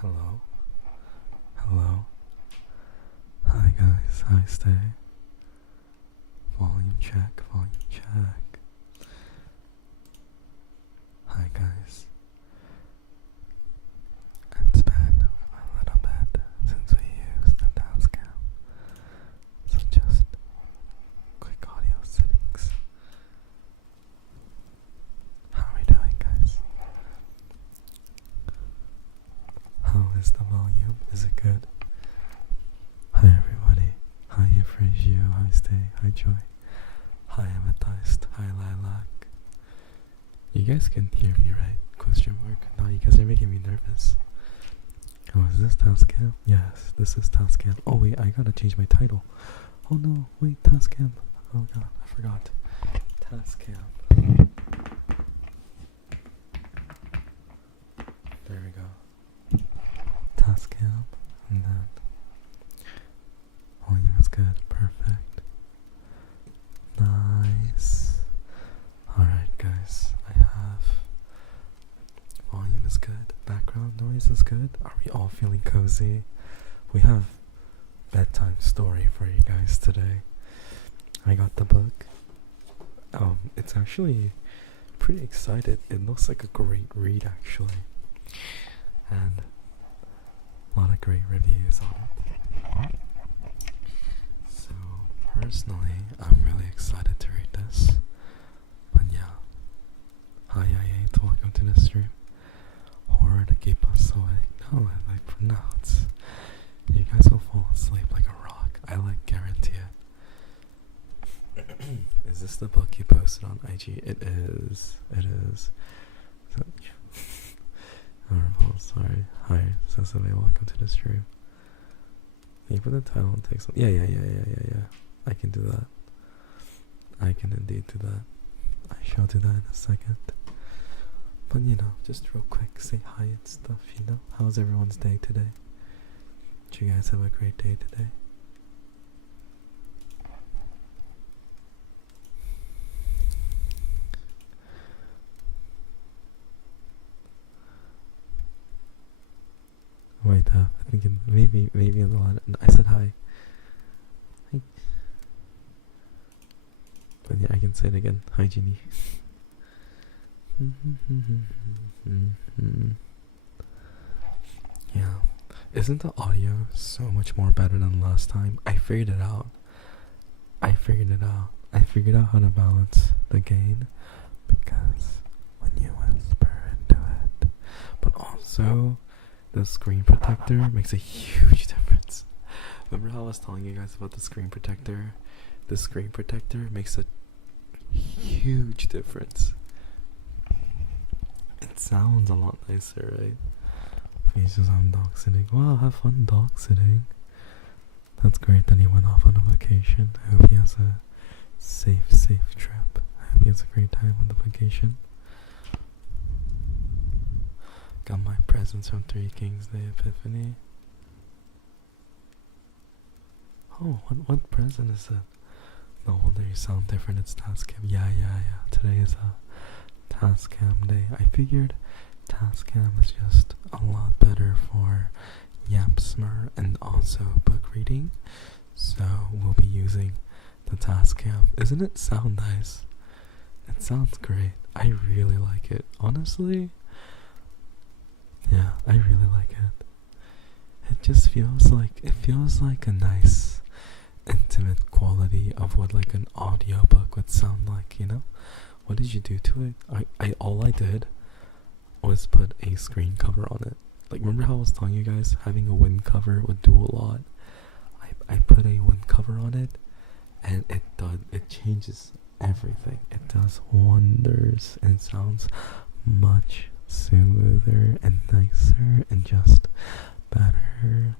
Hello? Hello? Hi guys, hi stay. Volume check, volume check. Hi guys. It's been a little bit since we used the TASCAM. So just quick audio settings. How are we doing guys? How is the volume? Is it good? Hi everybody. Hi Euphrasia. Hi Stay. Hi Joy. Hi Amethyst. Hi Lilac. You guys can hear me right? Question mark. No, you guys are making me nervous. Oh, is this TASCAM? Yes, this is TASCAM. Oh wait, I gotta change my title. Oh no, wait, TASCAM. Oh god, I forgot. TASCAM. There we go. TASCAM, and then volume is good, perfect. Nice. Alright guys, I have volume is good, background noise is good. Are we all feeling cozy? We have bedtime story for you guys today. I got the book. It's actually pretty excited. It looks like a great read actually. And a lot of great reviews on it. So personally, I'm really excited to read this. But yeah. Hi I8, welcome to the stream. Horror to keep us awake. No, I pronounce. You guys will fall asleep like a rock. I guarantee it. Is this the book you posted on IG? It is. It is. Oh, sorry. Hi, Sesame, welcome to the stream. Can you put the title and text? Yeah. I can do that. I can indeed do that. I shall do that in a second. But just real quick, say hi and stuff, How's everyone's day today? Did you guys have a great day today? Wait, I think maybe a lot. I said hi. Hi. But yeah, I can say it again. Hi, Jeannie. Yeah. Isn't the audio so much more better than last time? I figured it out. I figured out how to balance the gain because when you whisper into it, but also the screen protector makes a huge difference. Remember how I was telling you guys about the screen protector? The screen protector makes a huge difference. It sounds a lot nicer, right? Faces, I'm dog sitting. Wow, have fun dog sitting. That's great that he went off on a vacation. I hope he has a safe trip. I hope he has a great time on the vacation. Got my presents from Three Kings Day Epiphany. Oh, what present is it? No wonder you sound different. It's TASCAM. Yeah. Today is a TASCAM day. I figured TASCAM is just a lot better for yapsmr and also book reading. So we'll be using the TASCAM. Isn't it sound nice? It sounds great. I really like it. Honestly, yeah, I really like it. It just feels like a nice intimate quality of what like an audiobook would sound like, What did you do to it? All I did was put a screen cover on it. Like, remember how I was telling you guys having a wind cover would do a lot? I put a wind cover on it and it changes everything. It does wonders and sounds much smoother and nicer and just better.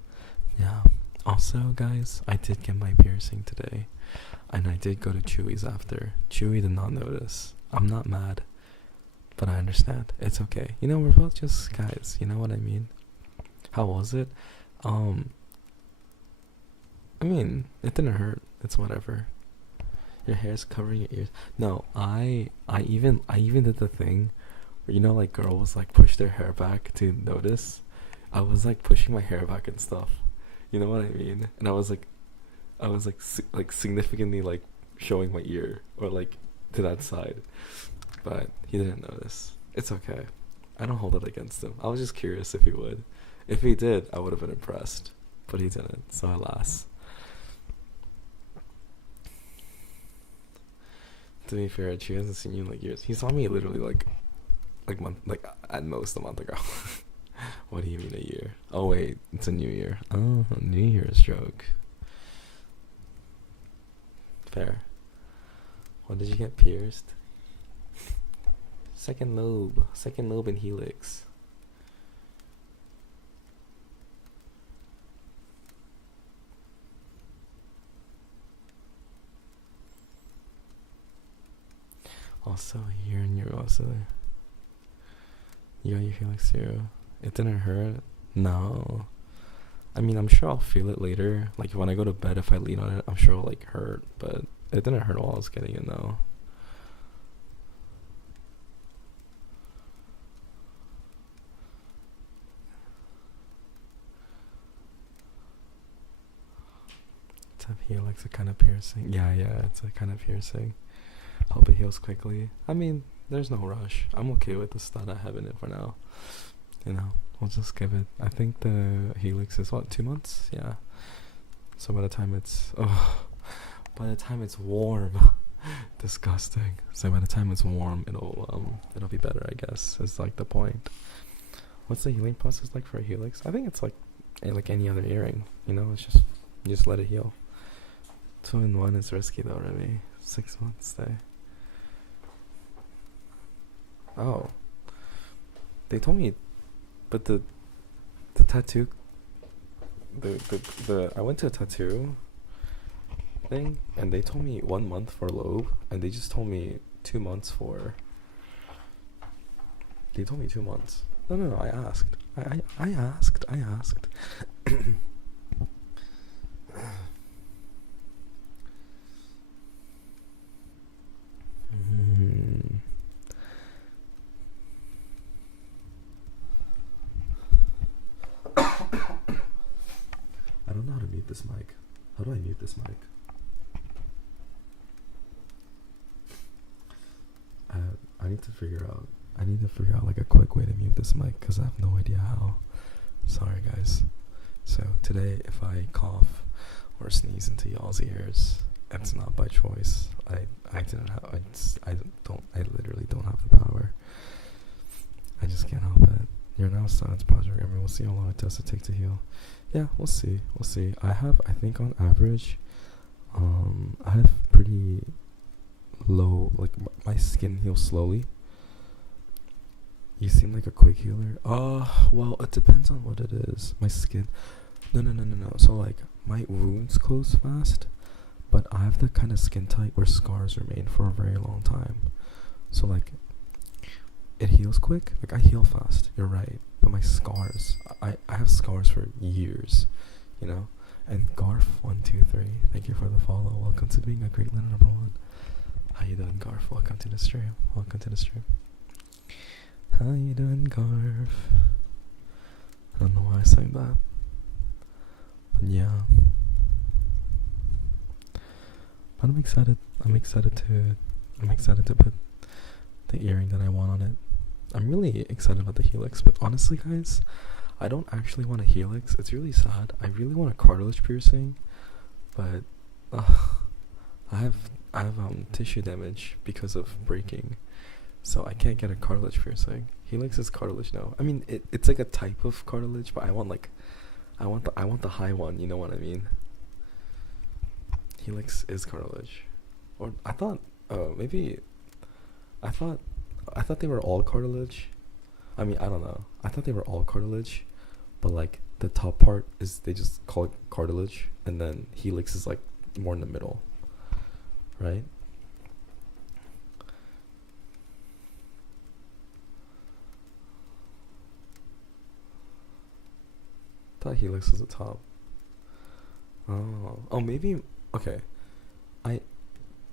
Yeah. Also, guys, I did get my piercing today, and I did go to Chewy's after. Chewy did not notice. I'm not mad, but I understand. It's okay. We're both just guys. You know what I mean? How was it? I mean, it didn't hurt. It's whatever. Your hair's covering your ears. No, I even did the thing where like girls like push their hair back to notice. I was like pushing my hair back and stuff. You know what I mean? And I was like like significantly like showing my ear or like to that side, but he didn't notice. It's okay. I don't hold it against him. I was just curious if he would. If he did, I would have been impressed, but he didn't. So alas. To be fair, she hasn't seen you in like years. He saw me literally like at most a month ago. What do you mean a year? Oh wait, it's a new year. Oh, a New Year's joke. Fair. When did you get pierced? Second lobe and helix. Also here in your also. You got your helix too. It didn't hurt? No. I mean, I'm sure I'll feel it later. Like when I go to bed, if I lean on it, I'm sure it'll like hurt. But it didn't hurt while I was getting it though. It's a helix, a kind of piercing. Yeah, it's a kind of piercing. Hope it heals quickly. I mean, there's no rush. I'm okay with the stud I have in it for now. You know, we'll just give it. I think the helix is what, 2 months? Yeah. So by the time it's warm, disgusting. So by the time it's warm, it'll be better, I guess. Is like the point. What's the healing process like for a helix? I think it's like any other earring. You know, it's just you just let it heal. 2-in-1 is risky though, Remy. 6 months stay. Oh, they told me, but the tattoo, the I went to a tattoo thing and they told me 1 month for lobe and they just told me 2 months for. They told me 2 months. No. I asked. I asked. I don't know how to mute this mic. How do I mute this mic? I need to figure out like a quick way to mute this mic because I have no idea how. Sorry guys. So today if I cough or sneeze into y'all's ears, it's not by choice. I literally don't have the power. I just can't help it. You're now a science project, and we'll see how long it does take to heal. Yeah, we'll see. I think on average, I have pretty low, like my skin heals slowly. You seem like a quick healer. Well, it depends on what it is. My skin, no. So like my wounds close fast, but I have the kind of skin type where scars remain for a very long time. So like, it heals quick. Like I heal fast. You're right. But my scars, I have scars for years, you know. And Garf123, thank you for the follow. Welcome to being a great learner #1. How you doing, Garf? Welcome to the stream. How you doing, Garf? I don't know why I sang that, but yeah. But I'm excited to put the earring that I want on it. I'm really excited about the helix, but honestly guys, I don't actually want a helix. It's really sad. I really want a cartilage piercing, but I have tissue damage because of breaking, so I can't get a cartilage piercing. Helix is cartilage now. I mean, it's like a type of cartilage, but I want the high one. You know what I mean? Helix is cartilage, or I thought I thought they were all cartilage. I mean, I don't know. I thought they were all cartilage, but like the top part is, they just call it cartilage, and then helix is like more in the middle, right? I thought helix was the top. Oh, maybe, okay.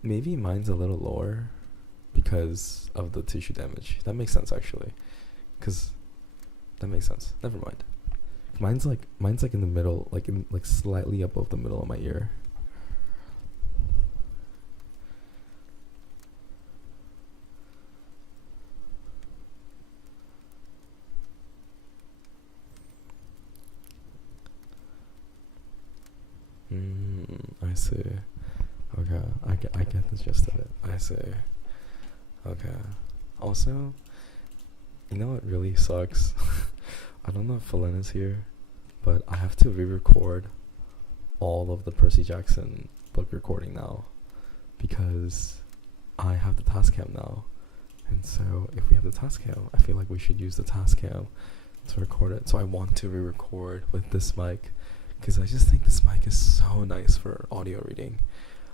Maybe mine's a little lower because of the tissue damage. That makes sense actually, because that makes sense. Never mind. Mine's like in the middle, like slightly above the middle of my ear. I see. Okay, I get the gist of it. I see. Okay. Also, you know what really sucks? I don't know if Philin is here, but I have to re-record all of the Percy Jackson book recording now because I have the TASCAM now. And so if we have the TASCAM, I feel like we should use the TASCAM to record it. So I want to re-record with this mic because I just think this mic is so nice for audio reading.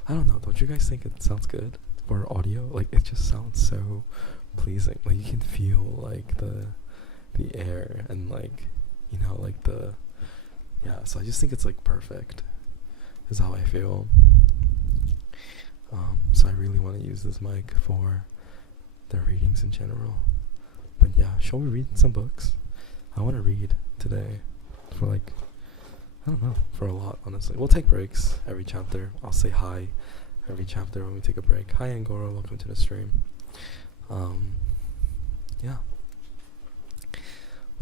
I don't know, don't you guys think it sounds good for audio? Like, it just sounds so pleasing. Like, you can feel like the air and like, you know, like the, yeah, so I just think it's like perfect is how I feel. So I really want to use this mic for the readings in general. But yeah, shall we read some books? I want to read today for like, I don't know, for a lot, honestly. We'll take breaks every chapter. I'll say hi every chapter when we take a break. Hi Angora, welcome to the stream. Yeah.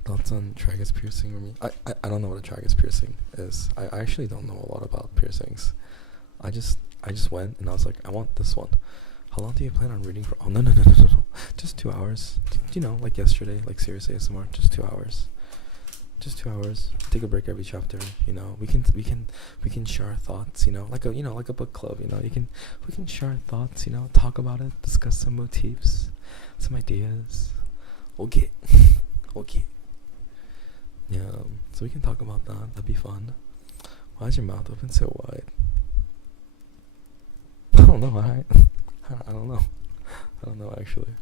Thoughts on tragus piercing, Remy? I don't know what a tragus piercing is. I actually don't know a lot about piercings. I just went and I was like, I want this one. How long do you plan on reading for? Oh, no. Just 2 hours. You know, like yesterday, like serious ASMR, just 2 hours. Just 2 hours. Take a break every chapter. You know, we can share our thoughts. You know, like a book club. You know, we can share our thoughts. You know, talk about it, discuss some motifs, some ideas. Okay. Yeah. So we can talk about that. That'd be fun. Why is your mouth open so wide? I don't know. I don't know. I don't know actually.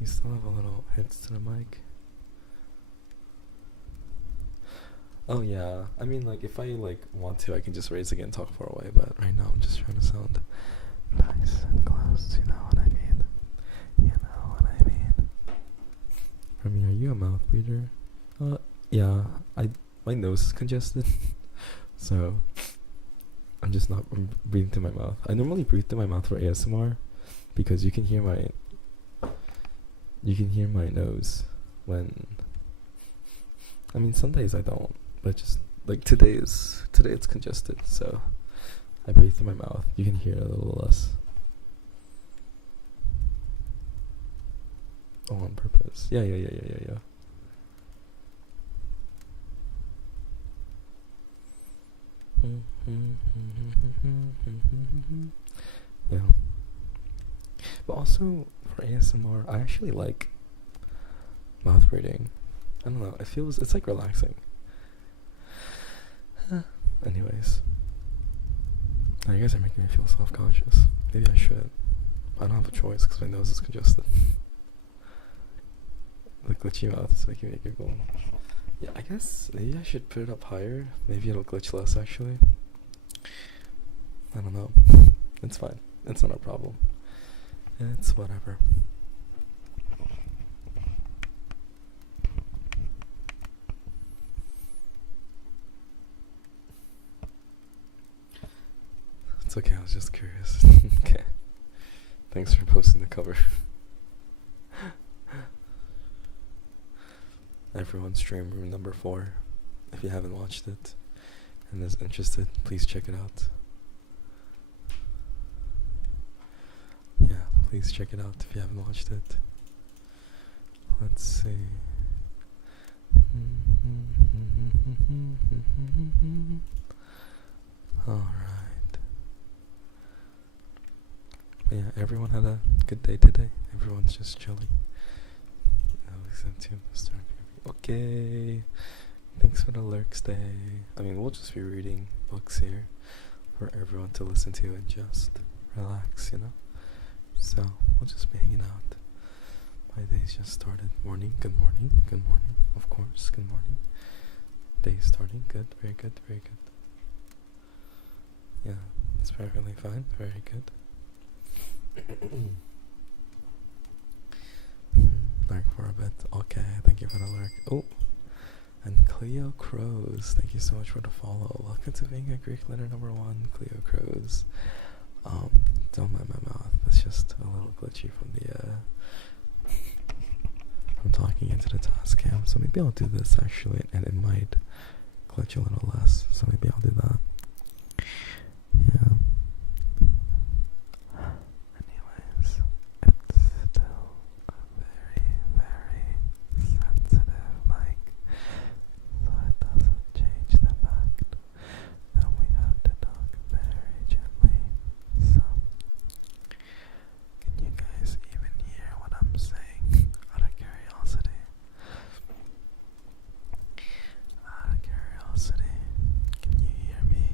You still have a little hits to the mic. Oh yeah, I mean, like, if I like want to, I can just raise again and talk far away, but right now I'm just trying to sound nice and close, you know what I mean? You know what I mean? Remy, are you a mouth breather? Yeah, my nose is congested, so I'm just not breathing through my mouth. I normally breathe through my mouth for ASMR, because you can hear my nose when, I mean, some days I don't. But just like today it's congested, so I breathe through my mouth. You can hear it a little less. Oh, on purpose. Yeah. Yeah. But also for ASMR, I actually like mouth breathing. I don't know. It's like relaxing. Anyways, now you guys are making me feel self-conscious. Maybe I should. I don't have a choice because my nose is congested. The glitchy mouth is making me giggle. Yeah, I guess maybe I should put it up higher. Maybe it'll glitch less actually. I don't know. It's fine. It's not a problem. It's whatever. It's okay, I was just curious. Okay. Thanks for posting the cover. Everyone, stream room number 4. If you haven't watched it and is interested, please check it out. Yeah, please check it out if you haven't watched it. Let's see. Alright. Yeah, everyone had a good day today. Everyone's just chilling. Except you, Mr. Okay. Thanks for the lurks day. I mean, we'll just be reading books here for everyone to listen to and just relax, you know? So, we'll just be hanging out. My day's just started. Morning, good morning, of course, good morning. Day's starting, good, very good, very good. Yeah, it's perfectly fine, very good. Lurk for a bit. Okay, thank you for the lurk. Oh, and Cleo Crows, thank you so much for the follow. Welcome to being a Greek letter number 1, Cleo Crows. Don't mind my mouth. That's just a little glitchy from the from talking into the TASCAM. So maybe I'll do this actually, and it might glitch a little less. So maybe I'll do that. Yeah. Anyways, it's still a very, very sensitive mic, so it doesn't change the fact that we have to talk very gently. So, can you guys even hear what I'm saying? Out of curiosity. Out of curiosity, can you hear me?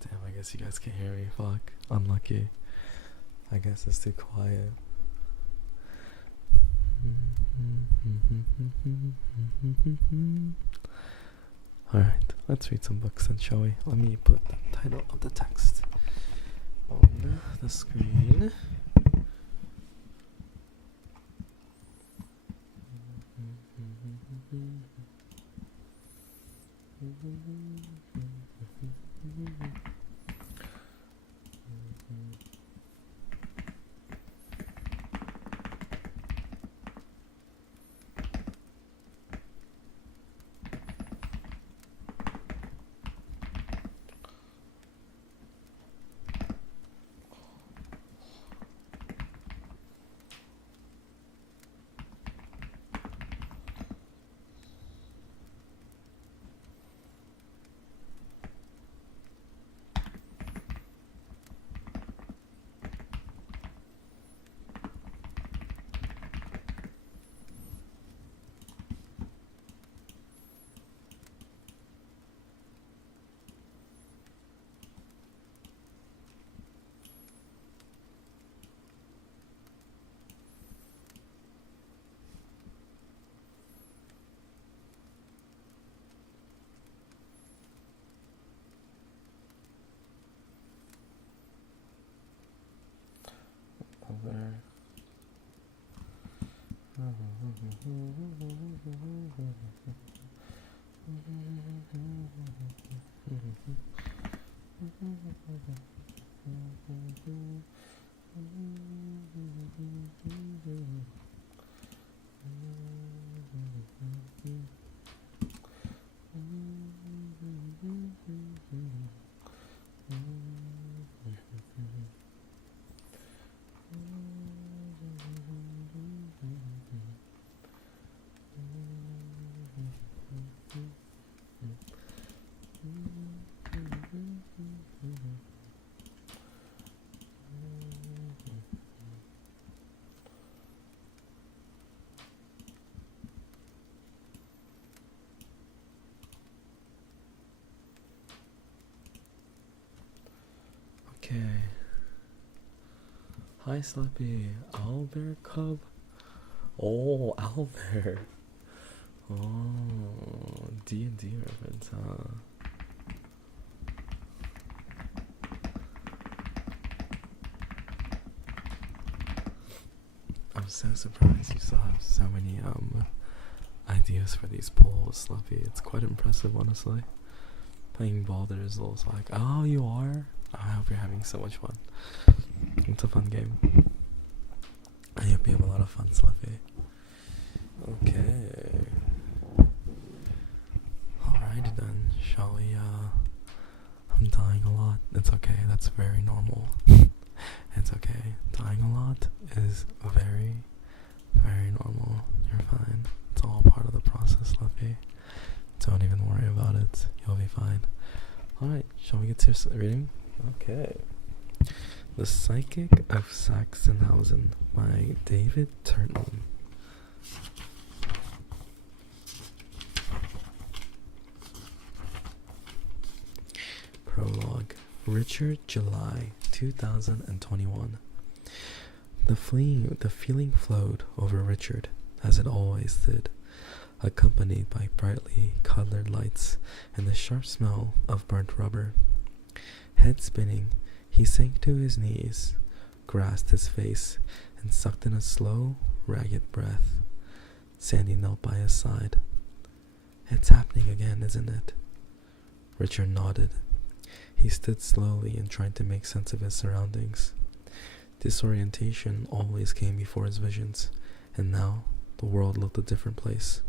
Damn, I guess you guys can't hear me. Fuck. Unlucky. I guess it's too quiet. Alright, let's read some books then, shall we? Let me put the title of the text on the screen. Okay. Hi, Slappy. Owlbear Cub? Oh, Owlbear. Oh, D&D reference, huh? I'm so surprised you still have so many ideas for these polls, Slappy. It's quite impressive, honestly. Playing Baldur's Souls, like, oh, you are? I hope you're having so much fun. It's a fun game. I hope you have a lot of fun, Slappy. Okay. Alrighty then, shall we, I'm dying a lot. It's okay, that's very normal. It's okay. Dying a lot is very, very normal. You're fine. It's all part of the process, Slappy. Don't even worry about it. You'll be fine. Alright, shall we get to reading? Okay. The Psychic of Sachsenhausen by David Turton. Prologue. Richard, July 2021. The feeling flowed over Richard, as it always did, accompanied by brightly colored lights and the sharp smell of burnt rubber. Head spinning, he sank to his knees, grasped his face, and sucked in a slow, ragged breath. Sandy knelt by his side. "It's happening again, isn't it?" Richard nodded. He stood slowly and tried to make sense of his surroundings. Disorientation always came before his visions, and now the world looked a different place.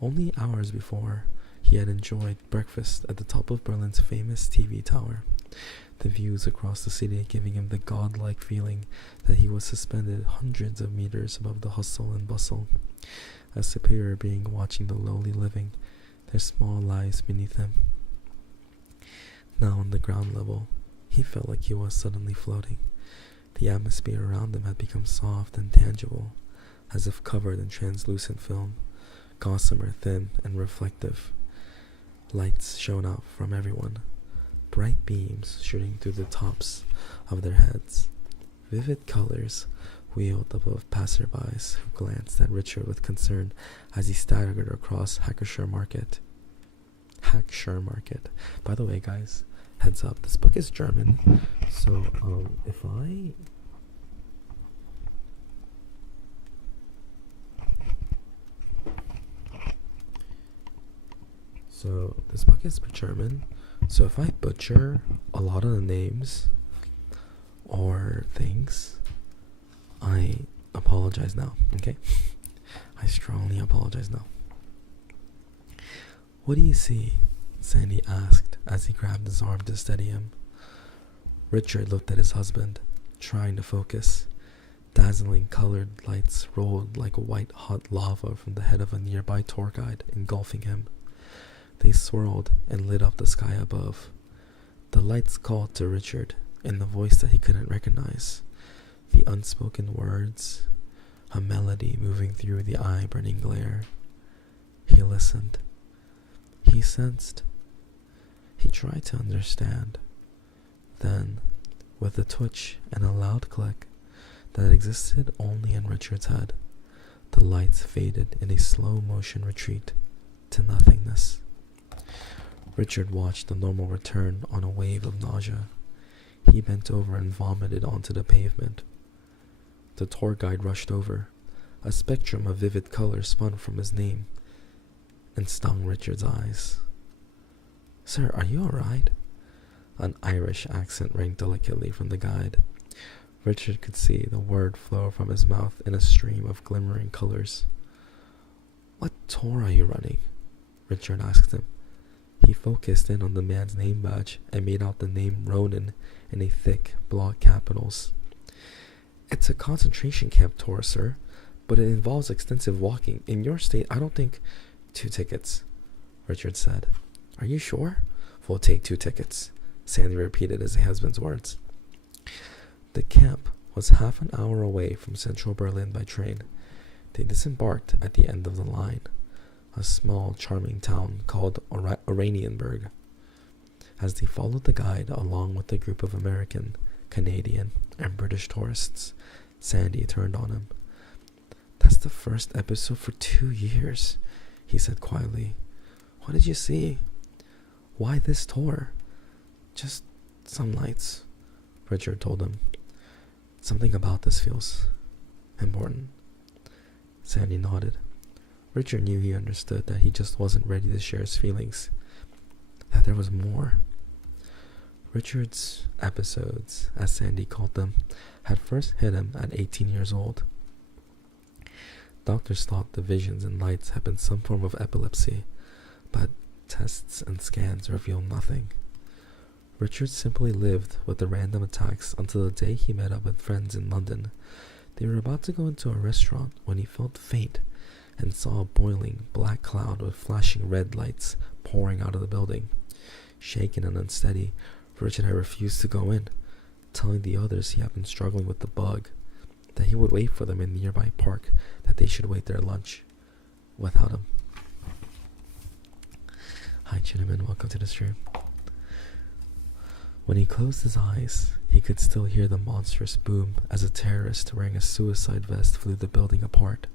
Only hours before, he had enjoyed breakfast at the top of Berlin's famous TV tower, the views across the city giving him the godlike feeling that he was suspended hundreds of meters above the hustle and bustle, a superior being watching the lowly living, their small lives beneath him. Now on the ground level, he felt like he was suddenly floating. The atmosphere around him had become soft and tangible, as if covered in translucent film, gossamer thin and reflective. Lights shone out from everyone, bright beams shooting through the tops of their heads. Vivid colors wheeled above passerbys who glanced at Richard with concern as he staggered across Hackshire Market. By the way, guys, heads up, this book is German, so this book is German, so if I butcher a lot of the names or things, I apologize now, okay? I strongly apologize now. "What do you see?" Sandy asked as he grabbed his arm to steady him. Richard looked at his husband, trying to focus. Dazzling colored lights rolled like white hot lava from the head of a nearby tour guide, engulfing him. They swirled and lit up the sky above. The lights called to Richard in the voice that he couldn't recognize. The unspoken words, a melody moving through the eye-burning glare. He listened. He sensed. He tried to understand. Then, with a twitch and a loud click that existed only in Richard's head, the lights faded in a slow-motion retreat to nothingness. Richard watched the normal return on a wave of nausea. He bent over and vomited onto the pavement. The tour guide rushed over. A spectrum of vivid color spun from his name and stung Richard's eyes. "Sir, are you alright?" An Irish accent rang delicately from the guide. Richard could see the word flow from his mouth in a stream of glimmering colors. "What tour are you running?" Richard asked him. He focused in on the man's name badge and made out the name Ronan in a thick block capitals. "It's a concentration camp tour, sir, but it involves extensive walking. In your state, I don't think..." "2 tickets, Richard said. "Are you sure?" "We'll take 2 tickets, Sandy repeated his husband's words. The camp was half an hour away from central Berlin by train. They disembarked at the end of the line, a small, charming town called Oranienburg. As they followed the guide along with a group of American, Canadian, and British tourists, Sandy turned on him. "That's the first episode for 2 years, he said quietly. "What did you see?" "Why this tour?" "Just some lights," Richard told him. "Something about this feels important." Sandy nodded. Richard knew he understood that he just wasn't ready to share his feelings, that there was more. Richard's episodes, as Sandy called them, had first hit him at 18 years old. Doctors thought the visions and lights had been some form of epilepsy, but tests and scans revealed nothing. Richard simply lived with the random attacks until the day he met up with friends in London. They were about to go into a restaurant when he felt faint and saw a boiling black cloud with flashing red lights pouring out of the building. Shaken and unsteady, Richard had refused to go in, telling the others he had been struggling with the bug, that he would wait for them in a nearby park, that they should wait their lunch without him. Hi gentlemen, welcome to the stream. When he closed his eyes, he could still hear the monstrous boom as a terrorist wearing a suicide vest flew the building apart.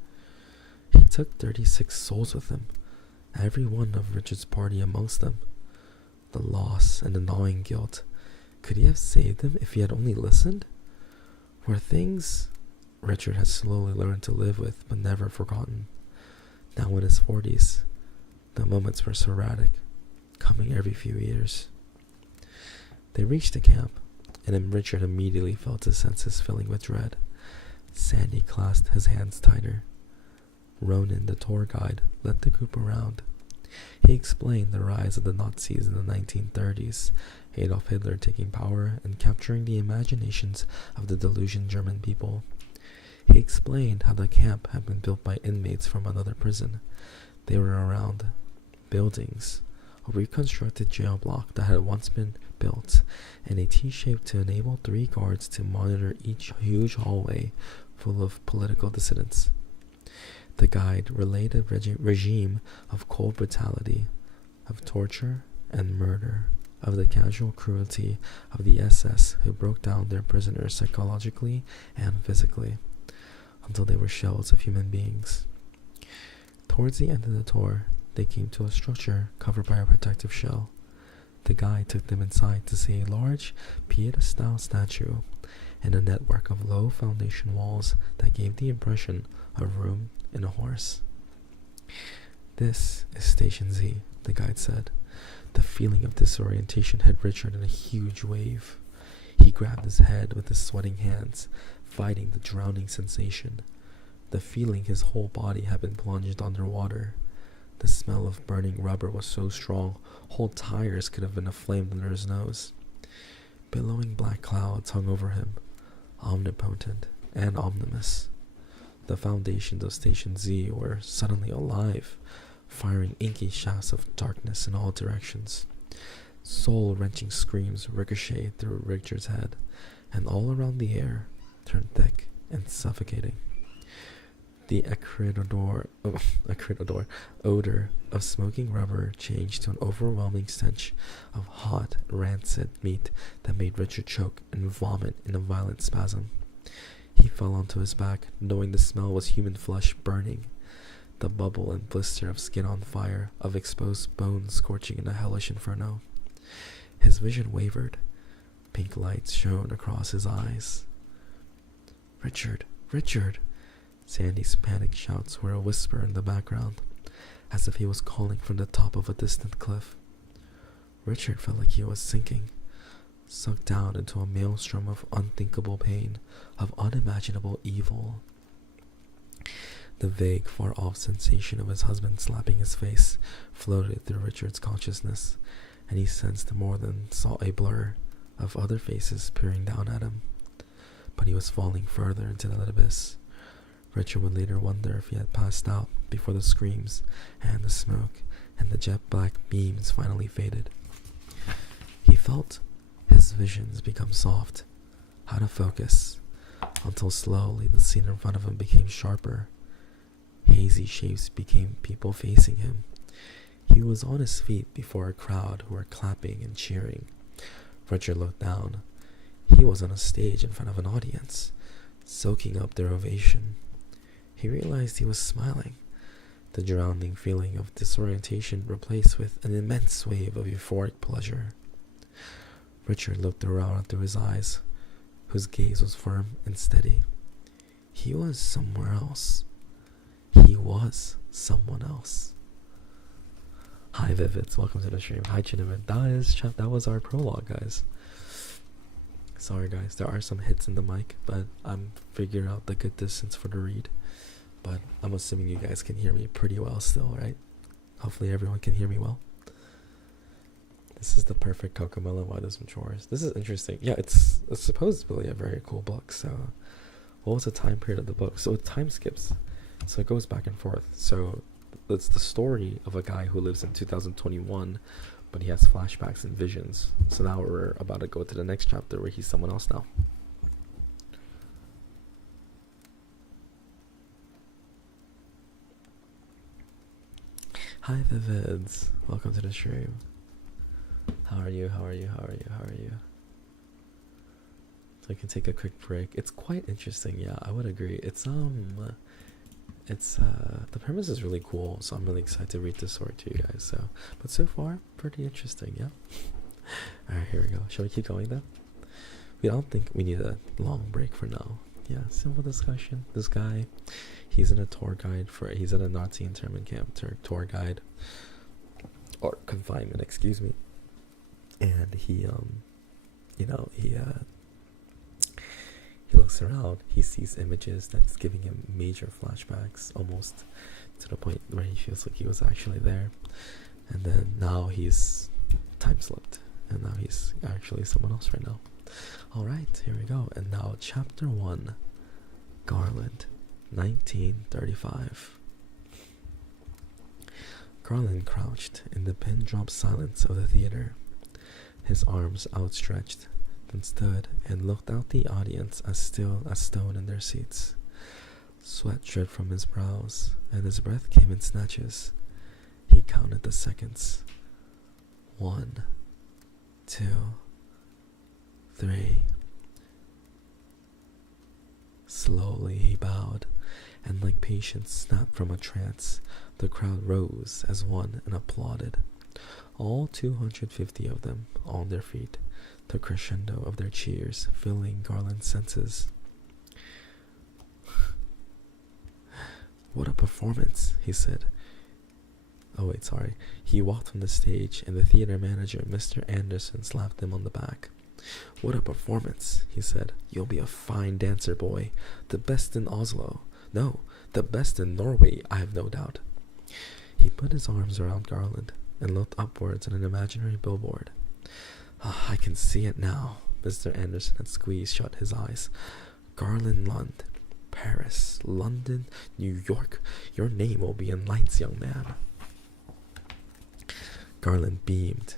He took 36 souls with him, every one of Richard's party amongst them. The loss and the gnawing guilt Could he have saved him if he had only listened? Were things Richard had slowly learned to live with but never forgotten. Now in his 40s, the moments were sporadic, coming every few years. They reached the camp, and then Richard immediately felt his senses filling with dread. Sandy clasped his hands tighter. Ronan, the tour guide, led the group around. He explained the rise of the Nazis in the 1930s, Adolf Hitler taking power and capturing the imaginations of the delusioned German people. He explained how the camp had been built by inmates from another prison. They were around buildings, a reconstructed jail block that had once been built, and a T-shape to enable 3 guards to monitor each huge hallway full of political dissidents. The guide relayed a regime of cold brutality, of torture and murder, of the casual cruelty of the SS who broke down their prisoners psychologically and physically, until they were shells of human beings. Towards the end of the tour, they came to a structure covered by a protective shell. The guide took them inside to see a large Pieta-style statue and a network of low foundation walls that gave the impression of room in a horse. "This is Station Z," the guide said. The feeling of disorientation hit Richard in a huge wave. He grabbed his head with his sweating hands, fighting the drowning sensation. The feeling his whole body had been plunged underwater. The smell of burning rubber was so strong, whole tires could have been aflame under his nose. Billowing black clouds hung over him, omnipotent and ominous. The foundations of Station Z were suddenly alive, firing inky shafts of darkness in all directions. Soul-wrenching screams ricocheted through Richard's head, and all around the air turned thick and suffocating. The acrid odor of smoking rubber changed to an overwhelming stench of hot, rancid meat that made Richard choke and vomit in a violent spasm. He fell onto his back, knowing the smell was human flesh burning, the bubble and blister of skin on fire, of exposed bones scorching in a hellish inferno. His vision wavered. Pink lights shone across his eyes. "Richard! Richard!" Sandy's panicked shouts were a whisper in the background, as if he was calling from the top of a distant cliff. Richard felt like he was sinking, sucked down into a maelstrom of unthinkable pain, of unimaginable evil. The vague, far-off sensation of his husband slapping his face floated through Richard's consciousness, and he sensed more than saw a blur of other faces peering down at him. But he was falling further into that abyss. Richard would later wonder if he had passed out before the screams and the smoke and the jet black beams finally faded. He felt his visions become soft, out of focus, until slowly the scene in front of him became sharper. Hazy shapes became people facing him. He was on his feet before a crowd who were clapping and cheering. Richard looked down. He was on a stage in front of an audience, soaking up their ovation. He realized he was smiling, the drowning feeling of disorientation replaced with an immense wave of euphoric pleasure. Richard looked around through his eyes, whose gaze was firm and steady. He was somewhere else. He was someone else. Hi Vivids, welcome to the stream. Hi Chinaman. That was our prologue, guys. Sorry guys, there are some hits in the mic, but I'm figuring out the good distance for the read. But I'm assuming you guys can hear me pretty well still, right? Hopefully everyone can hear me well. This is the perfect Cocomelon while this matures. This is interesting. Yeah, it's supposedly a very cool book. So what was the time period of the book? So it time skips. So it goes back and forth. So it's the story of a guy who lives in 2021, but he has flashbacks and visions. So now we're about to go to the next chapter where he's someone else now. Hi Vivids, welcome to the stream. How are you? How are you? How are you? How are you? So I can take a quick break. It's quite interesting, yeah, I would agree. It's the premise is really cool, so I'm really excited to read this story to you guys. But so far, pretty interesting, yeah. Alright, here we go. Shall we keep going then? We don't think we need a long break for now. Yeah, simple discussion. This guy, he's in a he's at a Nazi internment camp, tour guide, or confinement, excuse me. And he looks around, he sees images that's giving him major flashbacks, almost to the point where he feels like he was actually there. And then now he's time slipped, and now he's actually someone else right now. Alright, here we go. And now chapter 1, Garland, 1935. Garland crouched in the pin-drop silence of the theater, his arms outstretched, then stood and looked out the audience as still as stone in their seats. Sweat dripped from his brows, and his breath came in snatches. He counted the seconds. 1, 2, 3. Slowly he bowed, and like patience snapped from a trance, the crowd rose as one and applauded. All 250 of them on their feet, the crescendo of their cheers filling Garland's senses. What a performance, he said. Oh wait, sorry. He walked from the stage, and the theater manager, Mr. Anderson, slapped him on the back. What a performance, he said. You'll be a fine dancer, boy. The best in Oslo. No, the best in Norway, I have no doubt. He put his arms around Garland and looked upwards at an imaginary billboard. I can see it now. Mr. Anderson had squeezed shut his eyes. Garland Lund. Paris, London, New York. Your name will be in lights, young man. Garland beamed.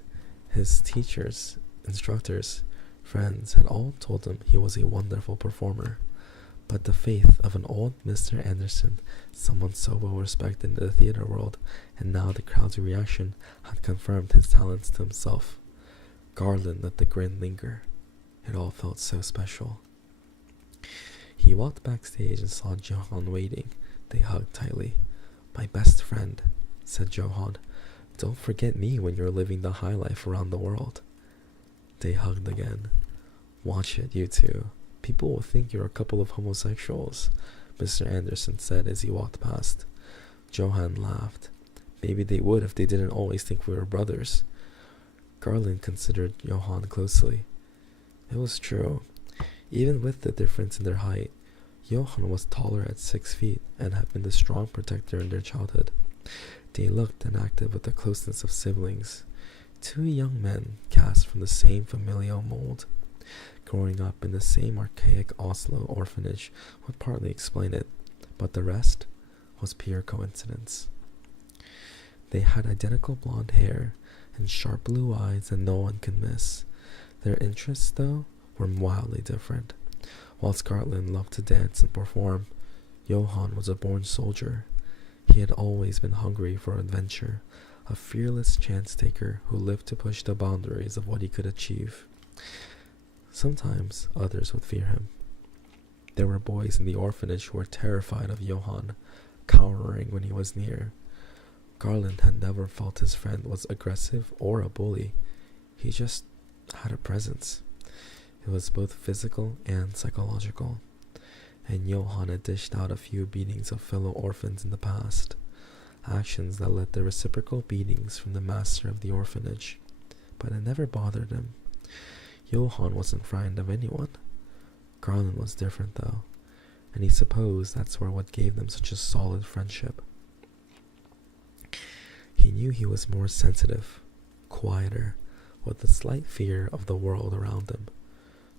His teachers, instructors, friends had all told him he was a wonderful performer. But the faith of an old Mr. Anderson, someone so well respected in the theater world, and now the crowd's reaction, had confirmed his talents to himself. Garland let the grin linger. It all felt so special. He walked backstage and saw Johan waiting. They hugged tightly. My best friend, said Johan. Don't forget me when you're living the high life around the world. They hugged again. Watch it, you two. People will think you're a couple of homosexuals, Mr. Anderson said as he walked past. Johan laughed. Maybe they would if they didn't always think we were brothers. Garland considered Johan closely. It was true. Even with the difference in their height, Johan was taller at 6 feet and had been the strong protector in their childhood. They looked and acted with the closeness of siblings. Two young men cast from the same familial mold. Growing up in the same archaic Oslo orphanage would partly explain it, but the rest was pure coincidence. They had identical blonde hair and sharp blue eyes that no one could miss. Their interests, though, were wildly different. While Garland loved to dance and perform, Johan was a born soldier. He had always been hungry for adventure, a fearless chance-taker who lived to push the boundaries of what he could achieve. Sometimes others would fear him. There were boys in the orphanage who were terrified of Johan, cowering when he was near. Garland had never felt his friend was aggressive or a bully. He just had a presence. It was both physical and psychological, and Johan had dished out a few beatings of fellow orphans in the past, actions that led to reciprocal beatings from the master of the orphanage, but it never bothered him. Johan wasn't frightened of anyone. Garland was different, though, and he supposed that's what gave them such a solid friendship. He knew he was more sensitive, quieter, with a slight fear of the world around him.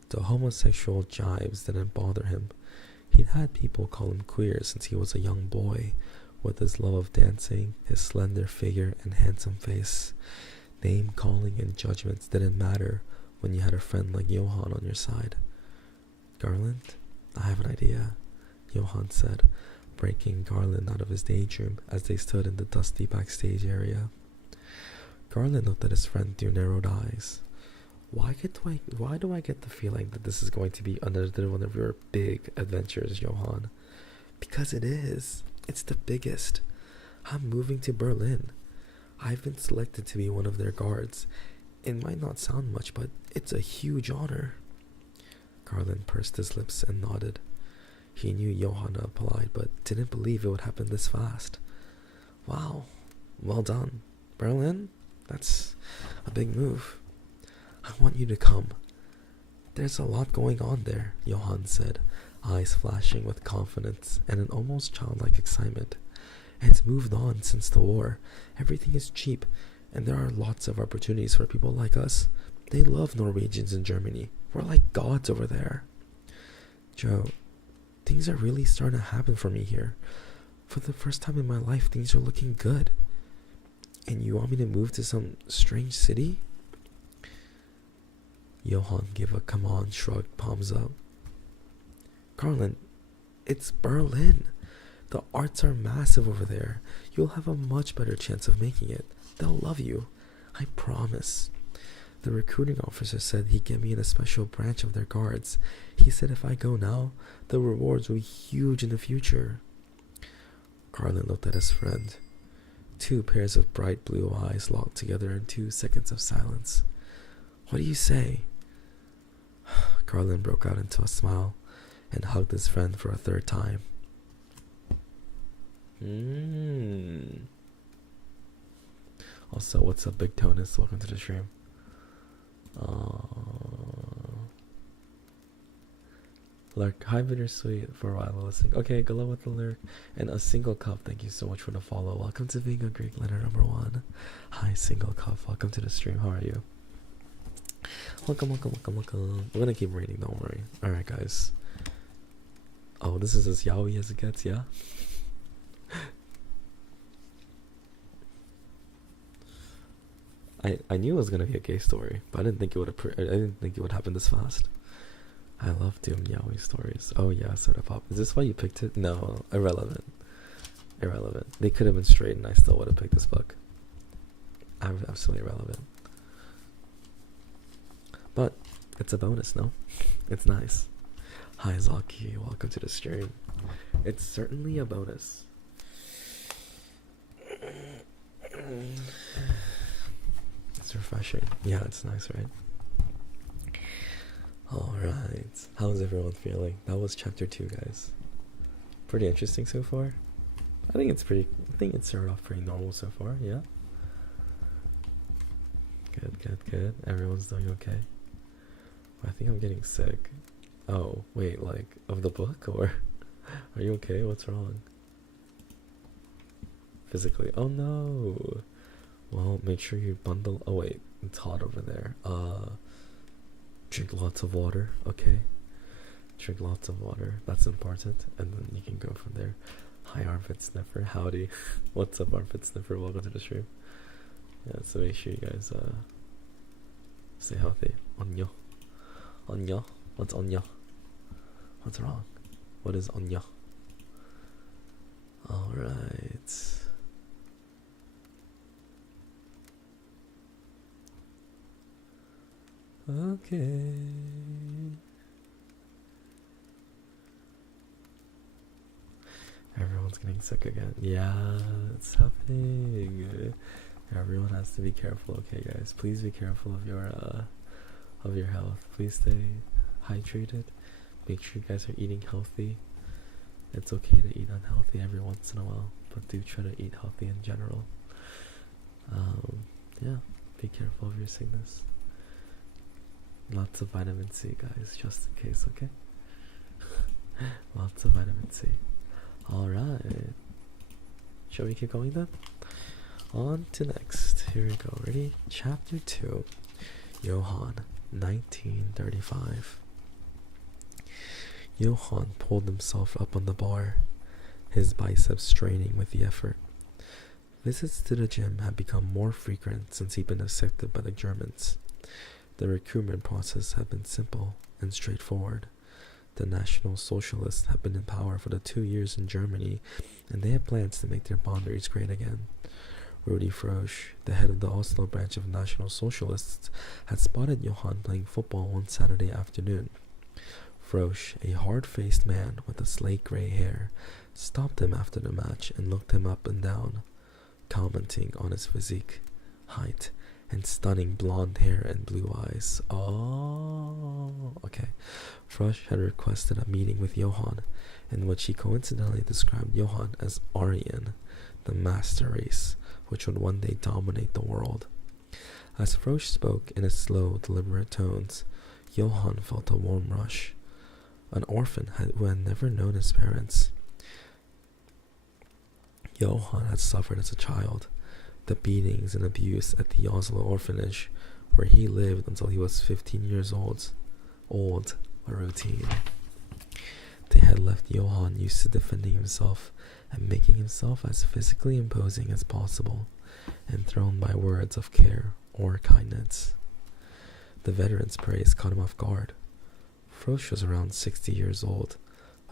The homosexual jibes didn't bother him. He'd had people call him queer since he was a young boy, with his love of dancing, his slender figure and handsome face. Name-calling and judgments didn't matter when you had a friend like Johan on your side. Garland, I have an idea, Johan said, breaking Garland out of his daydream as they stood in the dusty backstage area. Garland looked at his friend through narrowed eyes. Why do I get the feeling that this is going to be another one of your big adventures, Johan? Because it is. It's the biggest. I'm moving to Berlin. I've been selected to be one of their guards, It might not sound much, but it's a huge honor. Carlin pursed his lips and nodded. He knew Johann applied, but didn't believe it would happen this fast. Wow, well done. Berlin? That's a big move. I want you to come. There's a lot going on there, Johann said, eyes flashing with confidence and an almost childlike excitement. It's moved on since the war. Everything is cheap, and there are lots of opportunities for people like us. They love Norwegians in Germany. We're like gods over there. Joe, things are really starting to happen for me here. For the first time in my life, things are looking good. And you want me to move to some strange city? Johann gave a come on shrug, palms up. Carlin, it's Berlin. The arts are massive over there. You'll have a much better chance of making it. They'll love you. I promise. The recruiting officer said he'd get me in a special branch of their guards. He said if I go now, the rewards will be huge in the future. Carlin looked at his friend. Two pairs of bright blue eyes locked together in 2 seconds of silence. What do you say? Carlin broke out into a smile and hugged his friend for a third time. Also, what's up, Big Tonus? Welcome to the stream. Lurk, hi bittersweet for a while listening. Okay, good luck with the lurk. And a single cup, thank you so much for the follow. Welcome to being a Greek letter #1. Hi, single cup. Welcome to the stream. How are you? Welcome. We're gonna keep reading, don't worry. Alright, guys. Oh, this is as yaoi as it gets, yeah? I knew it was gonna be a gay story, but I didn't think it would happen this fast. I love doom yaoi stories. Oh yeah, soda pop. Is this why you picked it? No, irrelevant. They could have been straight, and I still would have picked this book. Absolutely irrelevant. But it's a bonus, no? It's nice. Hi Zaki, welcome to the stream. It's certainly a bonus. It's refreshing. Yeah, it's nice, right? Alright. How's everyone feeling? That was chapter 2, guys. Pretty interesting so far. I think it started off pretty normal so far, yeah? Good. Everyone's doing okay. I think I'm getting sick. Oh, wait, like, of the book, or are you okay? What's wrong? Physically. Oh no! Well, make sure you bundle. Oh wait, it's hot over there. Drink lots of water, okay? Drink lots of water, that's important. And then you can go from there. Hi Armpit Sniffer, howdy. What's up Armpit Sniffer, welcome to the stream. Yeah, so make sure you guys stay healthy. Onyo. What's onyo? What's wrong? What is onyo? Alright. Okay. Everyone's getting sick again. Yeah, it's happening. Everyone has to be careful, okay guys? Please be careful of your health. Please stay hydrated. Make sure you guys are eating healthy. It's okay to eat unhealthy every once in a while, but do try to eat healthy in general. Yeah, be careful of your sickness. Lots of vitamin C, guys, just in case, okay? Lots of vitamin C. Alright. Shall we keep going then? On to next. Here we go. Ready? Chapter 2. Johann, 1935. Johann pulled himself up on the bar, his biceps straining with the effort. Visits to the gym had become more frequent since he'd been accepted by the Germans. The recruitment process had been simple and straightforward. The National Socialists had been in power for the 2 years in Germany, and they had plans to make their boundaries great again. Rudi Frosch, the head of the Oslo branch of National Socialists, had spotted Johann playing football one Saturday afternoon. Frosch, a hard-faced man with a slate grey hair, stopped him after the match and looked him up and down, commenting on his physique, height, and stunning blonde hair and blue eyes. Oh, okay. Frush had requested a meeting with Johann, in which he coincidentally described Johann as Aryan, the master race, which would one day dominate the world. As Frosch spoke in his slow, deliberate tones, Johann felt a warm rush. An orphan who had never known his parents. Johann had suffered as a child the beatings and abuse at the Oslo orphanage, where he lived until he was 15 years old, a routine. They had left Johann used to defending himself and making himself as physically imposing as possible, enthroned by words of care or kindness. The veteran's praise caught him off guard. Frosch was around 60 years old,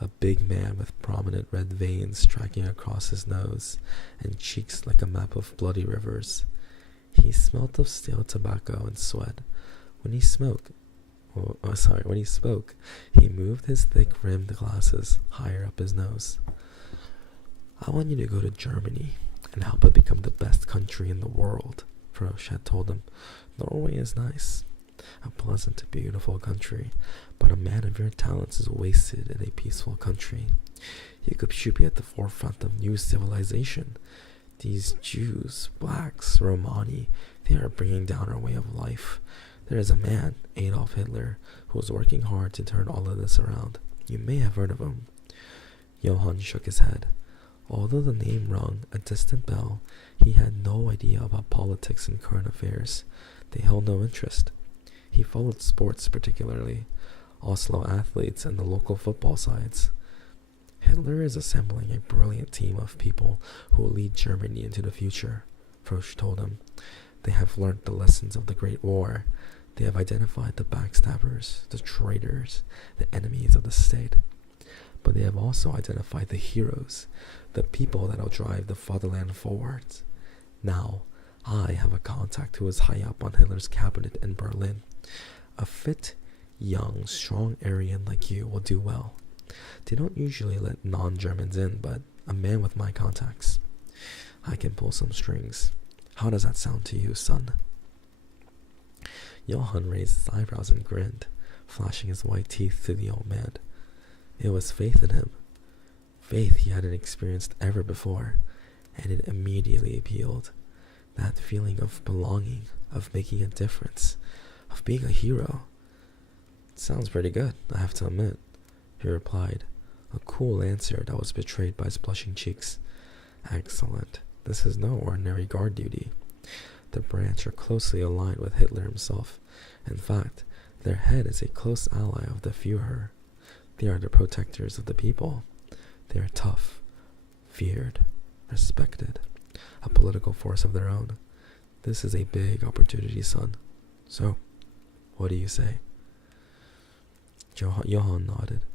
a big man with prominent red veins striking across his nose and cheeks like a map of bloody rivers. He smelt of stale tobacco and sweat. When he spoke, he moved his thick-rimmed glasses higher up his nose. "I want you to go to Germany and help it become the best country in the world," Frosch had told him. "Norway is nice, a pleasant, beautiful country, but a man of your talents is wasted in a peaceful country. You should be at the forefront of new civilization. These Jews, blacks, Romani, they are bringing down our way of life. There is a man, Adolf Hitler, who is working hard to turn all of this around. You may have heard of him." Johann shook his head. Although the name rung a distant bell, he had no idea about politics and current affairs. They held no interest. He followed sports particularly, Oslo athletes and the local football sides. "Hitler is assembling a brilliant team of people who will lead Germany into the future," Frosch told him. "They have learned the lessons of the Great War. They have identified the backstabbers, the traitors, the enemies of the state. But they have also identified the heroes, the people that will drive the fatherland forward. Now, I have a contact who is high up on Hitler's cabinet in Berlin. A fit, young, strong Aryan like you will do well. They don't usually let non-Germans in, but a man with my contacts, I can pull some strings. How does that sound to you, son?" Johann raised his eyebrows and grinned, flashing his white teeth to the old man. It was faith in him, faith he hadn't experienced ever before, and it immediately appealed. That feeling of belonging, of making a difference, of being a hero. "Sounds pretty good, I have to admit," he replied, a cool answer that was betrayed by his blushing cheeks. "Excellent. This is no ordinary guard duty. The branch are closely aligned with Hitler himself. In fact, their head is a close ally of the Führer. They are the protectors of the people. They are tough, feared, respected, a political force of their own. This is a big opportunity, son. So, what do you say?" Johann nodded.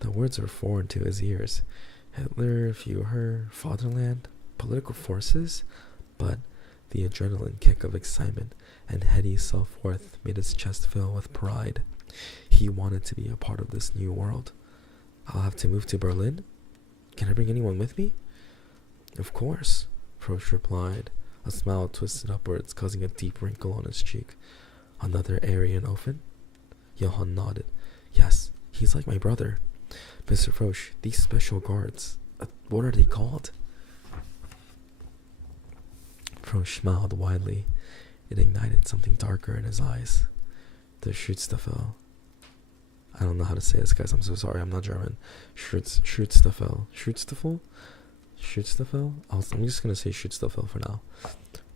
The words were foreign to his ears. Hitler, Führer, fatherland, political forces, but the adrenaline kick of excitement and heady self-worth made his chest fill with pride. He wanted to be a part of this new world. "I'll have to move to Berlin? Can I bring anyone with me?" "Of course," Frosch replied, a smile twisted upwards, causing a deep wrinkle on his cheek. "Another Aryan orphan?" Johann nodded. "Yes, he's like my brother. Mr. Frosch, these special guards, what are they called?" Frosch smiled widely. It ignited something darker in his eyes. "The Schutzstaffel." I don't know how to say this, guys. I'm so sorry. I'm not German. Schutzstaffel. Schutzstaffel? Schutzstaffel? I'm just gonna say Schutzstaffel for now.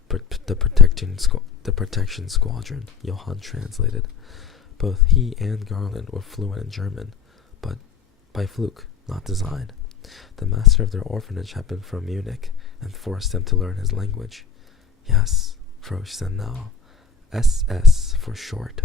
The protection squadron, Johann translated. Both he and Garland were fluent in German, but by fluke, not design. The master of their orphanage had been from Munich and forced them to learn his language. "Yes," Frosch said now. "SS for short."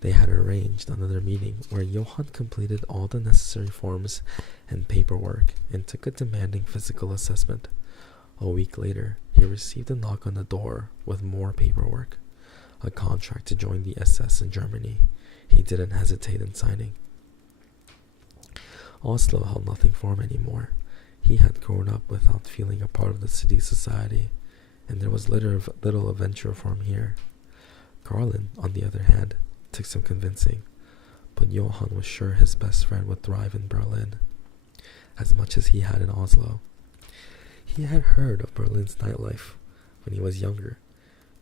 They had arranged another meeting where Johann completed all the necessary forms and paperwork and took a demanding physical assessment. A week later, he received a knock on the door with more paperwork, a contract to join the SS in Germany. He didn't hesitate in signing. Oslo held nothing for him anymore. He had grown up without feeling a part of the city's society. and there was little adventure for him here. Garland, on the other hand, took some convincing, but Johann was sure his best friend would thrive in Berlin, as much as he had in Oslo. He had heard of Berlin's nightlife when he was younger,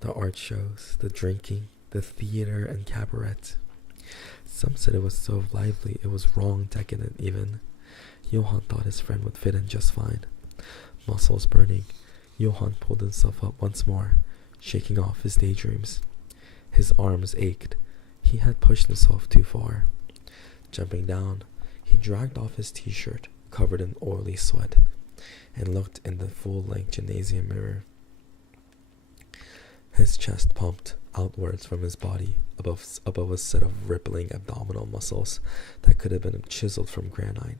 the art shows, the drinking, the theater and cabaret. Some said it was so lively it was wrong, decadent even. Johann thought his friend would fit in just fine. Muscles burning, Johann pulled himself up once more, shaking off his daydreams. His arms ached. He had pushed himself too far. Jumping down, he dragged off his t-shirt, covered in oily sweat, and looked in the full-length gymnasium mirror. His chest pumped outwards from his body, above a set of rippling abdominal muscles that could have been chiseled from granite.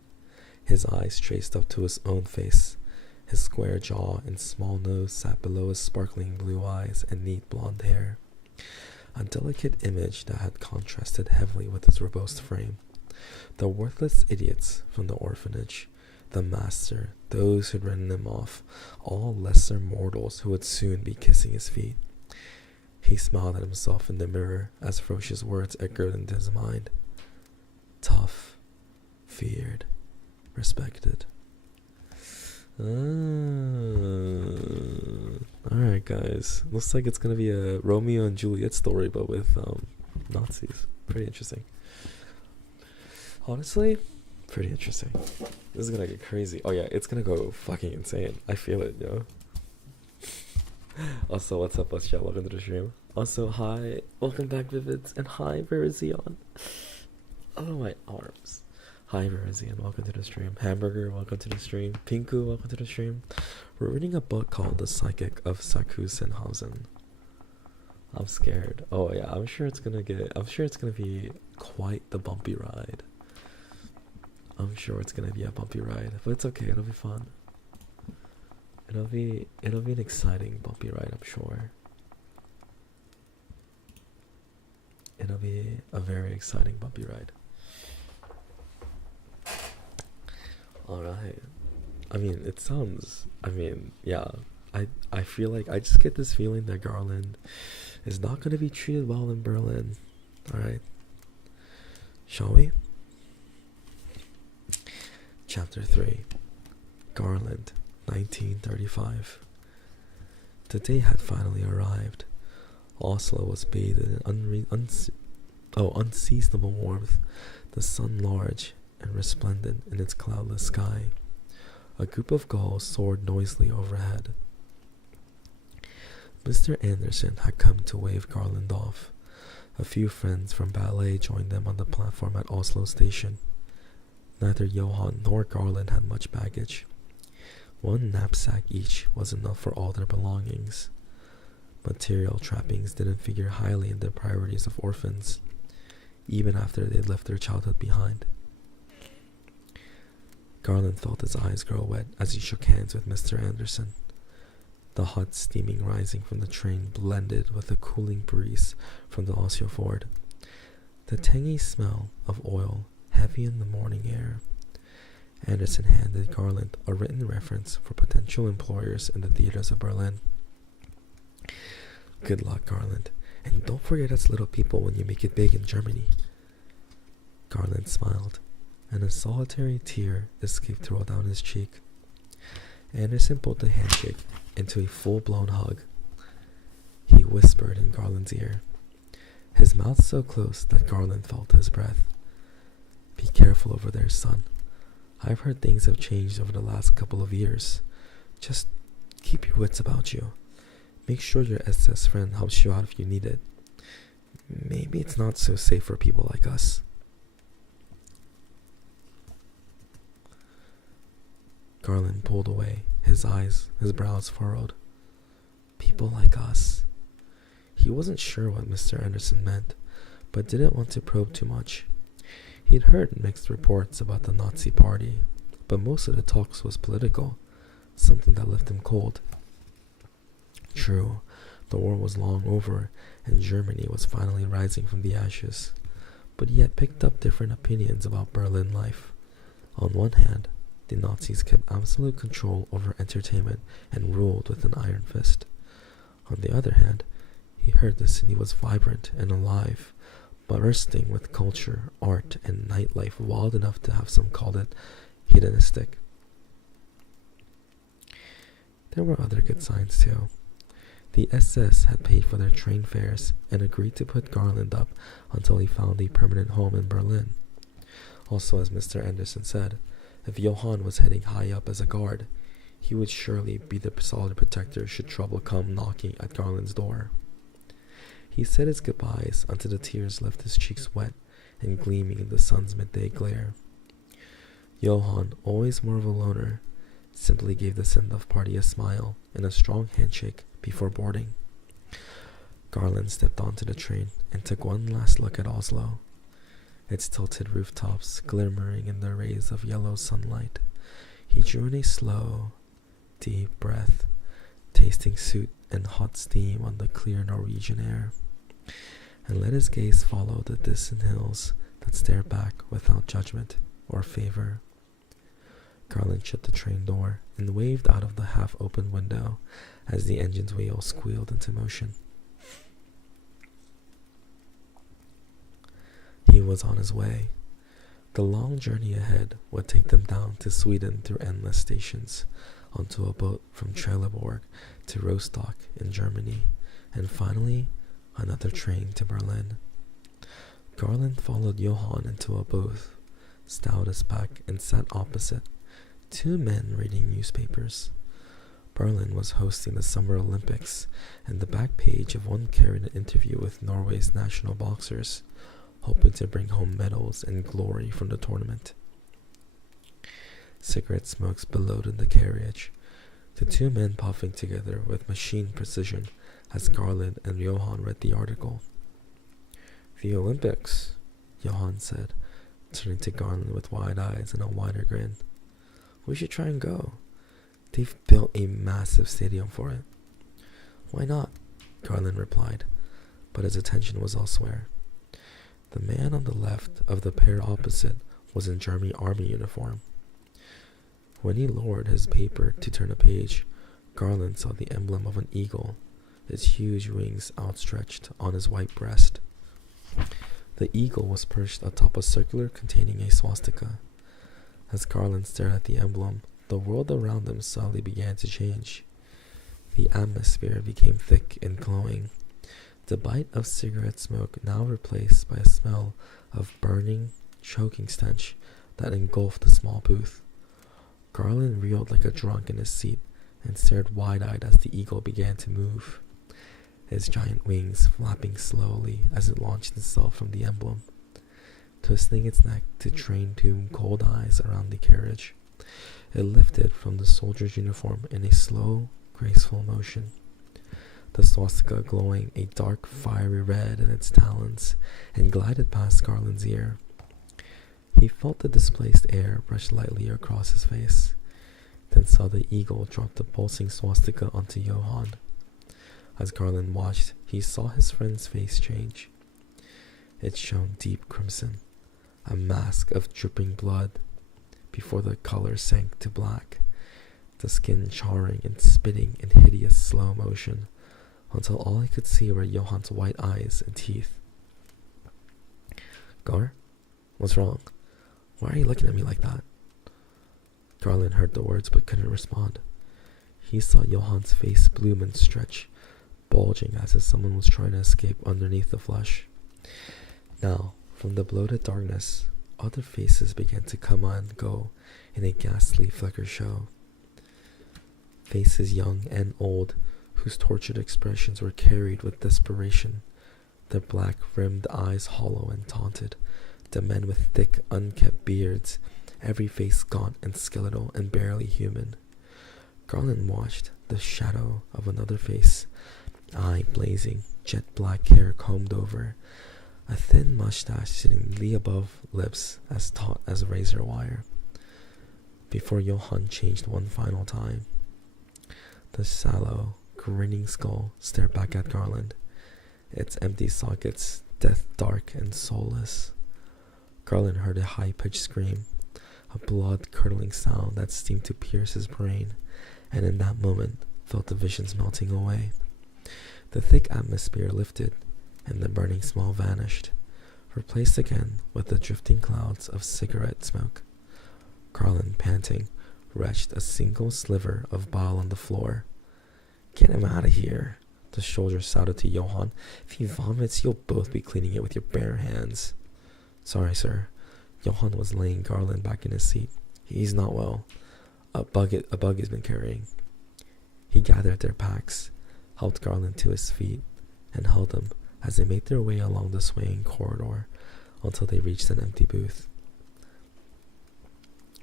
His eyes traced up to his own face. His square jaw and small nose sat below his sparkling blue eyes and neat blonde hair, a delicate image that had contrasted heavily with his robust frame. The worthless idiots from the orphanage, the master, those who'd written him off, all lesser mortals who would soon be kissing his feet. He smiled at himself in the mirror as Frosch's words echoed into his mind. Tough, feared, respected. Alright guys, looks like it's gonna be a Romeo and Juliet story but with Nazis. Pretty interesting. Honestly, pretty interesting. This is gonna get crazy. Oh yeah, it's gonna go fucking insane. I feel it, yo. Also, what's up, Let's Chat? Welcome to the stream. Also, hi, welcome back, Vivids, and hi, Verizion. Oh, my arms. Hi, Verizion, welcome to the stream. Hamburger, welcome to the stream. Pinku, welcome to the stream. We're reading a book called The Psychic of Sachsenhausen. I'm scared. Oh yeah, I'm sure it's gonna be quite the bumpy ride. I'm sure it's gonna be a bumpy ride, but it's okay, it'll be fun. It'll be an exciting bumpy ride, I'm sure. It'll be a very exciting bumpy ride. Alright. Yeah. I feel like I just get this feeling that Garland is not gonna be treated well in Berlin. Alright. Shall we? Chapter 3. Garland, 1935. The day had finally arrived. Oslo was bathed in unseasonable warmth, the sun large and resplendent in its cloudless sky. A group of gulls soared noisily overhead. Mr. Anderson had come to wave Garland off. A few friends from ballet joined them on the platform at Oslo station. Neither Johann nor Garland had much baggage. One knapsack each was enough for all their belongings. Material trappings didn't figure highly in the priorities of orphans, even after they'd left their childhood behind. Garland felt his eyes grow wet as he shook hands with Mr. Anderson. The hot steaming rising from the train blended with the cooling breeze from the Oslo Ford. The tangy smell of oil heavy in the morning air. Anderson handed Garland a written reference for potential employers in the theaters of Berlin. Good luck, Garland, and don't forget us little people when you make it big in Germany. Garland smiled, and a solitary tear escaped to roll down his cheek. Anderson pulled the handshake into a full-blown hug. He whispered in Garland's ear, his mouth so close that Garland felt his breath. Be careful over there, son. I've heard things have changed over the last couple of years. Just keep your wits about you. Make sure your SS friend helps you out if you need it. Maybe it's not so safe for people like us. Garland pulled away, his brows furrowed. People like us. He wasn't sure what Mr. Anderson meant, but didn't want to probe too much. He'd heard mixed reports about the Nazi Party, but most of the talks was political, something that left him cold. True, the war was long over, and Germany was finally rising from the ashes, but he had picked up different opinions about Berlin life. On one hand, the Nazis kept absolute control over entertainment and ruled with an iron fist. On the other hand, he heard the city was vibrant and alive, bursting with culture, art, and nightlife wild enough to have some called it hedonistic. There were other good signs too. The SS had paid for their train fares and agreed to put Garland up until he found a permanent home in Berlin. Also, as Mr. Anderson said, if Johann was heading high up as a guard, he would surely be the solid protector should trouble come knocking at Garland's door. He said his goodbyes until the tears left his cheeks wet and gleaming in the sun's midday glare. Johann, always more of a loner, simply gave the send-off party a smile and a strong handshake before boarding. Garland stepped onto the train and took one last look at Oslo, its tilted rooftops glimmering in the rays of yellow sunlight. He drew in a slow, deep breath, tasting soot and hot steam on the clear Norwegian air, and let his gaze follow the distant hills that stared back without judgment or favor. Garland shut the train door and waved out of the half-open window as the engine's wheel squealed into motion. He was on his way. The long journey ahead would take them down to Sweden through endless stations, onto a boat from Trelleborg to Rostock in Germany, and finally another train to Berlin. Garland followed Johann into a booth, stowed his pack, and sat opposite, two men reading newspapers. Berlin was hosting the Summer Olympics, and the back page of one carried an interview with Norway's national boxers, hoping to bring home medals and glory from the tournament. Cigarette smokes billowed in the carriage, the two men puffing together with machine precision as Garland and Johann read the article. "The Olympics," Johann said, turning to Garland with wide eyes and a wider grin. "We should try and go. They've built a massive stadium for it." "Why not?" Garland replied, but his attention was elsewhere. The man on the left of the pair opposite was in German army uniform. When he lowered his paper to turn a page, Garland saw the emblem of an eagle, its huge wings outstretched on his white breast. The eagle was perched atop a circular containing a swastika. As Garland stared at the emblem, the world around him suddenly began to change. The atmosphere became thick and glowing, the bite of cigarette smoke now replaced by a smell of burning, choking stench that engulfed the small booth. Garland reeled like a drunk in his seat and stared wide-eyed as the eagle began to move, its giant wings flapping slowly as it launched itself from the emblem, twisting its neck to train two cold eyes around the carriage. It lifted from the soldier's uniform in a slow, graceful motion, the swastika glowing a dark, fiery red in its talons, and glided past Garland's ear. He felt the displaced air brush lightly across his face, then saw the eagle drop the pulsing swastika onto Johann. As Garland watched, he saw his friend's face change. It shone deep crimson, a mask of dripping blood, before the color sank to black, the skin charring and spitting in hideous slow motion, until all he could see were Johann's white eyes and teeth. "Gar? What's wrong? Why are you looking at me like that?" Garland heard the words but couldn't respond. He saw Johann's face bloom and stretch, bulging as if someone was trying to escape underneath the flesh. Now, from the bloated darkness, other faces began to come and go in a ghastly flicker show. Faces young and old, whose tortured expressions were carried with desperation, their black-rimmed eyes hollow and taunted, the men with thick, unkempt beards, every face gaunt and skeletal and barely human. Garland watched the shadow of another face, eye blazing, jet-black hair combed over, a thin mustache sitting neatly above lips as taut as razor wire, before Johann changed one final time. The sallow, grinning skull stared back at Garland, its empty sockets death-dark and soulless. Garland heard a high-pitched scream, a blood-curdling sound that seemed to pierce his brain, and in that moment felt the visions melting away. The thick atmosphere lifted, and the burning smell vanished, replaced again with the drifting clouds of cigarette smoke. Garland, panting, wretched a single sliver of bile on the floor. "Get him out of here," the soldier shouted to Johann. "If he vomits, you'll both be cleaning it with your bare hands." "Sorry, sir." Johann was laying Garland back in his seat. "He's not well. A bug he's been carrying." He gathered their packs, helped Garland to his feet, and held him as they made their way along the swaying corridor until they reached an empty booth.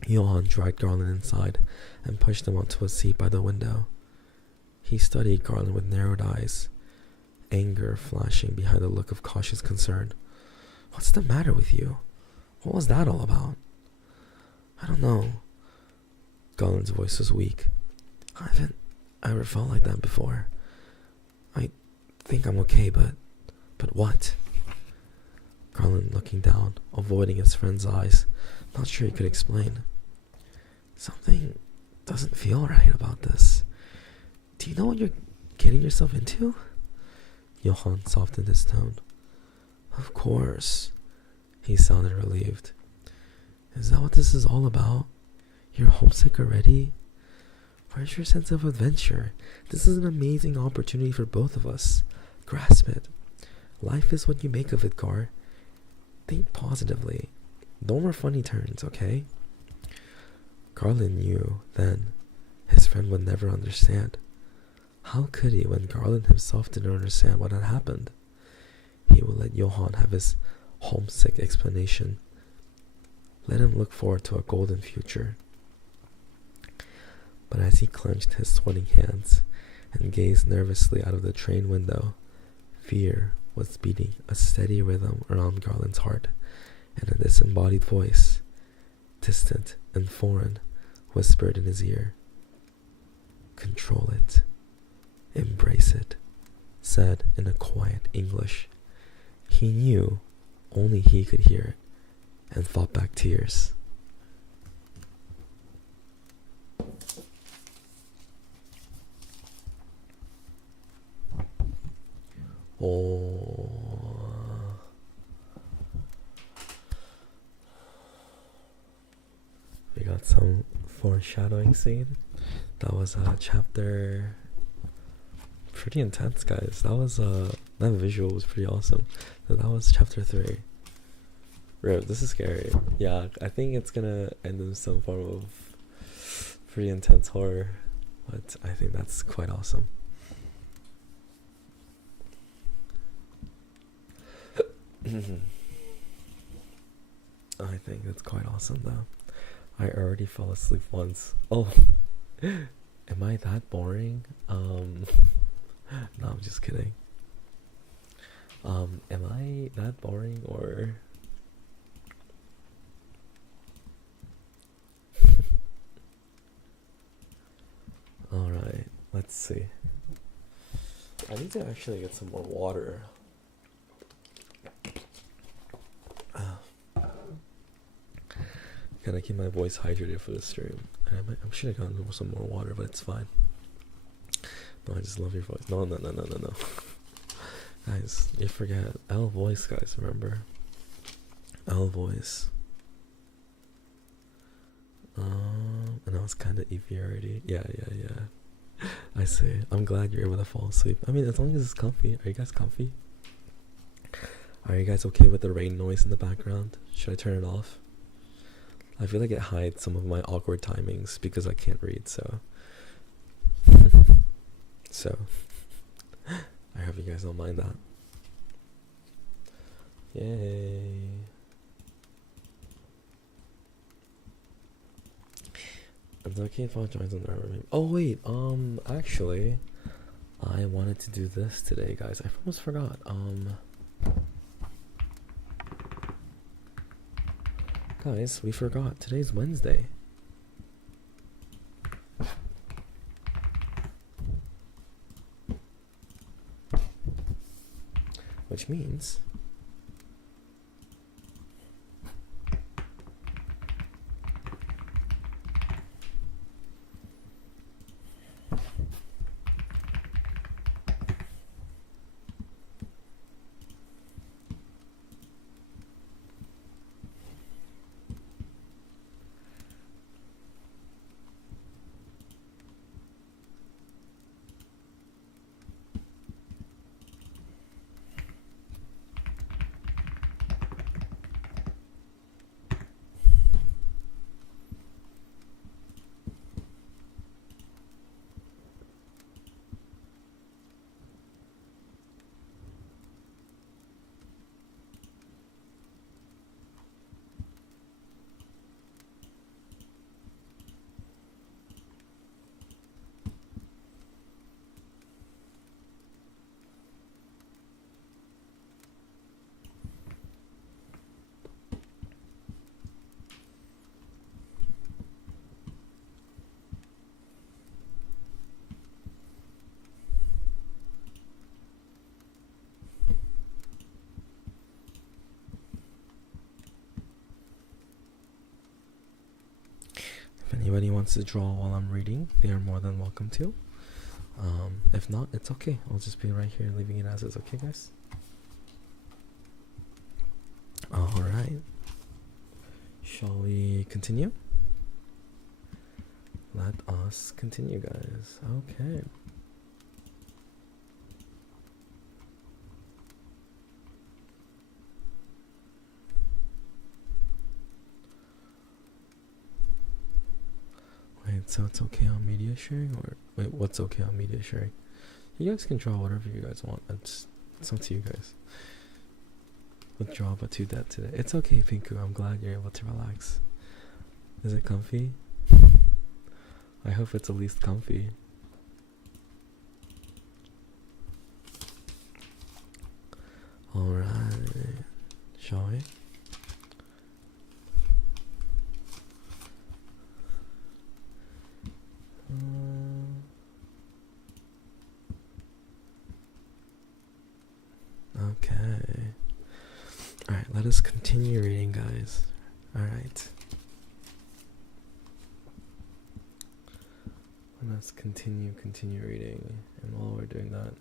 Johann dragged Garland inside and pushed him onto a seat by the window. He studied Garland with narrowed eyes, anger flashing behind a look of cautious concern. "What's the matter with you? What was that all about?" "I don't know." Garland's voice was weak. "I haven't ever felt like that before. I think I'm okay, but what?" Garland looking down, avoiding his friend's eyes, not sure he could explain. "Something doesn't feel right about this. Do you know what you're getting yourself into?" Johann softened his tone. "Of course." He sounded relieved. "Is that what this is all about? You're homesick already? Where's your sense of adventure? This is an amazing opportunity for both of us. Grasp it. Life is what you make of it, Gar. Think positively. No more funny turns, okay?" Garland knew then his friend would never understand. How could he when Garland himself didn't understand what had happened? He would let Johann have his homesick explanation. Let him look forward to a golden future. But as he clenched his sweating hands and gazed nervously out of the train window, fear was beating a steady rhythm around Garland's heart, and a disembodied voice, distant and foreign, whispered in his ear, "Control it. Embrace it," said in a quiet English. He knew only he could hear it, and fought back tears. Oh. We got some foreshadowing scene. That was chapter. Pretty intense, guys. That was that visual was pretty awesome. So that was chapter 3. Rip, this is scary. Yeah, I think it's gonna end in some form of pretty intense horror, but I think that's quite awesome. I think that's quite awesome though. I already fell asleep once. Oh, am I that boring? No, I'm just kidding. Am I that boring or? Alright, let's see. I need to actually get some more water. Gotta keep my voice hydrated for the stream. I'm sure I got some more water, but it's fine. No, I just love your voice. No. Guys, you forget. L voice, guys, remember? L voice. And I was kind of infuriated. Yeah. I see. I'm glad you're able to fall asleep. I mean, as long as it's comfy. Are you guys comfy? Are you guys okay with the rain noise in the background? Should I turn it off? I feel like it hides some of my awkward timings because I can't read, so. So, I hope you guys don't mind that. Yay. It's okay if I join on the Remy. Oh wait, actually, I wanted to do this today, guys. I almost forgot. Guys, we forgot. Today's Wednesday. Which means wants to draw while I'm reading, they are more than welcome to. If not, it's okay. I'll just be right here leaving it as is. Okay, guys? Alright. Shall we continue? Let us continue, guys. Okay. Wait, so it's okay on media sharing? Or wait, what's okay on media sharing? You guys can draw whatever you guys want. It's up to you guys. We'll draw but too dead today. It's okay, Pinku. I'm glad you're able to relax. Is it comfy? I hope it's at least comfy. Alright. Shall we? Okay. Alright, let us continue reading, guys. Alright. Let's continue reading. And while we're doing that,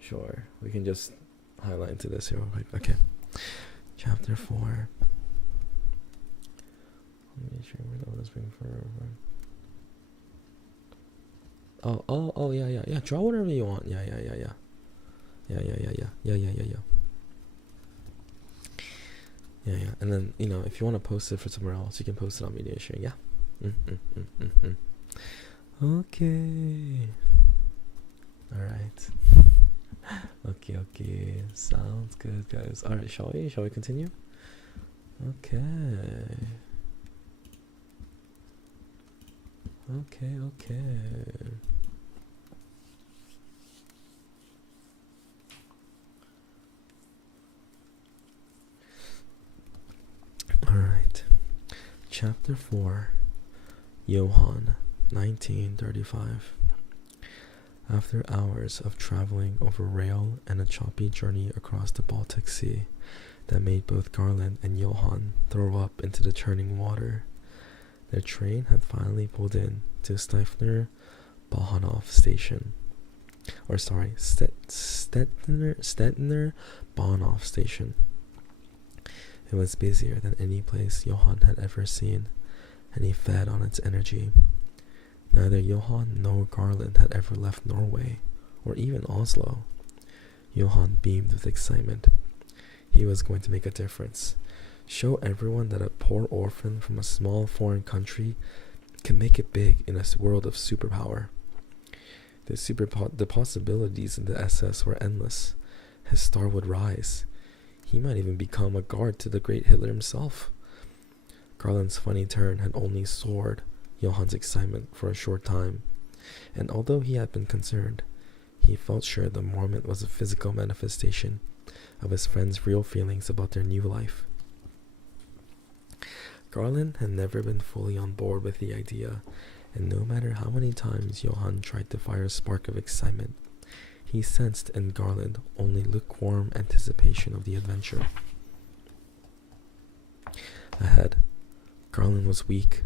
sure, we can just highlight into this here real quick. Okay. Chapter 4. Let me sure where that was being for. Oh, yeah. Draw whatever you want. Yeah. Yeah. And then, if you want to post it for somewhere else, you can post it on media sharing. Yeah. Okay. Alright. Okay. Sounds good, guys. Alright, shall we continue? Okay. Alright. Chapter 4. Johann, 1935. After hours of traveling over rail and a choppy journey across the Baltic Sea that made both Garland and Johann throw up into the churning water, their train had finally pulled in to Stettner Bahnhof station. Stettner Bahnhof station. It was busier than any place Johann had ever seen, and he fed on its energy. Neither Johann nor Garland had ever left Norway, or even Oslo. Johann beamed with excitement. He was going to make a difference. Show everyone that a poor orphan from a small foreign country can make it big in a world of superpower. The possibilities in the SS were endless. His star would rise. He might even become a guard to the great Hitler himself. Garland's funny turn had only soared Johann's excitement for a short time, and although he had been concerned, he felt sure the moment was a physical manifestation of his friend's real feelings about their new life. Garland had never been fully on board with the idea, and no matter how many times Johann tried to fire a spark of excitement, he sensed in Garland only lukewarm anticipation of the adventure. Ahead, Garland was weak.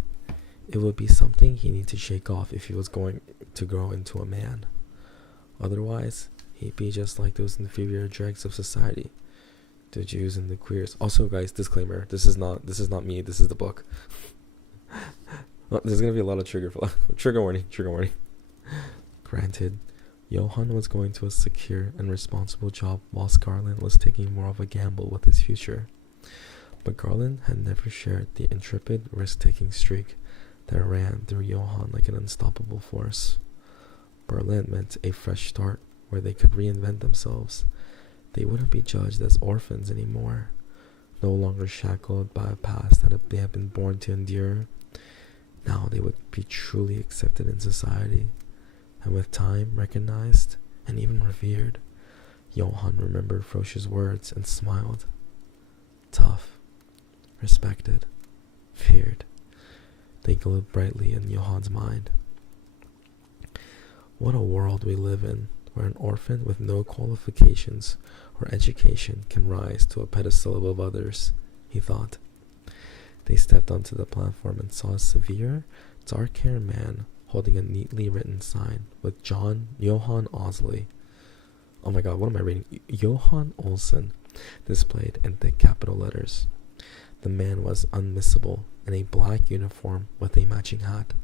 It would be something he needed to shake off if he was going to grow into a man. Otherwise, he'd be just like those inferior dregs of society, the Jews and the queers. Also, guys, disclaimer: this is not me. This is the book. There's gonna be a lot of trigger warning. Granted, Johann was going to a secure and responsible job, whilst Garland was taking more of a gamble with his future. But Garland had never shared the intrepid, risk-taking streak that ran through Johann like an unstoppable force. Berlin meant a fresh start where they could reinvent themselves. They wouldn't be judged as orphans anymore, no longer shackled by a past that they had been born to endure. Now they would be truly accepted in society, and with time recognized and even revered. Johann remembered Frosch's words and smiled. Tough, respected, feared. They glowed brightly in Johann's mind. What a world we live in, where an orphan with no qualifications or education can rise to a pedestal above others, he thought. They stepped onto the platform and saw a severe, dark-haired man holding a neatly written sign with Johan Osley. Oh my god, what am I reading? Johan Olsen, displayed in thick capital letters. The man was unmissable in a black uniform with a matching hat.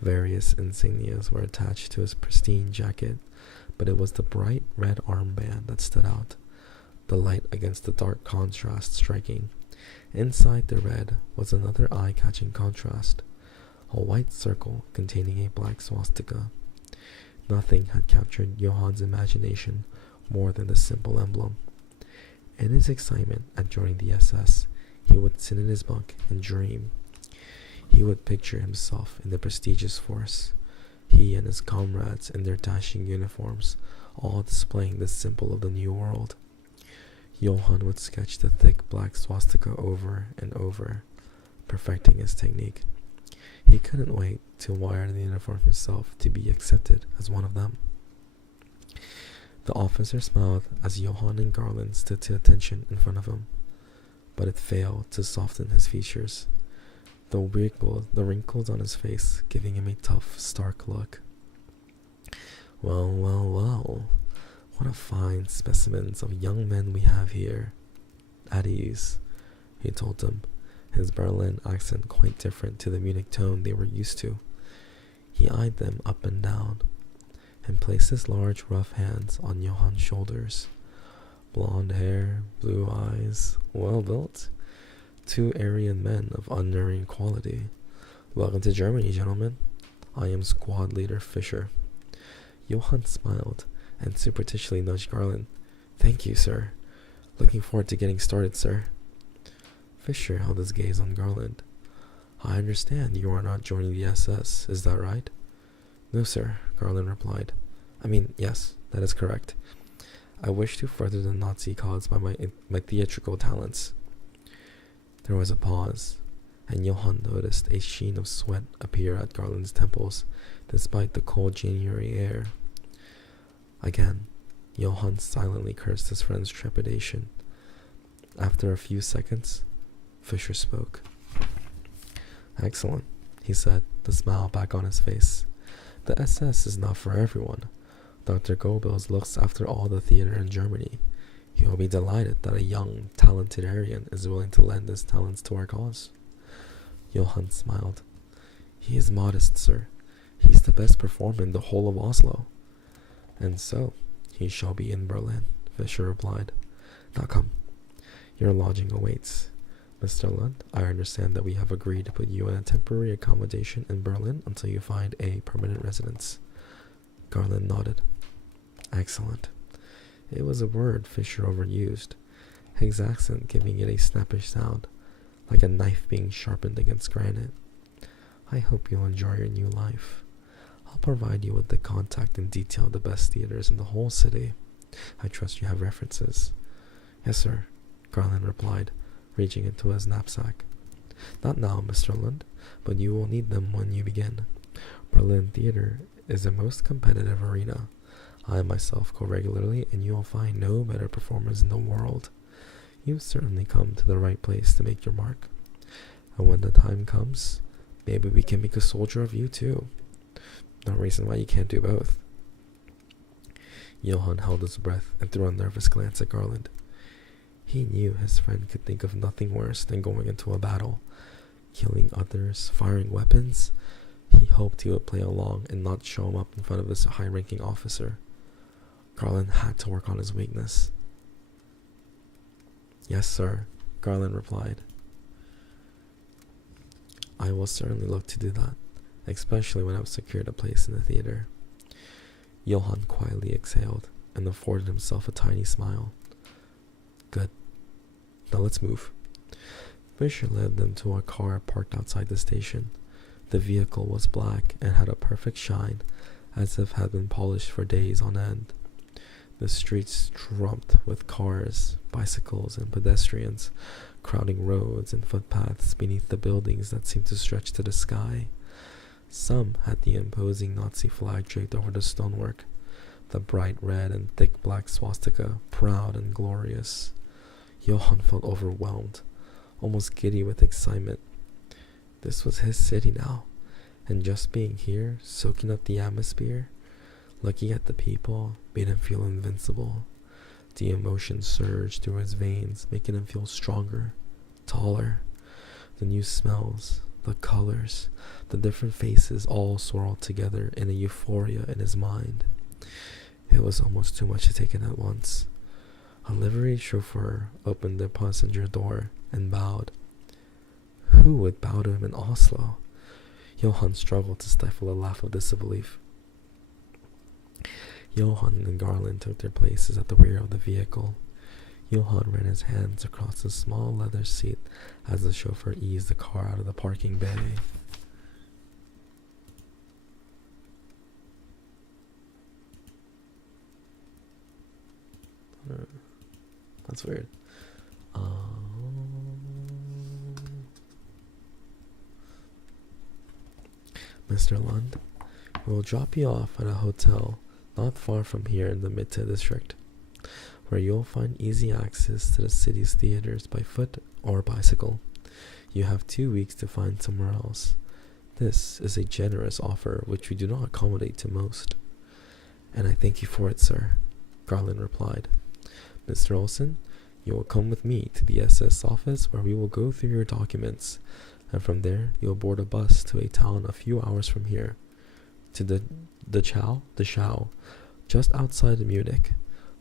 Various insignias were attached to his pristine jacket, but it was the bright red armband that stood out, the light against the dark contrast striking. Inside the red was another eye-catching contrast, a white circle containing a black swastika. Nothing had captured Johan's imagination more than the simple emblem. In his excitement at joining the SS, he would sit in his bunk and dream. He would picture himself in the prestigious force, he and his comrades in their dashing uniforms, all displaying the symbol of the new world. Johann would sketch the thick black swastika over and over, perfecting his technique. He couldn't wait to wear the uniform himself to be accepted as one of them. The officer smiled as Johann and Garland stood to attention in front of him, but it failed to soften his features, the wrinkles on his face giving him a tough, stark look. Well, what a fine specimens of young men we have here. At ease, he told them, his Berlin accent quite different to the Munich tone they were used to. He eyed them up and down, and placed his large, rough hands on Johann's shoulders. Blonde hair, blue eyes, well built. 2 Aryan men of unerring quality. Welcome to Germany, gentlemen. I am squad leader Fischer. Johann smiled and superstitiously nudged Garland. Thank you, sir. Looking forward to getting started, sir. Fischer held his gaze on Garland. I understand you are not joining the SS, is that right? No, sir, Garland replied. Yes, that is correct. I wish to further the Nazi cause by my theatrical talents. There was a pause, and Johann noticed a sheen of sweat appear at Garland's temples, despite the cold January air. Again, Johann silently cursed his friend's trepidation. After a few seconds, Fischer spoke. Excellent, he said, the smile back on his face. The SS is not for everyone. Dr. Goebbels looks after all the theater in Germany. He will be delighted that a young, talented Aryan is willing to lend his talents to our cause. Johann smiled. He is modest, sir. He's the best performer in the whole of Oslo. And so, he shall be in Berlin, Fischer replied. Now come. Your lodging awaits. Mr. Lund, I understand that we have agreed to put you in a temporary accommodation in Berlin until you find a permanent residence. Garland nodded. Excellent. It was a word Fischer overused, his accent giving it a snappish sound, like a knife being sharpened against granite. I hope you'll enjoy your new life. I'll provide you with the contact and detail of the best theaters in the whole city. I trust you have references. Yes, sir, Garland replied, reaching into his knapsack. Not now, Mr. Lund, but you will need them when you begin. Berlin theater is the most competitive arena. I myself go regularly, and you will find no better performers in the world. You've certainly come to the right place to make your mark. And when the time comes, maybe we can make a soldier of you too. No reason why you can't do both. Johann held his breath and threw a nervous glance at Garland. He knew his friend could think of nothing worse than going into a battle, killing others, firing weapons. He hoped he would play along and not show him up in front of his high-ranking officer. Garland had to work on his weakness. Yes, sir, Garland replied. I will certainly look to do that, especially when I've secured a place in the theater. Johann quietly exhaled and afforded himself a tiny smile. Good. Now let's move. Fischer led them to a car parked outside the station. The vehicle was black and had a perfect shine, as if it had been polished for days on end. The streets swamped with cars, bicycles, and pedestrians, crowding roads and footpaths beneath the buildings that seemed to stretch to the sky. Some had the imposing Nazi flag draped over the stonework, the bright red and thick black swastika, proud and glorious. Johann felt overwhelmed. almost giddy with excitement. This was his city now, and just being here, soaking up the atmosphere, looking at the people, made him feel invincible. The emotion surged through his veins, making him feel stronger, taller. The new smells, the colors, the different faces all swirled together in a euphoria in his mind. It was almost too much to take in at once. A liveried chauffeur opened the passenger door and bowed. Who would bow to him in Oslo? Johan struggled to stifle a laugh of disbelief. Johan and Garland took their places at the rear of the vehicle. Johan ran his hands across the small leather seat as the chauffeur eased the car out of the parking bay. That's weird. Mr. Lund, we'll drop you off at a hotel not far from here in the Mitte district, where you'll find easy access to the city's theaters by foot or bicycle. You have 2 weeks to find somewhere else. This is a generous offer which we do not accommodate to most. And I thank you for it, sir, Garland replied. Mr. Olsen, you will come with me to the SS office where we will go through your documents, and from there you'll board a bus to a town a few hours from here, to the Schau, just outside of Munich,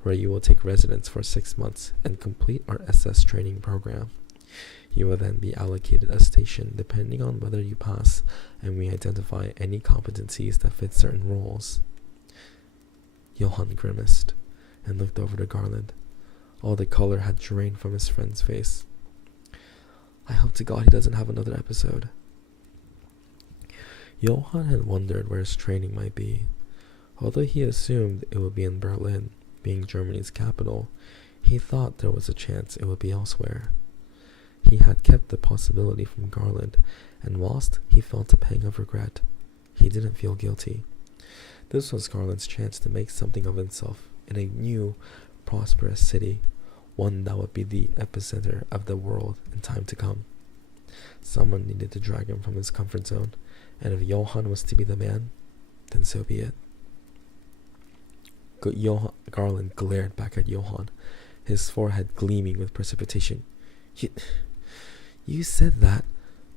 where you will take residence for 6 months and complete our SS training program. You will then be allocated a station depending on whether you pass, and we identify any competencies that fit certain roles. Johan grimaced and looked over to Garland. All the color had drained from his friend's face. I hope to God he doesn't have another episode. Johan had wondered where his training might be. Although he assumed it would be in Berlin, being Germany's capital, he thought there was a chance it would be elsewhere. He had kept the possibility from Garland, and whilst he felt a pang of regret, he didn't feel guilty. This was Garland's chance to make something of himself in a new, prosperous city, one that would be the epicenter of the world in time to come. Someone needed to drag him from his comfort zone, and if Johan was to be the man, then so be it. Garland glared back at Johan, his forehead gleaming with precipitation. You said that,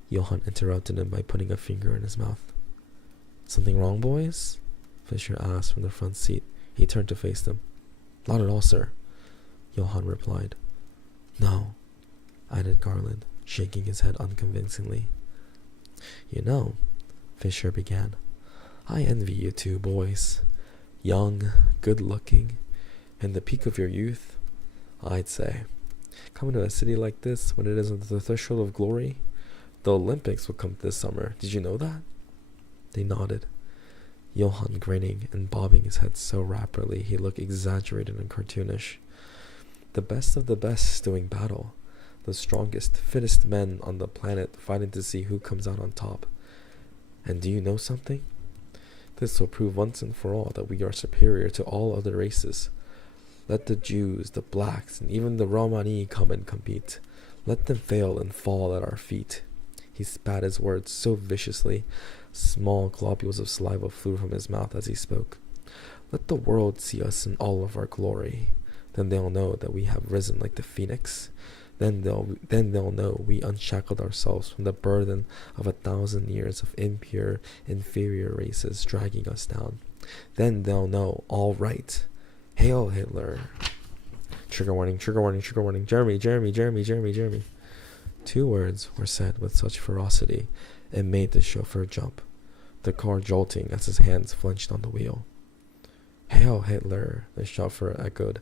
Johan interrupted him by putting a finger in his mouth. Something wrong, boys? Fisher asked from the front seat. He turned to face them. Not at all, sir, Johan replied. No, added Garland, shaking his head unconvincingly. You know, Fisher began, I envy you two boys. Young, good-looking, in the peak of your youth, I'd say. Coming to a city like this when it is on the threshold of glory? The Olympics will come this summer. Did you know that? They nodded, Johan grinning and bobbing his head so rapidly he looked exaggerated and cartoonish. The best of the best doing battle. The strongest, fittest men on the planet fighting to see who comes out on top. And do you know something? This will prove once and for all that we are superior to all other races. Let the Jews, the blacks, and even the Romani come and compete. Let them fail and fall at our feet. He spat his words so viciously, small globules of saliva flew from his mouth as he spoke. Let the world see us in all of our glory. Then they'll know that we have risen like the phoenix. Then they'll know we unshackled ourselves from the burden of 1,000 years of impure, inferior races dragging us down. Then they'll know, all right. Hail Hitler. Trigger warning, trigger warning, trigger warning. Jeremy, Jeremy, Jeremy, Jeremy, Jeremy. 2 words were said with such ferocity, it made the chauffeur jump, the car jolting as his hands flinched on the wheel. Hail Hitler, the chauffeur echoed.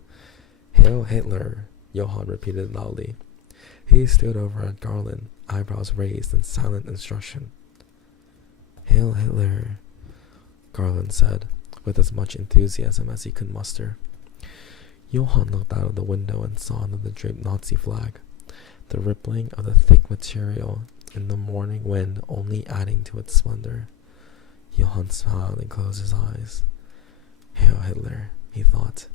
Hail Hitler, Johan repeated loudly. He stood over at Garland, eyebrows raised in silent instruction. Hail Hitler, Garland said, with as much enthusiasm as he could muster. Johan looked out of the window and saw another draped Nazi flag, the rippling of the thick material in the morning wind only adding to its splendor. Johan smiled and closed his eyes. Hail Hitler, he thought.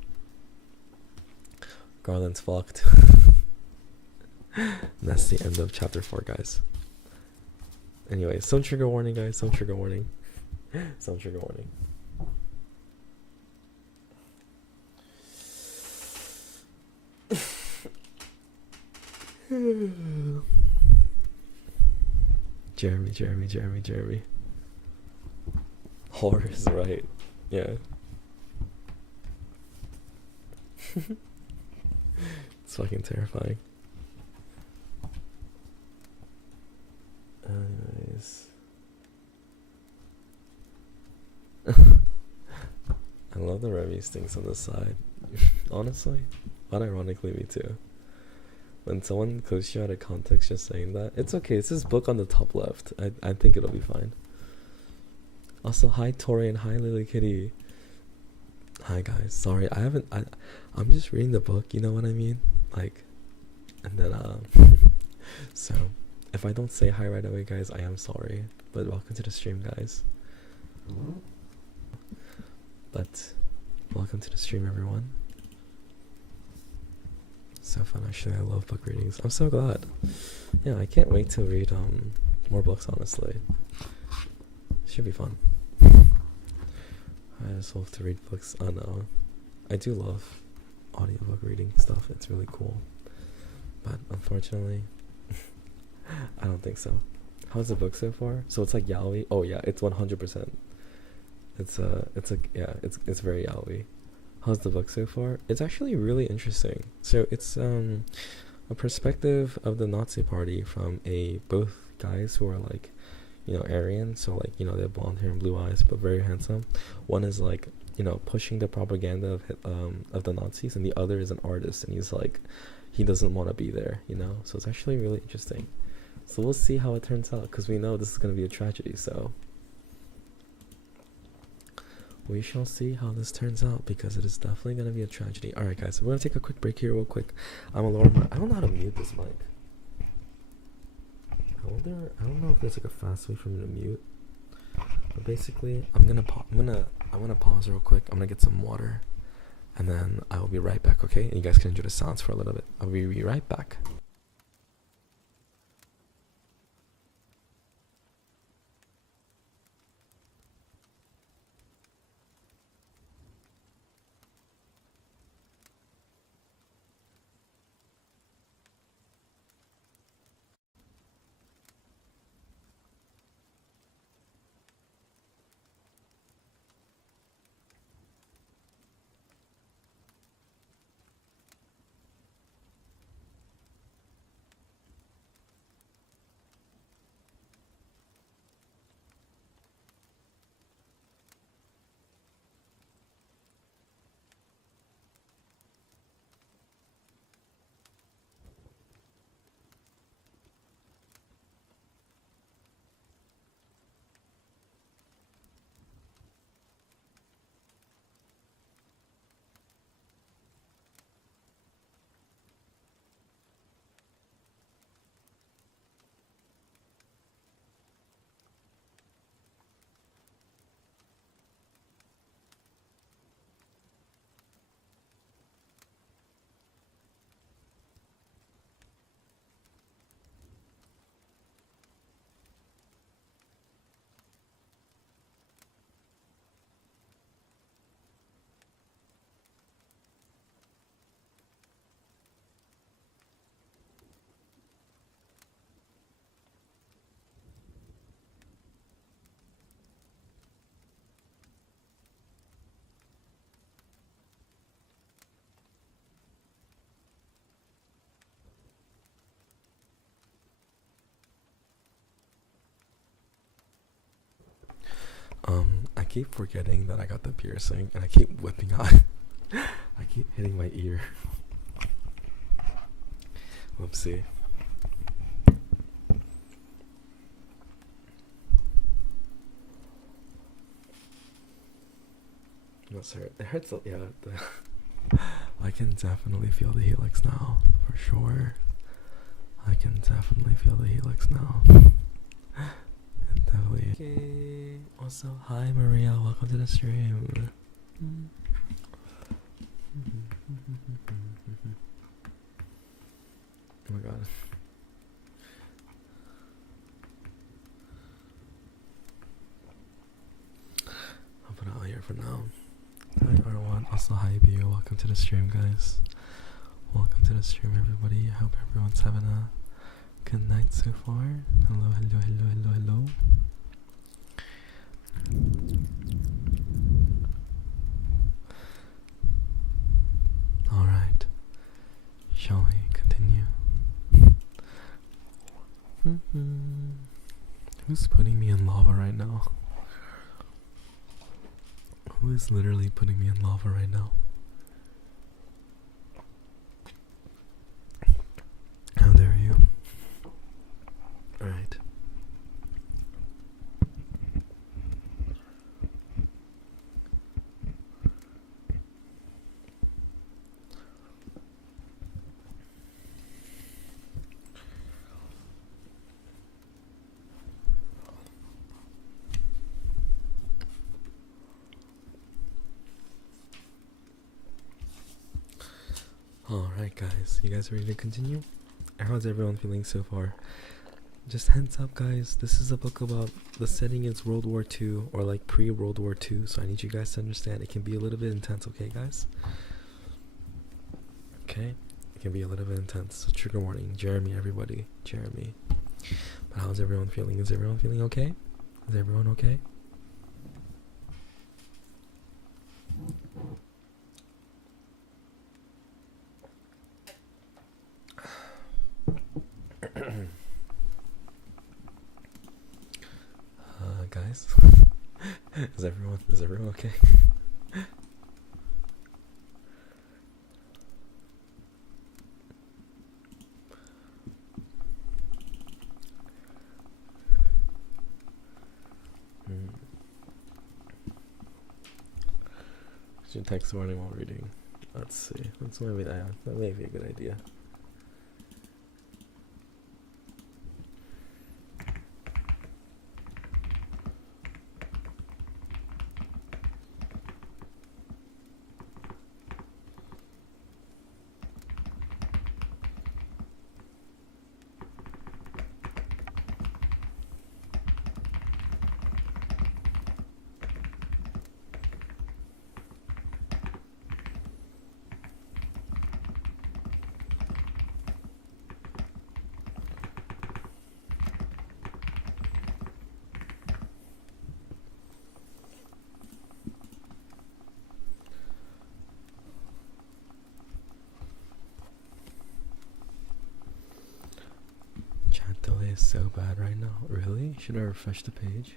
Garland's fucked. That's the end of chapter 4, guys. Anyway, some trigger warning, guys. Some trigger warning. Some trigger warning. Jeremy. Horror is right. Yeah. It's fucking terrifying. Anyways. I love the Remy stings on the side. Honestly. Unironically, me too. When someone quotes you out of context just saying that, it's okay. It's this book on the top left. I think it'll be fine. Also, hi Tori and hi Lily Kitty. Hi guys. Sorry, I'm just reading the book, you know what I mean? Like, and then so if I don't say hi right away, guys, I am sorry. But welcome to the stream, guys. But welcome to the stream, everyone. So fun, actually. I love book readings. I'm so glad. Yeah, I can't wait to read more books, honestly. Should be fun. I just love to read books. Oh no, I do love audiobook reading stuff. It's really cool. But unfortunately, I don't think so. How's the book so far? So it's like yaoi. Oh yeah, it's 100%. It's like, yeah, it's very yaoi. How's the book so far? It's actually really interesting. So it's a perspective of the Nazi party from both guys who are like, you know, Aryan, so like, you know, they have blonde hair and blue eyes, but very handsome. One is like, you know, pushing the propaganda of the Nazis, and the other is an artist, and he's like, he doesn't want to be there, you know. So it's actually really interesting. So we'll see how it turns out, because we know this is going to be a tragedy. So we shall see how this turns out, because it is definitely going to be a tragedy. All right, guys, so we're going to take a quick break here real quick. I'm a lower mic. I don't know how to mute this mic. I don't know if there's like a fast way for me to mute. But basically, I'm gonna pause real quick. I'm gonna get some water, and then I will be right back. Okay, and you guys can enjoy the sounds for a little bit. I'll be right back. I keep forgetting that I got the piercing, and I keep whipping out. I keep hitting my ear. Whoopsie. That's hurt. It hurts. Yeah. I can definitely feel the helix now, for sure. I can definitely feel the helix now. Definitely. Okay. Also, hi Maria, welcome to the stream. Oh my god. welcome to the stream, guys. Welcome to the stream, everybody. I hope everyone's having a good night so far. Hello, hello, hello, hello, hello. Alright, shall we continue? Who's putting me in lava right now? Who is literally putting me in lava right now? How dare you? Alright. Alright guys, you guys ready to continue? How's everyone feeling so far? Just heads up guys, this is a book about the setting is World War II or like pre-World War II, so I need you guys to understand it can be a little bit intense, okay guys? Okay, it can be a little bit intense, so trigger warning, Jeremy everybody, Jeremy. But how's everyone feeling? Is everyone feeling okay? Is everyone okay? Guys, is everyone okay? Should text warning while reading. Let's see. That may be a good idea. Chat delay is so bad right now. Really? Should I refresh the page?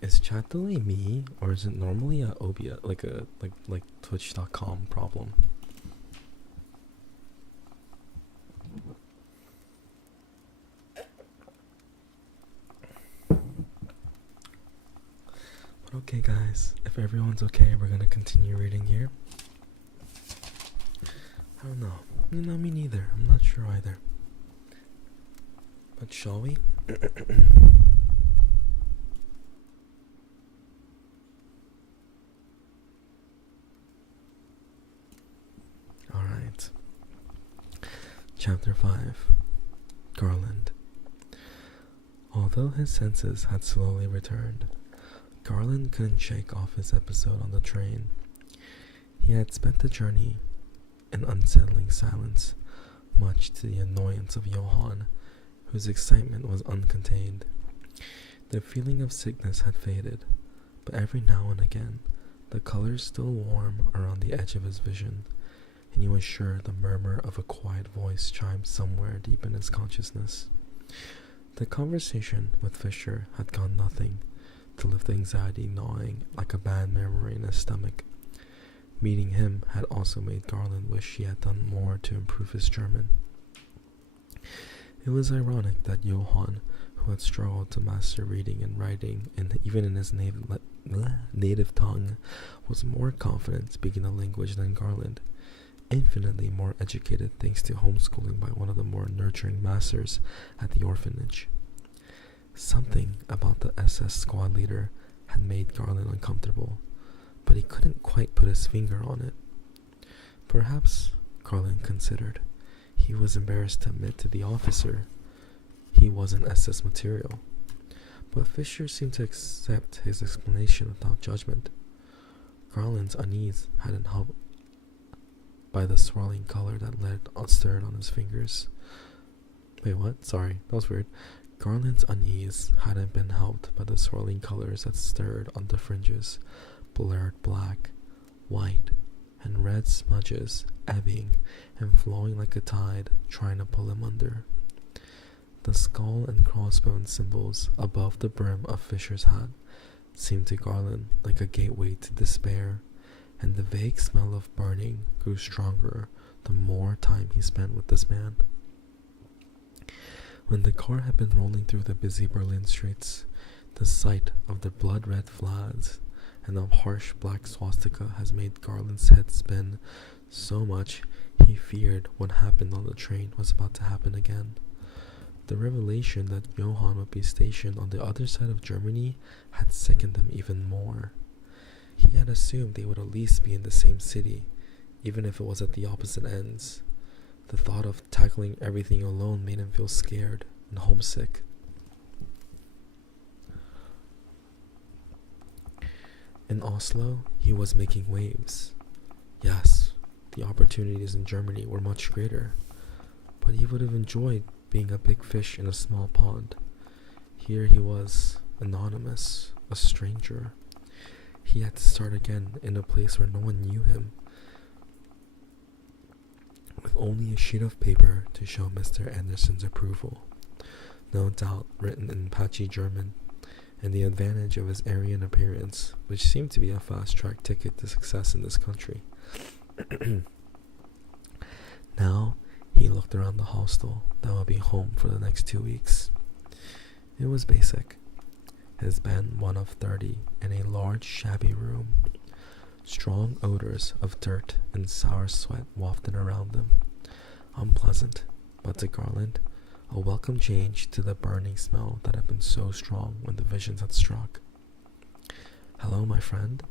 Is chat delay me, or is it normally a OBS, like Twitch.com problem? But okay guys, if everyone's okay, we're gonna continue reading here. I don't know. You know, me neither. I'm not sure either. But shall we? Alright. Chapter 5. Garland. Although his senses had slowly returned, Garland couldn't shake off his episode on the train. He had spent the journey in unsettling silence, much to the annoyance of Johann, whose excitement was uncontained. The feeling of sickness had faded, but every now and again, the colors still warm around the edge of his vision, and he was sure the murmur of a quiet voice chimed somewhere deep in his consciousness. The conversation with Fisher had gone nothing to lift the anxiety gnawing like a bad memory in his stomach. Meeting him had also made Garland wish he had done more to improve his German. It was ironic that Johann, who had struggled to master reading and writing, even in his native tongue, was more confident speaking the language than Garland, infinitely more educated thanks to homeschooling by one of the more nurturing masters at the orphanage. Something about the SS squad leader had made Garland uncomfortable, but he couldn't quite put his finger on it. Perhaps, Garland considered, he was embarrassed to admit to the officer he wasn't SS material, but Fisher seemed to accept his explanation without judgment. Garland's unease hadn't helped by the swirling color that led unstirred on his fingers. Wait, what? Sorry, that was weird. Garland's unease hadn't been helped by the swirling colors that stirred on the fringes, blurred black, white, and red smudges ebbing and flowing like a tide, trying to pull him under. The skull and crossbone symbols above the brim of Fisher's hat seemed to Garland like a gateway to despair, and the vague smell of burning grew stronger the more time he spent with this man. When the car had been rolling through the busy Berlin streets, the sight of the blood-red flags and the harsh black swastika has made Garland's head spin so much he feared what happened on the train was about to happen again. The revelation that Johann would be stationed on the other side of Germany had sickened him even more. He had assumed they would at least be in the same city, even if it was at the opposite ends. The thought of tackling everything alone made him feel scared and homesick. In Oslo, he was making waves. Yes, the opportunities in Germany were much greater, but he would have enjoyed being a big fish in a small pond. Here he was, anonymous, a stranger. He had to start again in a place where no one knew him, with only a sheet of paper to show Mr. Anderson's approval, no doubt written in patchy German, and the advantage of his Aryan appearance, which seemed to be a fast-track ticket to success in this country. Now, he looked around the hostel that would be home for the next 2 weeks. It was basic. His bed, one of 30, in a large, shabby room. Strong odors of dirt and sour sweat wafted around them. Unpleasant, but to Garland, a welcome change to the burning smell that had been so strong when the visions had struck. "Hello, my friend,"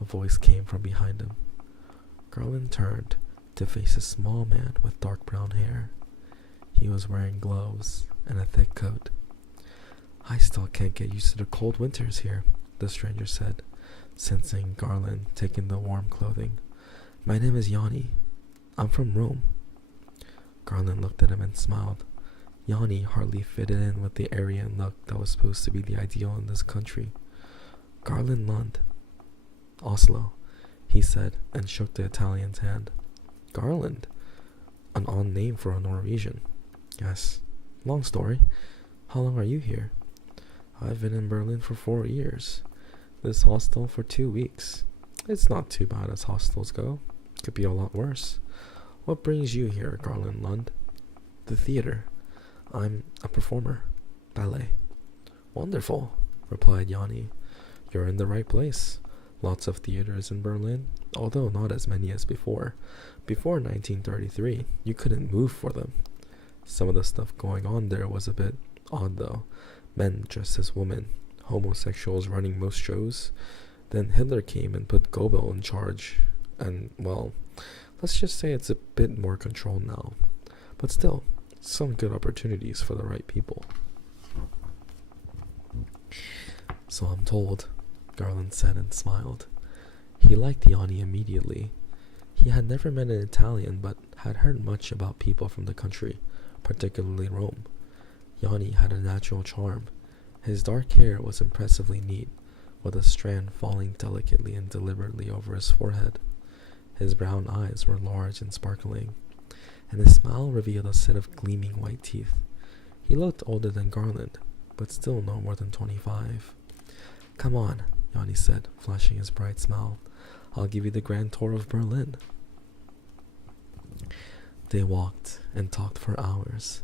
a voice came from behind him. Garland turned to face a small man with dark brown hair. He was wearing gloves and a thick coat. "I still can't get used to the cold winters here," the stranger said, sensing Garland taking the warm clothing. "My name is Yanni. I'm from Rome." Garland looked at him and smiled. Yanni hardly fitted in with the Aryan look that was supposed to be the ideal in this country. "Garland Lund. Oslo," he said, and shook the Italian's hand. "Garland? An odd name for a Norwegian." "Yes. Long story. How long are you here?" "I've been in Berlin for 4 years. This hostel for 2 weeks. It's not too bad as hostels go. Could be a lot worse. What brings you here, Garland Lund?" "The theater. I'm a performer. Ballet." "Wonderful," replied Yanni. "You're in the right place. Lots of theaters in Berlin, although not as many as before. Before 1933, you couldn't move for them. Some of the stuff going on there was a bit odd though. Men dressed as women, homosexuals running most shows. Then Hitler came and put Goebbels in charge, and, well, let's just say it's a bit more controlled now. But still, some good opportunities for the right people." "So I'm told," Garland said and smiled. He liked Yanni immediately. He had never met an Italian, but had heard much about people from the country, particularly Rome. Yanni had a natural charm. His dark hair was impressively neat, with a strand falling delicately and deliberately over his forehead. His brown eyes were large and sparkling, and his smile revealed a set of gleaming white teeth. He looked older than Garland, but still no more than 25. "Come on," Yanni said, flashing his bright smile. "I'll give you the grand tour of Berlin." They walked and talked for hours.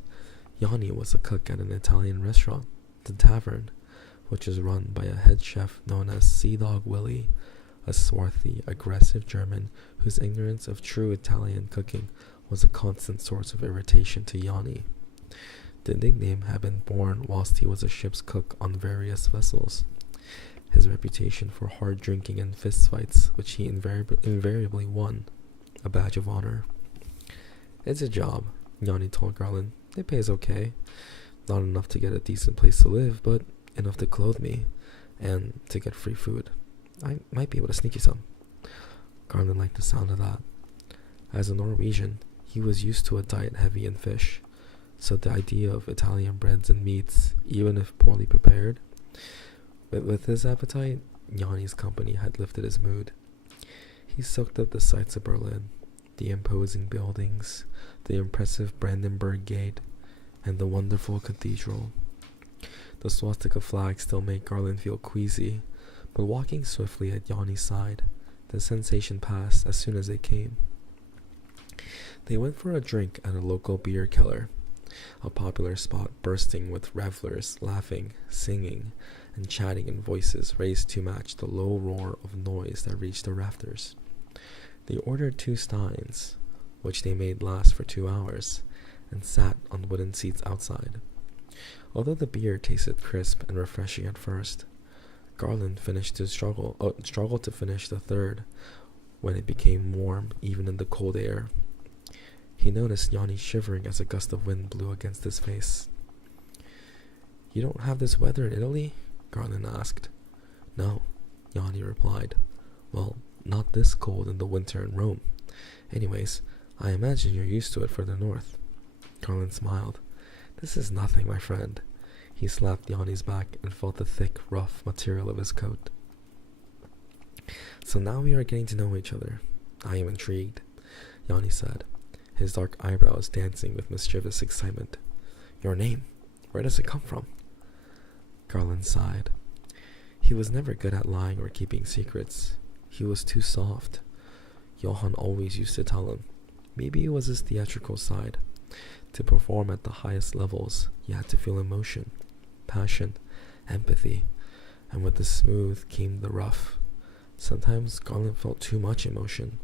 Yanni was a cook at an Italian restaurant, the Tavern, which is run by a head chef known as Sea Dog Willie, a swarthy, aggressive German whose ignorance of true Italian cooking was a constant source of irritation to Yanni. The nickname had been born whilst he was a ship's cook on various vessels. His reputation for hard drinking and fistfights, which he invariably won, a badge of honor. "It's a job," Yanni told Garland. "It pays okay. Not enough to get a decent place to live, but enough to clothe me, and to get free food. I might be able to sneak you some." Garland liked the sound of that. As a Norwegian, he was used to a diet heavy in fish, so the idea of Italian breads and meats, even if poorly prepared, with his appetite, Yanni's company had lifted his mood. He soaked up the sights of Berlin, the imposing buildings, the impressive Brandenburg Gate, and the wonderful cathedral. The swastika flag still made Garland feel queasy, but walking swiftly at Yanni's side, the sensation passed as soon as they came. They went for a drink at a local beer keller, a popular spot bursting with revelers laughing, singing, and chatting in voices raised to match the low roar of noise that reached the rafters. They ordered 2 steins, which they made last for 2 hours, and sat on wooden seats outside. Although the beer tasted crisp and refreshing at first, Garland struggled to finish the third when it became warm even in the cold air. He noticed Yanni shivering as a gust of wind blew against his face. "You don't have this weather in Italy?" Garland asked. "No," Yanni replied. "Well, not this cold in the winter in Rome. Anyways, I imagine you're used to it further north." Garland smiled. "This is nothing, my friend." He slapped Yanni's back and felt the thick, rough material of his coat. "So now we are getting to know each other. I am intrigued," Yanni said, his dark eyebrows dancing with mischievous excitement. "Your name, where does it come from?" Garland sighed. He was never good at lying or keeping secrets. He was too soft. Johann always used to tell him. Maybe it was his theatrical side. To perform at the highest levels, you had to feel emotion, passion, empathy, and with the smooth came the rough. Sometimes Garland felt too much emotion.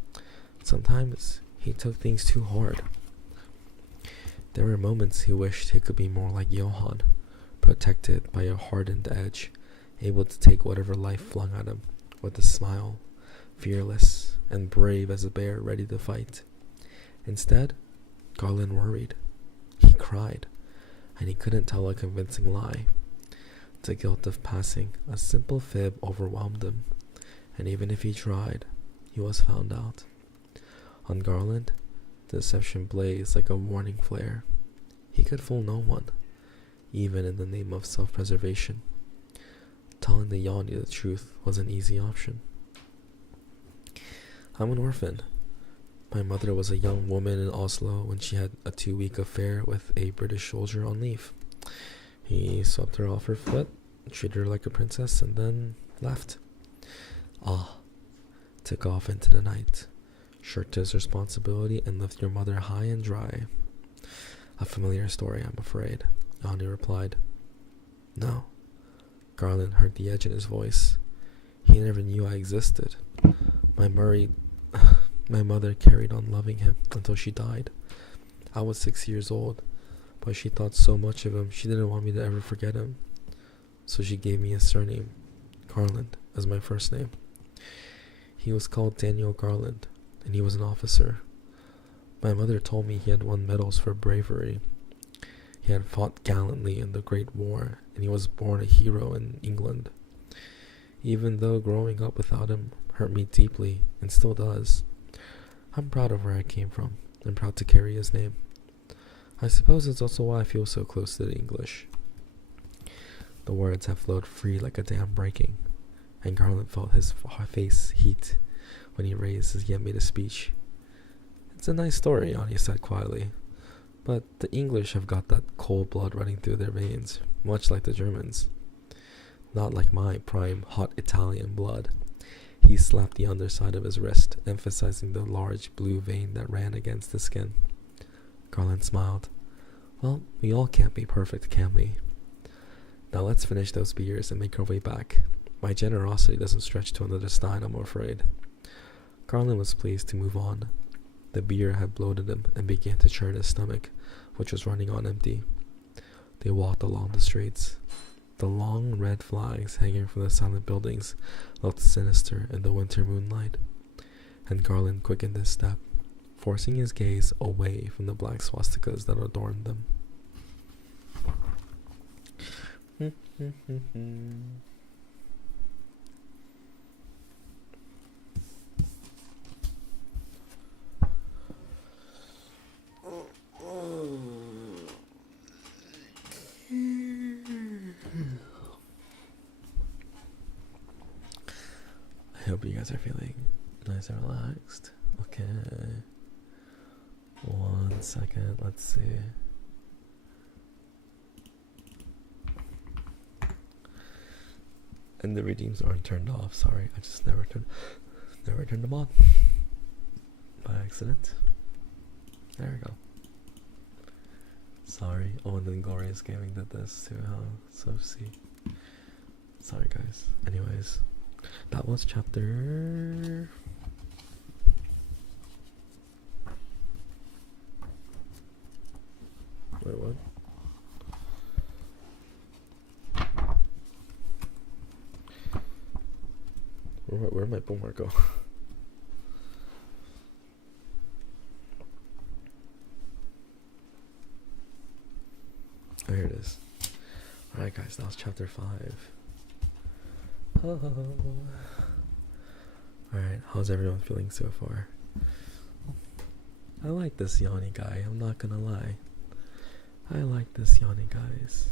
Sometimes he took things too hard. There were moments he wished he could be more like Johann, protected by a hardened edge, able to take whatever life flung at him with a smile, fearless and brave as a bear ready to fight. Instead, Garland worried. He cried, and he couldn't tell a convincing lie. The guilt of passing a simple fib overwhelmed him, and even if he tried, he was found out. On Garland, the deception blazed like a warning flare. He could fool no one, even in the name of self-preservation. Telling the Yanni the truth was an easy option. "I'm an orphan. My mother was a young woman in Oslo when she had a 2-week affair with a British soldier on leave. He swept her off her foot, treated her like a princess, and then left. Took off into the night, shirked his responsibility, and left your mother high and dry." "A familiar story, I'm afraid," Yanni replied. "No." Garland heard the edge in his voice. "He never knew I existed. My mother carried on loving him until she died. I was 6 years old, but she thought so much of him she didn't want me to ever forget him. So she gave me his surname, Garland, as my first name. He was called Daniel Garland, and he was an officer. My mother told me he had won medals for bravery. He had fought gallantly in the Great War, and he was born a hero in England. Even though growing up without him hurt me deeply, and still does, I'm proud of where I came from, and proud to carry his name. I suppose it's also why I feel so close to the English." The words had flowed free like a dam breaking, and Garland felt his face heat when he raised his yet made a speech. "It's a nice story," Yanni said quietly, "but the English have got that cold blood running through their veins, much like the Germans. Not like my prime hot Italian blood." He slapped the underside of his wrist, emphasizing the large blue vein that ran against the skin. Garland smiled. "Well, we all can't be perfect, can we? Now let's finish those beers and make our way back. My generosity doesn't stretch to another stein, I'm afraid." Garland was pleased to move on. The beer had bloated him and began to churn his stomach, which was running on empty. They walked along the streets. The long red flags hanging from the silent buildings looked sinister in the winter moonlight, and Garland quickened his step, forcing his gaze away from the black swastikas that adorned them. hope you guys are feeling nice and relaxed. Okay. 1 second, let's see. And the redeems aren't turned off, sorry. I just never turned them on. By accident. There we go. Sorry. Oh, and then Glorious Gaming did this too, huh? So see. Sorry guys. Anyways. That was chapter... Wait, what? Where'd my boomer go? Oh, here it is. Alright guys, that was chapter 5. Oh. Alright, how's everyone feeling so far? I like this Yanni guy, I'm not gonna lie. I like this Yanni guys.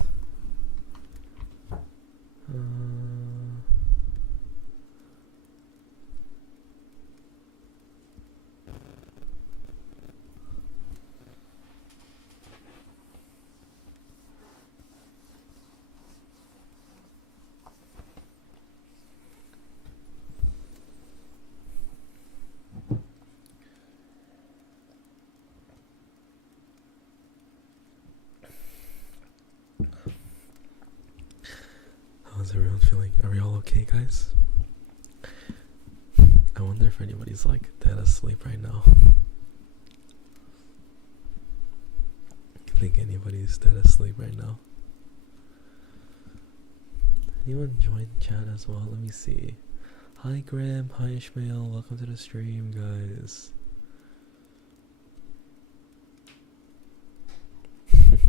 How's everyone feeling? Are we all okay, guys? I wonder if anybody's like dead asleep right now. I think anybody's dead asleep right now. Anyone join chat as well? Let me see. Hi Graham, hi Ishmael, welcome to the stream, guys.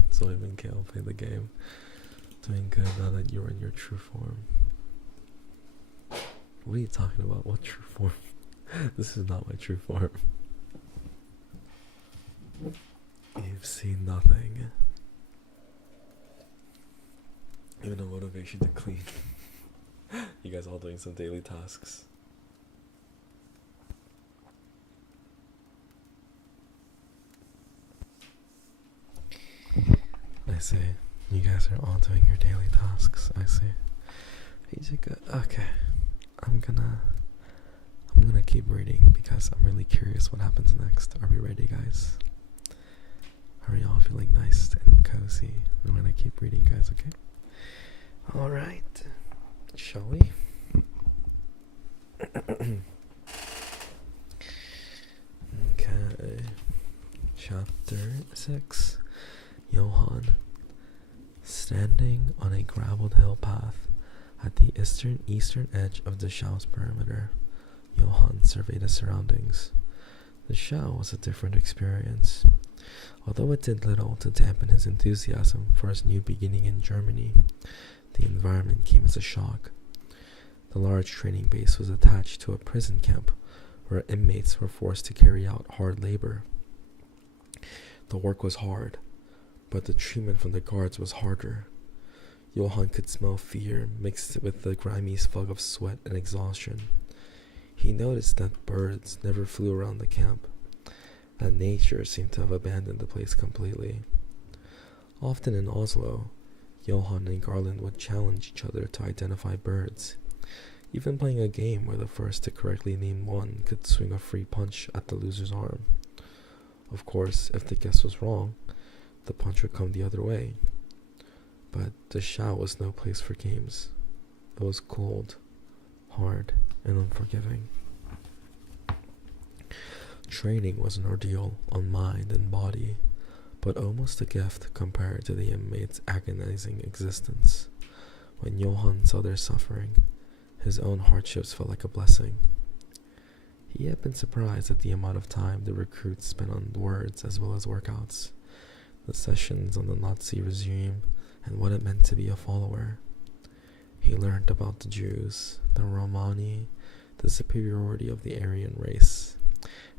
So even Kale played the game. Doing good now that you're in your true form. What are you talking about? What true form? This is not my true form. You've seen nothing. Even a motivation to clean. You guys all doing some daily tasks. I see. You guys are all doing your daily tasks. I see. Okay. I'm gonna keep reading because I'm really curious what happens next. Are we ready, guys? Are we all feeling nice and cozy? I'm gonna keep reading, guys, okay? Alright. Shall we? Okay. Chapter 6. Johann. Standing on a gravelled hill path at the eastern edge of the Schau's perimeter, Johann surveyed his surroundings. The Schau was a different experience. Although it did little to dampen his enthusiasm for his new beginning in Germany, the environment came as a shock. The large training base was attached to a prison camp where inmates were forced to carry out hard labor. The work was hard, but the treatment from the guards was harder. Johann could smell fear mixed with the grimy fog of sweat and exhaustion. He noticed that birds never flew around the camp, that nature seemed to have abandoned the place completely. Often in Oslo, Johann and Garland would challenge each other to identify birds, even playing a game where the first to correctly name one could swing a free punch at the loser's arm. Of course, if the guess was wrong, the punch would come the other way. But the Schau was no place for games. It was cold, hard, and unforgiving. Training was an ordeal on mind and body, but almost a gift compared to the inmate's agonizing existence. When Johann saw their suffering, his own hardships felt like a blessing. He had been surprised at the amount of time the recruits spent on words as well as workouts, the sessions on the Nazi regime, and what it meant to be a follower. He learned about the Jews, the Romani, the superiority of the Aryan race,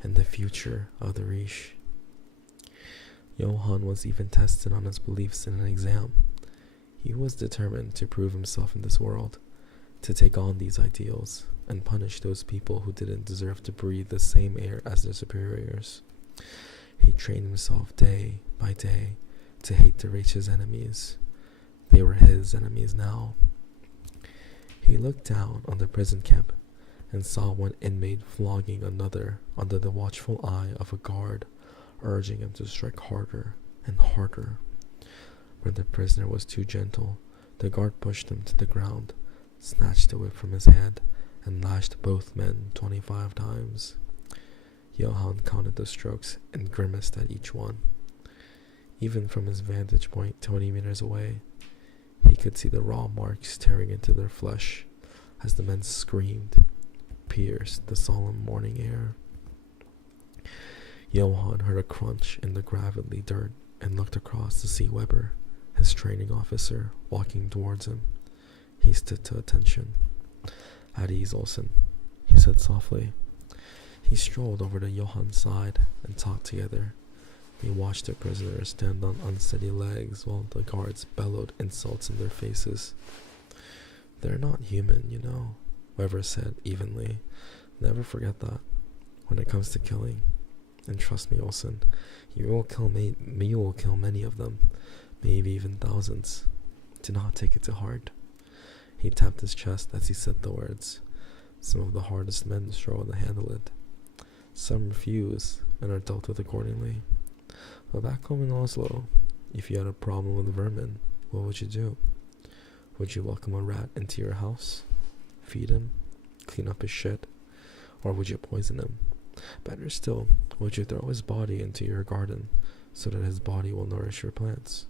and the future of the Reich. Johann was even tested on his beliefs in an exam. He was determined to prove himself in this world, to take on these ideals, and punish those people who didn't deserve to breathe the same air as their superiors. He trained himself day by day to hate to reach his enemies. They were his enemies now. He looked down on the prison camp and saw one inmate flogging another under the watchful eye of a guard, urging him to strike harder and harder. When the prisoner was too gentle, the guard pushed him to the ground, snatched the whip from his hand, and lashed both men 25 times. Johann counted the strokes and grimaced at each one. Even from his vantage point 20 meters away, he could see the raw marks tearing into their flesh as the men screamed, pierced the solemn morning air. Johann heard a crunch in the gravelly dirt and looked across to see Weber, his training officer, walking towards him. He stood to attention. "At ease, Olsen," he said softly. He strolled over to Johann's side and talked together. They watched the prisoners stand on unsteady legs while the guards bellowed insults in their faces. "They're not human, you know," Weber said evenly. "Never forget that when it comes to killing. And trust me, Olsen, you will kill many of them, maybe even thousands. Do not take it to heart." He tapped his chest as he said the words. "Some of the hardest men struggle to handle it. Some refuse and are dealt with accordingly. But back home in Oslo, if you had a problem with vermin, what would you do? Would you welcome a rat into your house? Feed him? Clean up his shit? Or would you poison him? Better still, would you throw his body into your garden so that his body will nourish your plants?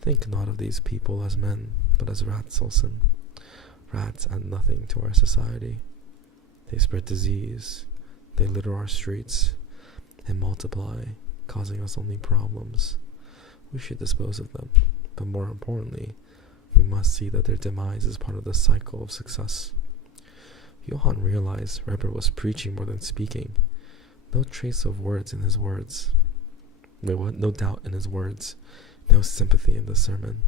Think not of these people as men, but as rats, Olsen. Rats add nothing to our society. They spread disease, they litter our streets, and multiply, causing us only problems. We should dispose of them, but more importantly, we must see that their demise is part of the cycle of success." Johann realized Weber was preaching more than speaking. No trace of words in his words. No doubt in his words. No sympathy in the sermon.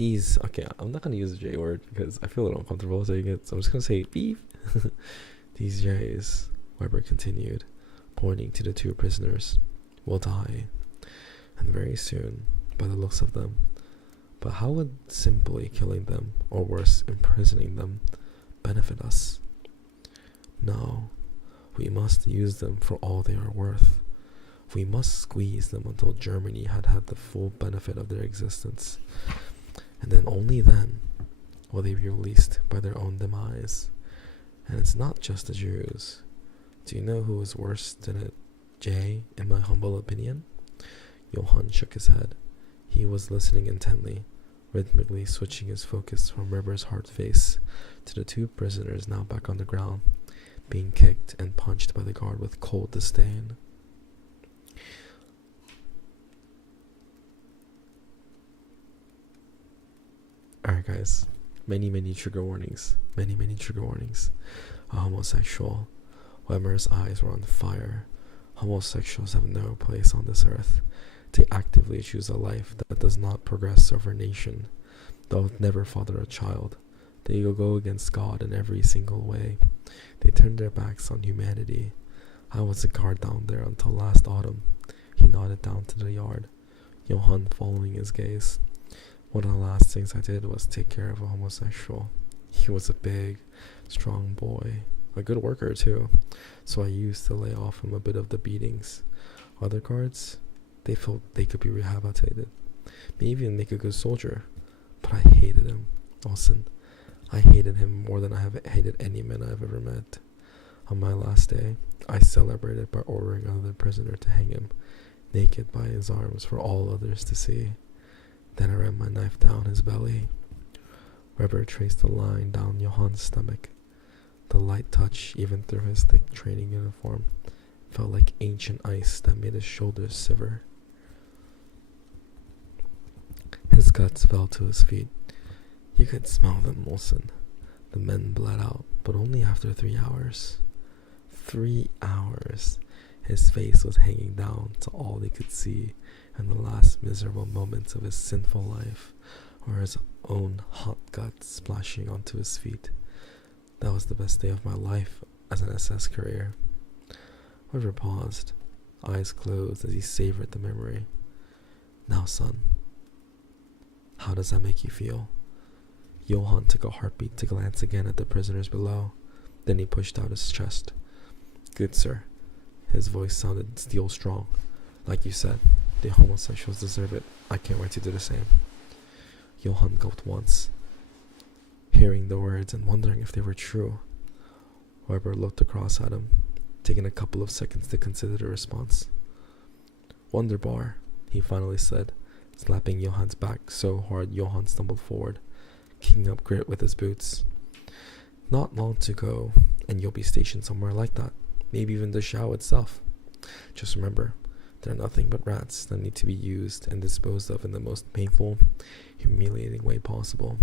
I'm not going to use the J word because I feel a little uncomfortable saying it, so I'm just going to say beef. "These J's," Weber continued, pointing to the two prisoners, "will die, and very soon, by the looks of them. But how would simply killing them, or worse, imprisoning them, benefit us? No, we must use them for all they are worth. We must squeeze them until Germany had the full benefit of their existence, and then only then will they be released by their own demise. And it's not just the Jews. Do you know who is worse than a J, in my humble opinion?" Johann shook his head. He was listening intently, rhythmically switching his focus from Weber's hard face to the two prisoners now back on the ground, being kicked and punched by the guard with cold disdain. Alright guys, many trigger warnings. Many trigger warnings. A homosexual. Weber's eyes were on fire. Homosexuals have no place on this earth. They actively choose a life that does not progress over a nation. They'll never father a child. They will go against God in every single way. They turn their backs on humanity. I was a guard down there until last autumn. He nodded down to the yard, Johann following his gaze. One of the last things I did was take care of a homosexual. He was a big, strong boy. A good worker too, so I used to lay off him a bit of the beatings. Other guards, they felt they could be rehabilitated, maybe even make a good soldier. But I hated him, Olsen. I hated him more than I have hated any man I've ever met. On my last day, I celebrated by ordering another prisoner to hang him, naked by his arms for all others to see. Then I ran my knife down his belly. Weber traced a line down Johann's stomach. The light touch, even through his thick training uniform, felt like ancient ice that made his shoulders shiver. His guts fell to his feet. You could smell them, Olsen. The men bled out, but only after 3 hours. 3 hours. His face was hanging down to all they could see, and the last miserable moments of his sinful life, or his own hot guts splashing onto his feet. That was the best day of my life as an SS courier. River paused, eyes closed as he savored the memory. Now, son, how does that make you feel? Johann took a heartbeat to glance again at the prisoners below. Then he pushed out his chest. Good, sir. His voice sounded steel strong. Like you said, the homosexuals deserve it. I can't wait to do the same. Johann gulped once, hearing the words and wondering if they were true. Weber looked across at him, taking a couple of seconds to consider the response. Wunderbar, he finally said, slapping Johann's back so hard Johann stumbled forward, kicking up grit with his boots. Not long to go, and you'll be stationed somewhere like that, maybe even the Schau itself. Just remember, they're nothing but rats that need to be used and disposed of in the most painful, humiliating way possible.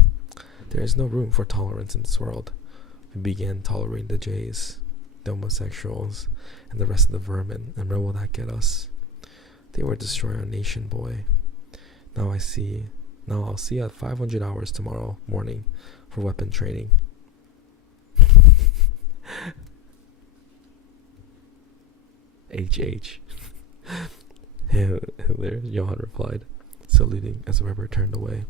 There is no room for tolerance in this world. We began tolerating the Jays, the homosexuals, and the rest of the vermin, and where will that get us? They will destroy our nation, boy. Now I'll see you at 500 hours tomorrow morning for weapon training. HH. Hitler, Johann replied, saluting as Weber turned away.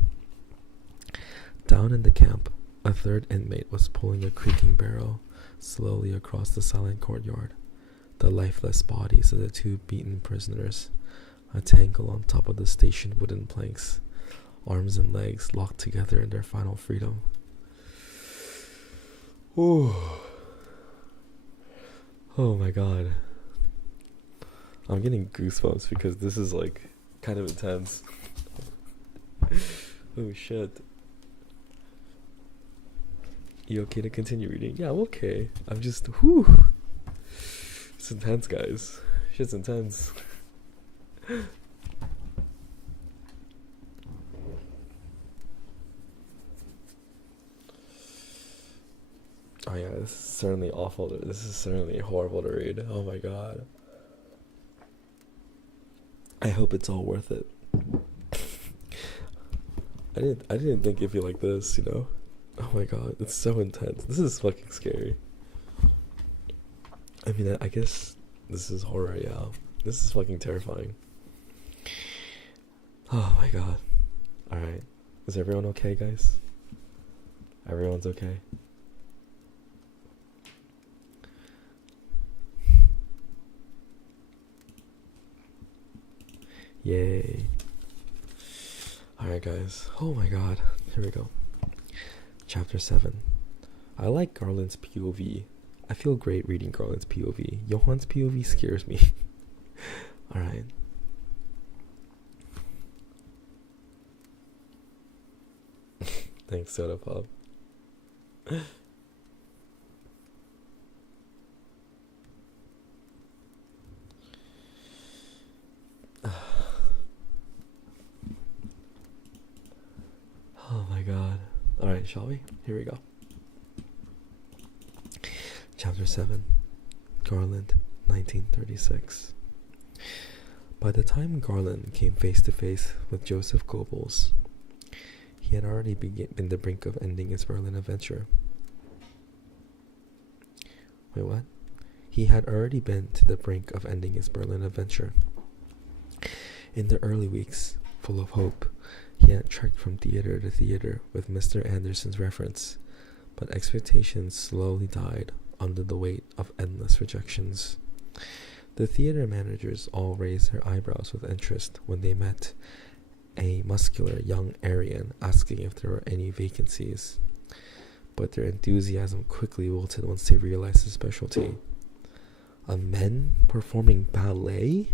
Down in the camp, a third inmate was pulling a creaking barrel slowly across the silent courtyard. The lifeless bodies of the two beaten prisoners, a tangle on top of the station wooden planks, arms and legs locked together in their final freedom. Ooh. Oh my god. I'm getting goosebumps because this is like kind of intense. Oh shit. You okay to continue reading? Yeah, I'm okay. I'm just, whew. It's intense, guys. Shit's intense. Oh yeah, this is certainly awful. This is certainly horrible to read. Oh my god. I hope it's all worth it. I didn't think it'd be like this, you know? Oh my god, it's so intense. This is fucking scary. I mean, I guess this is horror, yeah. This is fucking terrifying. Oh my god. Alright. Is everyone okay, guys? Everyone's okay? Yay. Alright, guys. Oh my god. Here we go. Chapter 7. I like Garland's POV. I feel great reading Garland's POV. Johann's POV scares me. Alright. Thanks, Soda Pop. Oh my god. Alright, shall we? Here we go. Chapter 7. Garland, 1936. By the time Garland came face to face with Joseph Goebbels, he had already been the brink of ending his Berlin adventure. Wait, what? He had already been to the brink of ending his Berlin adventure. In the early weeks, full of hope, he had trekked from theater to theater with Mr. Anderson's reference, but expectations slowly died under the weight of endless rejections. The theater managers all raised their eyebrows with interest when they met a muscular young Aryan asking if there were any vacancies, but their enthusiasm quickly wilted once they realized his specialty. A men performing ballet?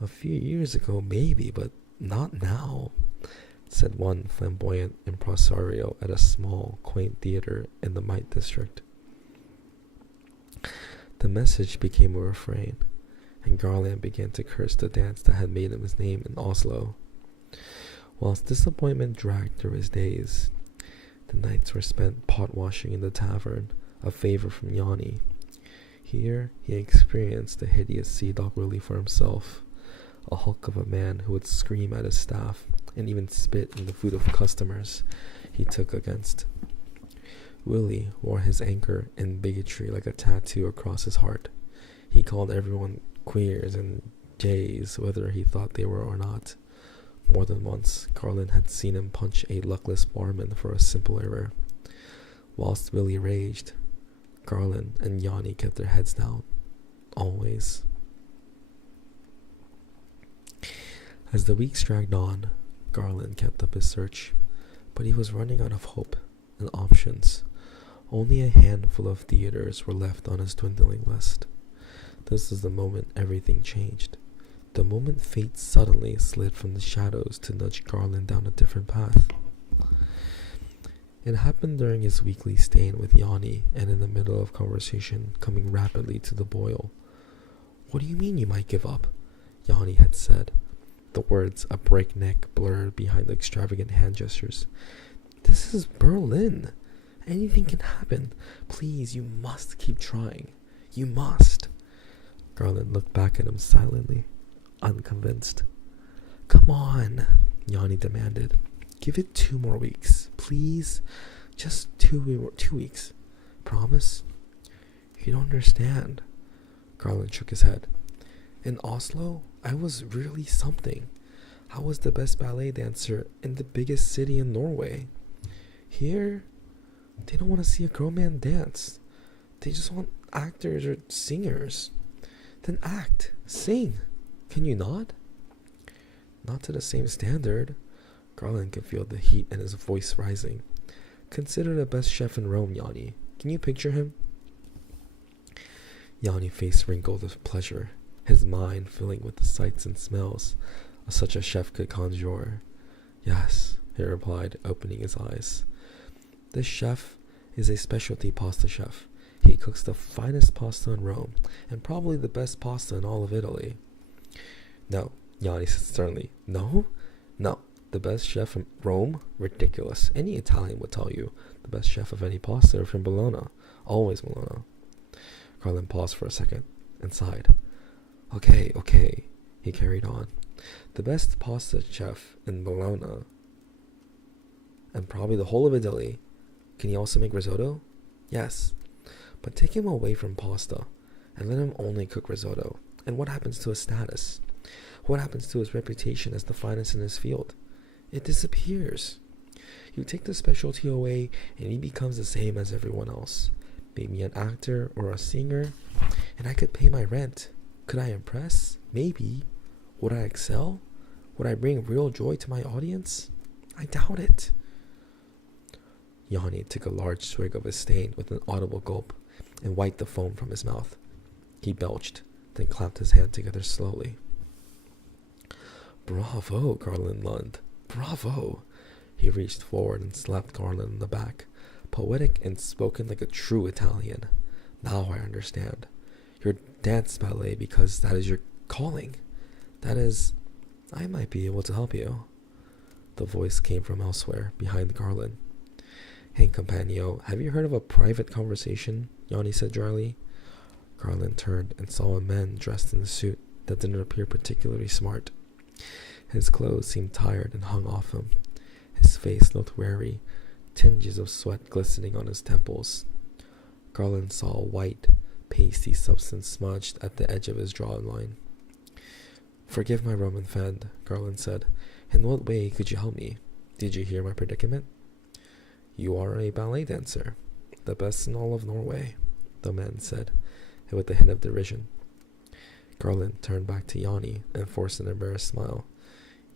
A few years ago maybe, but not now, said one flamboyant impresario at a small, quaint theater in the Might district. The message became a refrain, and Garland began to curse the dance that had made him his name in Oslo. Whilst disappointment dragged through his days, the nights were spent pot-washing in the tavern, a favor from Yanni. Here he experienced the hideous sea dog Willie for himself, a hulk of a man who would scream at his staff and even spit in the food of customers he took against. Willie wore his anger and bigotry like a tattoo across his heart. He called everyone queers and jays, whether he thought they were or not. More than once, Garland had seen him punch a luckless barman for a simple error. Whilst Willie raged, Garland and Yanni kept their heads down. Always. As the weeks dragged on, Garland kept up his search, but he was running out of hope and options. Only a handful of theaters were left on his dwindling list. This is the moment everything changed. The moment fate suddenly slid from the shadows to nudge Garland down a different path. It happened during his weekly stay-in with Yanni and in the middle of conversation coming rapidly to the boil. "What do you mean you might give up?" Yanni had said, the words a breakneck blur behind the extravagant hand gestures. "This is Berlin. Anything can happen. Please, you must keep trying. You must." Garland looked back at him silently, unconvinced. "Come on," Yanni demanded. "Give it 2 more weeks, please. Just 2 weeks. Promise?" "You don't understand." Garland shook his head. "In Oslo, I was really something. I was the best ballet dancer in the biggest city in Norway. Here, they don't want to see a grown man dance. They just want actors or singers. Then act, sing. Can you not?" "Not to the same standard." Garland could feel the heat in his voice rising. "Consider the best chef in Rome, Yanni. Can you picture him?" Yanni's face wrinkled with pleasure, his mind filling with the sights and smells such a chef could conjure. "Yes," he replied, opening his eyes. "This chef is a specialty pasta chef. He cooks the finest pasta in Rome, and probably the best pasta in all of Italy." "No," Yanni said sternly. "No? No. The best chef from Rome? Ridiculous. Any Italian would tell you. The best chef of any pasta are from Bologna. Always Bologna." Garland paused for a second and sighed. Okay, he carried on. "The best pasta chef in Bologna, and probably the whole of Italy. Can he also make risotto? Yes. But take him away from pasta, and let him only cook risotto. And what happens to his status? What happens to his reputation as the finest in his field? It disappears. You take the specialty away, and he becomes the same as everyone else. Maybe an actor or a singer, and I could pay my rent. Could I impress? Maybe. Would I excel? Would I bring real joy to my audience? I doubt it." Yanni took a large swig of his stain with an audible gulp and wiped the foam from his mouth. He belched, then clapped his hands together slowly. "Bravo," Garland lunged. "Bravo." He reached forward and slapped Garland in the back, poetic and spoken like a true Italian. "Now I understand. You're dance ballet because that is your calling. That is, I might be able to help you." The voice came from elsewhere, behind Garland. "Hey, compagno, have you heard of a private conversation?" Yanni said dryly. Garland turned and saw a man dressed in a suit that didn't appear particularly smart. His clothes seemed tired and hung off him. His face looked weary, tinges of sweat glistening on his temples. Garland saw a white, pasty substance smudged at the edge of his jawline. "Forgive my Roman friend," Garland said. "In what way could you help me? Did you hear my predicament?" "You are a ballet dancer, the best in all of Norway," the man said, with a hint of derision. Garland turned back to Yanni and forced an embarrassed smile.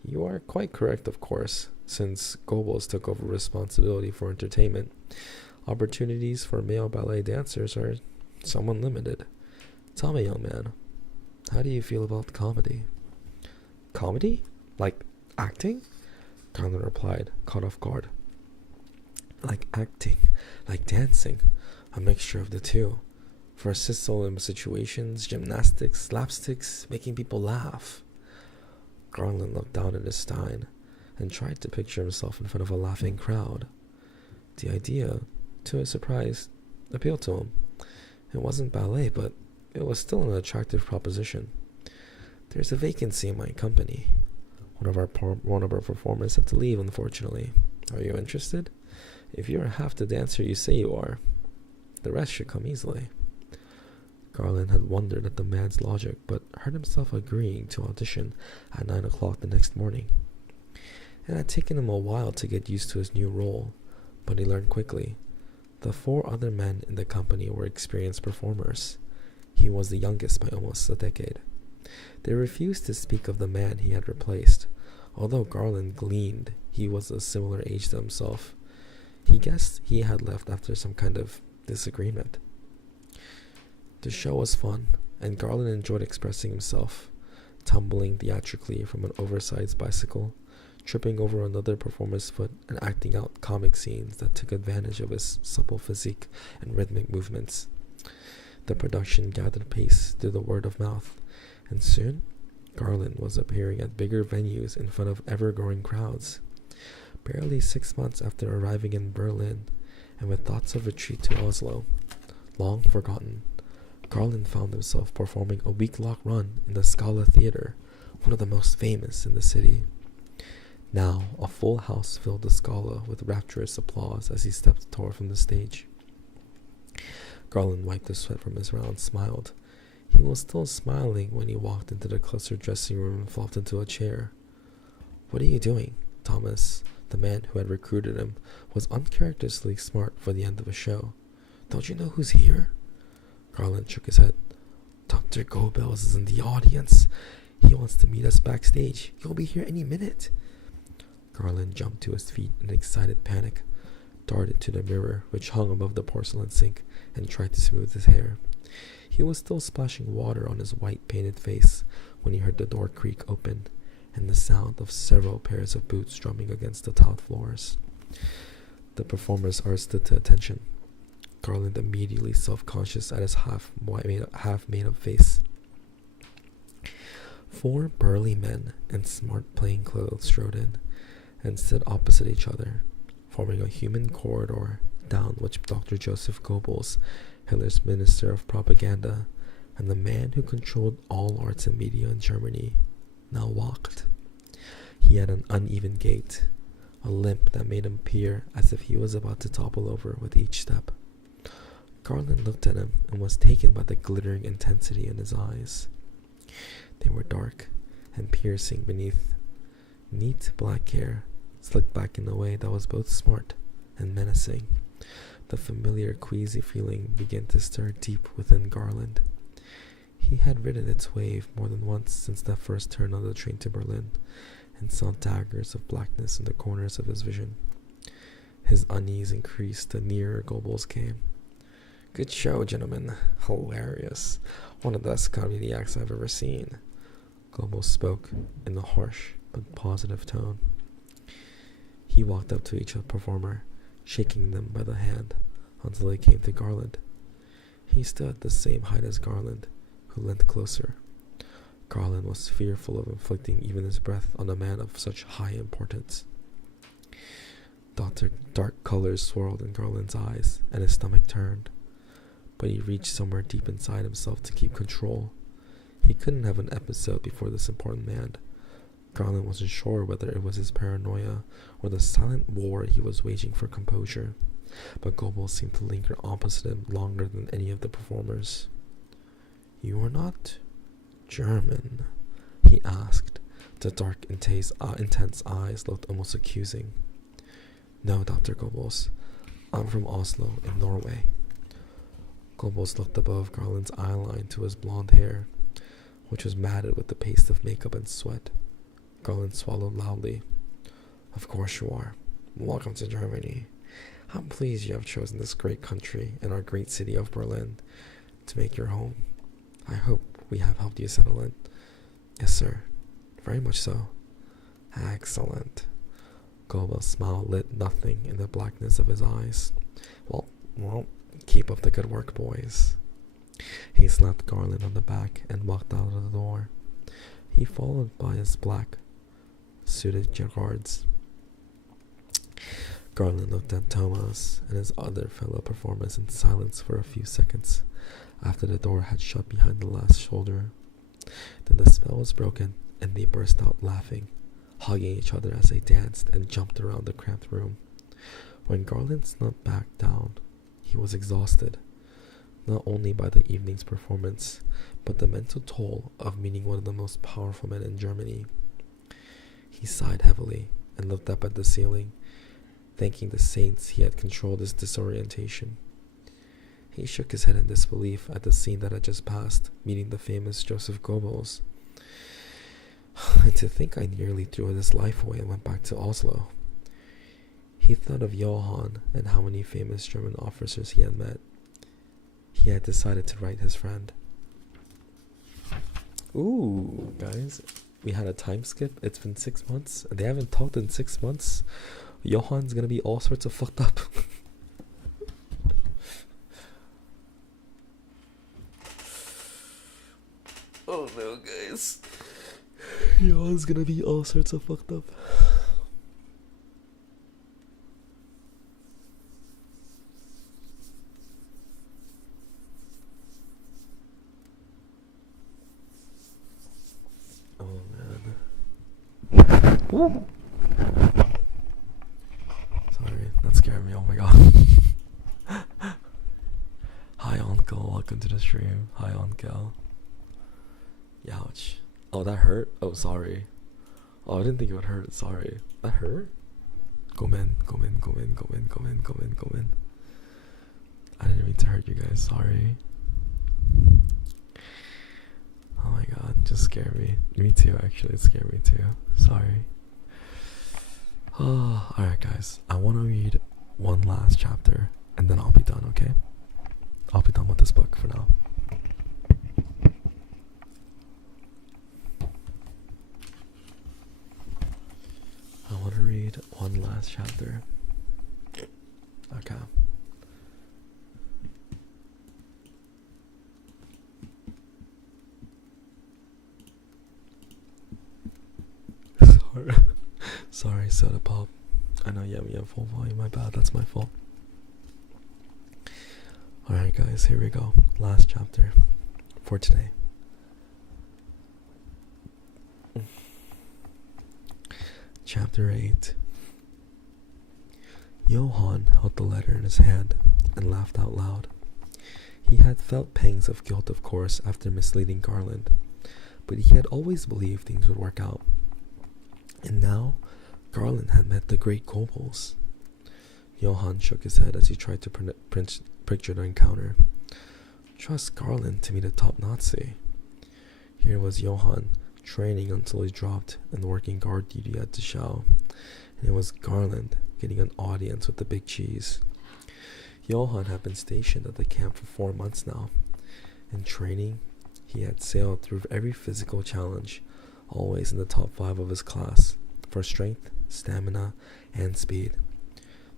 "You are quite correct, of course. Since Goebbels took over responsibility for entertainment, opportunities for male ballet dancers are somewhat limited. Tell me, young man, how do you feel about comedy?" "Comedy? Like acting?" Garland replied, caught off guard. "Like acting, like dancing, a mixture of the two. Versatile in situations, gymnastics, slapsticks, making people laugh." Garland looked down at his stein and tried to picture himself in front of a laughing crowd. The idea, to his surprise, appealed to him. It wasn't ballet, but it was still an attractive proposition. "There's a vacancy in my company. One of our performers had to leave, unfortunately. Are you interested?" If you're half the dancer you say you are, the rest should come easily. Garland had wondered at the man's logic, but heard himself agreeing to audition at 9 o'clock the next morning. It had taken him a while to get used to his new role, but he learned quickly. The 4 other men in the company were experienced performers. He was the youngest by almost a decade. They refused to speak of the man he had replaced, although Garland gleaned he was a similar age to himself. He guessed he had left after some kind of disagreement. The show was fun, and Garland enjoyed expressing himself, tumbling theatrically from an oversized bicycle, tripping over another performer's foot, and acting out comic scenes that took advantage of his supple physique and rhythmic movements. The production gathered pace through the word of mouth, and soon Garland was appearing at bigger venues in front of ever-growing crowds. Barely 6 months after arriving in Berlin, and with thoughts of retreat to Oslo, long forgotten, Garland found himself performing a week-long run in the Scala Theatre, one of the most famous in the city. Now, a full house filled the Scala with rapturous applause as he stepped toward from the stage. Garland wiped the sweat from his brow and smiled. He was still smiling when he walked into the clustered dressing room and flopped into a chair. "What are you doing?" Thomas, the man who had recruited him, was uncharacteristically smart for the end of a show. "Don't you know who's here?" Garland shook his head. "Dr. Goebbels is in the audience. He wants to meet us backstage. He'll be here any minute." Garland jumped to his feet in excited panic, darted to the mirror which hung above the porcelain sink, and tried to smooth his hair. He was still splashing water on his white painted face when he heard the door creak open, and the sound of several pairs of boots drumming against the tiled floors. The performers stood to attention. Garland immediately self-conscious at his half-made-up face. 4 burly men in smart plain clothes strode in and stood opposite each other, forming a human corridor down which Dr. Joseph Goebbels, Hitler's Minister of Propaganda, and the man who controlled all arts and media in Germany, now walked. He had an uneven gait, a limp that made him appear as if he was about to topple over with each step. Garland looked at him and was taken by the glittering intensity in his eyes. They were dark and piercing beneath neat black hair, slicked back in a way that was both smart and menacing. The familiar queasy feeling began to stir deep within Garland. He had ridden its wave more than once since that first turn on the train to Berlin, and saw daggers of blackness in the corners of his vision. His unease increased the nearer Goebbels came. "Good show, gentlemen. Hilarious. One of the best comedy acts I've ever seen." Goebbels spoke in a harsh but positive tone. He walked up to each performer, shaking them by the hand, until he came to Garland. He stood the same height as Garland, who leant closer. Garland was fearful of inflicting even his breath on a man of such high importance. Dark colors swirled in Garland's eyes, and his stomach turned. But he reached somewhere deep inside himself to keep control. He couldn't have an episode before this important man. Garland wasn't sure whether it was his paranoia or the silent war he was waging for composure, but Goebbels seemed to linger opposite him longer than any of the performers. "You are not German?" he asked. The dark, intense eyes looked almost accusing. "No, Dr. Goebbels. I'm from Oslo, in Norway." Goebbels looked above Garland's eyeline to his blonde hair, which was matted with the paste of makeup and sweat. Garland swallowed loudly. "Of course you are. Welcome to Germany. I'm pleased you have chosen this great country and our great city of Berlin to make your home. I hope we have helped you settle in." "Yes, sir. Very much so." "Excellent." Goebbels' smile lit nothing in the blackness of his eyes. Well, keep up the good work, boys." He slapped Garland on the back and walked out of the door. He followed by his black-suited guards. Garland looked at Thomas and his other fellow performers in silence for a few seconds after the door had shut behind the last shoulder. Then the spell was broken, and they burst out laughing, hugging each other as they danced and jumped around the cramped room. When Garland slumped back down, he was exhausted, not only by the evening's performance, but the mental toll of meeting one of the most powerful men in Germany. He sighed heavily and looked up at the ceiling, thanking the saints he had controlled his disorientation. He shook his head in disbelief at the scene that had just passed, meeting the famous Joseph Goebbels. And to think I nearly threw his life away and went back to Oslo. He thought of Johann and how many famous German officers he had met. He had decided to write his friend. Ooh, guys, we had a time skip. It's been 6 months. They haven't talked in 6 months. Johann's gonna be all sorts of fucked up. Oh no, guys. Johann's gonna be all sorts of fucked up. Oh man. Ooh. Sorry, that scared me. Oh my god. Hi Uncle, welcome to the stream. Hi Uncle. Ouch. Oh, that hurt? Oh, sorry. Oh, I didn't think it would hurt. Sorry. That hurt? Go in. I didn't mean to hurt you guys. Sorry. Oh my god, just scared me. Me too, actually. It scared me too. Sorry. Oh, alright guys. I want to read one last chapter and then I'll be done, okay? I'll be done with this book for now. I want to read one last chapter. Okay. Sorry, soda pop. I know, yeah, we have full volume. My bad, that's my fault. Alright, guys, here we go. Last chapter for today. Chapter 8. Johann held the letter in his hand and laughed out loud. He had felt pangs of guilt, of course, after misleading Garland, but he had always believed things would work out. And now, Garland had met the great Goebbels. Johann shook his head as he tried to picture the encounter. Trust Garland to meet a top Nazi. Here was Johann, training until he dropped and working guard duty at the show, and it was Garland getting an audience with the big cheese. Johann had been stationed at the camp for 4 months now. In training, he had sailed through every physical challenge, always in the top 5 of his class, for strength, stamina, and speed.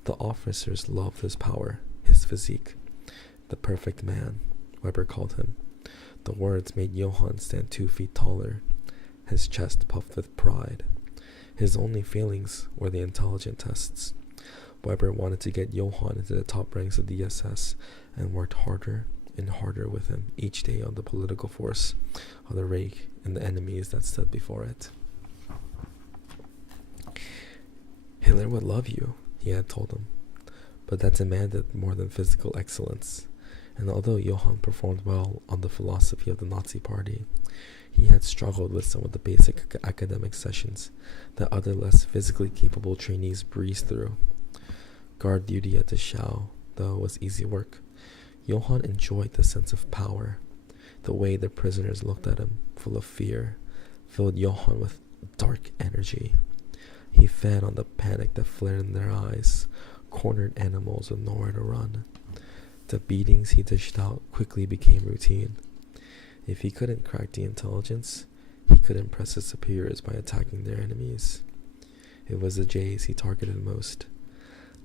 The officers loved his power, his physique. The perfect man, Weber called him. The words made Johann stand 2 feet taller, his chest puffed with pride. His only failings were the intelligence tests. Weber wanted to get Johann into the top ranks of the SS and worked harder and harder with him each day on the political force of the Reich and the enemies that stood before it. Hitler would love you, he had told him, but that demanded more than physical excellence. And although Johann performed well on the philosophy of the Nazi Party, he had struggled with some of the basic academic sessions that other less physically capable trainees breezed through. Guard duty at the Schau, though, was easy work. Johann enjoyed the sense of power. The way the prisoners looked at him, full of fear, filled Johann with dark energy. He fed on the panic that flared in their eyes, cornered animals with nowhere to run. The beatings he dished out quickly became routine. If he couldn't crack the intelligence, he could impress his superiors by attacking their enemies. It was the Jays he targeted most.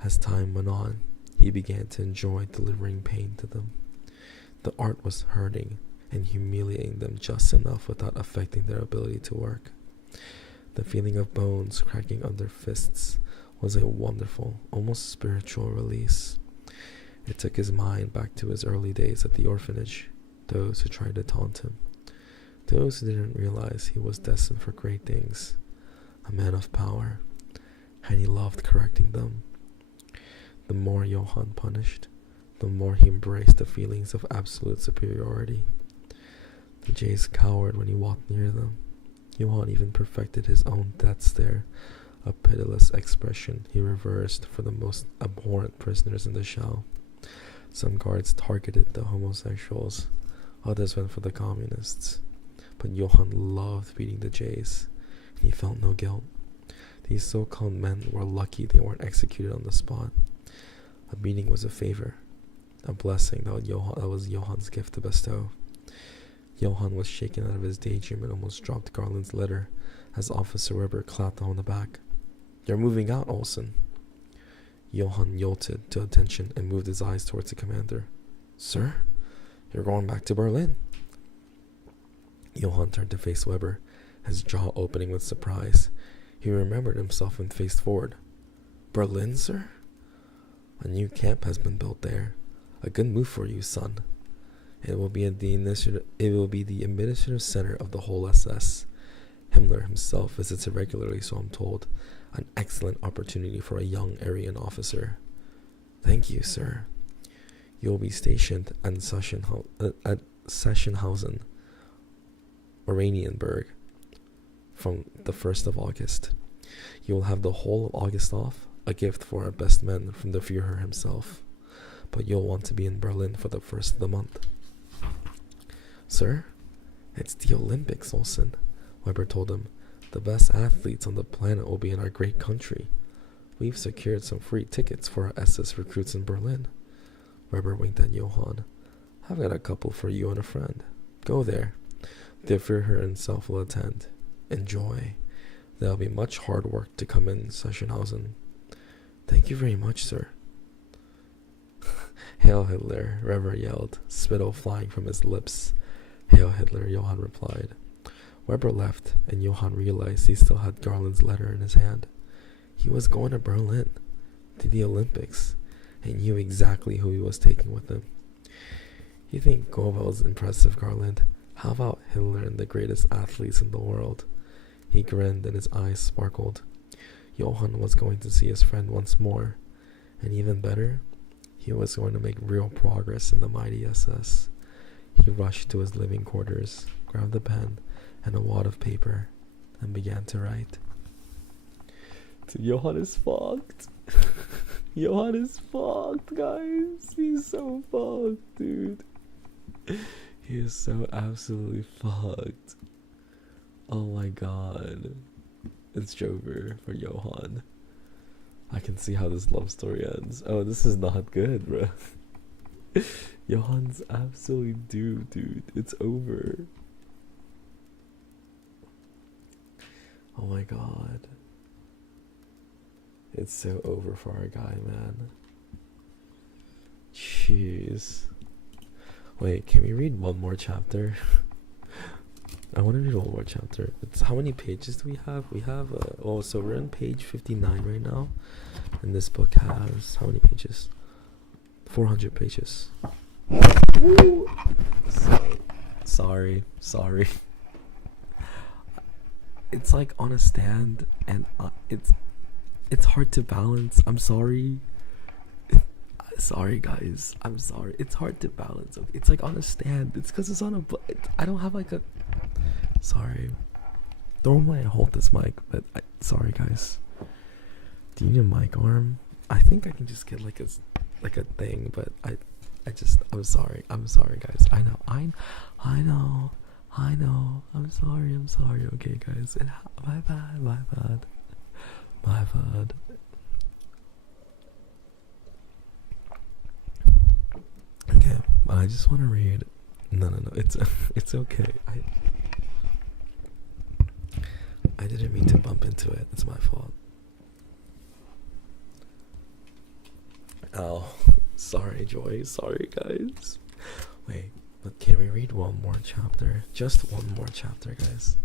As time went on, he began to enjoy delivering pain to them. The art was hurting and humiliating them just enough without affecting their ability to work. The feeling of bones cracking under fists was a wonderful, almost spiritual release. It took his mind back to his early days at the orphanage, those who tried to taunt him, those who didn't realize he was destined for great things, a man of power, and he loved correcting them. The more Johann punished, the more he embraced the feelings of absolute superiority. The jays cowered when he walked near them. Johann even perfected his own death stare, a pitiless expression he reversed for the most abhorrent prisoners in the cell. Some guards targeted the homosexuals, others went for the communists. But Johann loved beating the jays, and he felt no guilt. These so-called men were lucky they weren't executed on the spot. A beating was a favor, a blessing that was Johann's gift to bestow. Johann was shaken out of his daydream and almost dropped Garland's letter as Officer Weber clapped him on the back. "You're moving out, Olsen." Johann jolted to attention and moved his eyes towards the commander. "Sir, you're going back to Berlin." Johann turned to face Weber, his jaw opening with surprise. He remembered himself and faced forward. "Berlin, sir? A new camp has been built there. A good move for you, son. It will be the administrative center of the whole SS. Himmler himself visits it regularly, so I'm told. An excellent opportunity for a young Aryan officer." "Thank you, sir. You will be stationed at Sachsenhausen, Oranienburg, from the 1st of August. You will have the whole of August off, a gift for our best men from the Führer himself. But you'll want to be in Berlin for the first of the month." "Sir, it's the Olympics, Olsen," Weber told him. "The best athletes on the planet will be in our great country. We've secured some free tickets for our SS recruits in Berlin." Weber winked at Johann. "I've got a couple for you and a friend. Go there. The Führer himself will attend. Enjoy. There'll be much hard work to come in Sachsenhausen." "Thank you very much, sir." "Hail Hitler," Weber yelled, spittle flying from his lips. "Hail Hitler," Johann replied. Weber left, and Johann realized he still had Garland's letter in his hand. He was going to Berlin, to the Olympics, and knew exactly who he was taking with him. "You think Goebbels impressive, Garland? How about Hitler and the greatest athletes in the world?" He grinned and his eyes sparkled. Johann was going to see his friend once more, and even better, he was going to make real progress in the mighty SS. He rushed to his living quarters, grabbed a pen and a wad of paper, and began to write. Johann is fucked. Johann is fucked, guys. He's so fucked, dude. He is so absolutely fucked. Oh my god. It's over for Johann. I can see how this love story ends. Oh, this is not good, bro. Johann's absolutely doomed, dude. It's over. Oh my god. It's so over for our guy, man. Jeez. Wait, can we read one more chapter? I want to read one more chapter. How many pages do we have? We have, so we're on page 59 right now. And this book has, how many pages? 400 pages. Woo! Sorry. It's like on a stand, and it's hard to balance. I'm sorry. Sorry, guys. I'm sorry. It's hard to balance. Okay? It's like on a stand. It's because it's on a. I don't have like a. Sorry. Normally I hold this mic, but sorry, guys. Do you need a mic arm? I think I can just get like a thing, but I'm sorry. I'm sorry, guys. I know. I'm sorry. Okay, guys. My bad. Okay, but I just want to read. No. It's okay. I didn't mean to bump into it. It's my fault. Oh, sorry, Joy. Sorry, guys. Wait, but can we read one more chapter? Just one more chapter, guys.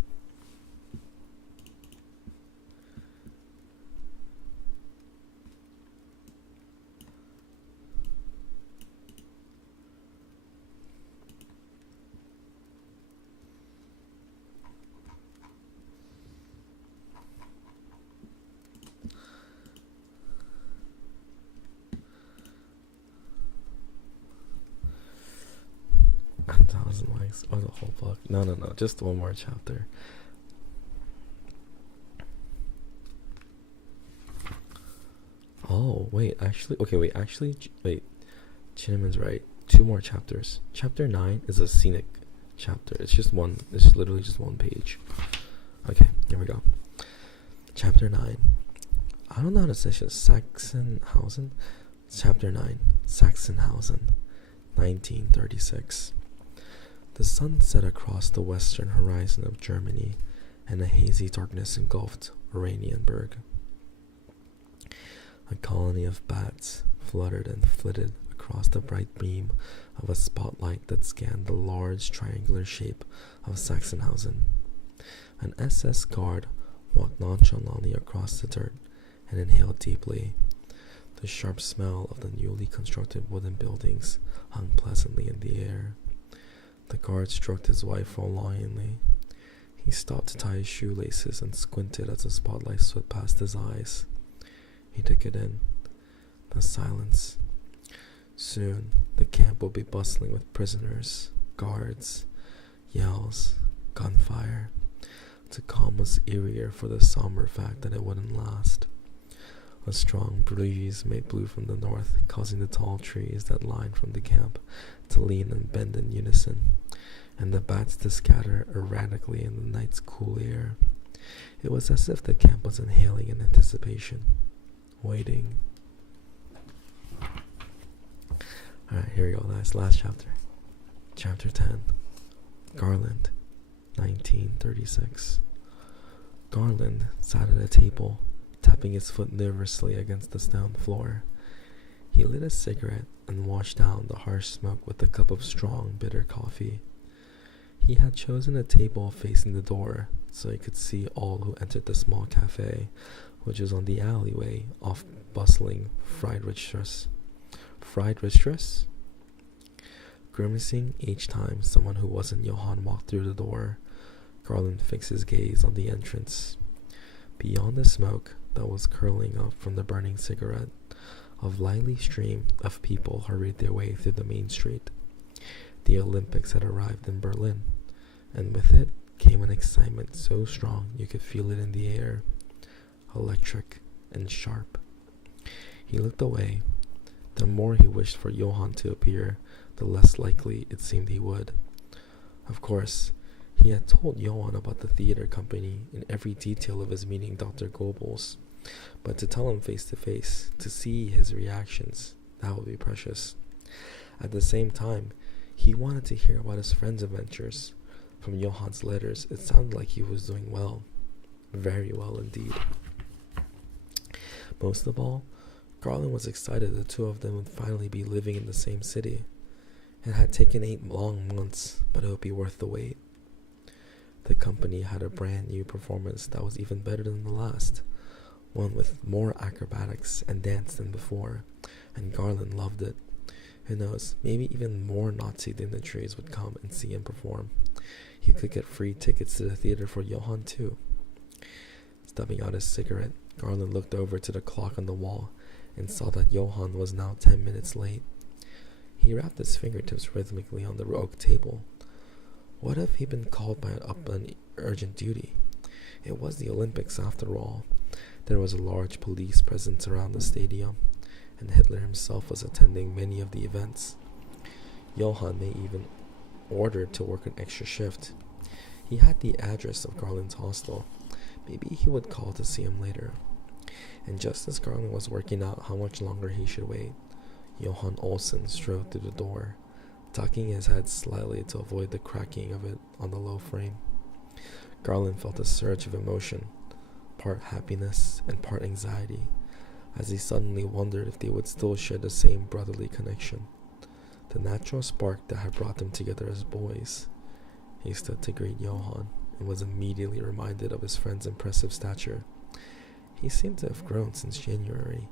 whole book. No, just one more chapter. Oh, wait, actually, Chinaman's right. 2 more chapters. Chapter 9 is a scenic chapter. It's literally just 1 page. Okay, here we go. Chapter 9. I don't know how to say it. Sachsenhausen? Chapter 9. Sachsenhausen, 1936. The sun set across the western horizon of Germany, and a hazy darkness engulfed Oranienburg. A colony of bats fluttered and flitted across the bright beam of a spotlight that scanned the large triangular shape of Sachsenhausen. An SS guard walked nonchalantly across the dirt and inhaled deeply. The sharp smell of the newly constructed wooden buildings hung pleasantly in the air. The guard stroked his rifle longingly. He stopped to tie his shoelaces and squinted as the spotlight swept past his eyes. He took it in. The silence. Soon, the camp would be bustling with prisoners, guards, yells, gunfire. The calm was eerier for the somber fact that it wouldn't last. A strong breeze blew from the north, causing the tall trees that lined from the camp to lean and bend in unison, and the bats to scatter erratically in the night's cool air. It was as if the camp was inhaling in anticipation, waiting. Alright, here we go, last chapter. Chapter 10. Garland, 1936. Garland sat at a table, tapping his foot nervously against the stone floor. He lit a cigarette and washed down the harsh smoke with a cup of strong, bitter coffee. He had chosen a table facing the door so he could see all who entered the small cafe, which was on the alleyway off bustling Friedrichstrasse. Grimacing each time someone who wasn't Johann walked through the door, Garland fixed his gaze on the entrance. Beyond the smoke that was curling up from the burning cigarette, a lively stream of people hurried their way through the main street. The Olympics had arrived in Berlin, and with it came an excitement so strong you could feel it in the air, electric and sharp. He looked away. The more he wished for Johann to appear, the less likely it seemed he would. Of course, he had told Johann about the theater company in every detail of his meeting Dr. Goebbels, but to tell him face to face, to see his reactions, that would be precious. At the same time, he wanted to hear about his friend's adventures. From Johann's letters, it sounded like he was doing well. Very well indeed. Most of all, Garland was excited the 2 of them would finally be living in the same city. It had taken 8 long months, but it would be worth the wait. The company had a brand new performance that was even better than the last, one with more acrobatics and dance than before, and Garland loved it. Who knows, maybe even more Nazi dignitaries would come and see him perform. He could get free tickets to the theater for Johann too. Stubbing out his cigarette, Garland looked over to the clock on the wall and saw that Johann was now 10 minutes late. He rapped his fingertips rhythmically on the oak table. What if he'd been called up on urgent duty? It was the Olympics after all. There was a large police presence around the stadium, and Hitler himself was attending many of the events. Johann may even ordered to work an extra shift. He had the address of Garland's hostel. Maybe he would call to see him later. And just as Garland was working out how much longer he should wait, Johann Olsen strode through the door, tucking his head slightly to avoid the cracking of it on the low frame. Garland felt a surge of emotion, part happiness and part anxiety, as he suddenly wondered if they would still share the same brotherly connection, the natural spark that had brought them together as boys. He stood to greet Johann and was immediately reminded of his friend's impressive stature. He seemed to have grown since January.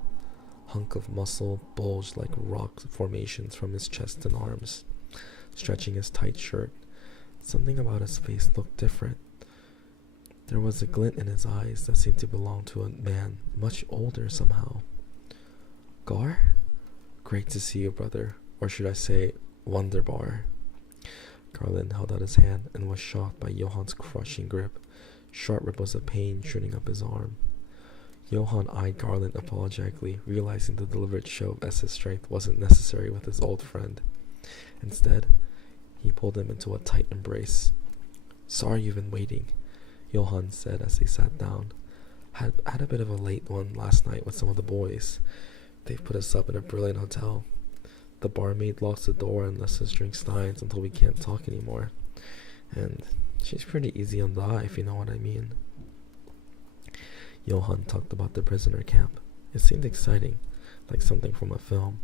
Hunk of muscle bulged like rock formations from his chest and arms, stretching his tight shirt. Something about his face looked different. There was a glint in his eyes that seemed to belong to a man much older somehow. Gar? Great to see you, brother. Or should I say, Wunderbar. Garland held out his hand and was shocked by Johann's crushing grip, sharp ripples of pain shooting up his arm. Johann eyed Garland apologetically, realizing the deliberate show of SS strength wasn't necessary with his old friend. Instead, he pulled him into a tight embrace. "Sorry you've been waiting," Johann said as they sat down. Had a bit of a late one last night with some of the boys. They've put us up in a brilliant hotel. The barmaid locks the door and lets us drink steins until we can't talk anymore. And she's pretty easy on the eye, if you know what I mean. Johann talked about the prisoner camp. It seemed exciting, like something from a film,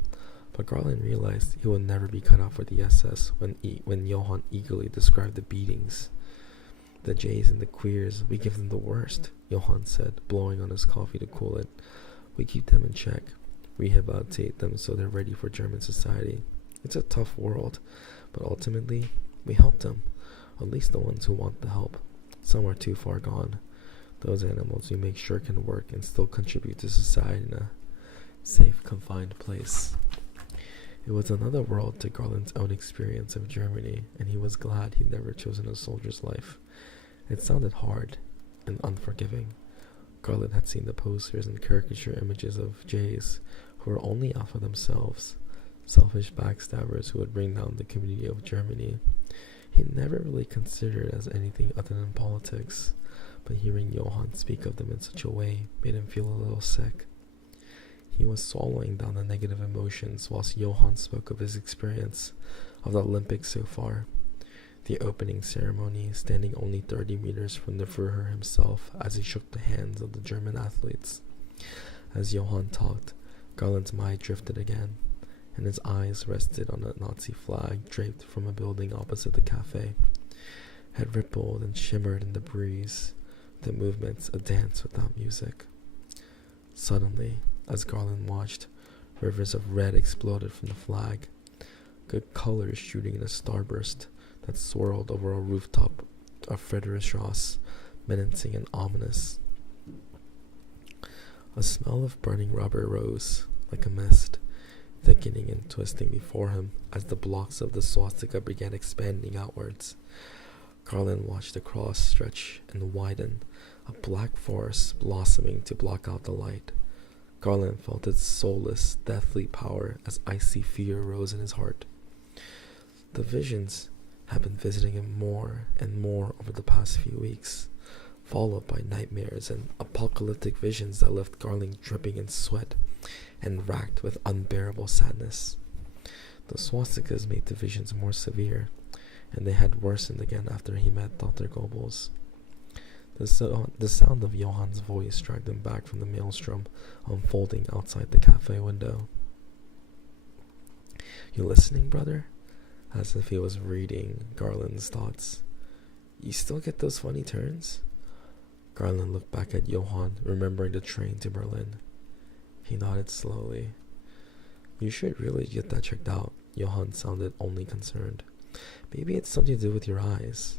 but Garland realized he would never be cut out for the SS when Johann eagerly described the beatings. "The Jays and the queers, we give them the worst," Johann said, blowing on his coffee to cool it. "We keep them in check, rehabilitate them so they're ready for German society. It's a tough world, but ultimately, we help them, at least the ones who want the help. Some are too far gone. Those animals we make sure can work and still contribute to society in a safe, confined place." It was another world to Garland's own experience of Germany, and he was glad he'd never chosen a soldier's life. It sounded hard and unforgiving. Garland had seen the posters and caricature images of Jays who were only out for themselves, selfish backstabbers who would bring down the community of Germany. He never really considered it as anything other than politics, but hearing Johann speak of them in such a way made him feel a little sick. He was swallowing down the negative emotions whilst Johann spoke of his experience of the Olympics so far. The opening ceremony, standing only 30 meters from the Führer himself as he shook the hands of the German athletes. As Johann talked, Garland's mind drifted again, and his eyes rested on a Nazi flag draped from a building opposite the cafe. It rippled and shimmered in the breeze, the movements a dance without music. Suddenly, as Garland watched, rivers of red exploded from the flag, good colors shooting in a starburst that swirled over a rooftop of Friedrichstrasse, menacing and ominous. A smell of burning rubber rose, like a mist, thickening and twisting before him as the blocks of the swastika began expanding outwards. Garland watched the cross stretch and widen, a black forest blossoming to block out the light. Garland felt its soulless, deathly power as icy fear rose in his heart. The visions had been visiting him more and more over the past few weeks, followed by nightmares and apocalyptic visions that left Garland dripping in sweat and racked with unbearable sadness. The swastikas made the visions more severe, and they had worsened again after he met Dr. Goebbels. The sound of Johann's voice dragged him back from the maelstrom unfolding outside the cafe window. "You listening, brother?" As if he was reading Garland's thoughts. "You still get those funny turns?" Garland looked back at Johann, remembering the train to Berlin. He nodded slowly. "You should really get that checked out." Johann sounded only concerned. "Maybe it's something to do with your eyes."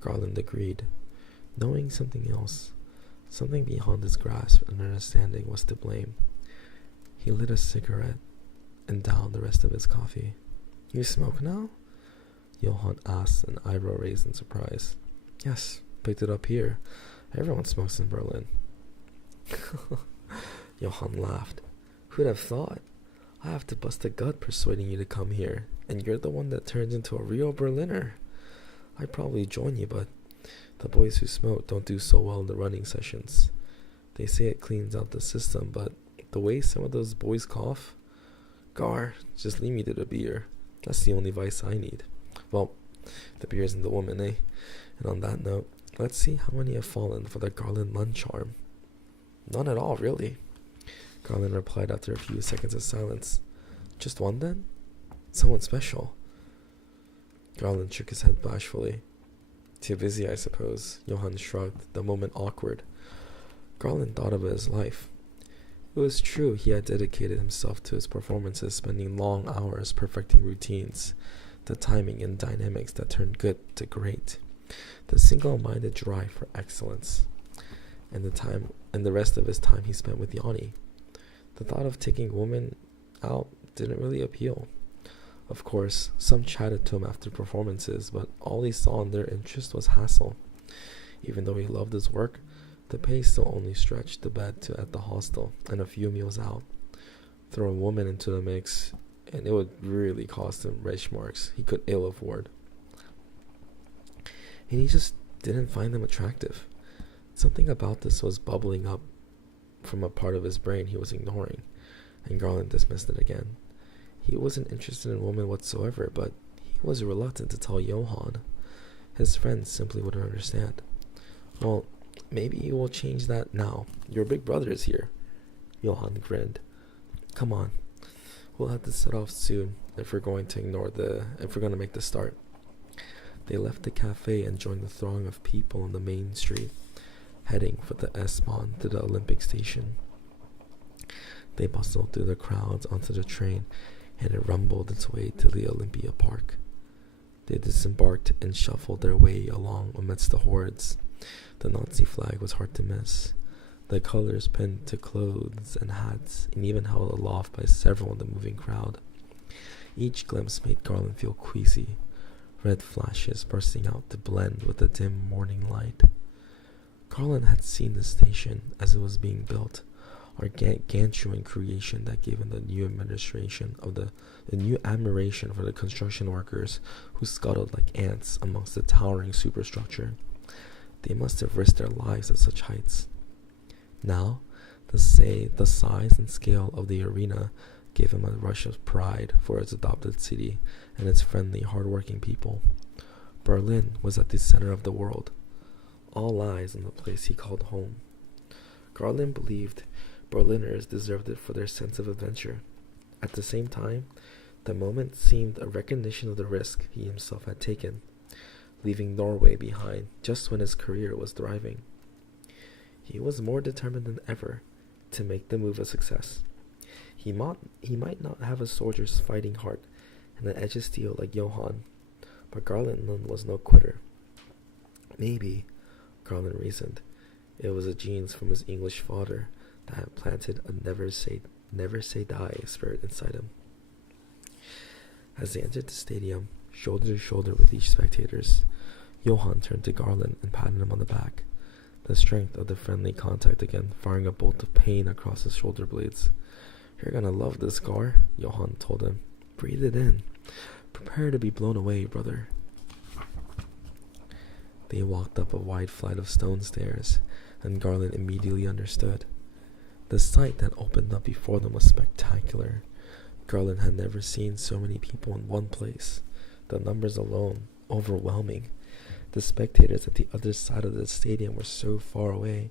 Garland agreed, knowing something else, something beyond his grasp and understanding was to blame. He lit a cigarette and downed the rest of his coffee. "You smoke now?" Johann asked, an eyebrow raised in surprise. "Yes, picked it up here. Everyone smokes in Berlin." Johann laughed. "Who'd have thought? I have to bust a gut persuading you to come here, and you're the one that turns into a real Berliner. I'd probably join you, but the boys who smoke don't do so well in the running sessions. They say it cleans out the system, but the way some of those boys cough, Gar, just leave me to the beer. That's the only vice I need. Well, the beer isn't the woman, eh? And on that note, let's see how many have fallen for the Garland lunch charm." "None at all, really," Garland replied after a few seconds of silence. "Just one, then? Someone special?" Garland shook his head bashfully. "Too busy, I suppose." Johann shrugged, the moment awkward. Garland thought of his life. It was true he had dedicated himself to his performances, spending long hours perfecting routines, the timing and dynamics that turned good to great, the single-minded drive for excellence, and the rest of his time he spent with Yanni. The thought of taking women out didn't really appeal. Of course, some chatted to him after performances, but all he saw in their interest was hassle. Even though he loved his work, the pay still only stretched the bed to at the hostel and a few meals out. Throw a woman into the mix, and it would really cost him rich marks he could ill afford. And he just didn't find them attractive. Something about this was bubbling up from a part of his brain he was ignoring, and Garland dismissed it again. He wasn't interested in women whatsoever, but he was reluctant to tell Johann. His friends simply wouldn't understand. Well, maybe you will change that now. Your big brother is here. Johann grinned. Come on. We'll have to set off soon if we're going to make the start. They left the cafe and joined the throng of people on the main street, heading for the S-Bahn to the Olympic station. They bustled through the crowds onto the train, and it rumbled its way to the Olympia Park. They disembarked and shuffled their way along amidst the hordes. The Nazi flag was hard to miss, the colors pinned to clothes and hats, and even held aloft by several in the moving crowd. Each glimpse made Garland feel queasy, red flashes bursting out to blend with the dim morning light. Garland had seen the station as it was being built, a gargantuan creation that gave him the new admiration for the construction workers who scuttled like ants amongst the towering superstructure. They must have risked their lives at such heights. Now, the size and scale of the arena gave him a rush of pride for his adopted city and its friendly, hard-working people. Berlin was at the center of the world. All eyes on the place he called home. Garland believed Berliners deserved it for their sense of adventure. At the same time, the moment seemed a recognition of the risk he himself had taken, leaving Norway behind just when his career was thriving. He was more determined than ever to make the move a success. He might not have a soldier's fighting heart and an edge of steel like Johann, but Garland was no quitter. Maybe, Garland reasoned, it was the genes from his English father that had planted a never say die spirit inside him. As they entered the stadium, shoulder to shoulder with each spectators, Johann turned to Garland and patted him on the back, the strength of the friendly contact again firing a bolt of pain across his shoulder blades. You're gonna love this, Gar, Johann told him. Breathe it in. Prepare to be blown away, brother. They walked up a wide flight of stone stairs, and Garland immediately understood. The sight that opened up before them was spectacular. Garland had never seen so many people in one place. The numbers alone, overwhelming. The spectators at the other side of the stadium were so far away,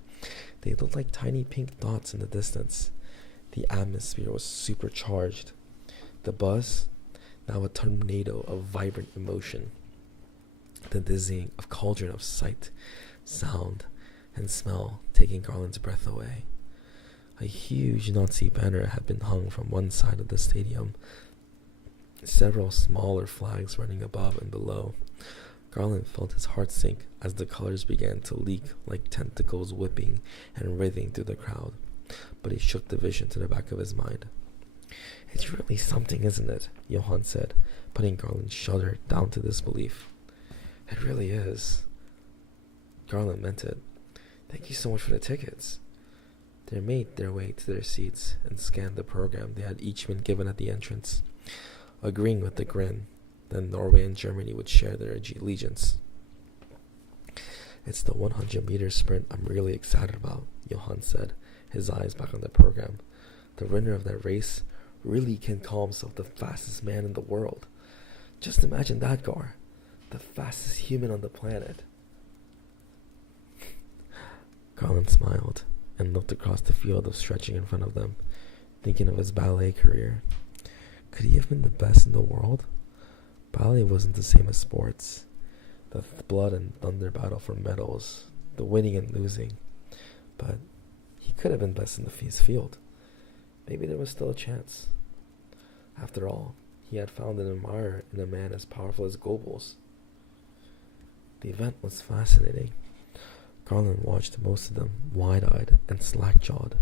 they looked like tiny pink dots in the distance. The atmosphere was supercharged. The buzz, now a tornado of vibrant emotion. The dizzying of cauldron of sight, sound, and smell taking Garland's breath away. A huge Nazi banner had been hung from one side of the stadium, several smaller flags running above and below. Garland felt his heart sink as the colors began to leak like tentacles whipping and writhing through the crowd, but he shook the vision to the back of his mind. It's really something, isn't it? Johann said, putting Garland's shudder down to disbelief. It really is. Garland meant it. Thank you so much for the tickets. They made their way to their seats and scanned the program they had each been given at the entrance, agreeing with the grin. Then Norway and Germany would share their allegiance. It's the 100-meter sprint I'm really excited about, Johann said, his eyes back on the program. The winner of that race really can call himself the fastest man in the world. Just imagine that, Gar. The fastest human on the planet. Garland smiled and looked across the field of stretching in front of them, thinking of his ballet career. Could he have been the best in the world? Ballet wasn't the same as sports. The blood and thunder battle for medals, the winning and losing. But he could have been best in his field. Maybe there was still a chance. After all, he had found an admirer in a man as powerful as Goebbels. The event was fascinating. Garland watched most of them, wide-eyed and slack-jawed.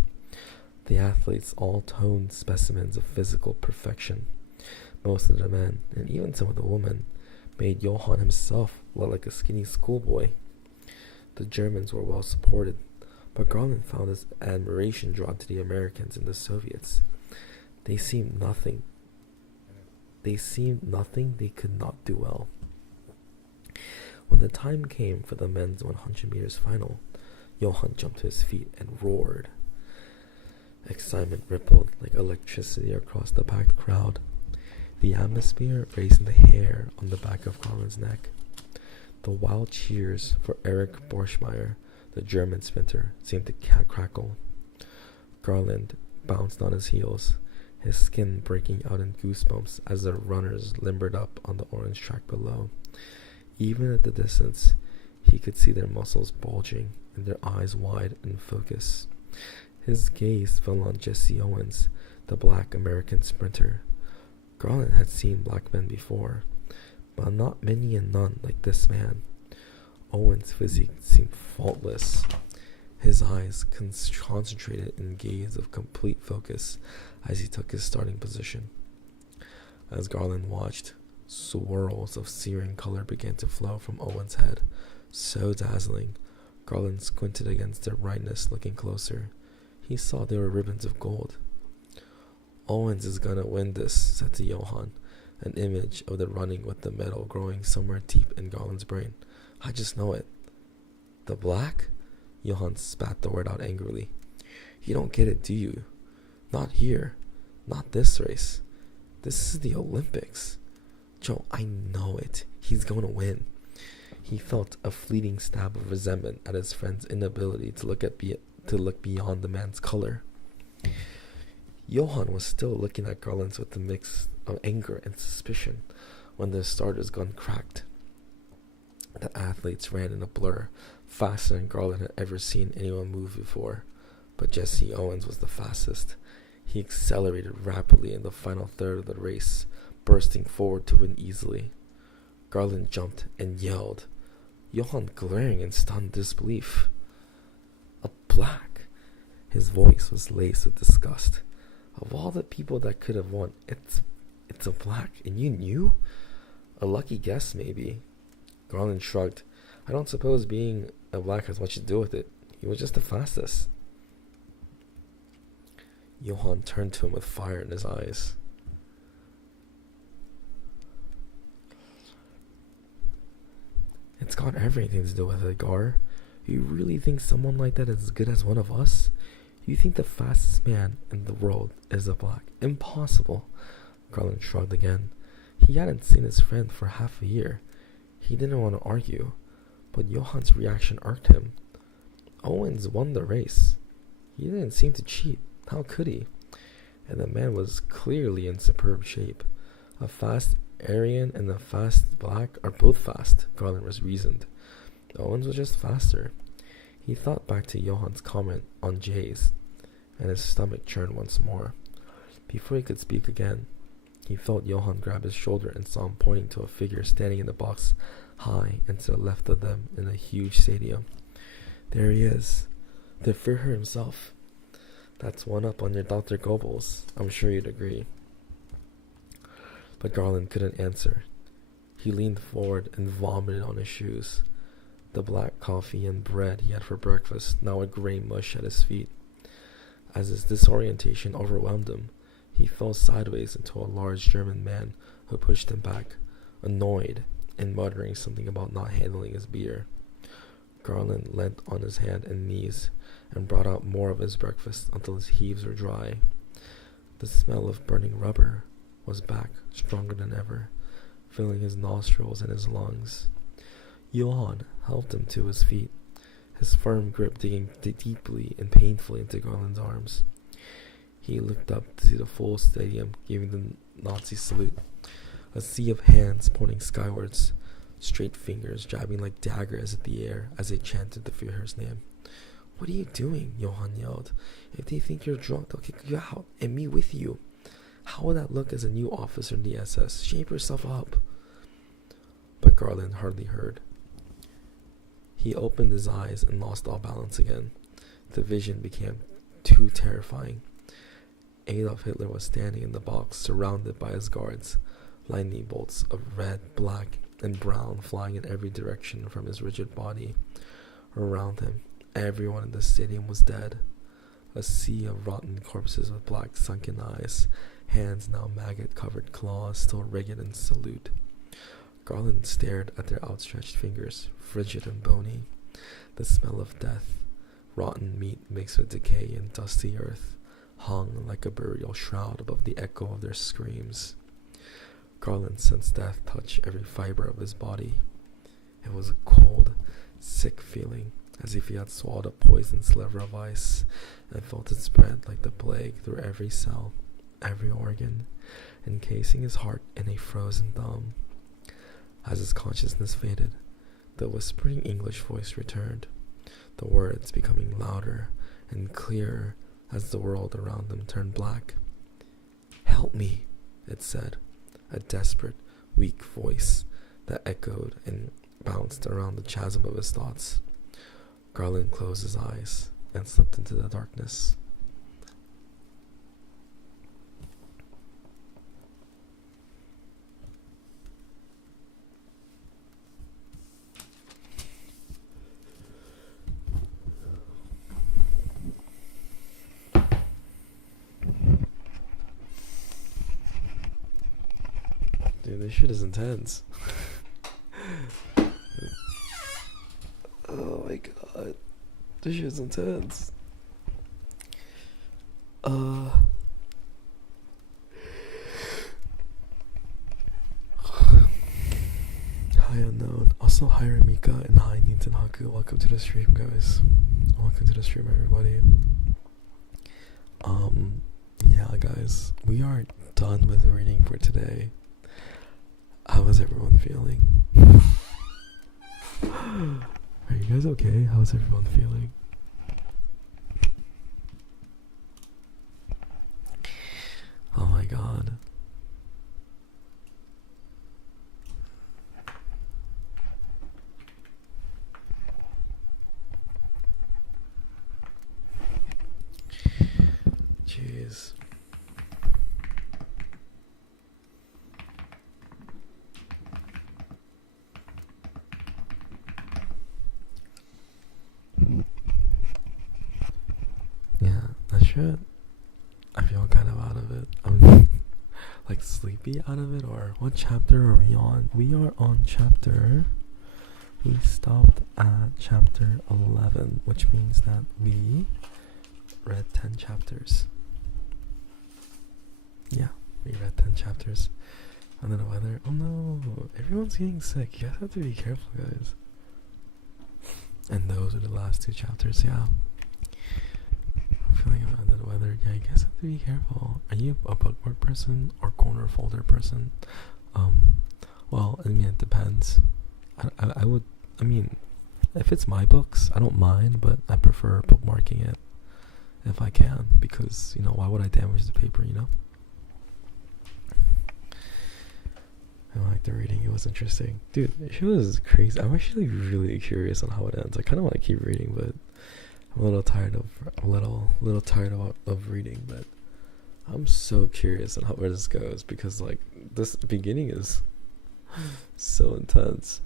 The athletes all toned specimens of physical perfection. Most of the men, and even some of the women, made Johann himself look like a skinny schoolboy. The Germans were well supported, but Garland found his admiration drawn to the Americans and the Soviets. They seemed nothing they could not do well. When the time came for the men's 100 meters final, Johann jumped to his feet and roared. Excitement rippled like electricity across the packed crowd, the atmosphere raising the hair on the back of Garland's neck. The wild cheers for Erich Borschmeier, the German sprinter, seemed to crackle. Garland bounced on his heels, his skin breaking out in goosebumps as the runners limbered up on the orange track below. Even at the distance, he could see their muscles bulging and their eyes wide in focus. His gaze fell on Jesse Owens, the black American sprinter. Garland had seen black men before, but not many and none like this man. Owens' physique seemed faultless, his eyes concentrated in a gaze of complete focus as he took his starting position. As Garland watched, swirls of searing color began to flow from Owens' head, so dazzling. Garland squinted against their brightness, looking closer. He saw they were ribbons of gold. Owens is gonna win this, said to Johann, an image of the running with the medal growing somewhere deep in Garland's brain. I just know it. The black? Johann spat the word out angrily. You don't get it, do you? Not here. Not this race. This is the Olympics. Joe, I know it. He's going to win. He felt a fleeting stab of resentment at his friend's inability to look beyond the man's color. Johann was still looking at Garland with a mix of anger and suspicion when the starter's gun cracked. The athletes ran in a blur, faster than Garland had ever seen anyone move before. But Jesse Owens was the fastest. He accelerated rapidly in the final third of the race, bursting forward to win easily. Garland jumped and yelled, Johann glaring in stunned disbelief. A black. His voice was laced with disgust. Of all the people that could have won, it's a black, and you knew? A lucky guess, maybe. Garland shrugged. I don't suppose being a black has much to do with it. He was just the fastest. Johann turned to him with fire in his eyes. It's got everything to do with it, Gar. You really think someone like that is as good as one of us? You think the fastest man in the world is a black? Impossible. Garland shrugged again. He hadn't seen his friend for half a year. He didn't want to argue, but Johann's reaction irked him. Owens won the race. He didn't seem to cheat. How could he? And the man was clearly in superb shape. A fast Aryan and a fast black are both fast, Garland was reasoned. Owens was just faster. He thought back to Johann's comment on Jay's, and his stomach churned once more. Before he could speak again, he felt Johann grab his shoulder and saw him pointing to a figure standing in the box high and to the left of them in a huge stadium. There he is, the Führer himself. That's one up on your Dr. Goebbels, I'm sure you'd agree. But Garland couldn't answer. He leaned forward and vomited on his shoes. The black coffee and bread he had for breakfast now a gray mush at his feet. As his disorientation overwhelmed him, he fell sideways into a large German man who pushed him back, annoyed and muttering something about not handling his beer. Garland leant on his hand and knees and brought out more of his breakfast until his heaves were dry. The smell of burning rubber was back, stronger than ever, filling his nostrils and his lungs. Johann helped him to his feet, his firm grip digging deeply and painfully into Garland's arms. He looked up to see the full stadium giving the Nazi salute, a sea of hands pointing skywards, straight fingers jabbing like daggers at the air as they chanted the Führer's name. What are you doing? Johann yelled. If they think you're drunk, they'll kick you out, and me with you. How would that look as a new officer in the SS? Shape yourself up. But Garland hardly heard. He opened his eyes and lost all balance again. The vision became too terrifying. Adolf Hitler was standing in the box, surrounded by his guards, lightning bolts of red, black, and brown flying in every direction from his rigid body. Around him, everyone in the stadium was dead. A sea of rotten corpses with black sunken eyes, hands now maggot-covered claws still rigid in salute. Garland stared at their outstretched fingers, frigid and bony. The smell of death, rotten meat mixed with decay and dusty earth, hung like a burial shroud above the echo of their screams. Garland sensed death touch every fiber of his body. It was a cold, sick feeling, as if he had swallowed a poisoned sliver of ice and felt it spread like the plague through every cell, every organ, encasing his heart in a frozen thumb. As his consciousness faded, the whispering English voice returned, the words becoming louder and clearer as the world around them turned black. "Help me," it said, a desperate, weak voice that echoed and bounced around the chasm of his thoughts. Garland closed his eyes and slipped into the darkness. Dude, this shit is intense. Oh my god. This shit is intense. High Unknown. Also, hi Remika and hi Ninten Haku. Welcome to the stream, guys. Welcome to the stream, everybody. Yeah, guys. We are done with the reading for today. How is everyone feeling? Are you guys okay? How's everyone feeling? Oh my god. Jeez. Yeah, that shit. I feel kind of out of it. I'm like sleepy out of it. Or what chapter are we on? We are on chapter. We stopped at chapter 11, which means that we read 10 chapters. Yeah, we read 10 chapters. And then the weather. Oh no, everyone's getting sick. You guys have to be careful, guys. And those are the last 2 chapters, yeah. I'm feeling under the weather. Yeah, you guys have to be careful. Are you a bookmark person or corner folder person? Well, I mean, it depends. I mean, if it's my books, I don't mind, but I prefer bookmarking it if I can, because, you know, why would I damage the paper, you know? I liked the reading. It was interesting. Dude, it was crazy. I'm actually really curious on how it ends. I kind of want to keep reading, but I'm a little tired of reading, but I'm so curious on where this goes, because like this beginning is so intense.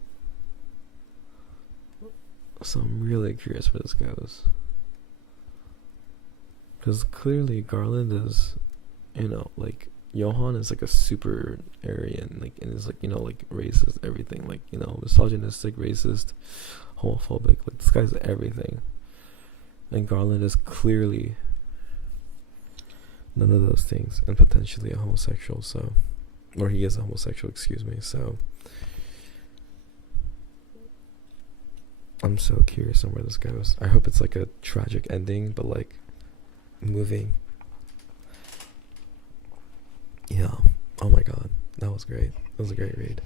So I'm really curious where this goes. Because clearly Garland is, you know, like Johann is like a super Aryan, like, and is like, you know, like racist, everything, like, you know, misogynistic, racist, homophobic, like this guy's everything. And Garland is clearly none of those things, and potentially a homosexual, so, or he is a homosexual, excuse me, so I'm so curious on where this goes. I hope it's like a tragic ending, but like moving. Yeah. Oh my god, that was great. That was a great read.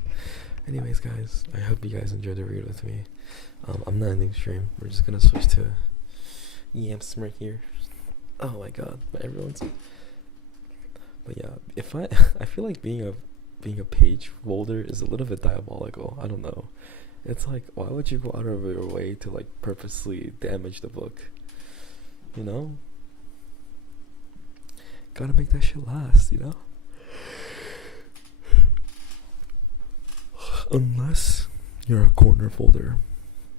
Anyways, guys, I hope you guys enjoyed the read with me. I'm not ending stream. We're just gonna switch to yapsmr here. Oh my god, but everyone's. But yeah, if I feel like being a page folder is a little bit diabolical. I don't know. It's like, why would you go out of your way to like purposely damage the book? You know? Gotta make that shit last, you know? Unless you're a corner folder.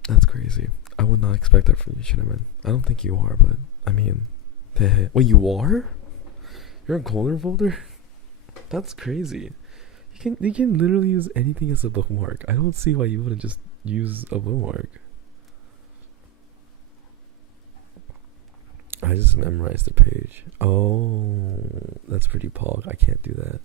That's crazy. I would not expect that from you, Cinnamon. I don't think you are, but I mean, wait, you are? You're a corner folder? That's crazy. You can literally use anything as a bookmark. I don't see why you wouldn't just use a bookmark. I just memorized the page. Oh, that's pretty pog. I can't do that.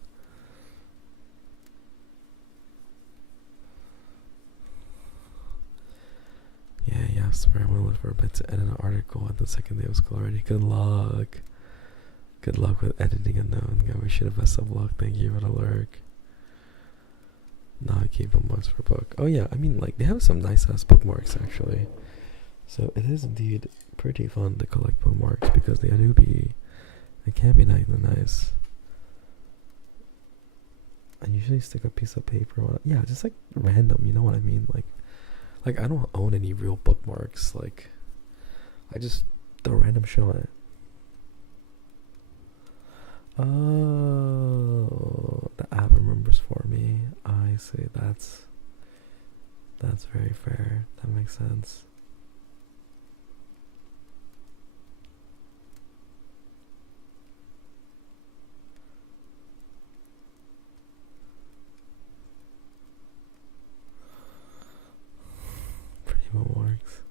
Yeah, swear I'm gonna look for a bit to edit an article at the second day of school already. Good luck. Good luck with editing a note. I wish you the best of luck. Thank you for the lurk. Now I keep bookmarks for book. Oh yeah, I mean, like, they have some nice ass bookmarks actually. So it is indeed pretty fun to collect bookmarks because they can be nice and nice. I usually stick a piece of paper on it. Yeah, just like random, you know what I mean? Like I don't own any real bookmarks. Like, I just throw random shit on it. Oh, the app remembers for me. I see. That's very fair. That makes sense. Pretty well works.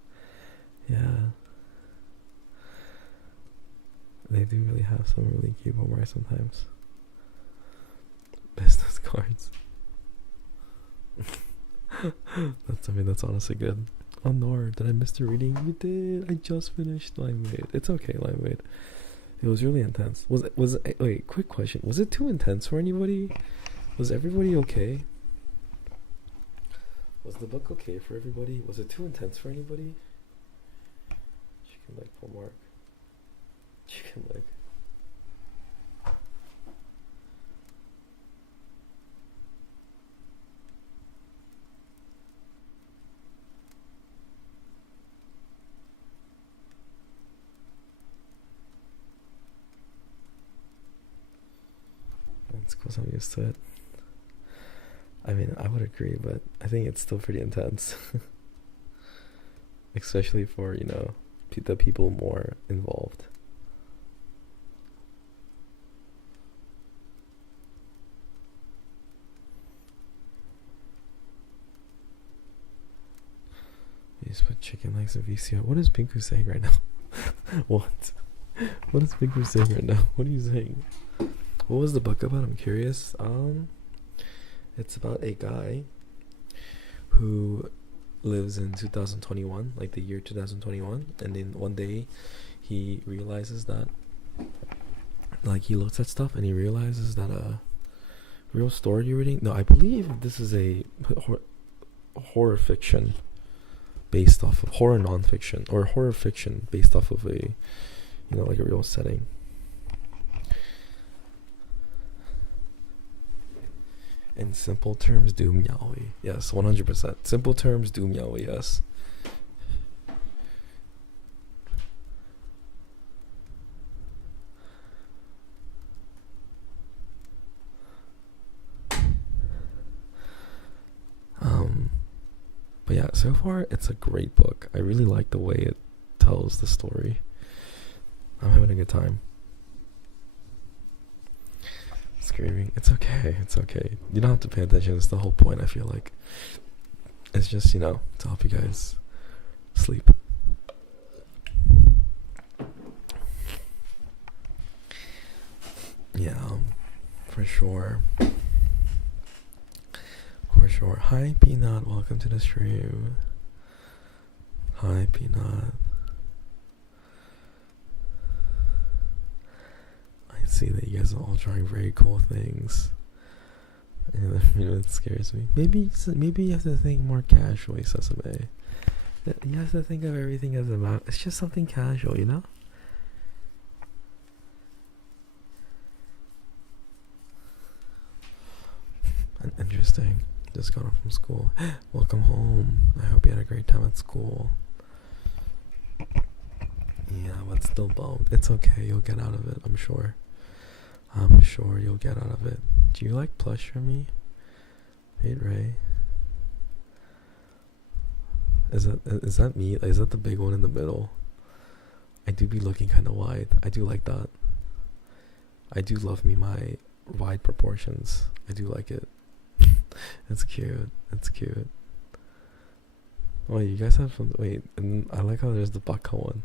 Yeah. They do really have some really cute bookmarks sometimes. Business cards. That's honestly good. Oh no, did I miss the reading? You did. I just finished Limeade. It's okay, Limeade. It was really intense. Wait, quick question. Was it too intense for anybody? Was everybody okay? Was the book okay for everybody? Was it too intense for anybody? Chicken leg bookmark. Chicken leg. That's because I'm used to it. I mean, I would agree, but I think it's still pretty intense. Especially for, you know, the people more involved. You just put chicken legs of VCR. What is Pinku saying right now? What? What is Pinku saying right now? What are you saying? What was the book about? I'm curious. It's about a guy who lives in 2021, like the year 2021, and then one day he realizes that, like, he looks at stuff and he realizes that a real story you're reading. No, I believe this is a horror fiction based off of horror nonfiction, or horror fiction based off of a, you know, like a real setting. In simple terms, doom yaoi. Yes, 100%. Simple terms, doom yaoi, yes. But yeah, so far it's a great book. I really like the way it tells the story. I'm having a good time. Screaming. It's okay. It's okay. You don't have to pay attention. It's the whole point, I feel like. It's just, you know, to help you guys sleep. Yeah, for sure. For sure. Hi, Peanut. Welcome to the stream. Hi, Peanut. I see that you guys are all drawing very cool things. And you know, it scares me. Maybe you have to think more casually, Sesame. You have to think of everything as a map. It's just something casual, you know? Interesting. Just got home from school. Welcome home. I hope you had a great time at school. Yeah, but still bummed. It's okay. You'll get out of it, I'm sure. I'm sure you'll get out of it. Do you like plush for me? Hey Ray. Is that me? Is that the big one in the middle? I do be looking kind of wide. I do like that. I do love me my wide proportions. I do like it. It's cute. It's cute. Oh, you guys have fun. Wait, and I like how there's the Baka one.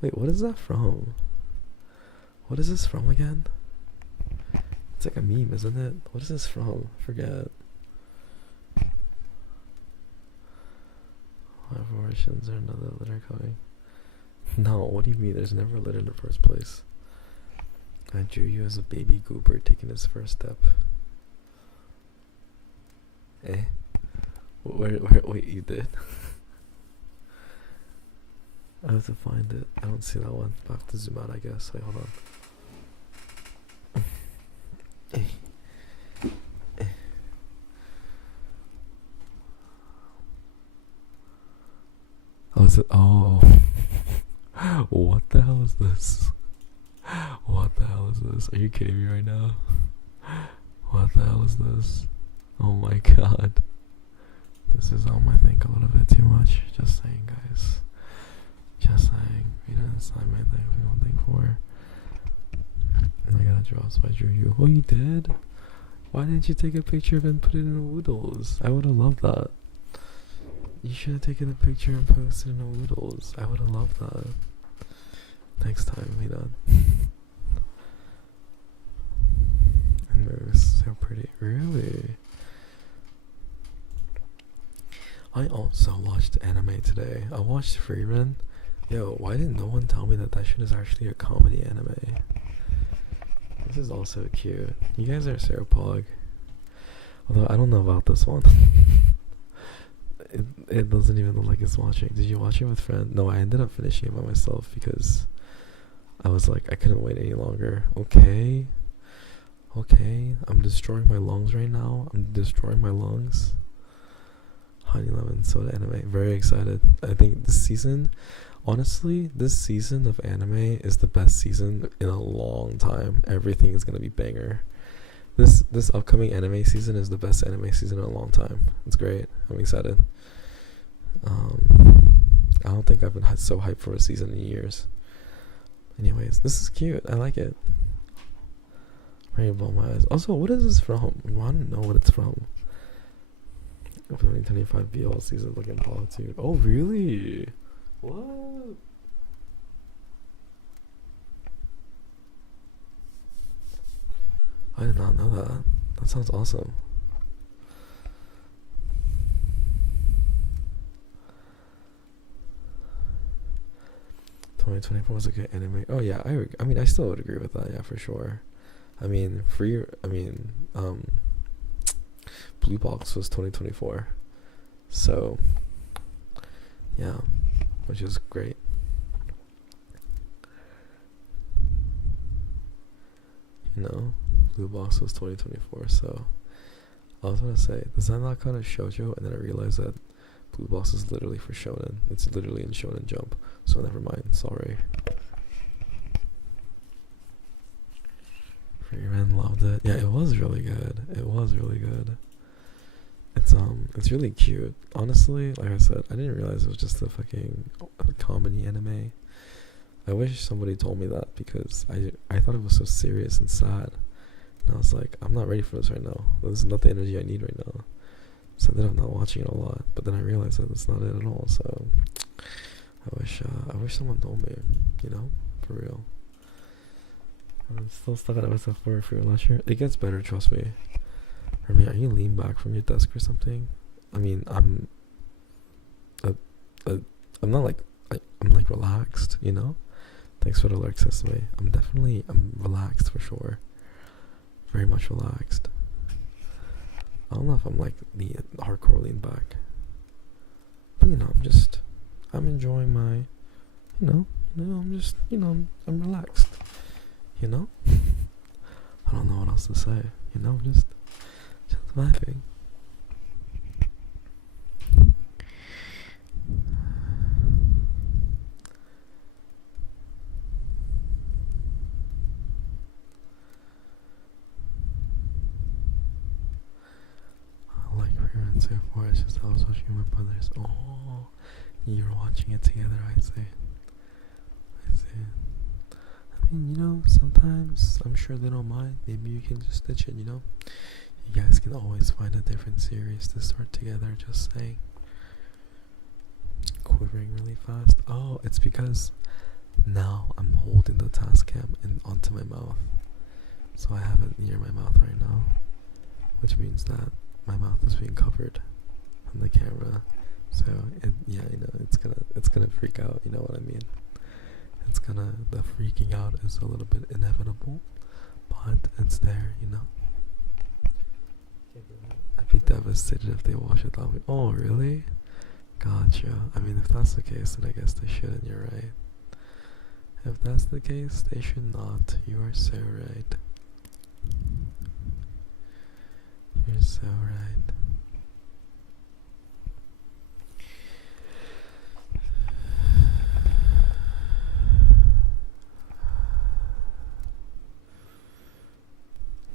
Wait, what is that from? What is this from again? It's like a meme, isn't it? What is this from? I forget. Abortions or another litter coming. No, what do you mean? There's never a litter in the first place. I drew you as a baby goober taking his first step. Eh? Wait, you did? I have to find it. I don't see that one. I have to zoom out, I guess. Wait, hold on. Oh, is it? Oh. What the hell is this? What the hell is this? Are you kidding me right now? What the hell is this? Oh my god. This is I think a little bit too much. Just saying, guys. Just saying. We didn't sign my thing. We don't think for. I gotta draw, so I drew you. Oh, you did? Why didn't you take a picture of it and put it in the Woodles? I would have loved that. You should have taken a picture and posted in the Woodles. I would have loved that. Next time, we done. And it was so pretty. Really? I also watched anime today. I watched Freerun. Yo, why didn't no one tell me that shit is actually a comedy anime? This is also cute. You guys are so pog. Although I don't know about this one. It doesn't even look like it's watching. Did you watch it with friend? No, I ended up finishing it by myself because I was like, I couldn't wait any longer. Okay, I'm destroying my lungs right now. I'm destroying my lungs. Honey Lemon Soda anime. Very excited. I think this season, honestly, this season of anime is the best season in a long time. Everything is gonna be banger. This upcoming anime season is the best anime season in a long time. It's great. I'm excited. I don't think I've been so hyped for a season in years. Anyways, this is cute. I like it. Ready to blow my eyes. Also, what is this from? I want to know what it's from. 2025 BL season looking politics. Oh, really? What? I did not know that. That sounds awesome. '2024 was a good anime. Oh yeah, I mean I still would agree with that. Yeah, for sure. I mean, Blue Box was 2024, so yeah, which is great. You know, Blue Box was 2024, so I was gonna say, does that not kind of shoujo? And then I realized that Blue Box is literally for shonen. It's literally in Shonen Jump, so never mind. Sorry. Freeman loved it. Yeah, it was really good. It was really good. It's really cute. Honestly, like I said, I didn't realize it was just a fucking comedy anime. I wish somebody told me that because I thought it was so serious and sad. And I was like, I'm not ready for this right now. This is not the energy I need right now. So I ended up not watching it a lot. But then I realized that it's not it at all. So I wish someone told me, you know, for real. I'm still stuck at OSF4 for your last year. It gets better, trust me. Remy, are you leaning back from your desk or something? I mean, I'm not like, I'm like relaxed, you know? Thanks for the lurk, Sesame. I'm relaxed for sure. Very much relaxed. I don't know if I'm like the hardcore lean back. But you know, I'm enjoying my, I'm relaxed. You know? I don't know what else to say. You know, just vibing. it's just I was watching my brothers. Oh, you're watching it together, I see. I mean, you know, sometimes I'm sure they don't mind. Maybe you can just stitch it, you know? You guys can always find a different series to start together, just saying. Quivering really fast. Oh, it's because now I'm holding the TASCAM onto my mouth. So I have it near my mouth right now. Which means that my mouth is being covered on the camera. So, yeah, you know, it's gonna freak out, you know what I mean? The freaking out is a little bit inevitable, but it's there, you know? I'd be devastated if they watch it without me. Oh, really? Gotcha. I mean, if that's the case, then I guess they shouldn't, you're right. If that's the case, they should not. You are so right. You're so right.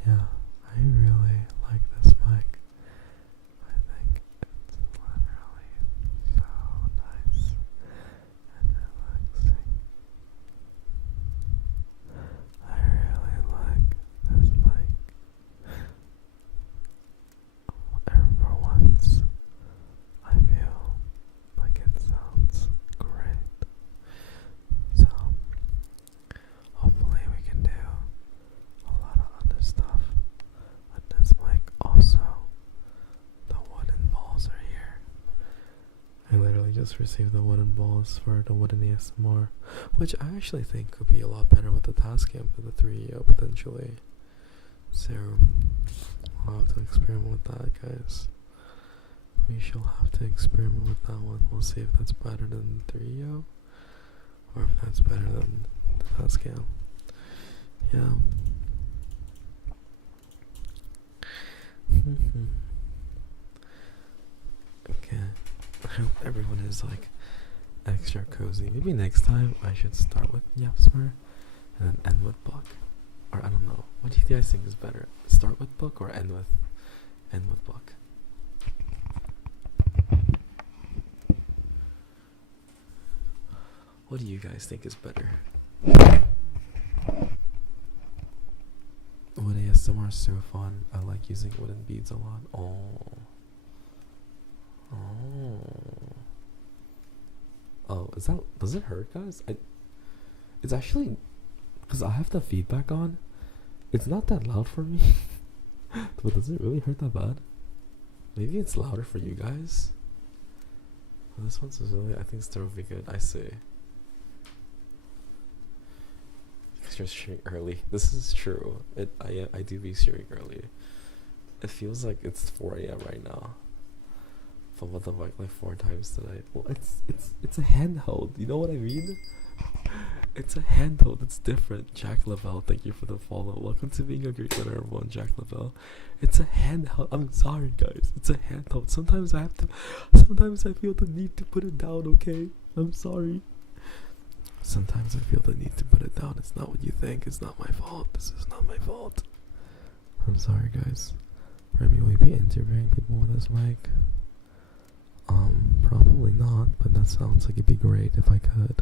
Yeah, I really like this mic. I think it's literally so nice and relaxing. I really like this mic. For once, I feel like it sounds great. So, hopefully we can do a lot of other stuff with this mic. Also, the wooden balls are here. I literally just received the wooden balls for the wooden ASMR, which I actually think could be a lot better with the TASCAM than the 3EO potentially. So, I'll have to experiment with that, guys. We shall have to experiment with that one. We'll see if that's better than 3EO, or if that's better than the TASCAM. Yeah. Okay. I hope everyone is like extra cozy. Maybe next time I should start with yapsmr and then end with book. Or I don't know. What do you guys think is better? Start with book or end with book? What do you guys think is better? Wood ASMR is so fun. I like using wooden beads a lot. Oh, does it hurt, guys? It's actually, because I have the feedback on, it's not that loud for me. But does it really hurt that bad? Maybe it's louder for you guys. Well, this one's really, I think it's still really good. I see. Because you're streaming early. This is true. I do be streaming early. It feels like it's 4 a.m. right now. But with the mic like 4 times tonight. Well, it's a handheld. You know what I mean? It's a handheld. It's different. Jack Lavelle, thank you for the follow. Welcome to being a great winner, everyone. Jack Lavelle. It's a handheld. I'm sorry, guys. It's a handheld. Sometimes I feel the need to put it down. Okay, I'm sorry. Sometimes I feel the need to put it down. It's not what you think. It's not my fault. This is not my fault. I'm sorry, guys. Remy, will you be interviewing people with this mic? Probably not, but that sounds like it'd be great if I could.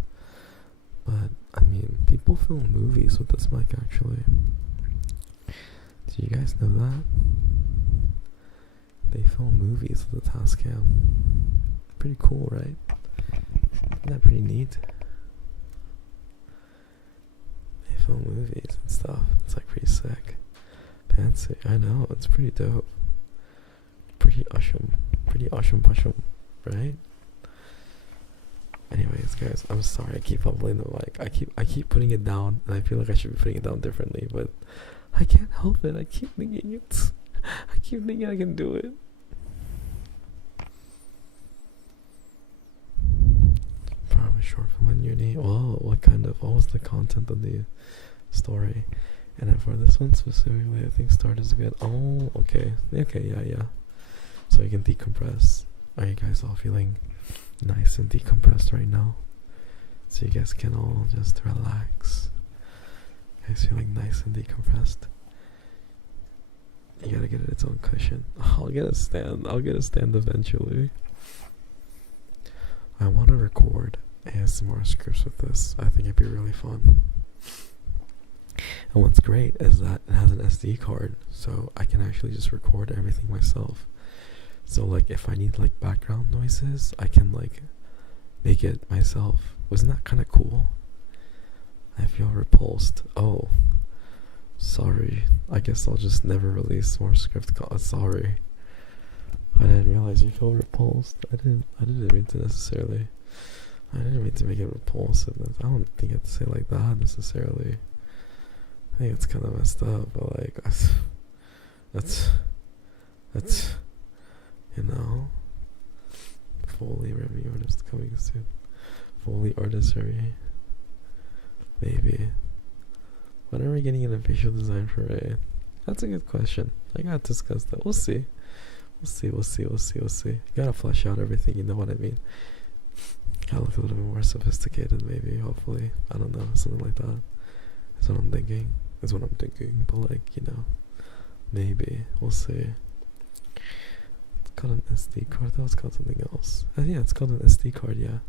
But, I mean, people film movies with this mic, actually. Do you guys know that? They film movies with the TASCAM. Pretty cool, right? Isn't that pretty neat? They film movies and stuff. It's like pretty sick. Fancy. I know, it's pretty dope. Pretty awesome. Pretty awesome, right? Anyways, guys, I'm sorry. I keep fumbling the mic. I keep putting it down, and I feel like I should be putting it down differently, but I can't help it. I keep thinking it. I keep thinking I can do it. Probably short film in uni. Oh, what was the content of the story? And then for this one specifically, I think start is good. Oh, okay, yeah. So you can decompress. Are you guys all feeling nice and decompressed right now? So you guys can all just relax. You guys feeling nice and decompressed? You gotta get it its own cushion. I'll get a stand. I'll get a stand eventually. I want to record ASMR scripts with this. I think it'd be really fun. And what's great is that it has an SD card, so I can actually just record everything myself. So like if I need like background noises, I can like make it myself. Wasn't that kind of cool? I feel repulsed. Oh, sorry. I guess I'll just never release more script calls. Sorry. I didn't realize you feel repulsed. I didn't mean to necessarily. I didn't mean to make it repulsive. I don't think I have to say it like that necessarily. I think it's kind of messed up, but like, that's, you know, Foley Remy artist coming soon. Foley artistry. Maybe. When are we getting an official design for a? That's a good question. I gotta discuss that. We'll see. We'll see. Gotta flesh out everything, you know what I mean? Gotta look a little bit more sophisticated, maybe, hopefully. I don't know, something like that. That's what I'm thinking. But like, you know, maybe. We'll see. It's called an SD card. That was called something else. Yeah, it's called an SD card, yeah.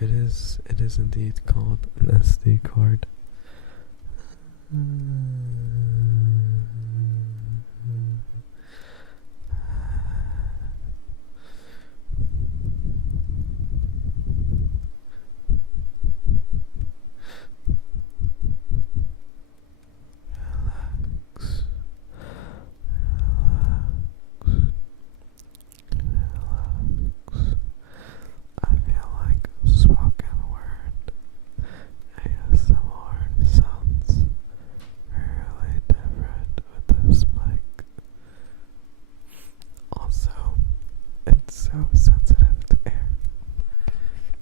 It is indeed called an SD card.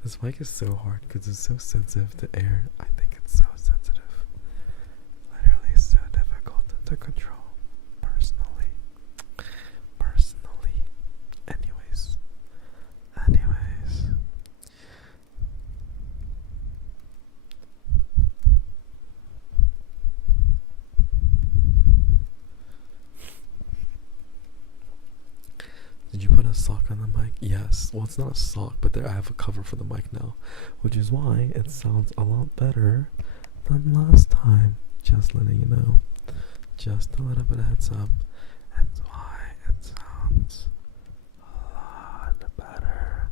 This mic is so hard because it's so sensitive to air. I think it's so sensitive. Literally so difficult to control. Personally. Anyways. Did you put a sock on the mic? Yes. Well, it's not a sock, but I have a cover for the mic now, which is why it sounds a lot better than last time. Just letting you know. Just a little bit of heads up. That's why it sounds a lot better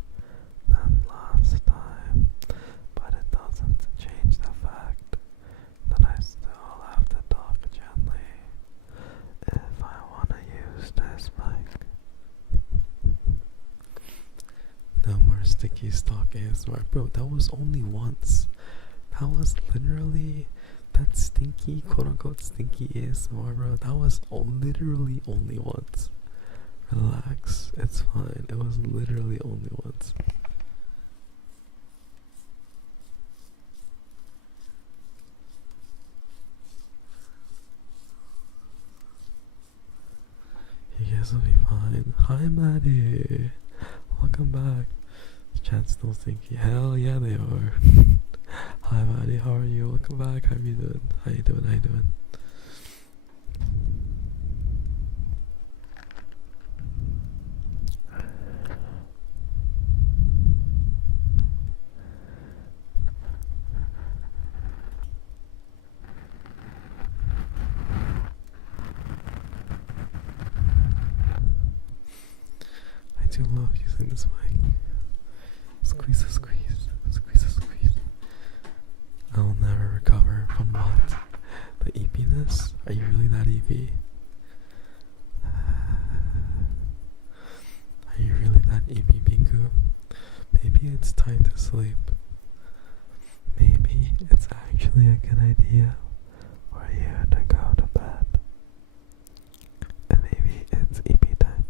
than last time. But it doesn't change the fact that I still have to talk gently if I want to use this mic. No more sticky stock ASMR. Bro, that was only once. That was literally that stinky, quote unquote stinky ASMR, bro. That was literally only once. Relax, it's fine. It was literally only once. You guys will be fine. Hi, Maddie. Welcome back. Chat's still stinky. Hell yeah, they are. Hi, Maddie. How are you? Welcome back. How you doing? How you doing? I do love using this mic. Squeeze. I'll never recover from what? The eepiness? Are you really that EP? Are you really that EP, Bingu? Maybe it's time to sleep. Maybe it's actually a good idea for you to go to bed. And maybe it's EP time.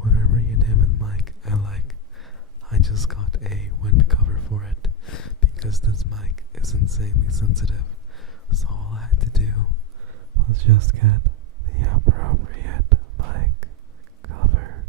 Whatever you do with mic, I like. I just got a wind cover for it because this mic is insanely sensitive. So all I had to do was just get the appropriate mic cover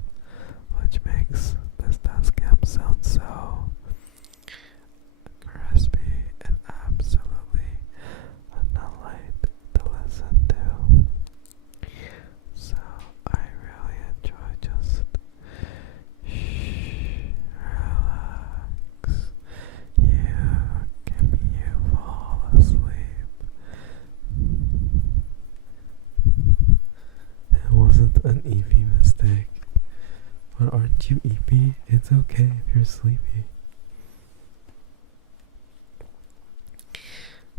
wasn't an EP mistake. But aren't you EP? It's okay if you're sleepy.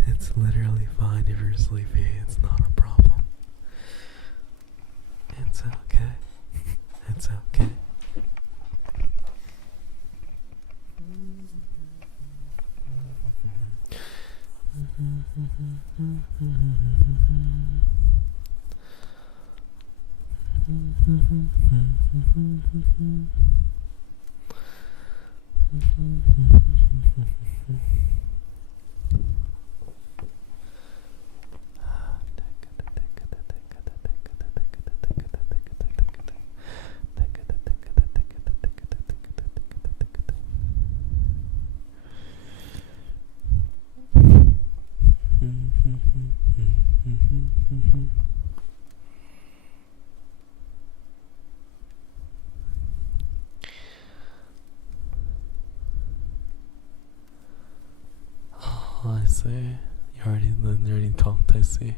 It's literally fine if you're sleepy. It's not a problem. It's okay. It's okay. Oh, I see. You already talked, I see.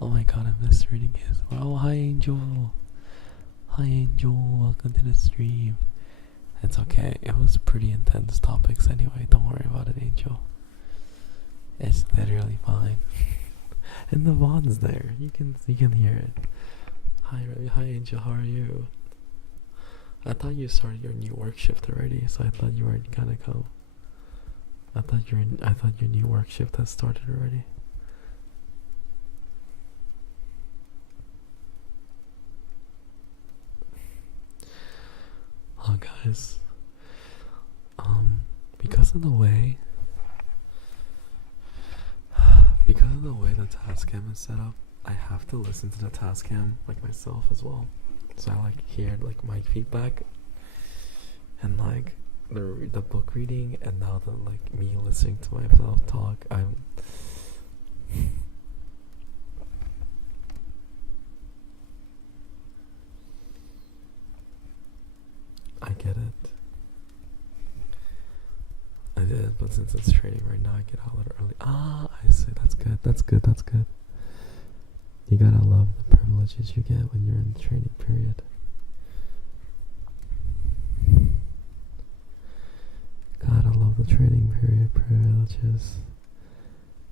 Oh my god, I missed reading his. Oh, hi Angel. Hi Angel, welcome to the stream. It's okay, it was pretty intense topics anyway, don't worry about it, Angel. It's literally fine. And the VOD's there, you can hear it. Hi Remy, hi Angel, how are you? I thought you started your new work shift already, so I thought you were gonna come. I thought your new work shift has started already. Oh guys, because of the way the TASCAM is set up, I have to listen to the TASCAM like myself as well. So I like hear like my feedback and like the book reading, and now the like me listening to myself talk. I get it. I did, but since it's training right now, I get out a little early. Ah, I see. That's good. That's good. That's good. You gotta love the privileges you get when you're in the training period. Gotta love the training period privileges.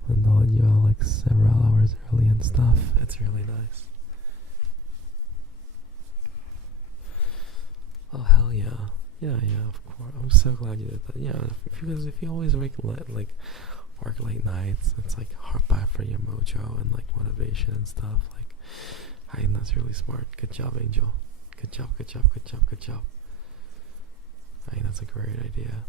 When you're like several hours early and stuff. It's really nice. Oh hell yeah. Yeah, of course. I'm so glad you did that. Yeah, because if you always work late nights, it's like hard bad for your mojo and like motivation and stuff. Like, I think that's really smart. Good job, Angel. Good job. I think that's a great idea.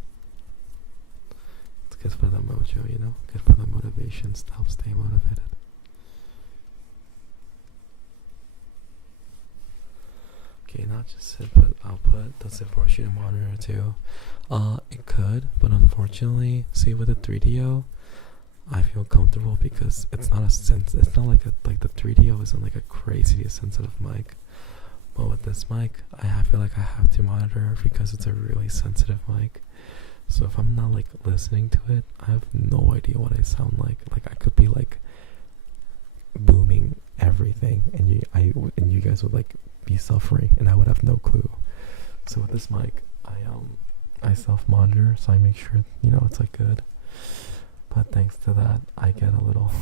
It's good for the mojo, you know? Good for the motivation stuff. Stay motivated. Okay, not just input, output. Does it force you to monitor too? It could, but unfortunately, see with the 3DO, I feel comfortable because it's not it's not like the 3DO isn't like a crazy sensitive mic. But with this mic, I feel like I have to monitor because it's a really sensitive mic. So if I'm not like listening to it, I have no idea what I sound like. Like I could be like booming everything, and you guys would like be suffering, and I would have no clue. So with this mic, I self monitor, so I make sure it's like good. But thanks to that, I get a little.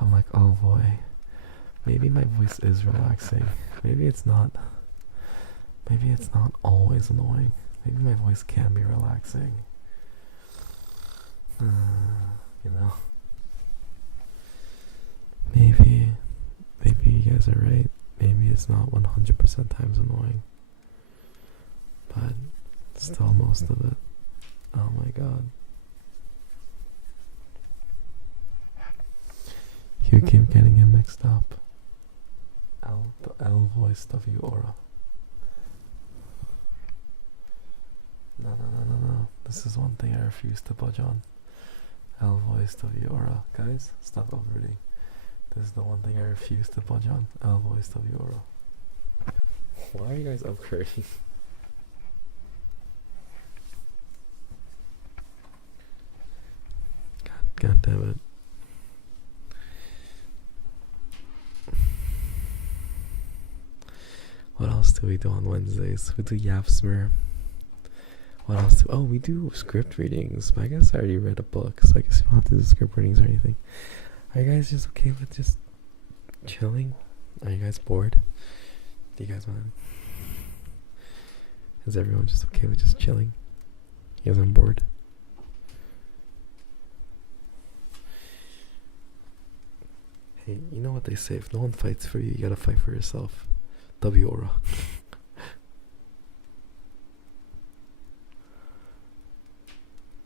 I'm like, oh boy, maybe my voice is relaxing. Maybe it's not. Maybe it's not always annoying. Maybe my voice can be relaxing. Maybe you guys are right. Maybe it's not 100% times annoying. But still most of it. Oh my god. You keep getting it mixed up. The L voice of you aura. No. This is one thing I refuse to budge on. L voice of you aura. Guys, stop upgrading. This is the one thing I refuse to budge on. L voice of you aura. Why are you guys upgrading? God damn it. What else do we do on Wednesdays? We do yapsmr. What else? Oh, we do script readings. But I guess I already read a book, so I guess you don't have to do script readings or anything. Are you guys just okay with just chilling? Are you guys bored? Do you guys want? Is everyone just okay with just chilling? You guys aren't bored? Hey, you know what they say? If no one fights for you, you gotta fight for yourself. W-Aura.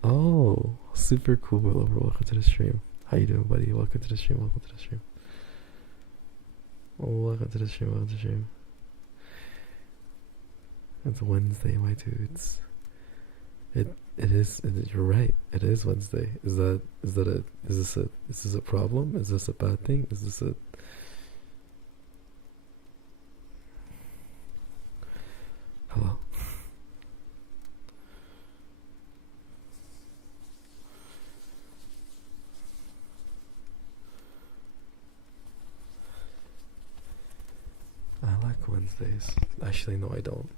Oh, super cool, Willover. Welcome to the stream. How you doing, buddy? Welcome to the stream. Welcome to the stream. Oh, welcome to the stream. Welcome to the stream. It's Wednesday, my dudes. It is. You're right. It is Wednesday. Is this a problem? Is this a bad thing? Is this a? Hello. I like Wednesdays. Actually, no, I don't.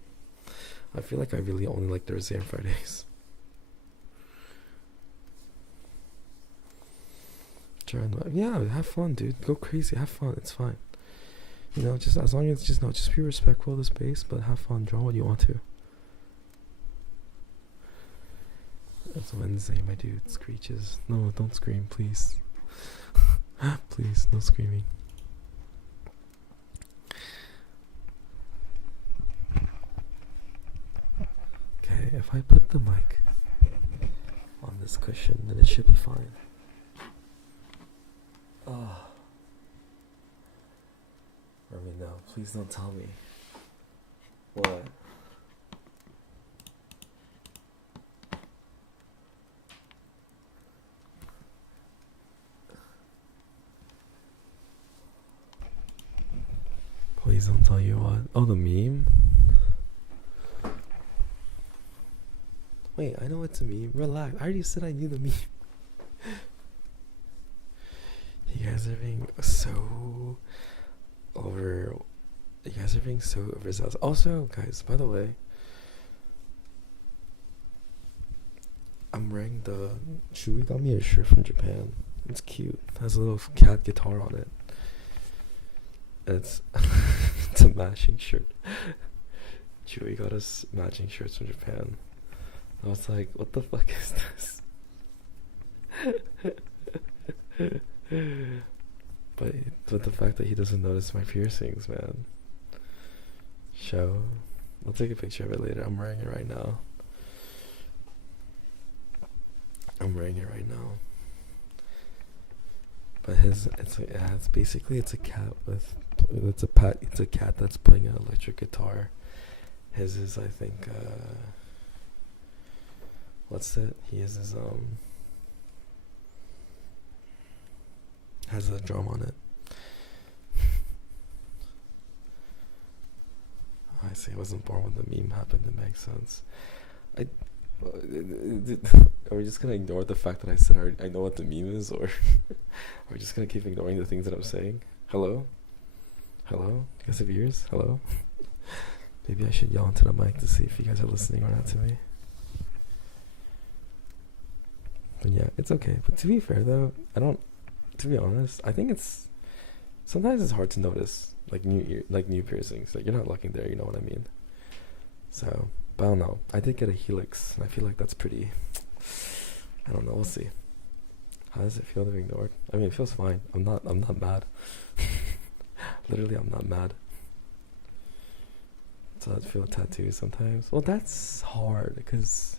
I feel like I really only like Thursday and Fridays. Yeah, have fun, dude. Go crazy, have fun. It's fine. You know, just as long as just be respectful of the space, but have fun. Draw what you want to. It's Wednesday, my dude. Screeches. No, don't scream, please. Please, no screaming. Okay, if I put the mic on this cushion, then it should be fine. Oh. Remy, no, please don't tell me. What? Please don't tell you what. Oh, the meme? Wait, I know it's a meme. Relax. I already said I knew the meme. You guys are being so overzealous. Also, guys, by the way, I'm wearing the Chewy got me a shirt from Japan. It's cute. It has a little cat guitar on it. It's it's a matching shirt. Chewy got us matching shirts from Japan. I was like, what the fuck is this? But the fact that he doesn't notice my piercings, man. I'll take a picture of it later. I'm wearing it right now. But it's a cat it's a cat that's playing an electric guitar. His is, I think, has a drum on it. I see. I wasn't born when the meme happened. It makes sense. Are we just gonna ignore the fact that I said I know what the meme is, or are we just gonna keep ignoring the things that I'm saying? Hello? You guys have ears? Hello? Maybe I should yell into the mic to see if you guys are listening or not to me. But yeah, it's okay. But to be fair though, to be honest, I think sometimes it's hard to notice new piercings. Like, you're not looking there, you know what I mean? So, but I don't know. I did get a helix, and I feel like that's pretty. I don't know. We'll see. How does it feel to be ignored? I mean, it feels fine. I'm not mad. Literally, I'm not mad. So I'd feel tattoos sometimes. Well, that's hard because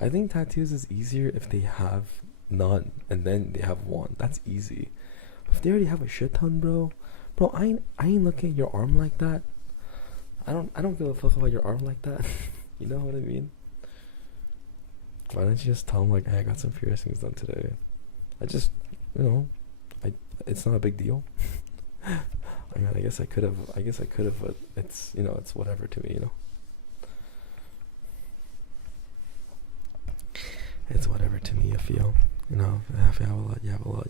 I think tattoos is easier if they have none and then they have one. That's easy. If they already have a shit ton, bro, I ain't looking at your arm like that. I don't give a fuck about your arm like that. You know what I mean? Why don't you just tell them, like, hey, I got some piercings done today. It's not a big deal. I mean, I guess I could have, but it's, it's whatever to me, It's whatever to me, I feel. If you have a lot, you have a lot,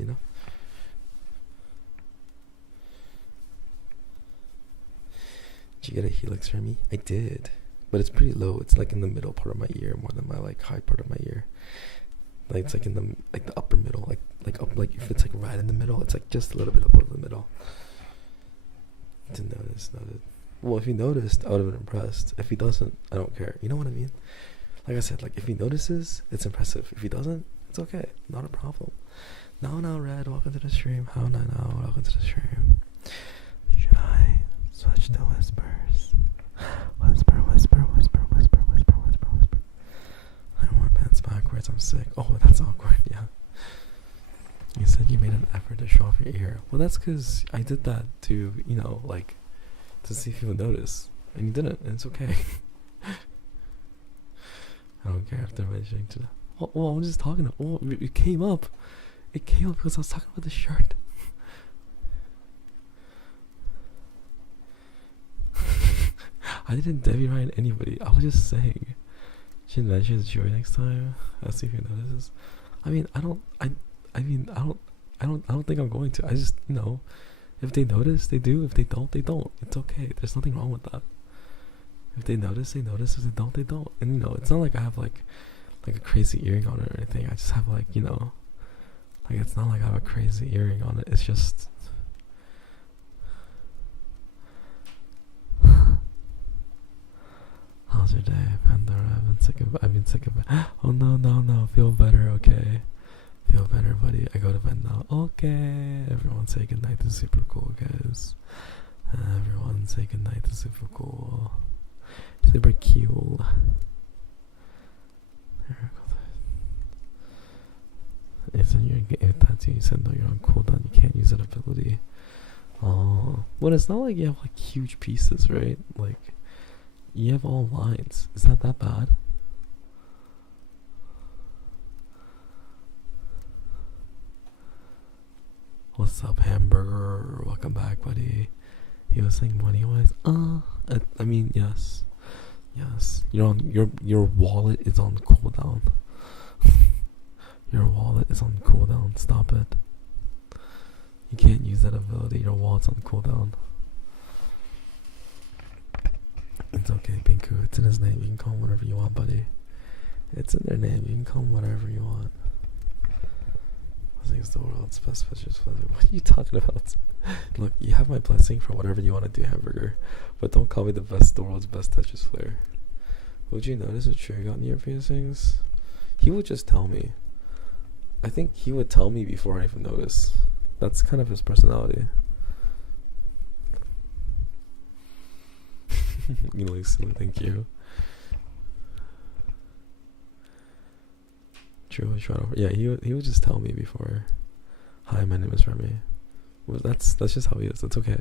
Did you get a helix, Remy? I did, but it's pretty low. It's like in the middle part of my ear more than my like high part of my ear. Like it's like in the like the upper middle, like up, like if it's like right in the middle, it's like just a little bit above the middle. Didn't notice, noted. Well, if he noticed, I would have been impressed. If he doesn't, I don't care. You know what I mean? Like I said, like if he notices, it's impressive. If he doesn't, it's okay. Not a problem. Now, Red, welcome to the stream. How now, welcome to the stream. Should I switch to whispers? Whisper, whisper, whisper, whisper, whisper, whisper, whisper. I don't want pants backwards, I'm sick. Oh, that's awkward, yeah. You said you made an effort to show off your ear. Well, that's because I did that to, you know, like, to see if you would notice. And you didn't, and it's okay. I don't care if they're mentioning to that. Well, I'm just talking. It came up. It came up because I was talking about the shirt. I didn't Debbie Ryan anybody. I was just saying. Should mention the jury next time. I'll see if he notices. I mean, I don't think I'm going to. I just, you know, if they notice, they do. If they don't, they don't. It's okay. There's nothing wrong with that. If they notice, they notice. If they don't, they don't. And you know, it's not like I have like a crazy earring on it or anything. I just have like, you know, like it's not like I have a crazy earring on it. It's just. How's your day, Pandora? I've been sick of it. Oh no. Feel better, okay? Feel better, buddy. I go to bed now. Okay. Everyone say goodnight to Super Cool, guys. Everyone say goodnight to Super Cool. Super cool. If you're tattoo, you said no, you're on cooldown. You can't use that ability. Oh, well, it's not like you have like huge pieces, right? Like you have all lines. Is that bad? What's up, hamburger? Welcome back, buddy. He was saying money-wise. I mean, yes. You're on your wallet is on cooldown. Your wallet is on cooldown. Stop it. You can't use that ability. Your wallet's on cooldown. It's okay, Pinku. It's in his name. You can call him whatever you want, buddy. It's in their name. You can call him whatever you want. I think it's the world's best fishes flavor. What are you talking about? Look, you have my blessing for whatever you want to do, hamburger. But don't call me the world's best Tetris player. Would you notice a trigger got near piercings? He would just tell me. I think he would tell me before I even notice. That's kind of his personality. You know, thank you. True, yeah, he would just tell me before. Hi, my name is Remy. Well, that's just how he is. That's okay.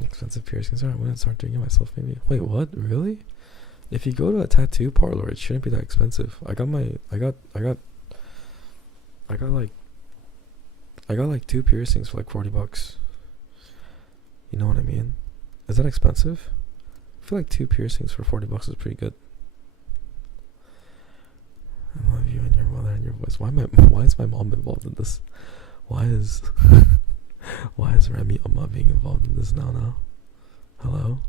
Expensive piercings. Alright, I'm gonna start doing it myself, maybe. Wait, what? Really? If you go to a tattoo parlor, it shouldn't be that expensive. I got like 2 piercings for like $40. You know what I mean? Is that expensive? I feel like 2 piercings for $40 is pretty good. I love you and your mother and your voice. Why is my mom involved in this? Why is Remy being involved in this now? Hello?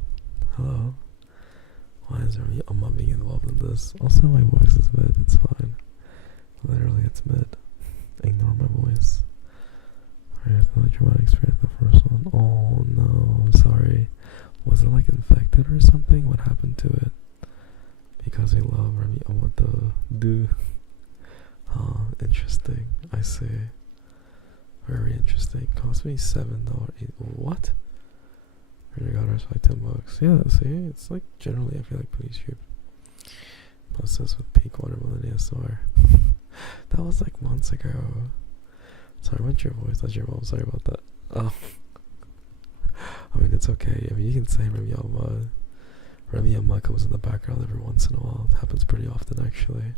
Why is Remy being involved in this? Also, my voice is mid. It's fine. Literally, it's mid. Ignore my voice. Here's the traumatic experience, the first one. Oh no, I'm sorry. Was it like infected or something? What happened to it? Because we love Remy. What the do? Interesting. I see. Very interesting. Cost me $7. What? You got ours like $10. Yeah, see, it's like generally I feel like pretty cheap. Plus this with peak watermelon ASMR. That was like months ago. Sorry, what's your voice? That's your mom. Sorry about that. Oh. I mean, it's okay. I mean, you can say Remy Alma. Remy Alma comes in the background every once in a while. It happens pretty often, actually.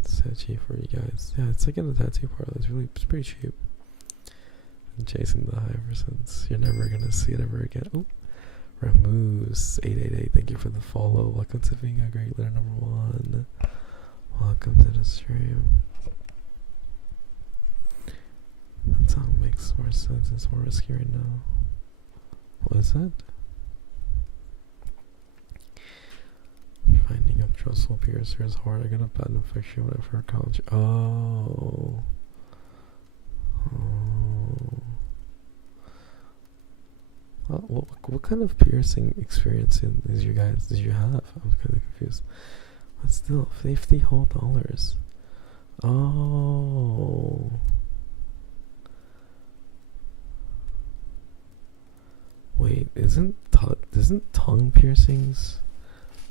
It's so cheap for you guys. Yeah, it's like in the tattoo parlor. It's pretty cheap. Been chasing the high ever since. You're never gonna see it ever again. Oh, Ramoose 888. Thank you for the follow. Welcome to being a great leader #1. Welcome to the stream. That song makes more sense. It's more risky right now. What is it? Trustful piercer is hard. I got a bad infection whenever I college. Oh. What kind of piercing experience did you have? I was kind of confused. But still, $50 whole. Oh. Wait, isn't tongue piercings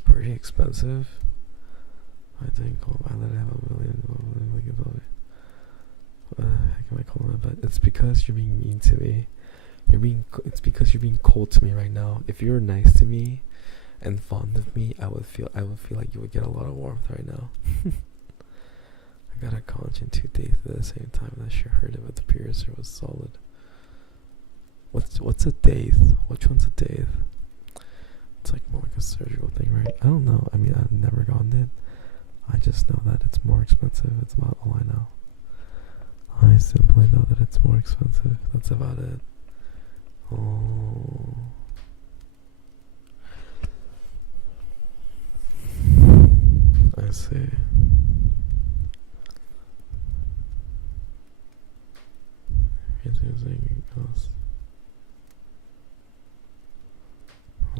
pretty expensive? I think I let it have $1 million. How can I call it? But it's because you're being mean to me. It's because you're being cold to me right now. If you were nice to me and fond of me, I would feel like you would get a lot of warmth right now. I got a conch and 2 days at the same time. That sure hurt it, but the piercer was solid. What's a daith? Which one's a daith? It's like more like a surgical thing, right? I don't know. I mean, I've never gotten it. I just know that it's more expensive. That's about all I know. I simply know that it's more expensive. That's about it. Oh. I see.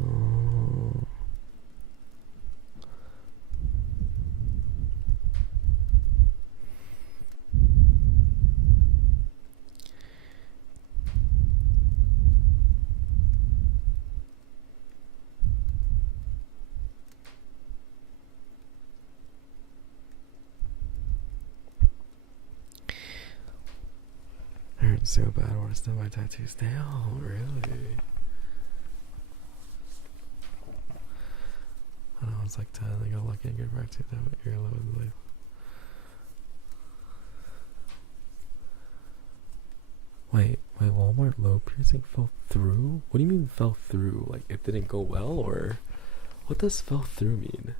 Oh. I heard so bad worse than my tattoos. Damn, really? I know, it's like 10. I got lucky and get back to that ear level. Wait, my Walmart lobe piercing fell through? What do you mean fell through? Like it didn't go well, or what does fell through mean?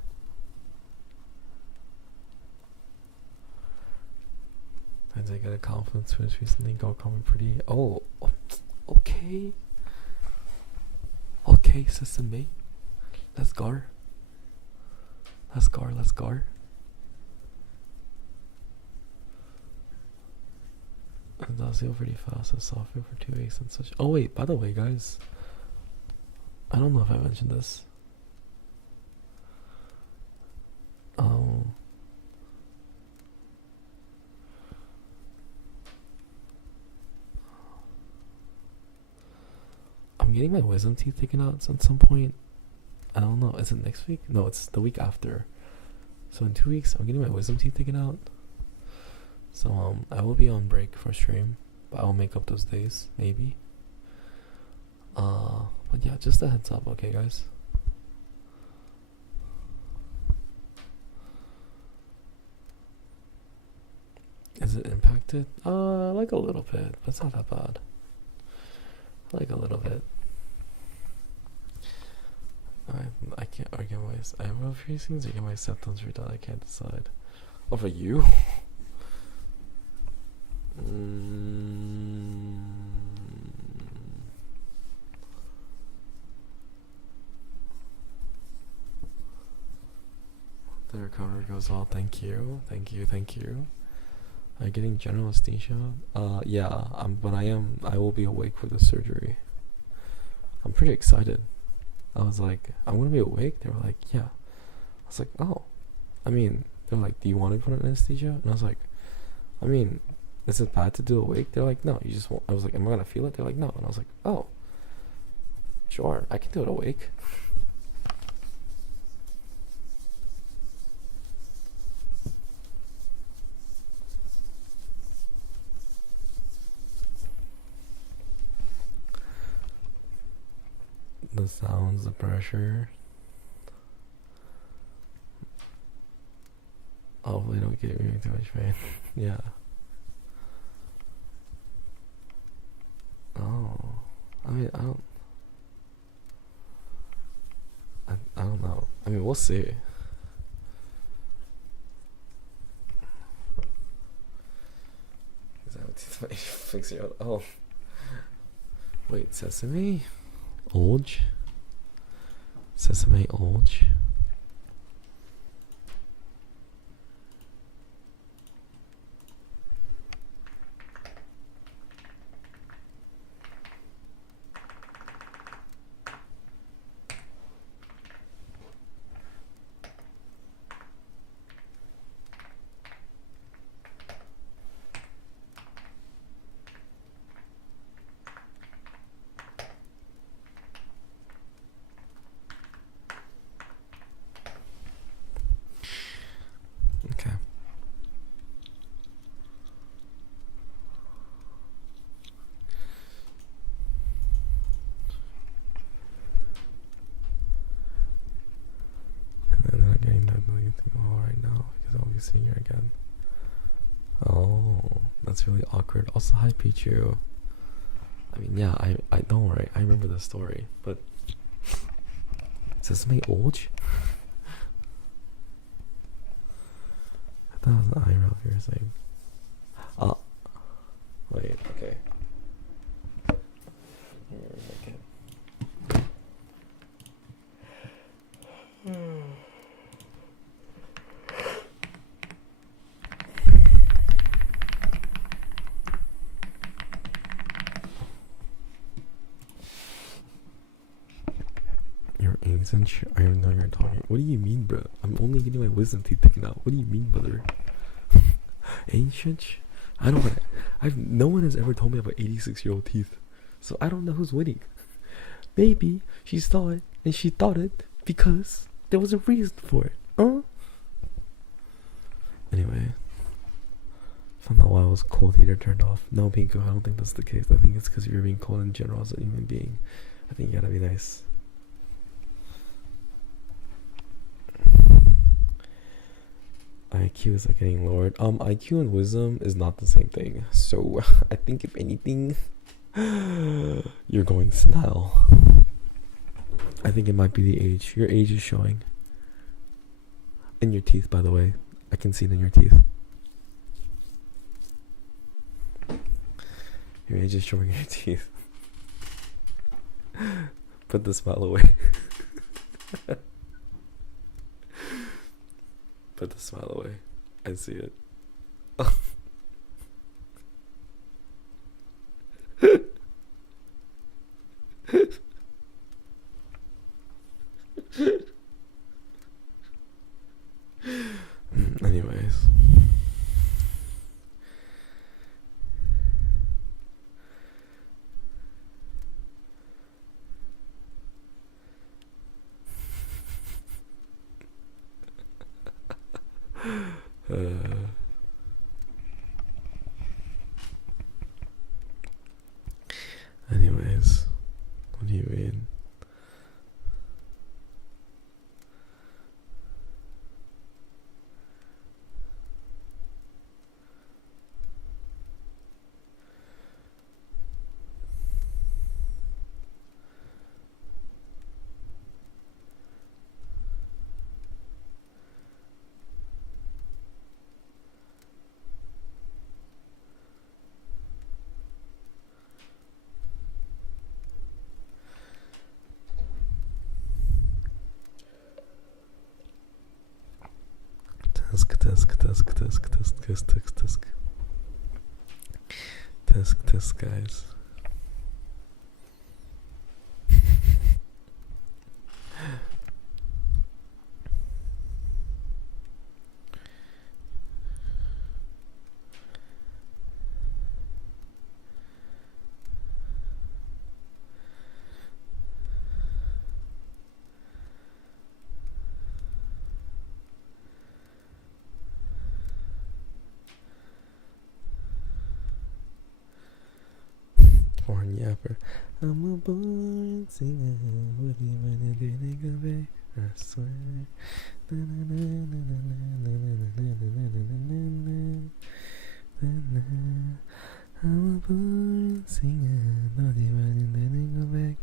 I did get a confidence switch recently. Go call me pretty. Oh, okay. Okay, sesame. Let's go. Let's go. It does heal pretty fast. I software for 2 weeks and such. Oh wait, by the way, guys, I don't know if I mentioned this. I'm getting my wisdom teeth taken out at some point. I don't know. Is it next week? No, it's the week after. So in 2 weeks, I'm getting my wisdom teeth taken out. So I will be on break for stream, but I will make up those days, maybe. But yeah, just a heads up, okay, guys. Is it impacted? Like a little bit, but it's not that bad. Like a little bit. I can't argue my eyebrow piercings or get my septums redone. I can't decide. Oh, for you? The recovery goes well. Thank you. Are you getting general anesthesia? Yeah. But I will be awake for the surgery. I'm pretty excited. I was like, I'm gonna be awake. They were like, yeah. I was like, oh. I mean, they were like, do you want to put an anesthesia? And I was like, I mean, is it bad to do awake? They're like, no, you just won't. I was like, am I gonna feel it? They're like, no. And I was like, oh, sure, I can do it awake. The sounds, the pressure. Hopefully don't get me too much pain. Yeah. Oh. I mean, I don't know. I mean, we'll see. Is that what fix you out? Oh. Wait, sesame? Olge? Sesame Olge? again. Oh, that's really awkward. Also, hi Pichu. I mean, yeah, I don't worry. I remember the story, but is this my old? I thought it was an eyebrow piercing. Oh, wait, okay. Here, make it. Your ancient I don't know you're talking. What do you mean, bro? I'm only getting my wisdom teeth taken out. What do you mean, brother? Ancient? I don't know. No one has ever told me about 86-year-old teeth, so I don't know who's winning. Maybe she saw it and she thought it because there was a reason for it. Anyway, found out why I was cold heater turned off. No, Pinko, I don't think that's the case. I think it's because you're being cold in general as a human being. I think you gotta be nice. IQ is like getting lowered. IQ and wisdom is not the same thing. So I think if anything, you're going senile. I think it might be the age. Your age is showing. In your teeth, by the way. I can see it in your teeth. Your age is showing in your teeth. Put the smile away. Put the smile away. I see it. Anyways. Anyways, what do you mean? Tisk, guys. Born yapper. I'm a born singer. What do you wanna do? Go back? I swear. I'm a born singer. What do you wanna do? Go back?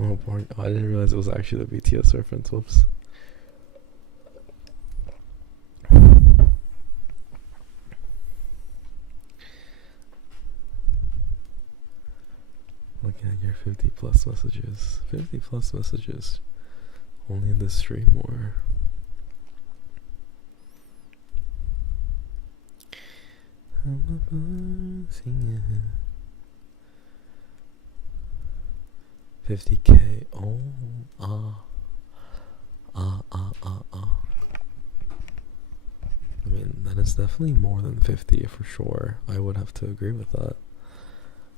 Oh, boring. Oh, I didn't realize it was actually the BTS reference. Whoops. Looking at your 50 plus messages. 50 plus messages. Only in this stream or... I'm a born singer. 50k. Oh, I mean, that is definitely more than 50 for sure. I would have to agree with that.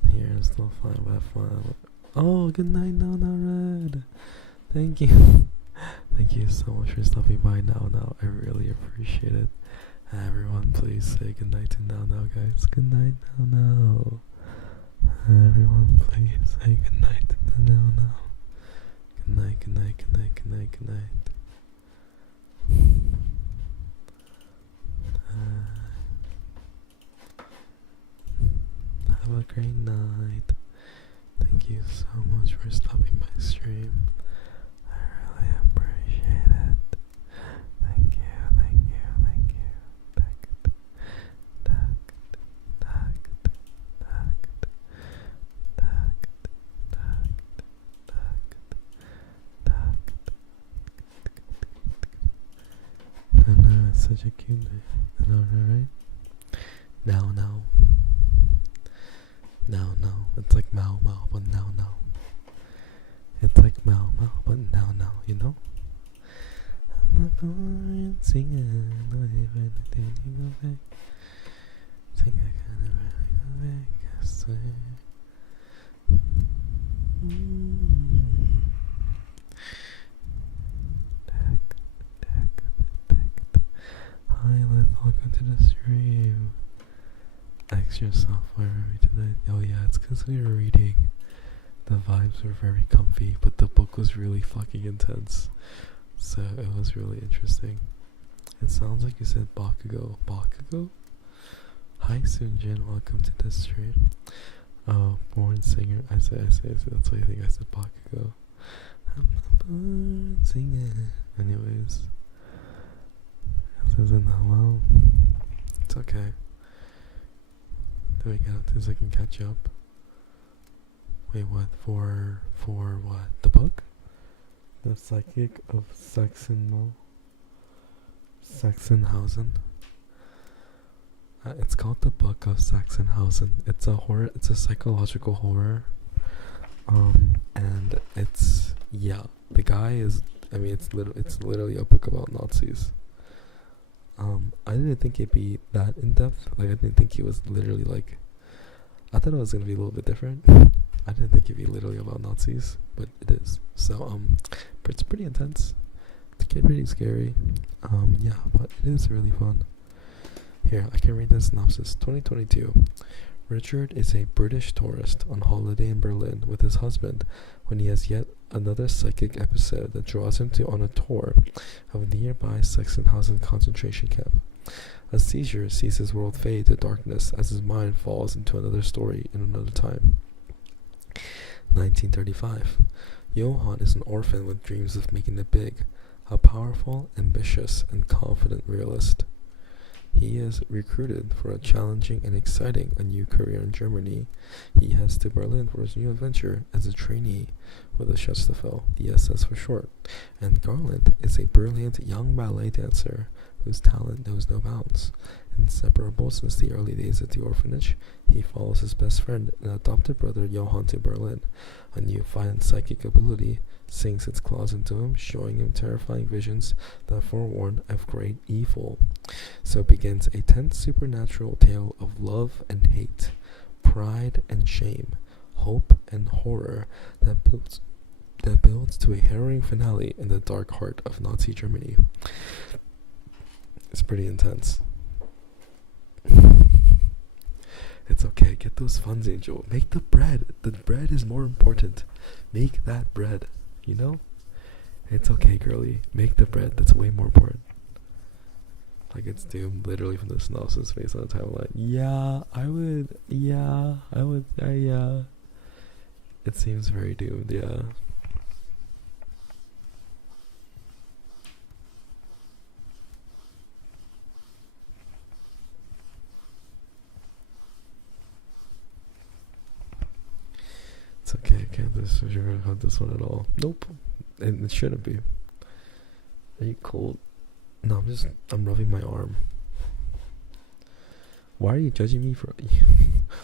Here, still fine by fine. Oh, good night, no, red. Thank you. Thank you so much for stopping by now. I really appreciate it. Everyone, please say goodnight to now, guys. Good night now. Everyone, please say goodnight to now. Good night. Have a great night. Thank you so much for stopping by stream. I really appreciate it. Thank you. I know, it's such a cute name. I know, right? Now. It's like Mao, but now. It's like Mao, but now, you know? I'm not born singing, not even a day you go back. Sing I can never go back, I swear. Hi, Liz, welcome to the stream. Extra software Remy tonight. Oh yeah, it's because we were reading. The vibes were very comfy, but the book was really fucking intense. So it was really interesting. It sounds like you said Bakugo. Bakugo? Hi Sunjin, welcome to the stream. Oh, born singer. I say. That's why I think I said Bakugo. I'm a born singer. Anyways. This isn't hello. It's okay. Then we got this, I can catch up. Wait, what? For what? The book? The Psychic of Sachsenhausen. It's called the Book of Sachsenhausen. It's a horror. It's a psychological horror. And it's the guy is. I mean, it's literally a book about Nazis. I didn't think it'd be that in depth. Like, I didn't think he was literally like. I thought it was gonna be a little bit different. I didn't think it'd be literally about Nazis, but it is. So it's pretty intense. It's pretty scary. But it is really fun. Here, I can read the synopsis. 2022. Richard is a British tourist on holiday in Berlin with his husband when he has yet another psychic episode that draws him on a tour of a nearby Sachsenhausen concentration camp. A seizure sees his world fade to darkness as his mind falls into another story in another time. 1935. Johann is an orphan with dreams of making it big, a powerful, ambitious, and confident realist. He is recruited for a challenging and exciting new career in Germany. He heads to Berlin for his new adventure as a trainee with the Schutzstaffel, the SS for short. And Garland is a brilliant young ballet dancer whose talent knows no bounds. Inseparable since the early days at the orphanage, he follows his best friend and adopted brother Johann to Berlin. A newfound psychic ability sinks its claws into him, showing him terrifying visions that forewarn of great evil. So begins a tense supernatural tale of love and hate, pride and shame, hope and horror that builds to a harrowing finale in the dark heart of Nazi Germany. It's pretty intense. It's okay, get those funds, Angel. Make the bread. The bread is more important. Make that bread. You know? It's okay, girly. Make the bread. That's way more important. Like, it's doomed literally from the synopsis based on the timeline. Yeah. It seems very doomed, yeah. It's okay, I can't sugarcoat this one at all. Nope. And it shouldn't be. Are you cold? No, I'm rubbing my arm. Why are you judging me for...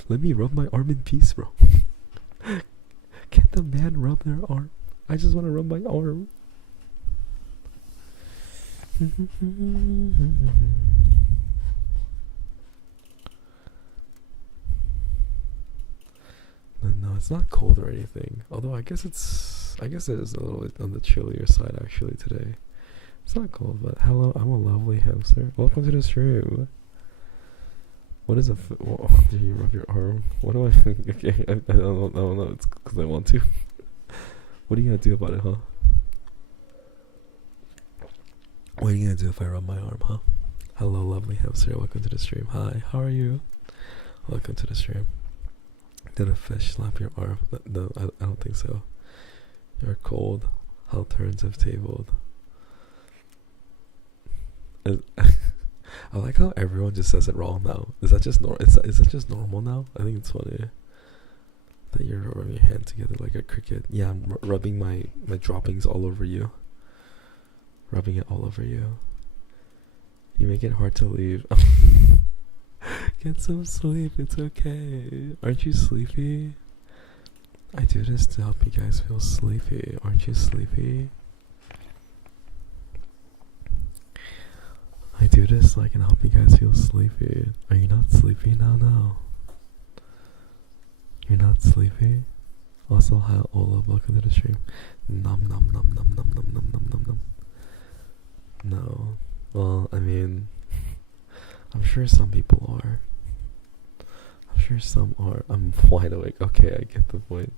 Let me rub my arm in peace, bro. Can't the man rub their arm? I just want to rub my arm. No, it's not cold or anything. Although I guess it is a little bit on the chillier side actually today. It's not cold, but hello, I'm a lovely hamster. Welcome to the stream. What is a do you rub your arm? What do I think? Okay, I don't know. It's because I want to. What are you gonna do about it, huh? What are you gonna do if I rub my arm, huh? Hello, lovely hamster. Welcome to the stream. Hi, how are you? Welcome to the stream. Did a fish slap your arm? No, I don't think so. You're cold. How turns have tabled. I like how everyone just says it wrong now. Is that just is that just normal now? I think it's funny that you're rubbing your hand together like a cricket. Yeah, I'm rubbing my droppings all over you. Rubbing it all over you. You make it hard to leave. Get some sleep. It's okay. Aren't you sleepy? I do this to help you guys feel sleepy. Aren't you sleepy? I do this so I can help you guys feel sleepy. Are you not sleepy now? No. You're not sleepy? Also, hi Ola, welcome to the stream. Nom nom nom nom nom nom nom nom nom nom. No. Well, I mean, I'm sure some people are. I'm sure some are. I'm wide awake. Okay, I get the point.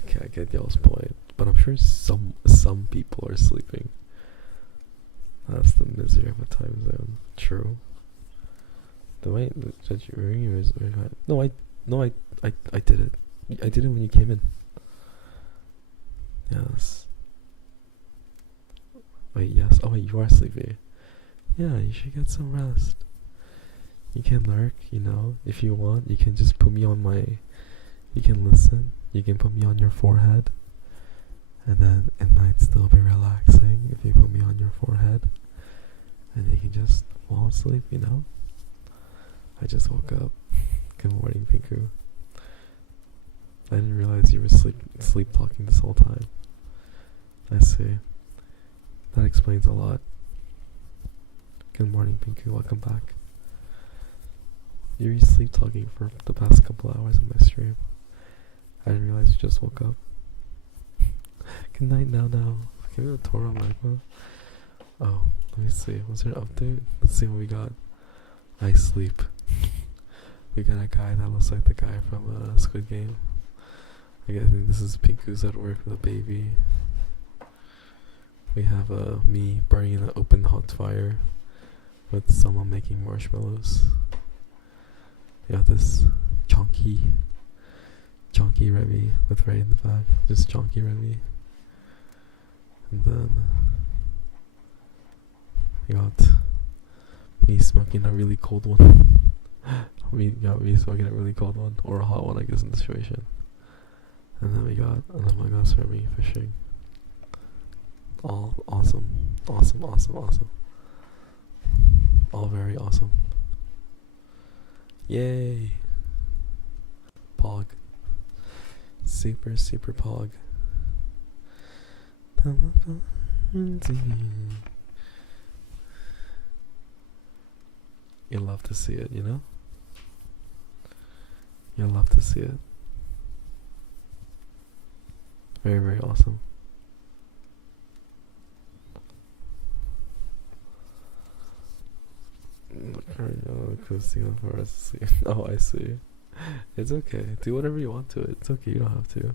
Okay, I get y'all's point. But I'm sure some people are sleeping. That's the misery of a time zone. True. No, I did it. I did it when you came in. Yes. Wait, yes. Oh wait, you are sleepy. Yeah, you should get some rest. You can lurk, you know, if you want. You can just put me on you can listen. You can put me on your forehead. And then it might still be relaxing if you put me on your forehead. And you can just fall asleep, you know? I just woke up. Good morning, Pinku. I didn't realize you were sleep talking this whole time. I see. That explains a lot. Good morning, Pinku. Welcome back. You were sleep talking for the past couple hours in my stream. I didn't realize you just woke up. Good night now. Give me a tour on Magma. Oh, let me see. What's there an update? Let's see what we got. I sleep. We got a guy that looks like the guy from Squid Game. I think this is Pinku's at work with a baby. We have me burning in an open hot fire with someone making marshmallows. We got this chonky Remy with Ray in the back. Just chonky Remy. And then we got me smoking a really cold one. We got me smoking a really cold one, or a hot one, I guess, in the situation. And then we got, oh my gosh, Remy fishing. All awesome. All very awesome. Yay. Pog. Super pog. You love to see it, you know? You love to see it. Very awesome. Oh, I see. It's okay. Do whatever you want to it. It's okay. You don't have to.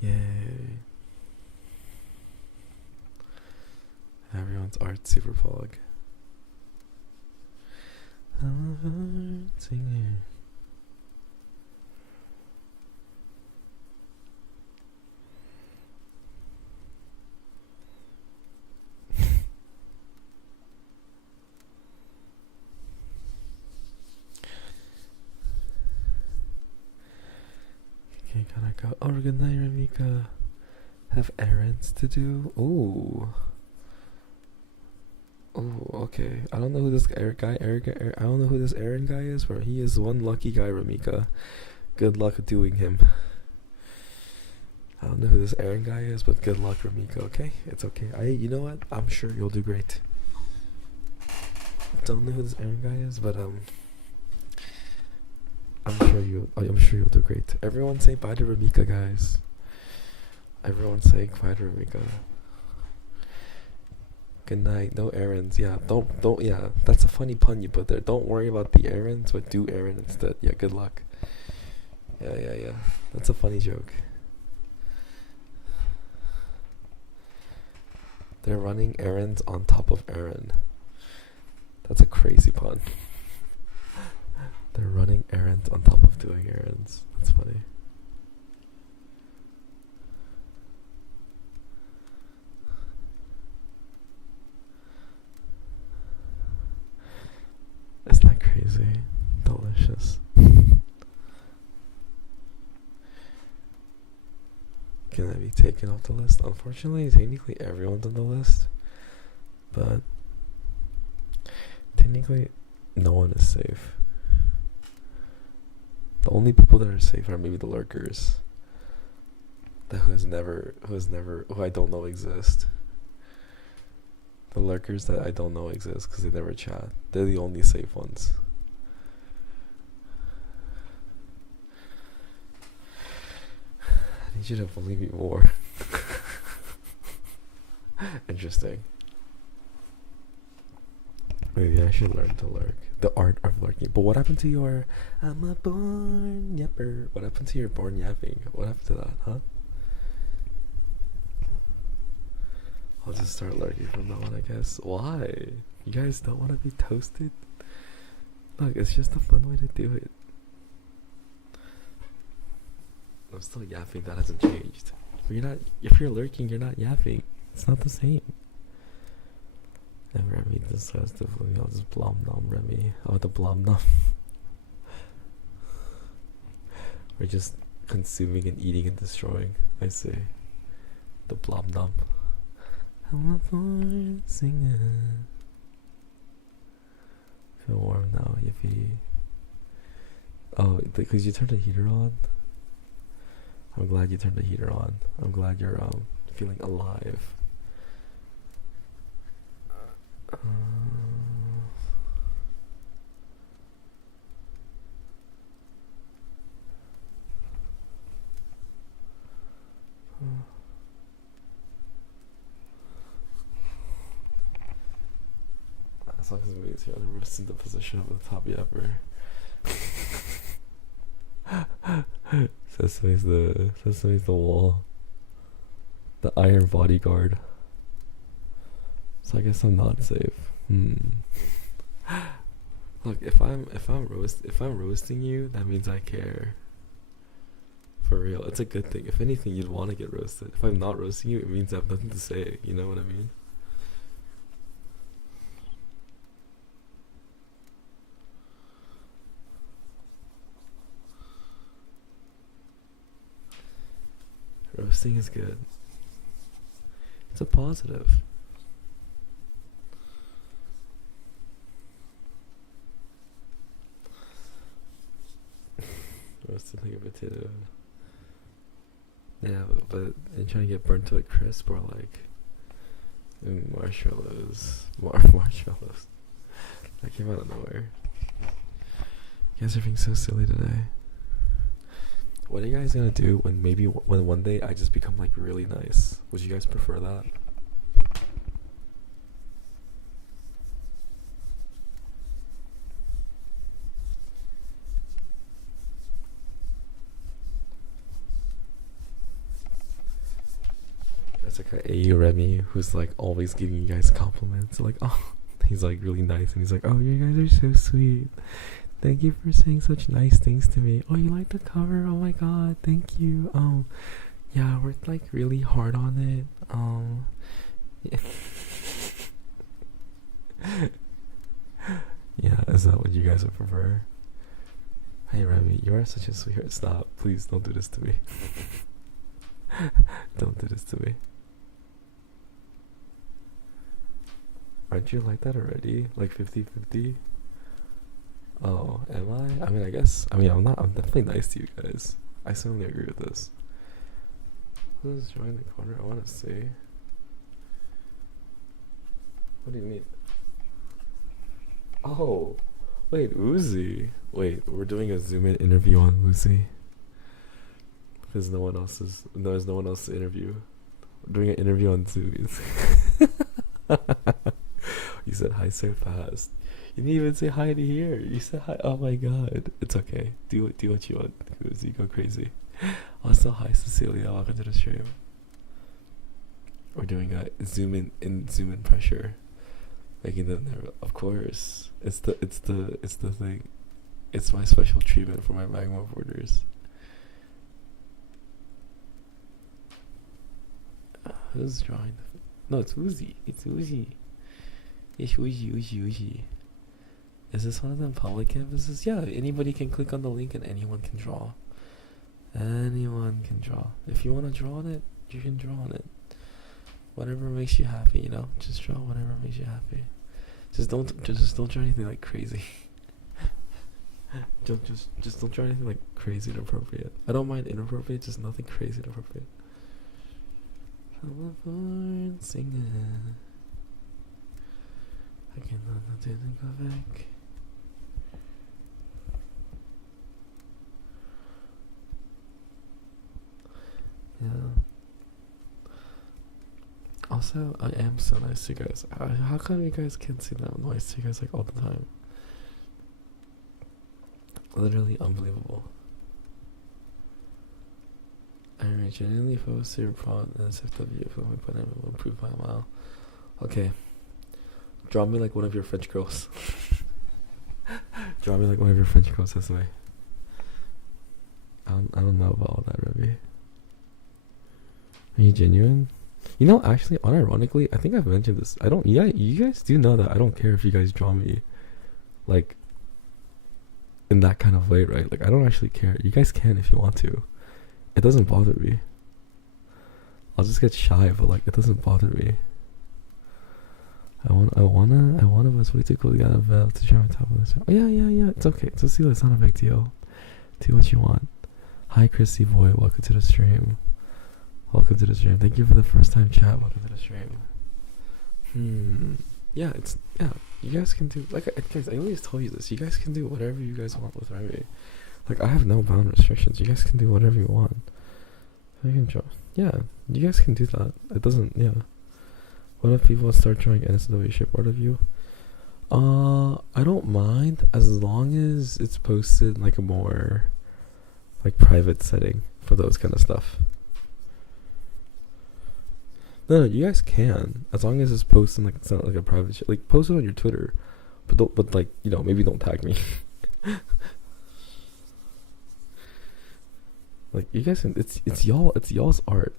Yay. Everyone's art super pog. I'm a singer. Okay, gotta go. Oh, good night, Remika. Have errands to do? Ooh. Oh, okay. I don't know who this I don't know who this errand guy is, but he is one lucky guy, Remika. Good luck doing him. I don't know who this errand guy is, but good luck, Remika, okay? It's okay. You know what? I'm sure you'll do great. Don't know who this errand guy is, but I'm sure you'll do great. Everyone say bye to Remika, guys. Everyone's saying quiet, Rebecca. Good night. No errands. Yeah, don't. Yeah, that's a funny pun you put there. Don't worry about the errands, but do errand instead. Yeah, good luck. Yeah. That's a funny joke. They're running errands on top of Aaron. That's a crazy pun. They're running errands on top of doing errands. That's funny. Isn't that crazy? Delicious. Can I be taken off the list? Unfortunately, technically everyone's on the list. But technically no one is safe. The only people that are safe are maybe the lurkers. Who I don't know exist. The lurkers that I don't know exist because they never chat. They're the only safe ones. I need you to believe me more. Interesting. Maybe I should learn to lurk. The art of lurking. But what happened to your I'm a born yapper? What happened to your born yapping? What happened to that, huh? I'll just start lurking from now on, I guess. Why? You guys don't want to be toasted? Look, it's just a fun way to do it. I'm still yapping, that hasn't changed. If you're lurking, you're not yapping. It's not the same. And Remy decides to I'll just blom nom Remy. Oh, the blom nom. We're just consuming and eating and destroying. I see. The blom nom. I'm a born singer. Feel warm now, yippee. Oh, because you turned the heater on? I'm glad you turned the heater on. I'm glad you're feeling alive. As long as it means you're in the position of the top yapper. Sesame's the wall. The iron bodyguard. So I guess I'm not safe. Look, if I'm roasting you, that means I care. For real, it's a good thing. If anything, you'd want to get roasted. If I'm not roasting you, it means I have nothing to say. You know what I mean? Roasting is good. It's a positive. Roasted like a potato. Yeah, but and trying to get burnt to a crisp or like marshmallows. Marshmallows. That came out of nowhere. You guys are being so silly today. What are you guys gonna do when one day I just become like really nice? Would you guys prefer that? That's like a AU Remy who's like always giving you guys compliments. Like, oh, he's like really nice and he's like, oh, you guys are so sweet. Thank you for saying such nice things to me. Oh, you like the cover? Oh my god, thank you. Yeah, we're like really hard on it. Yeah. Yeah, is that what you guys would prefer? Hey Remy, you are such a sweetheart. Stop, please don't do this to me. Don't do this to me. Aren't you like that already? Like 50-50? Oh, am I? I mean, I'm not. I'm definitely nice to you guys. I certainly agree with this. Who's joining the corner? I want to see. What do you mean? Oh, wait, Uzi. Wait, we're doing a Zoom-in interview on Uzi. Because there's no one else to interview. We're doing an interview on Zoom. You said hi so fast. You didn't even say hi to here. You said hi. Oh my god. It's okay. Do what you want. You go crazy. Also, hi Cecilia. Welcome to the stream. We're doing a zoom in pressure. Making them there. Of course. It's the thing. It's my special treatment for my magma borders. Who's drawing the... No, it's Uzi. It's Uzi. It's Uzi. Is this one of them public canvases? Yeah, anybody can click on the link and anyone can draw. Anyone can draw. If you want to draw on it, you can draw on it. Whatever makes you happy, you know? Just draw whatever makes you happy. Just don't draw anything like crazy. just don't draw anything like crazy and inappropriate. I don't mind inappropriate, just nothing crazy and inappropriate. California singing. I didn't go back. Yeah. Also, I am so nice to you guys. How come you guys can't see that I'm nice to you guys like all the time? Literally unbelievable. I genuinely focus your prod and SFW if my put will improve by a mile. Okay. Draw me like one of your French girls. Draw me like one of your French girls this way. I don't know about all that, Remy. Are you genuine? You know, actually, unironically, I think I've mentioned this. You guys do know that I don't care if you guys draw me, like, in that kind of way, right? Like, I don't actually care. You guys can if you want to. It doesn't bother me. I'll just get shy, but like, it doesn't bother me. I wanna was way too cool to get out of bed to try my top of this. Oh yeah. It's okay. It's not a big deal. Do what you want. Hi, Chrissy boy. Welcome to the stream. Thank you for the first time chat. Welcome to the stream. Yeah, you guys can do, like, guys, I always tell you this. You guys can do whatever you guys want with Remy. Like, I have no bound restrictions. You guys can do whatever you want. You can draw. Yeah, you guys can do that. It doesn't, yeah. What if people start drawing NSW shape art of you? I don't mind as long as it's posted in like a more like private setting for those kind of stuff. No, you guys can, as long as it's posted in like, it's not like a private shit. Like, post it on your Twitter, but like, you know, maybe don't tag me. Like, you guys can, it's y'all's art.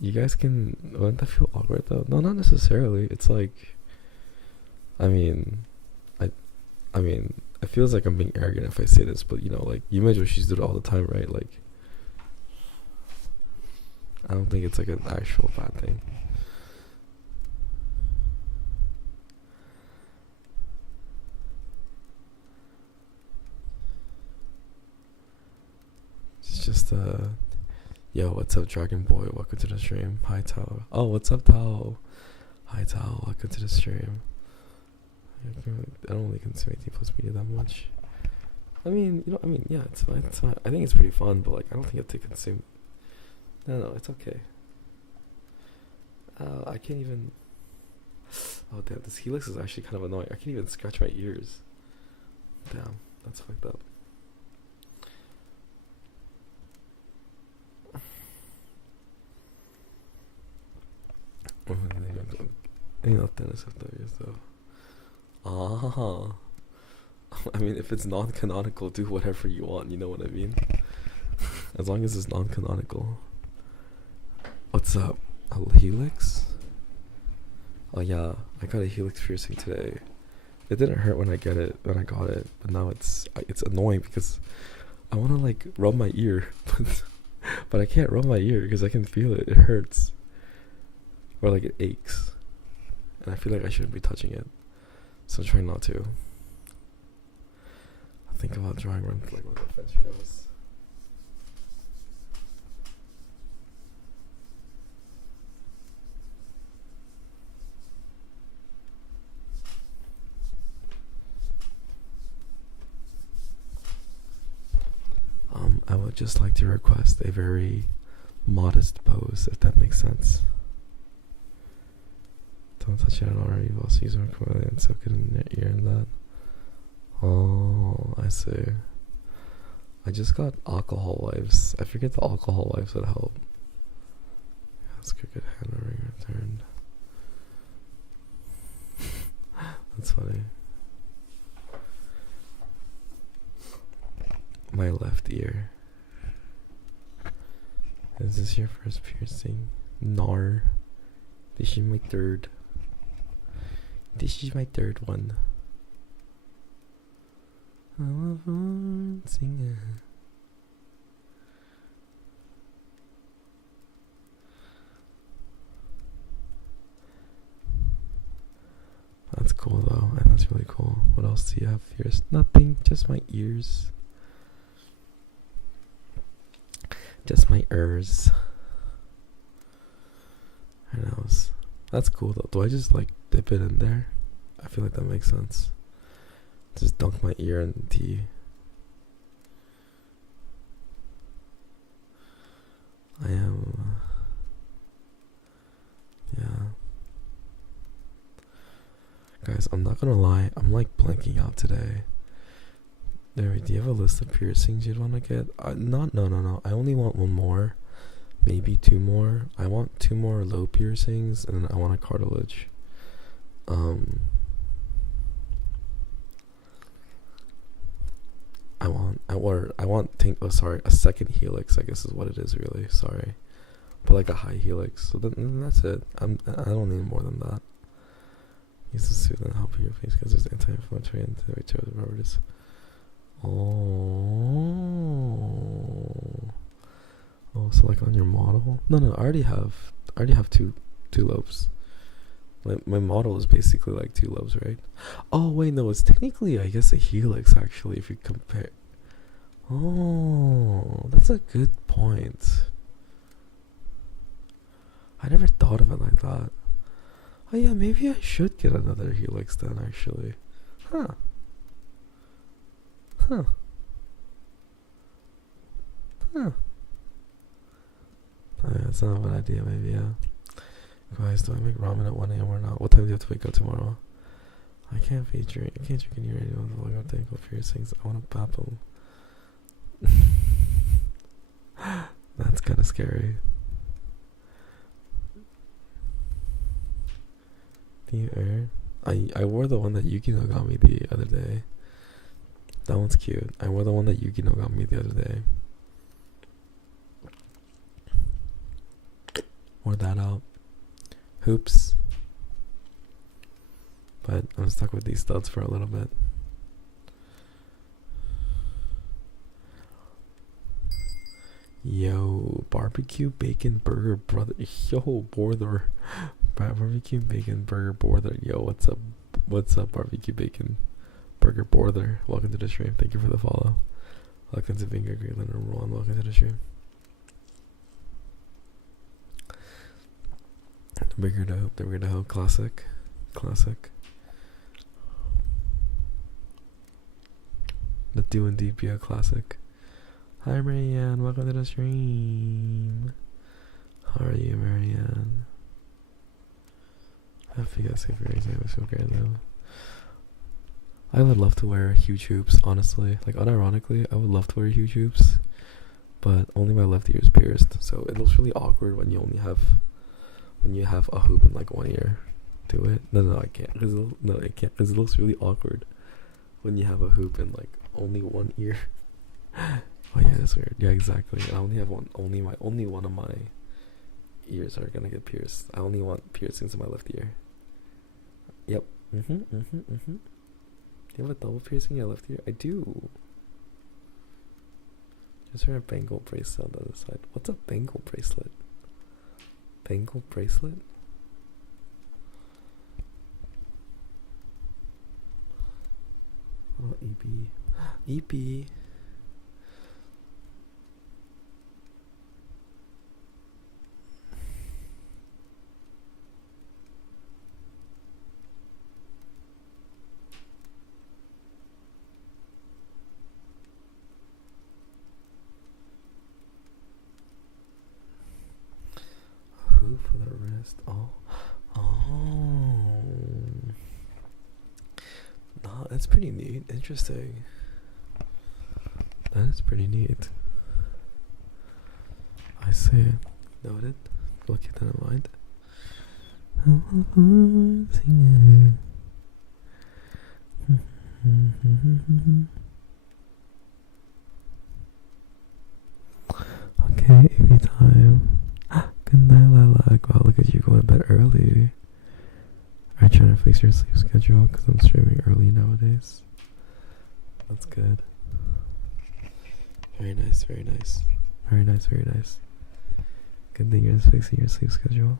You guys can. Wouldn't that feel awkward though? No, not necessarily. It's like, I mean, it feels like I'm being arrogant if I say this, but you know, like, you imagine she's do it all the time, right? Like, I don't think it's like an actual bad thing. It's just yo, what's up, Dragon Boy? Welcome to the stream. Hi, Tao. Oh, what's up, Tao? Hi, Tao. Welcome to the stream. I don't really consume 18 plus media that much. I mean, yeah, it's fine. I think it's pretty fun, but like, I don't think I have to consume. No, it's okay. I can't even. Oh damn, this helix is actually kind of annoying. I can't even scratch my ears. Damn, that's fucked up. Ain't nothing SFWs though. I mean, if it's non-canonical, do whatever you want, you know what I mean? As long as it's non-canonical. What's up? A helix? Oh yeah, I got a helix piercing today. It didn't hurt when I got it, but now it's annoying because I want to like rub my ear, but I can't rub my ear because I can feel it. It hurts. Or like it aches. And I feel like I shouldn't be touching it. So I'm trying not to. I think about drawing around like what the fence goes. I would just like to request a very modest pose, if that makes sense. Don't touch it already. You've also used my coil and soak it in your ear and that. Oh, I see. I just got alcohol wipes. I figured the alcohol wipes would help. Yeah, let's go get hand ring returned. That's funny. My left ear. Is this your first piercing? Nar. This is my third. This is my third one. I love singing. That's cool though, and that's really cool. What else do you have pierced? Nothing, just my ears. Just my ears. Who knows? That's cool though. Do I just like dip it in there? I feel like that makes sense. Just dunk my ear in tea. I am. Yeah. Guys, I'm not gonna lie. I'm like blanking out today. Do you have a list of piercings you'd want to get? No. I only want one more. Maybe two more. I want 2 more low piercings, and then I want a cartilage. A second helix, I guess is what it is really, sorry. But like a high helix, so then that's it. I don't need more than that. Use to soothe and help your face because there's anti-inflammatory and anti-bacterial properties. Oh, so like on your model? No, I already have two lobes. Like my model is basically like 2 lobes, right? Oh wait, no, it's technically I guess a helix actually if you compare. Oh, that's a good point. I never thought of it like that. Oh yeah, maybe I should get another helix then actually. Huh. Oh yeah, it's not a bad idea maybe, yeah. Guys, do I make ramen at 1 a.m. or not? What time do you have to wake up tomorrow? I can't drink in your radio with the logo ankle piercings. I want to pop them. That's kind of scary. I wore the one that Yukino got me the other day. That one's cute. I wore the one that Yukino got me the other day. Wore that out. Hoops. But I'm stuck with these studs for a little bit. Yo, barbecue bacon burger brother. Yo, border. Barbecue bacon burger border. Yo, what's up? What's up, barbecue bacon burger border? Welcome to the stream. Thank you for the follow. Welcome to Finger Greenland and Rowan. Welcome to the stream. The bigger the hope. Classic. The Do Indeed Be a Classic. Hi Marianne, welcome to the stream. How are you, Marianne? I hope you guys safe for your exam. I feel great though. I would love to wear huge hoops, honestly. Like unironically, I would love to wear huge hoops, but only my left ear is pierced, so it looks really awkward when you have a hoop in like one ear. Do it? No, I can't. I can't because it looks really awkward when you have a hoop in like only one ear. Oh yeah, that's weird. Yeah, exactly. I only have one. Only one of my ears are gonna get pierced. I only want piercings in my left ear. Yep. Do you have a double piercing in your left ear? I do. Just wear a bangle bracelet on the other side. What's a bangle bracelet? Bangle bracelet? Oh, EP. EP. glue for the wrist. Oh. Oh. No, that's pretty neat. Interesting. That is pretty neat. I see. Noted. We'll keep that in mind. Okay, every time. Good night, Lilac. Wow, look at you going to bed early. Are you trying to fix your sleep schedule? Because I'm streaming early nowadays. That's good. Very nice, very nice. Very nice, very nice. Good thing you're fixing your sleep schedule.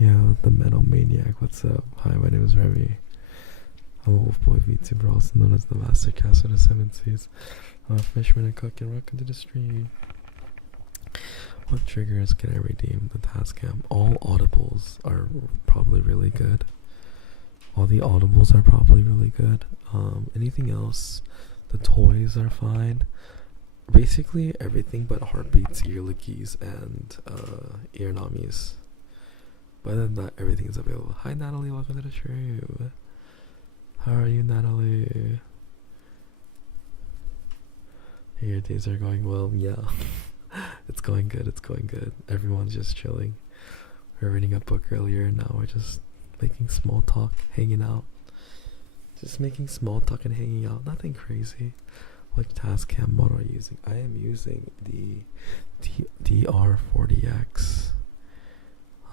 Yeah, the Metal Maniac, what's up? Hi, my name is Remy. I'm a Wolfboy VTuber, also known as the Master Caster of the 7 Seas. I'm a fisherman and cook and rock into the stream. What triggers can I redeem the TASCAM? All audibles are probably really good. All the audibles are probably really good. Anything else, the toys are fine. Basically everything but heartbeats, ear lickies, and ear nummies. But other than that, everything is available. Hi Natalie, welcome to the stream. How are you, Natalie? Your days are going well. Yeah. It's going good, it's going good. Everyone's just chilling. We were reading a book earlier and now we're just making small talk, hanging out. Just making small talk and hanging out. Nothing crazy. What TASCAM model are you using? I am using the DR40X.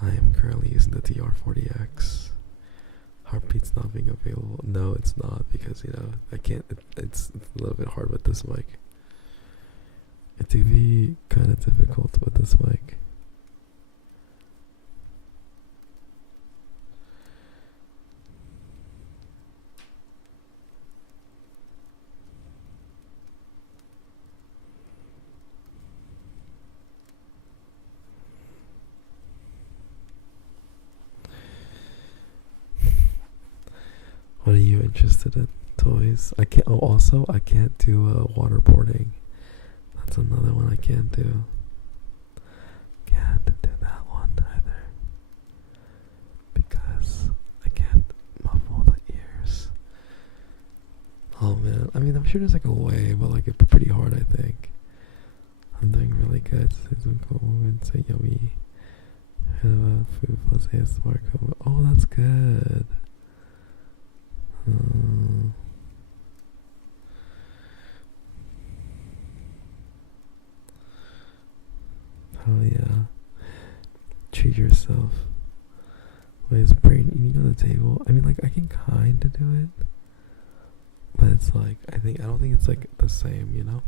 I am currently using the DR40X. Heartbeat's not being available. No, it's not, because I can't. It's a little bit hard with this mic. It would be kind of difficult with this mic. What are you interested in? Toys? I can't. Oh, also, I can't do waterboarding. That's another one I can't do. Can't do that one either. Because I can't muffle the ears. Oh man. I mean, I'm sure there's like a way, but like it'd be pretty hard, I think. I'm doing really good. Some cool movements. Say yummy. Food plus ASMR. Oh, that's good. Oh yeah. Treat yourself. Wait, is brain eating on the table? I mean, like, I can kinda do it, but it's like, I don't think it's like the same, you know?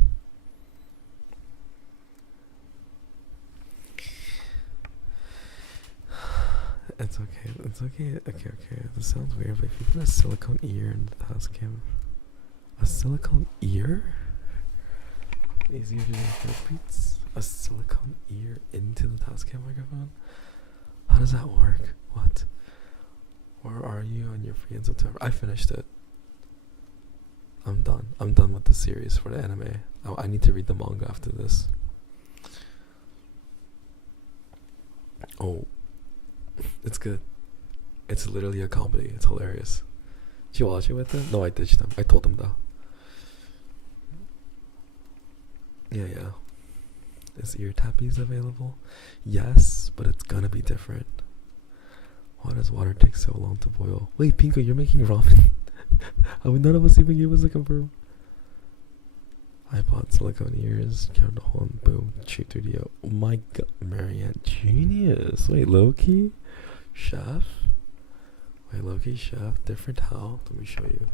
It's okay, it's okay, okay. This sounds weird, but if you put a silicone ear in the TASCAM, a silicone ear? Easier to do heartbeats? A silicone ear into the TASCAM microphone? How does that work? What? Where are you on your free and September? I finished it. I'm done. I'm done with the series for the anime. I need to read the manga after this. Oh. It's good. It's literally a comedy. It's hilarious. Did you watch it with them? No, I ditched them. I told them though. Yeah. Is ear tappies available? Yes, but it's gonna be different. Why does water take so long to boil? Wait, Pinko, you're making ramen? None of us even gave us a confirm. I bought silicone ears, count the hole, and boom, shoot 3D. Oh my god, Marianne, genius. Wait, Loki? Chef? Wait, Loki, chef? Different how? Let me show you.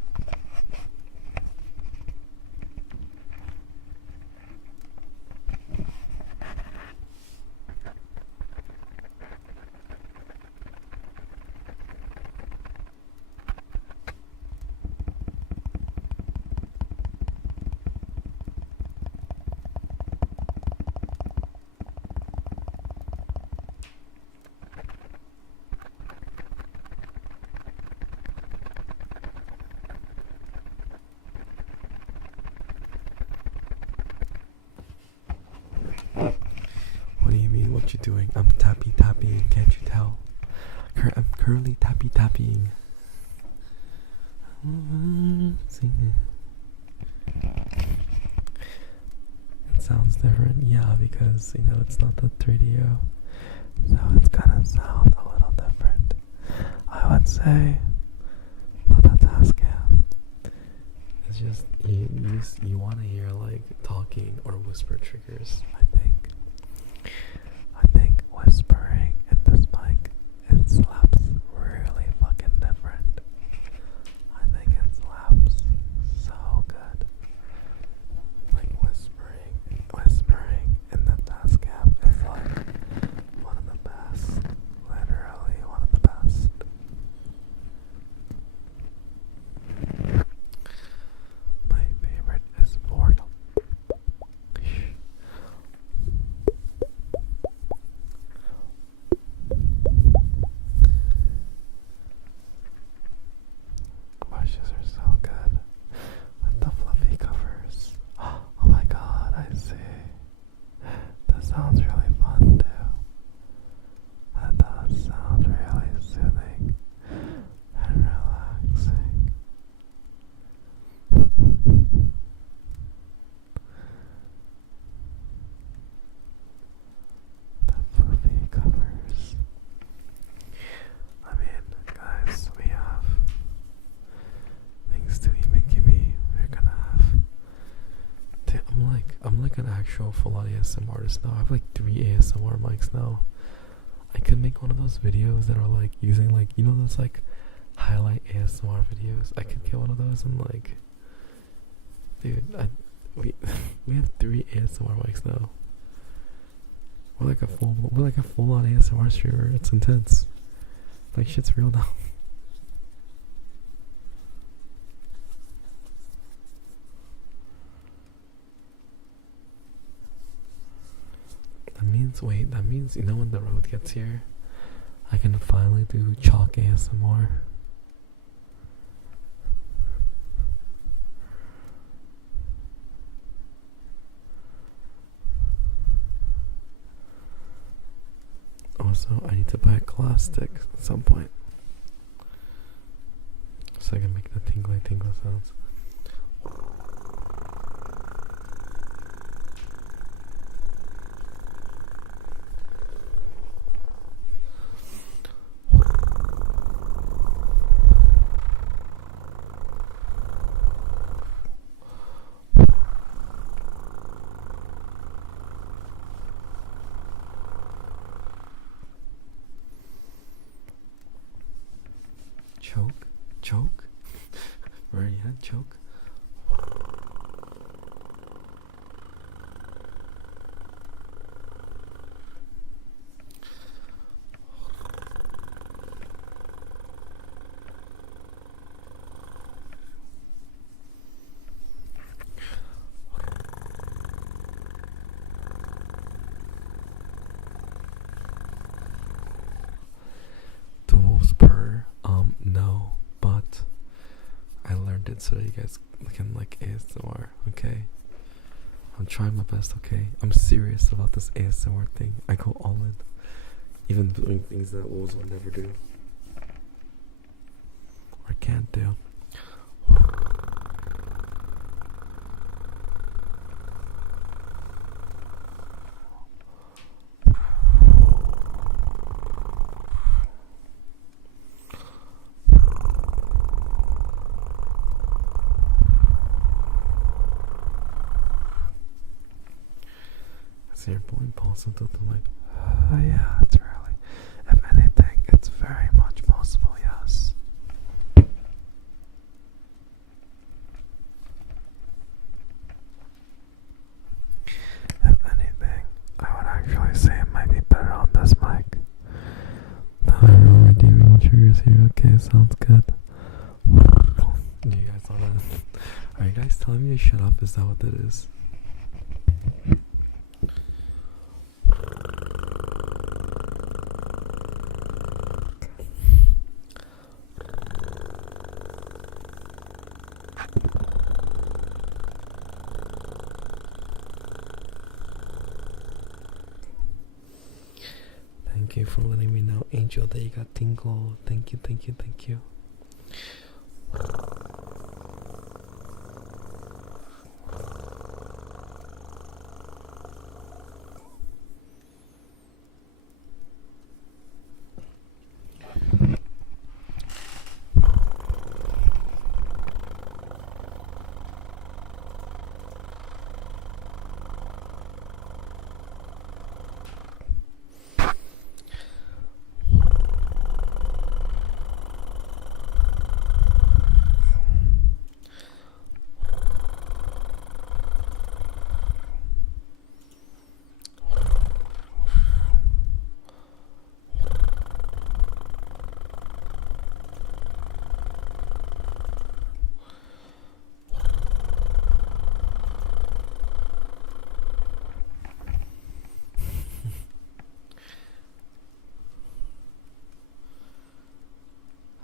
what you doing? I'm tapping, can't you tell? I'm currently tapping. It sounds different, yeah, because you know it's not the 3DO, so it's gonna sound a little different. I would say with a TASCAM, it's just you want to hear like talking or whisper triggers. I think whispering in this mic, it slaps really fucking different. I think it slaps so good. Like whispering in the TASCAM is like one of the best. Literally one of the best. My favorite is Ford. Brushes are so good with the fluffy covers. Oh my god, I see. That sounds really fun too. That does sound really soothing and relaxing. The fluffy covers. I mean, guys, we have things to even give me. We're gonna have. Dude, I'm like an actual full-on ASMR artist now. I have like 3 ASMR mics now. I could make one of those videos that are like using like, you know, those like highlight ASMR videos. I could get one of those and like, dude, we have 3 ASMR mics now. We're like a full-on ASMR streamer. It's intense. Like shit's real now. That means you know when the road gets here, I can finally do chalk ASMR. Also, I need to buy a glass stick at some point, so I can make the tingly sounds. Choke? Right, yeah, choke. The wolves purr. No, but I learned it so that you guys can like ASMR, okay? I'm trying my best, okay? I'm serious about this ASMR thing. I go all in. Even doing things that wolves would never do. Or can't do. So you're blowing pulse into the mic. Yeah, it's really. If anything, it's very much possible, yes. If anything, I would actually say it might be better on this mic. Now we're redeeming triggers here. Okay, sounds good. Do you guys wanna? Are you guys telling me to shut up? Is that what that is? you for letting me know, Angel, that you got tingle. Thank you, thank you, thank you.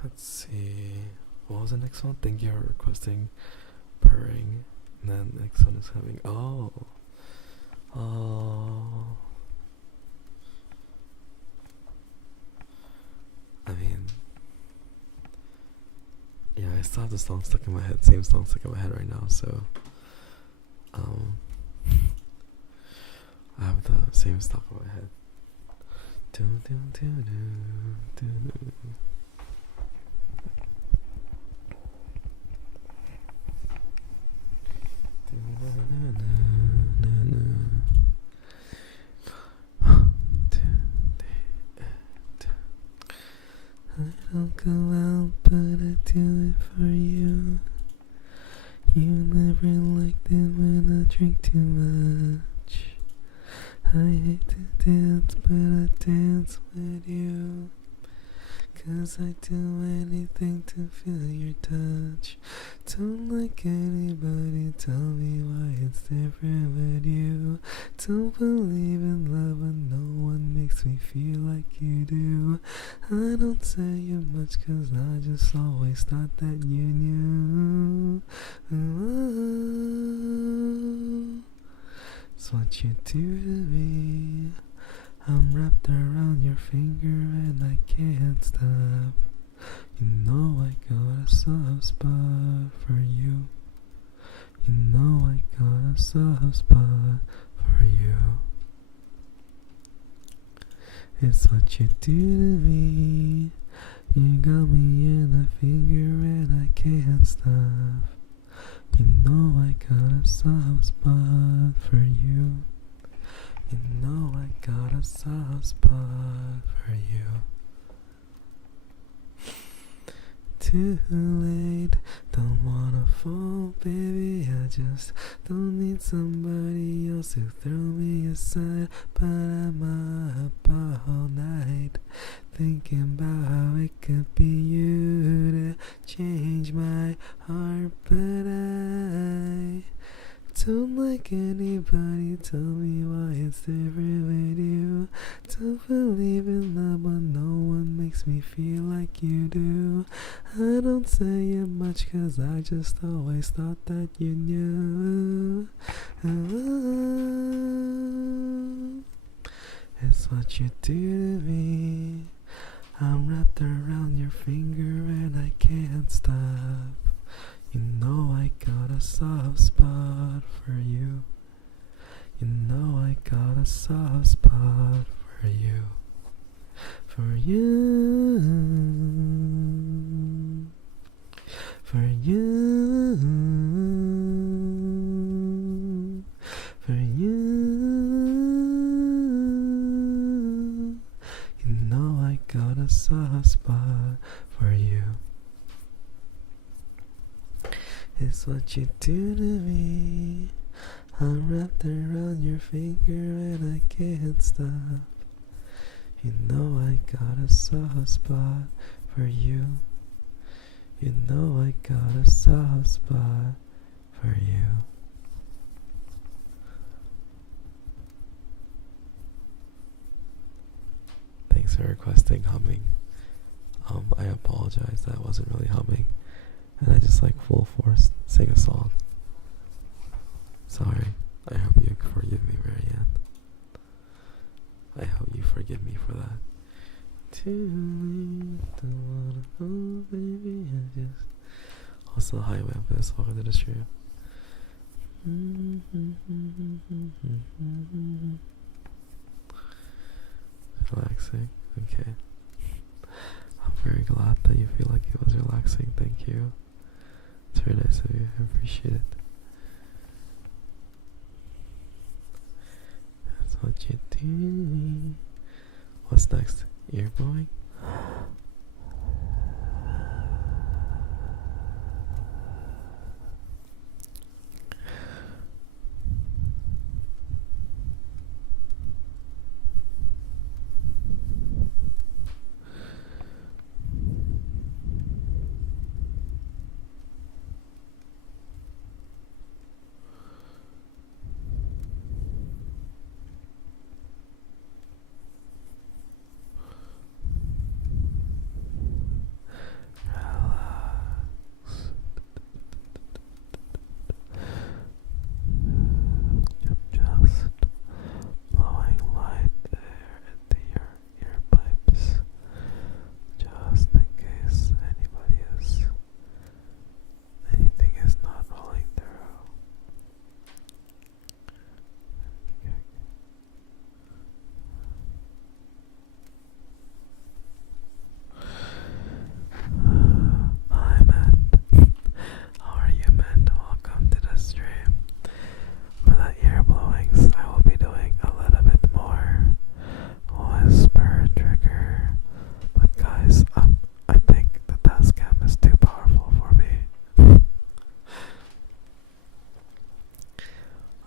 Let's see. What was the next one? Thank you for requesting purring. And then the next one is having. Oh. I mean. Yeah, I still have the song stuck in my head. Same song stuck in my head right now, so. I have the same stuck in my head. Do do do do do do. I don't go out, but I do it for you. You never liked it when I drink too much. I hate to dance, but I dance with you. 'Cause I do anything to feel your touch. Don't like anybody, tell me why it's different with you. Don't believe in love when no one makes me feel like you do. I don't say it much 'cause I just always thought that you knew. It's what you do to me. I'm wrapped around your finger and I can't stop. You know I got a soft spot for you. You know I got a soft spot for you. It's what you do to me. You got me in a finger and I can't stop. You know I got a soft spot for you. You know I got a soft spot for you. Too late, don't wanna fall, baby. I just don't need somebody else to throw me aside. But I'm up all night, thinking about how it could be you to change my heart. But I don't like anybody, tell me why it's different with you. Don't believe in love when no one makes me feel like you do. I don't say it much 'cause I just always thought that you knew. It's what you do to me. I'm wrapped around your finger and I can't stop. You know I got a soft spot for you. You know I got a soft spot for you. For you. For you. For you. You know I got a soft spot for you. It's what you do to me. I'm wrapped around your finger and I can't stop. You know I got a soft spot for you. You know I got a soft spot for you. Thanks for requesting humming. I apologize, that wasn't really humming. And I just like full force sing a song. Sorry. I hope you forgive me, Marianne. I hope you forgive me for that. too late, don't wanna go, baby, I just also the highway up this, welcome to the stream. Relaxing, okay. I'm very glad that you feel like it was relaxing, thank you. It's very nice of you, I appreciate it. That's what you do. What's next? Ear blowing?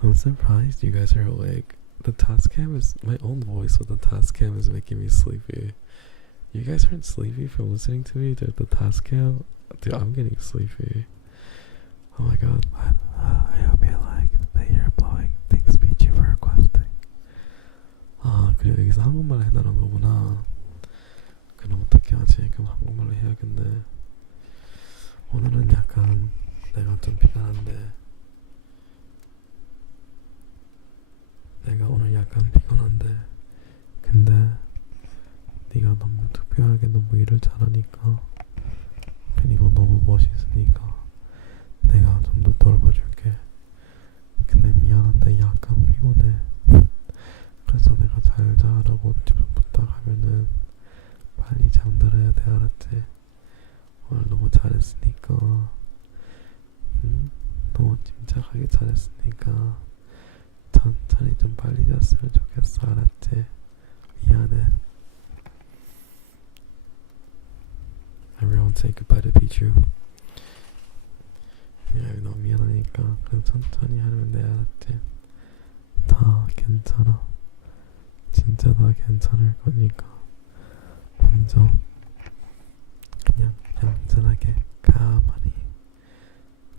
I'm surprised you guys are awake. The TASCAM is my own voice with the TASCAM is making me sleepy. You guys aren't sleepy from listening to me through the TASCAM? Dude, I'm getting sleepy. Oh my god. I hope you like the ear blowing. Thanks Peachy for requesting. 아 그래 여기서 한국말 해달라는 거구나. 그럼 어떻게 하지? 그럼 한국말로 해야겠네. 오늘은 약간 내가 좀 피곤한데 근데 네가 너무 특별하게 너무 일을 잘하니까 그리고 너무 멋있으니까 내가 좀 더 돌봐줄게. 근데 미안한데 약간 피곤해. 그래서 내가 잘 자라고 부탁하면은 빨리 잠들어야 돼, 알았지? 오늘 너무 잘했으니까 너무 침착하게 잘했으니까 천천히 좀 빨리 잤으면 좋겠어, 알았지? 미안해. Everyone say goodbye to Pichu. 야, 너무 미안하니까 그냥 천천히 하면 돼, 알았지? 다 괜찮아. 진짜 다 괜찮을 거니까 먼저 그냥 얌전하게 가만히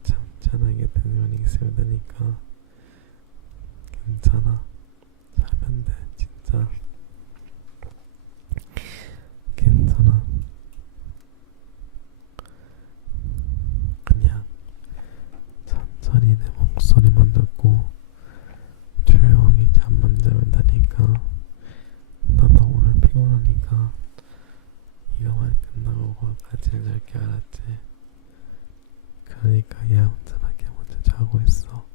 잠잠하게 들면 있으면 되니까 괜찮아. 살면 돼, 진짜. 괜찮아. 그냥 천천히 내 목소리만 듣고 조용히 잠만 자면 되니까. 나도 오늘 피곤하니까 이거만 끝나고 같이 잘게, 알았지? 그러니까 얌전하게 먼저 자고 있어.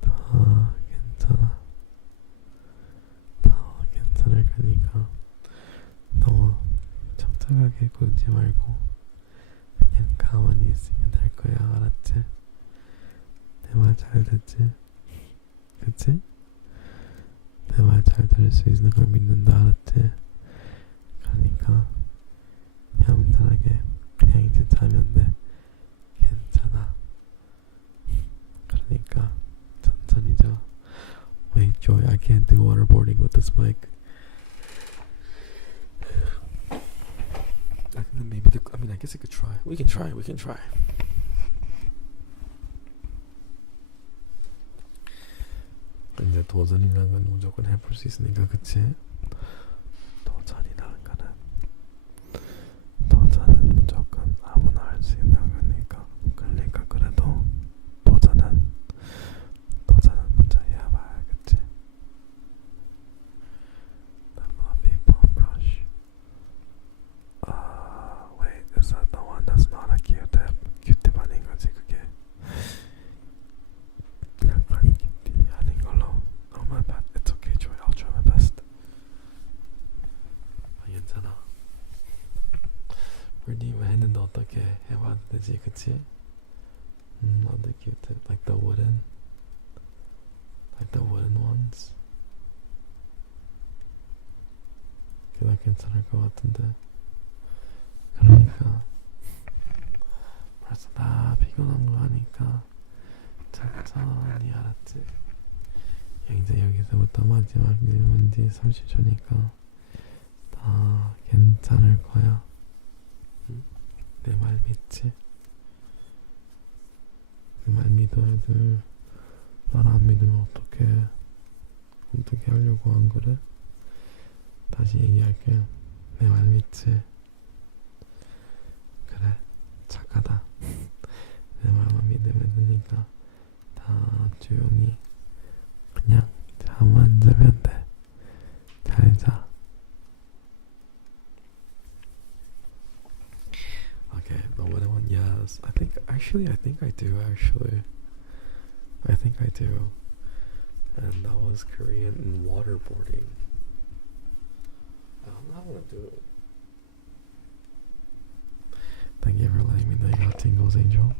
다 괜찮아. 다 괜찮을 거니까 너무 착착하게 굴지 말고 그냥 가만히 있으면 될 거야, 알았지? 내 말 잘 듣지? 그치? 내 말 잘 들을 수 있는 걸 믿는다, 알았지? 그러니까 얌전하게 그냥 이제 자면 돼. 괜찮아. 그러니까 천천히 자. Wait, Joy, I can't do waterboarding with this mic. I mean, I guess I could try. We can try. 근데 도전이라는 건 무조건 해볼 수 있으니까, 그치? 도전은 무조건 아무나 할 수 있는 거니까. 그러니까 그래도 도전은 먼저 해봐야겠지. I love a palm brush. 알지, 그치? other Q-tip, like the wooden ones. 그게 괜찮을 것 같은데. 그러니까 벌써 다 피곤한 거 아니까 천천히, 알았지? 이제 여기서부터 마지막 1분 뒤 30초니까 다 괜찮을 거야. 응? 내 말 믿지? 내 말 믿어야 돼. 날 안 믿으면 어떻게 하려고 한 거래? 다시 얘기할게. 내 말 믿지? 그래, 착하다. 내 말만 믿으면 되니까 다 조용히 그냥 잠만 자면 돼. 잘 자. Okay, the wooden one, yes. I think I do actually. I think I do. And that was Korean and waterboarding. I want to do it. Thank you for letting me know you got tingles, Angel.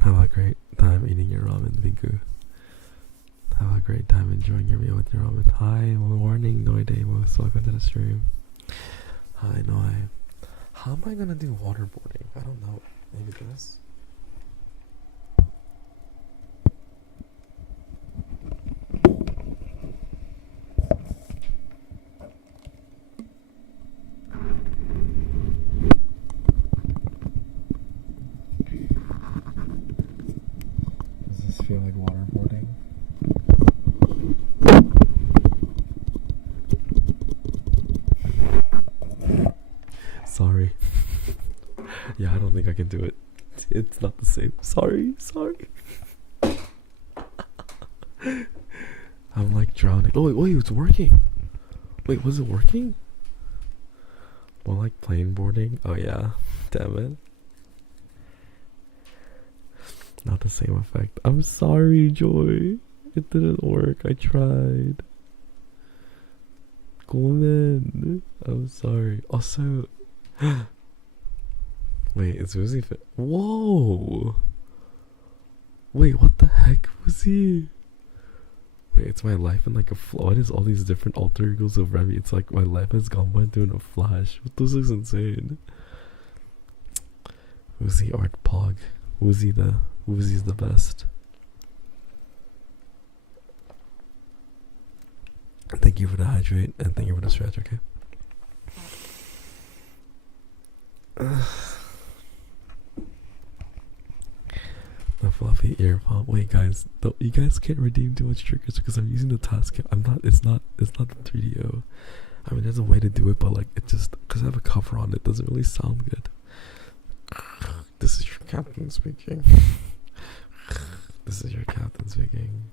Have a great time eating your ramen, Binku. Have a great time enjoying your meal with your ramen. Hi, morning, Noide. Welcome to the stream. Hi, Noi. How am I gonna do waterboarding? I don't know. Maybe this? Does this feel like waterboarding? Sorry. Yeah, I don't think I can do it. It's not the same. Sorry. I'm like drowning. Oh, wait, it's working. Wait, was it working? More like plane boarding? Oh yeah, damn it. Not the same effect. I'm sorry, Joy. It didn't work. I tried. Golden. I'm sorry. Also, wait, it's Woozy fit. Whoa! Wait, what the heck, Woozy? Wait, it's my life in like a flow. What is all these different alter egos of Remy? It's like my life has gone by doing a flash. This looks insane. Woozy art pog. Woozy's the best. Thank you for the hydrate and thank you for the stretch, okay? The fluffy ear pop. Wait, guys, you guys can't redeem too much triggers because I'm using the TASCAM. It's not the 3DO. I mean, there's a way to do it, but like, it just, because I have a cover on it, doesn't really sound good. This is your captain speaking. This is your captain speaking.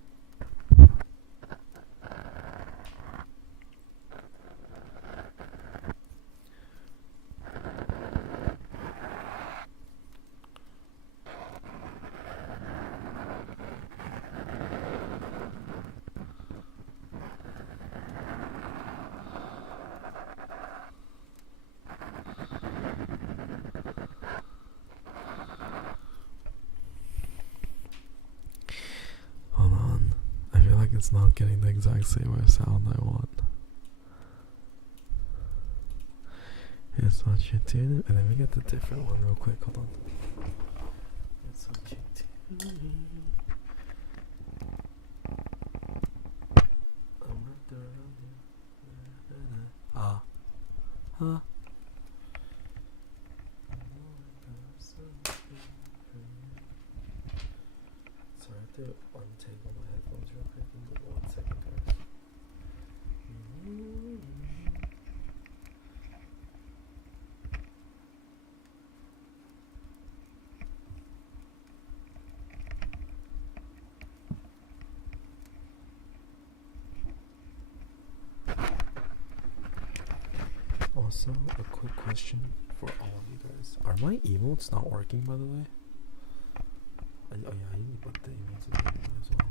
Hold on. I feel like it's not getting the exact same sound I want. It's what you do. And then we get the different one real quick. Hold on. It's what you do. to untangle my headphones real quick. Give me 1 second, guys. Also, a quick question for all of you guys. Are my emotes not working, by the way? Oh yeah, I need to put the emotes in there as well.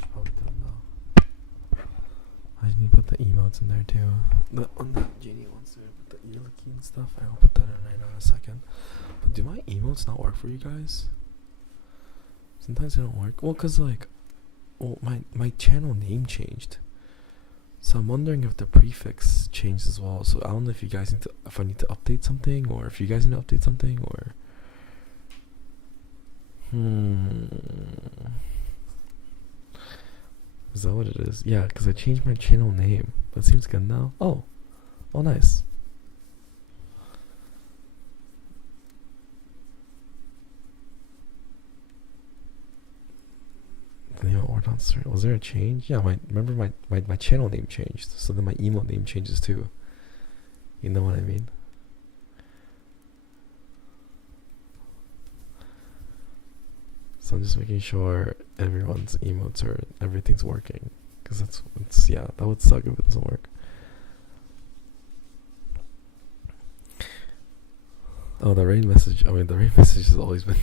Should probably do it now. I need to put the emotes in there too. On the Genie wants to put the ear licking and stuff. I'll put that in right now in a second. But do my emotes not work for you guys? Sometimes they don't work. Well, cause like, my channel name changed. So I'm wondering if the prefix changed as well. So I don't know if you guys if I need to update something, or if you guys need to update something, or is that what it is? Yeah, because I changed my channel name. That seems good now. Oh, nice. Was there a change? Yeah, remember my channel name changed, so then my email name changes too. You know what I mean? So I'm just making sure everyone's emotes everything's working, because that would suck if it doesn't work. Oh, the rain message has always been.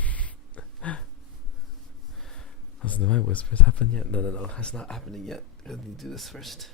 Hasn't my whispers happened yet? No, it's not happening yet. I need to do this first.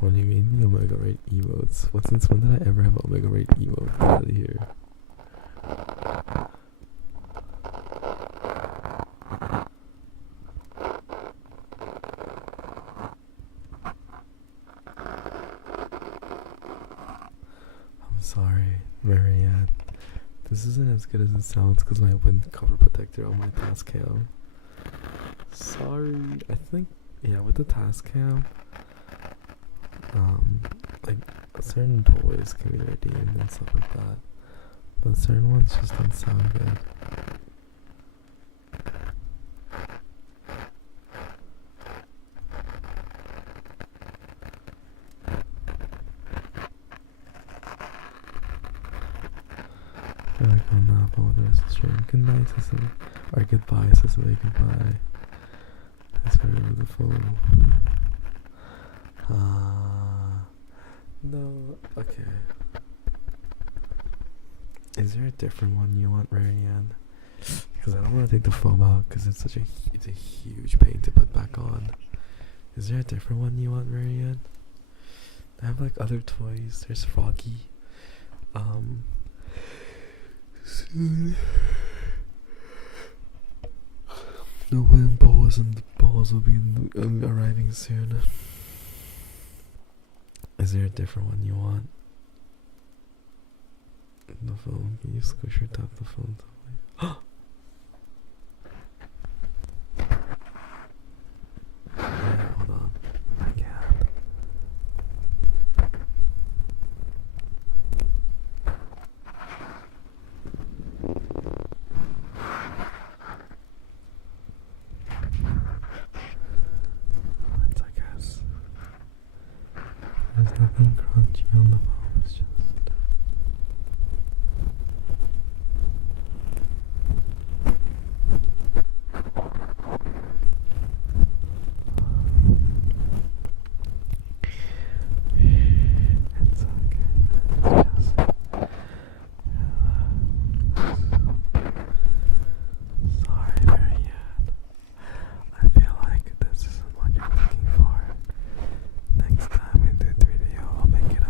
What do you mean the Omega Rate emotes? Since when did I ever have Omega Rate emote? Get out of here. I'm sorry, Marianne. This isn't as good as it sounds because my wind cover protector on my TASCAM. Sorry. I think, yeah, with the TASCAM, like certain toys can be redeemed and stuff like that, but certain ones just don't sound good. I feel like I'm not about the rest of the stream. Good night, Cecily. Or goodbye, Cecily. Goodbye. That's very beautiful. No, okay. Is there a different one you want, Marianne? Because I don't want to take the foam out because it's a huge pain to put back on. Is there a different one you want, Marianne? I have like other toys. There's Froggy. Soon. The wind balls and the balls will be arriving soon. Is there a different one you want? The phone. Can you squish or tap the phone? Yeah, hold on. I can't. I guess. There's nothing crunchy on the phone, it's just it's okay. It's just sorry, Marianne. I feel like this isn't what you're looking for. Next time we do 3D, I'll make it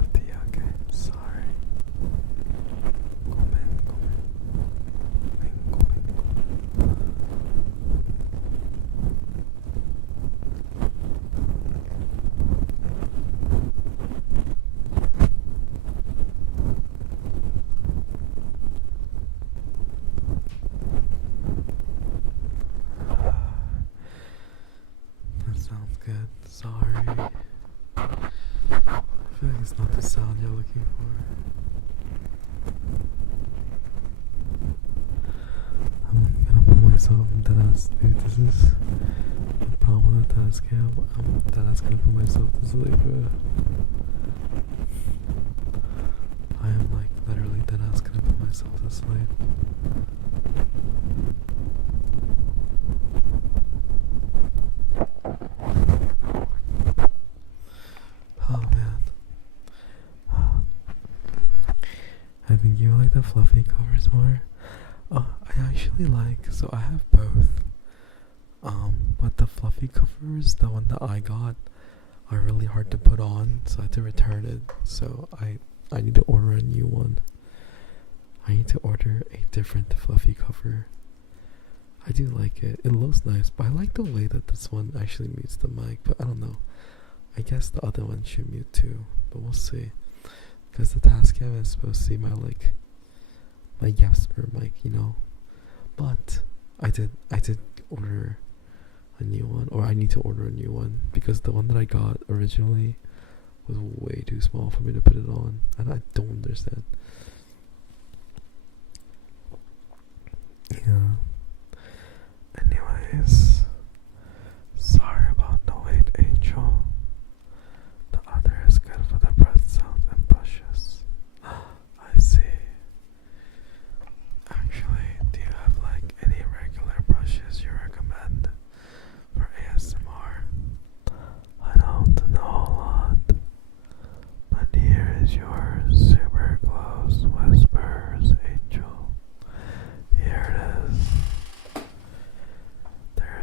good. Sorry. I feel like it's not the sound you're looking for. I'm gonna put myself in deadass. Dude, this is the problem with the TASCAM. I'm deadass gonna put myself to sleep, bro. I am like literally deadass gonna put myself to sleep. Oh man. I think you like the fluffy covers more. I actually like, so I have both. But the fluffy covers, the one that I got, are really hard to put on, so I had to return it. So I need to order a new one. I need to order a different fluffy cover. I do like it. It looks nice, but I like the way that this one actually mutes the mic, but I don't know. I guess the other one should mute too, but we'll see. Because the TASCAM is supposed to be my yapsmr mic, you know. But I did order a new one, or I need to order a new one, because the one that I got originally was way too small for me to put it on, and I don't understand. Yeah. Anyways, sorry about the wait, Angel. The other is good for the breath sounds and brushes. I see. Actually, do you have like any regular brushes you recommend for ASMR? I don't know a lot, but here is your super close whispers, Angel. Here it is. There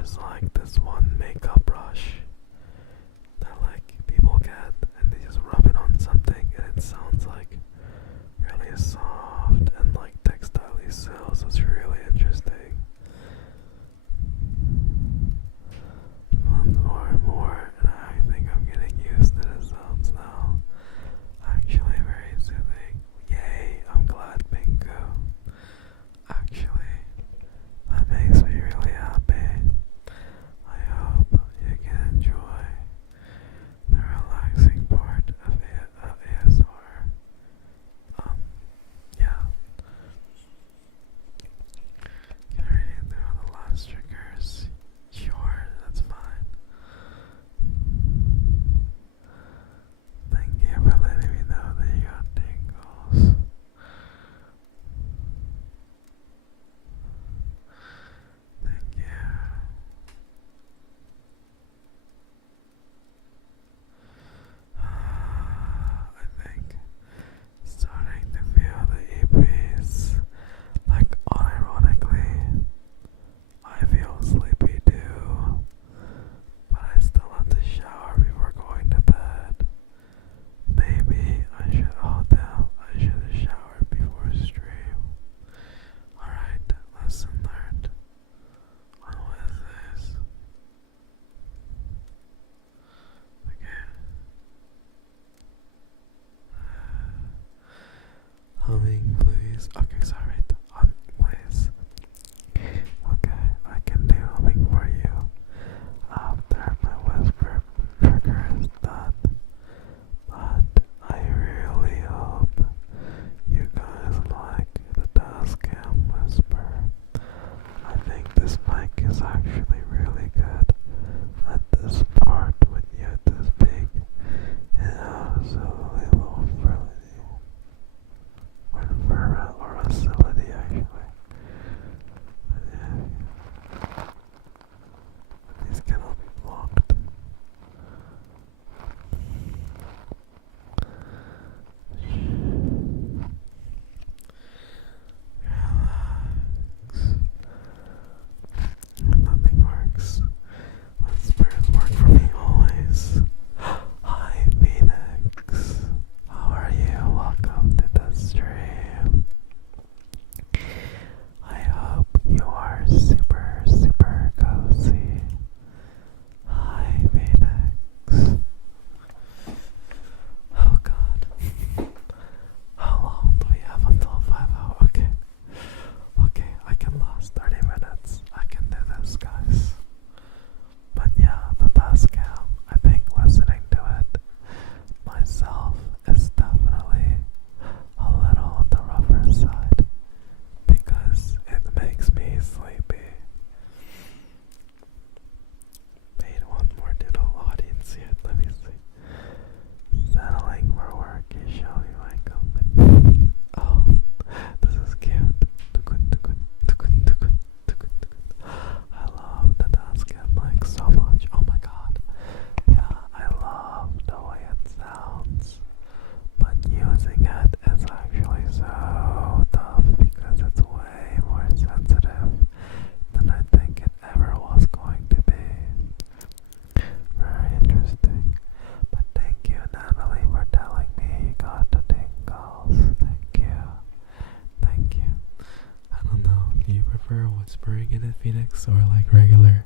Phoenix, or like regular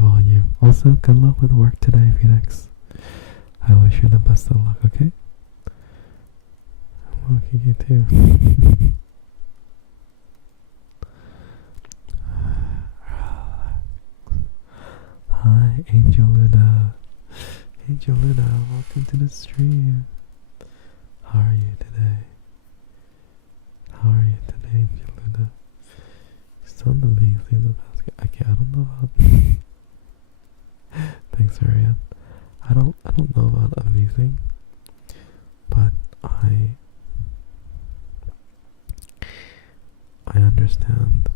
volume. Also, good luck with work today, Phoenix. I wish you the best of luck, okay? I'm looking you too. Hi, Angel Luna. Angel Luna, welcome to the stream. How are you today? How are you today, Angel Luna? You sound amazing. I don't know about. Thanks, Ariane. I don't know about amazing, but I understand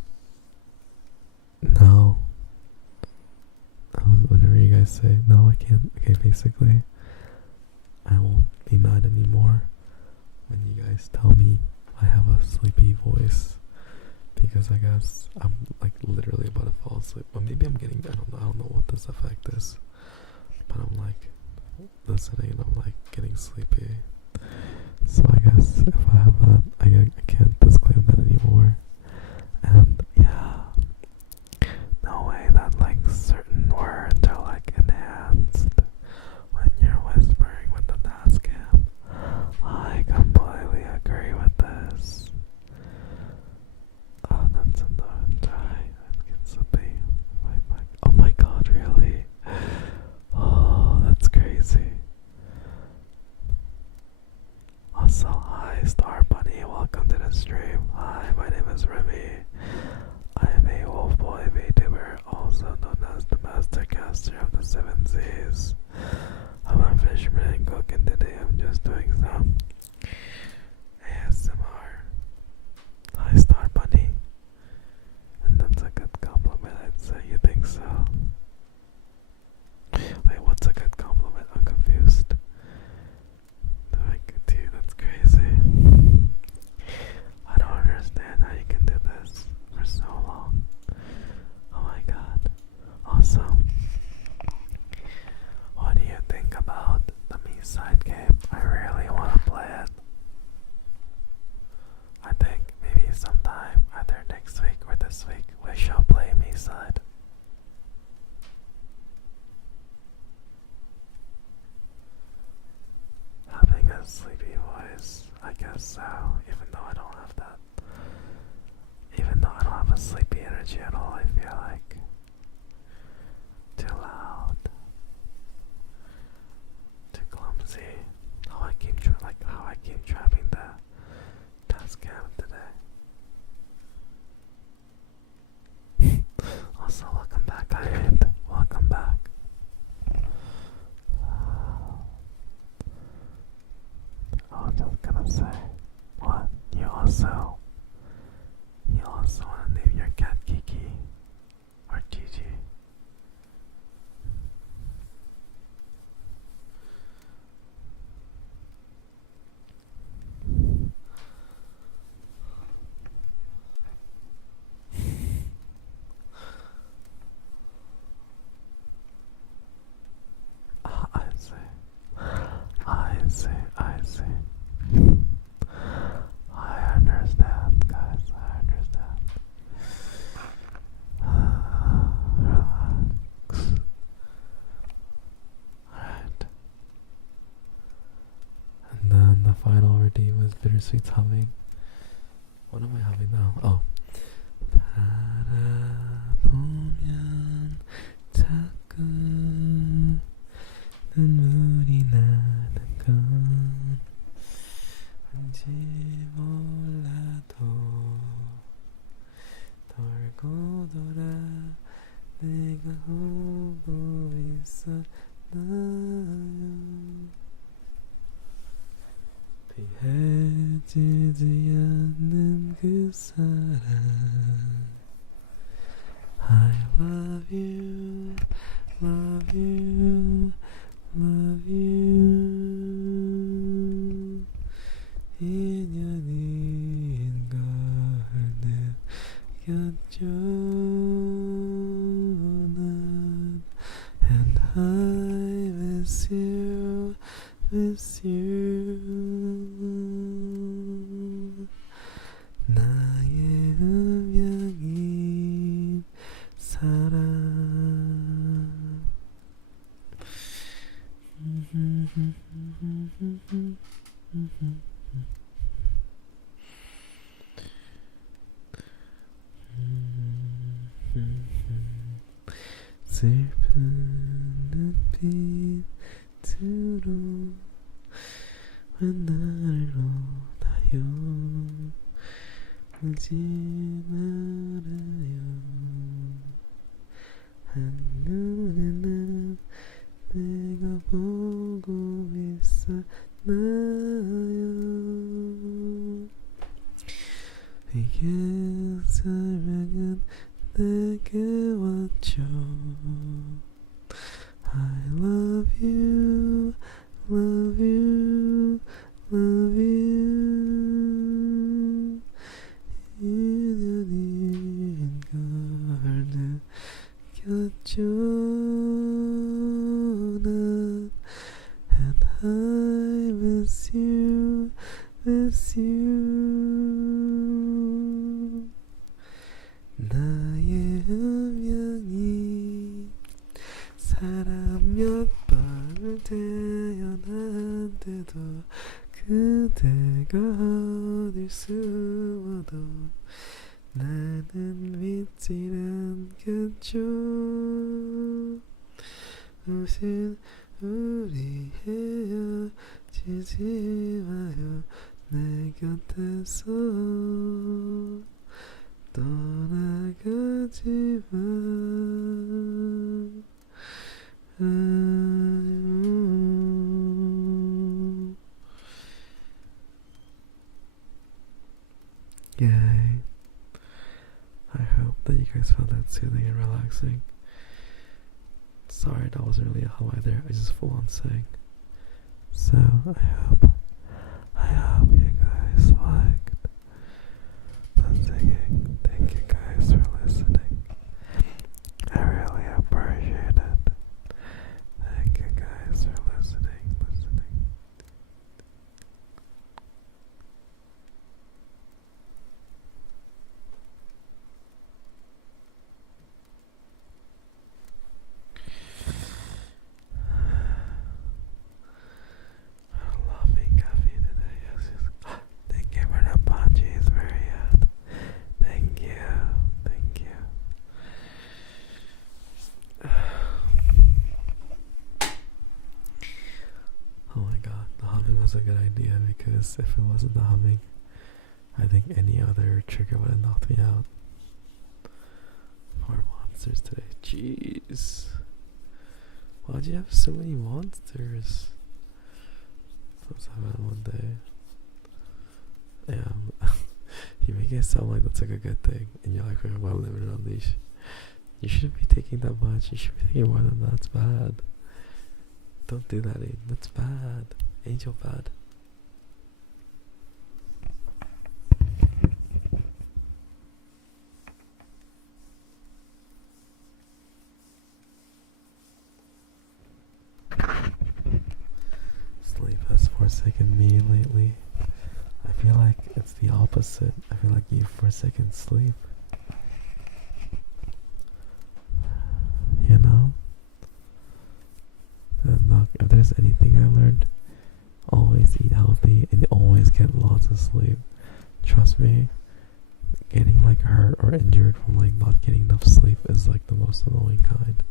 now. Whenever you guys say no, I can't. Okay, basically, I won't be mad anymore when you guys tell me I have a sleepy voice, because I guess I'm like literally about to fall asleep. But maybe I'm getting. I don't know what this effect is, but I'm like listening and I'm like getting sleepy. So I guess if I have that, I can't disclaim that anymore. And yeah, no way that like certain words are like enhanced when you're whispering with the TASCAM. I completely agree with this. Oh, that's another try. Let's get slippy. Oh my god, really? Oh, that's crazy. Also, hi Star Bunny, welcome to the stream. Hi, my name is Remy. I am a wolf boy VTuber, also known as the master caster of the 7 Seas. I'm a fisherman and cook, and today I'm just doing some ASMR. Hi Star Bunny. And that's a good compliment, I'd say. You think so? Wait, what's a good compliment? I'm confused. Like, dude, that's crazy. I don't understand how you can do this for so long. Oh my god. Awesome. What do you think about the Me-Side game? I really want to play it. I think maybe sometime, either next week or this week, we shall play Me-Side. Having a sleepy voice, I guess so, even though I don't have that. Even though I don't have a sleepy energy at all, I feel like too loud, too clumsy. How I keep trapping the TASCAM today. Also, welcome back, Ian. Welcome back. I was just gonna say, what? You also wanna name your cat Kiki or Gigi? I see. I understand, guys. I understand. Relax. Alright. And then the final redeem was Bittersweet's humming. What am I having now? Oh. 바라보면 자꾸 눈물이 나는 건 왠지 몰라도 돌고 돌아 내가 오고 있었나요. 피해지지 않는 그 사람. I love you, love you, love you. 인연인 걸 느꼈죠. 난 And I miss you, miss you. 나의 운명인 슬픈 눈빛으로 왜 나를 오나요 울지 말아요 한눈에는 내가 보고 있었나요 이게 설명은 내게 왔죠 I love you, love you, love you 인연인 걸 느꼈죠 난 And I miss you, miss you 나의 운명이 사람 몇 번을 태어났는데도 그대가 어딜 숨어도 나는 믿질 않겠죠 무슨 우리 헤어지지 마요 내 곁에서 떠나가지 마 Yay. I hope that you guys found that soothing and relaxing. Sorry that wasn't really a hum either, I just full on sang. So I hope you guys liked the singing. Thank you guys for listening. I really appreciate it. Thank you guys for listening. Loving caffeine today, yes. Thank you for the punchies, very good. Thank you. Oh my god, the humming was a good idea because if it wasn't the humming, I think any other trigger would have knocked me out. More monsters today. Jeez. Why'd you have so many monsters? Let's have it one day. Yeah. You make it sound like that's like a good thing. And you're like, we're about limited unleash. You shouldn't be taking that much. You should be taking more than that. That's bad. Don't do that, Aiden. That's bad. Angel bad. Sleep has forsaken me lately. I feel like it's the opposite. I feel like you've forsaken sleep. You know? And look, if there's anything I learned, always eat healthy and always get lots of sleep. Trust me, getting like hurt or injured from like not getting enough sleep is like the most annoying kind.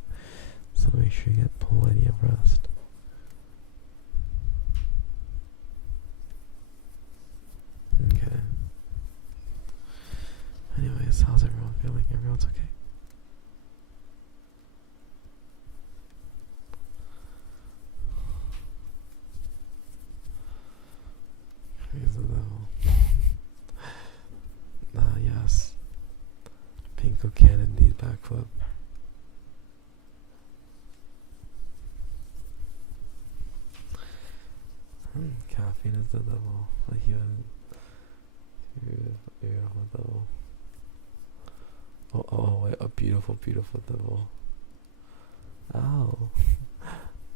So make sure you get plenty of rest. Okay. Anyways, how's everyone feeling? Everyone's okay? He's the devil. Yes. Pinko can indeed backflip. Caffeine is the devil. Like you beautiful devil. Oh wait, a beautiful devil. Ow.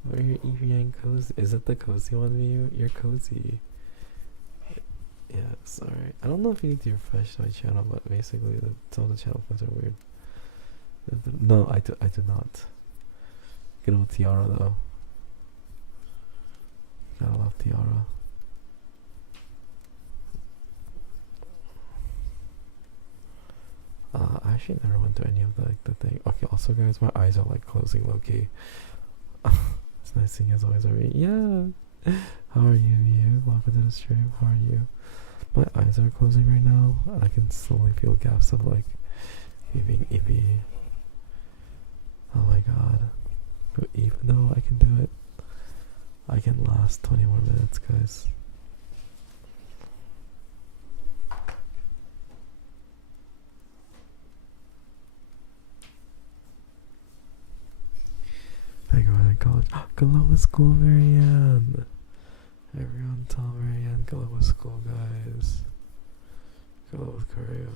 Why are you eating cozy? Is it the cozy one, Miyu? You're cozy. Yeah, sorry. I don't know if you need to refresh my channel, but basically some of the channel points are weird. No, I do not. Good old Tiara though. actually never went to any of the thing. Okay, also guys, my eyes are like closing low key. It's nice seeing you as always, Remy. Yeah. How are you? Welcome to the stream. How are you? My eyes are closing right now. I can slowly feel gaps of like me being eepy. Oh my god. But even though I can do it, I can last 20 more minutes, guys. I go to college. Gallowa School, Marianne. Everyone tell Marianne Gallowa School, guys. Gallowa Korea.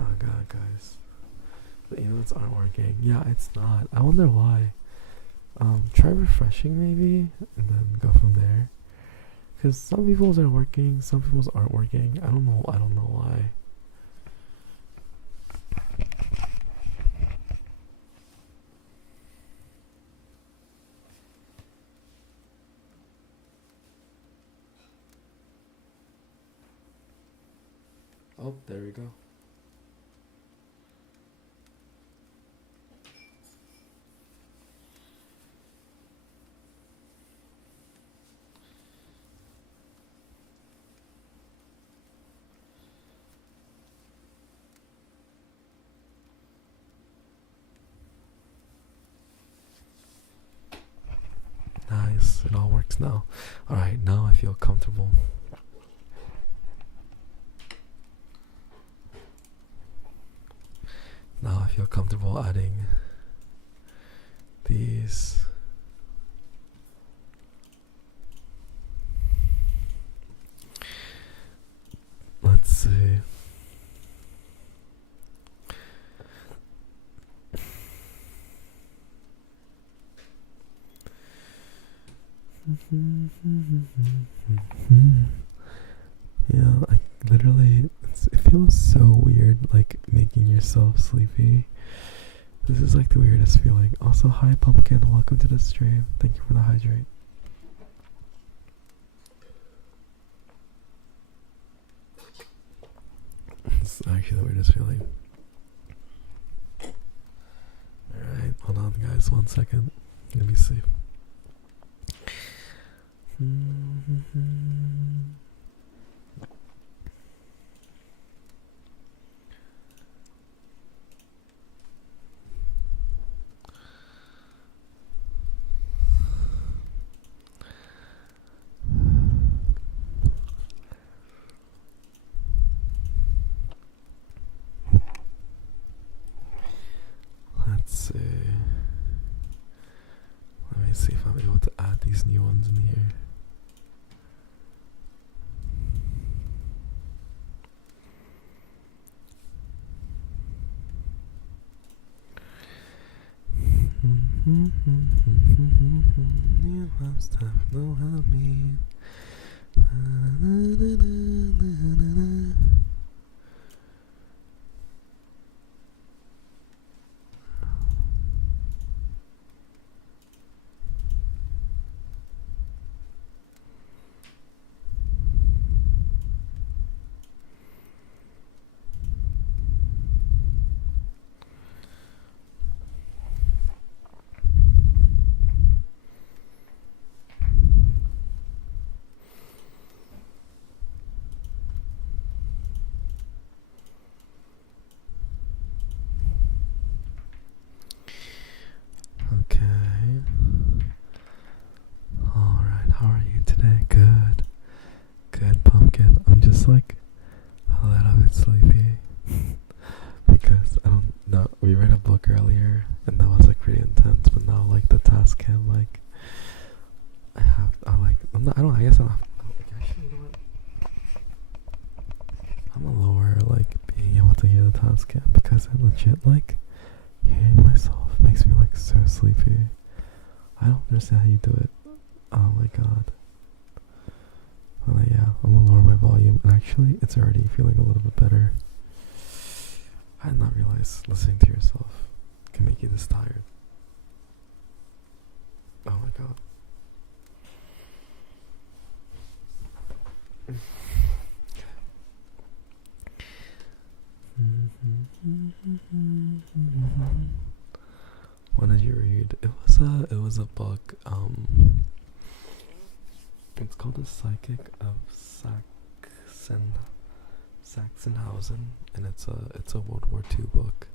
Oh god, guys. The emotes aren't working. Yeah, it's not. I wonder why. Try refreshing maybe, and then go from there. Cause some people's are working, some people's aren't working. I don't know why. Oh, there we go. Nice, it all works now. Alright, now I feel comfortable. Now I feel comfortable adding these. Let's see. Yeah, I literally, it feels so weird, like making yourself sleepy. This is like the weirdest feeling. Also, hi Pumpkin, welcome to the stream. Thank you for the hydrate. It's actually the weirdest feeling. Alright, hold on guys, 1 second. Let me see. Let's see. Let me see if I'm able to add these new ones in here. You must have know how I mean. Like a little bit sleepy because I don't know. We read a book earlier and that was like pretty intense, but now like the TASCAM, like I guess I don't have actually, you know what? I'm a lower like being able to hear the TASCAM because I legit like hearing myself makes me like so sleepy. I don't understand how you do it. Oh my god. Yeah, I'm gonna lower my volume, and actually, it's already feeling a little bit better. I did not realize listening to yourself can make you this tired. Oh my god. What did you read? It was a book. It's called The Psychic of Sachsenhausen, and it's a World War II book.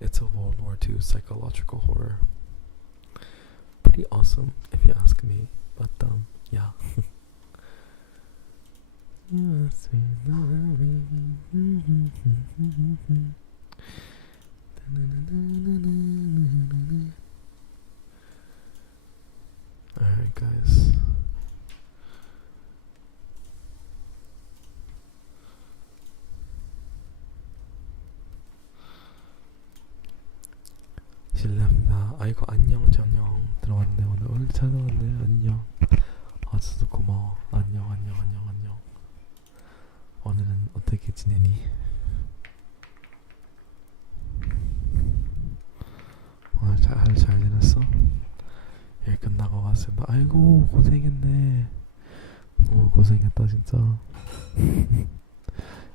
It's a World War II psychological horror. Pretty awesome, if you ask me. But yeah. Alright, guys. 실례합니다. 아이고 안녕 정녕 들어왔네. 오늘 찾아왔네. 안녕. 아주도 고마워. 안녕. 오늘은 어떻게 지내니? 오늘 잘 지냈어? 일 끝나고 왔습니다. 아이고 고생했네. 너무 고생했다 진짜.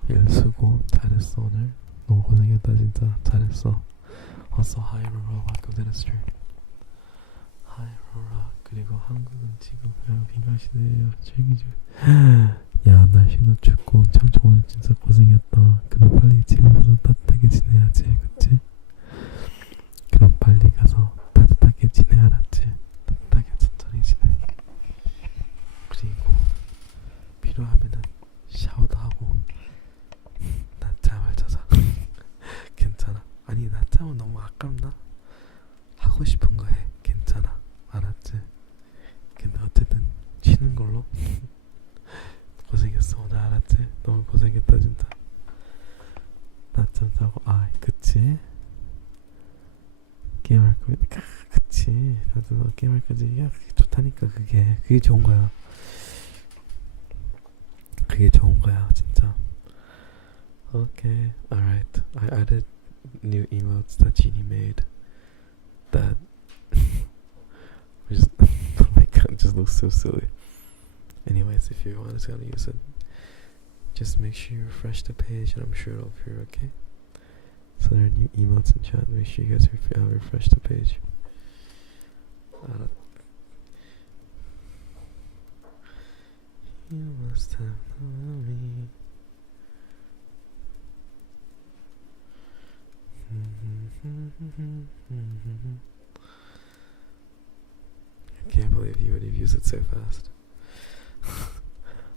일 수고 잘했어 오늘. 너무 고생했다 진짜. 잘했어. Also, hi Rora, welcome to the stream. Hi Rora. 그리고 한국은 지금 비가 시대예요. 즐기죠. 야 날씨도 춥고 참 오늘 진짜 고생했다. 그럼 빨리 집에 가서 따뜻하게 지내야지, 그치? 그럼 빨리 가서 따뜻하게 지내, 알았지? 따뜻하게 천천히 지내. 그리고 필요하면은 샤워도 하고 낮잠을 자자. 괜찮아. 아니 낮잠은 너무 아깝나? 하고 싶은 거 해. 괜찮아. 알았지? 근데 어쨌든 쉬는 걸로. 고생했어 오늘, 알았지? 너무 고생했다 진짜. 낮잠 자고 그치? 게임할 거면 그치? 나도 너 게임할 거지. 야 그게 좋다니까. 그게 좋은 거야. 그게 좋은 거야 진짜. Okay, alright. I added new emotes that Genie made that just oh my god, just looks so silly. Anyways, if you want to use it, just make sure you refresh the page and I'm sure it'll appear, okay? So there are new emotes in chat. Make sure you guys refresh the page. You must have known me. I can't believe you would have used it so fast.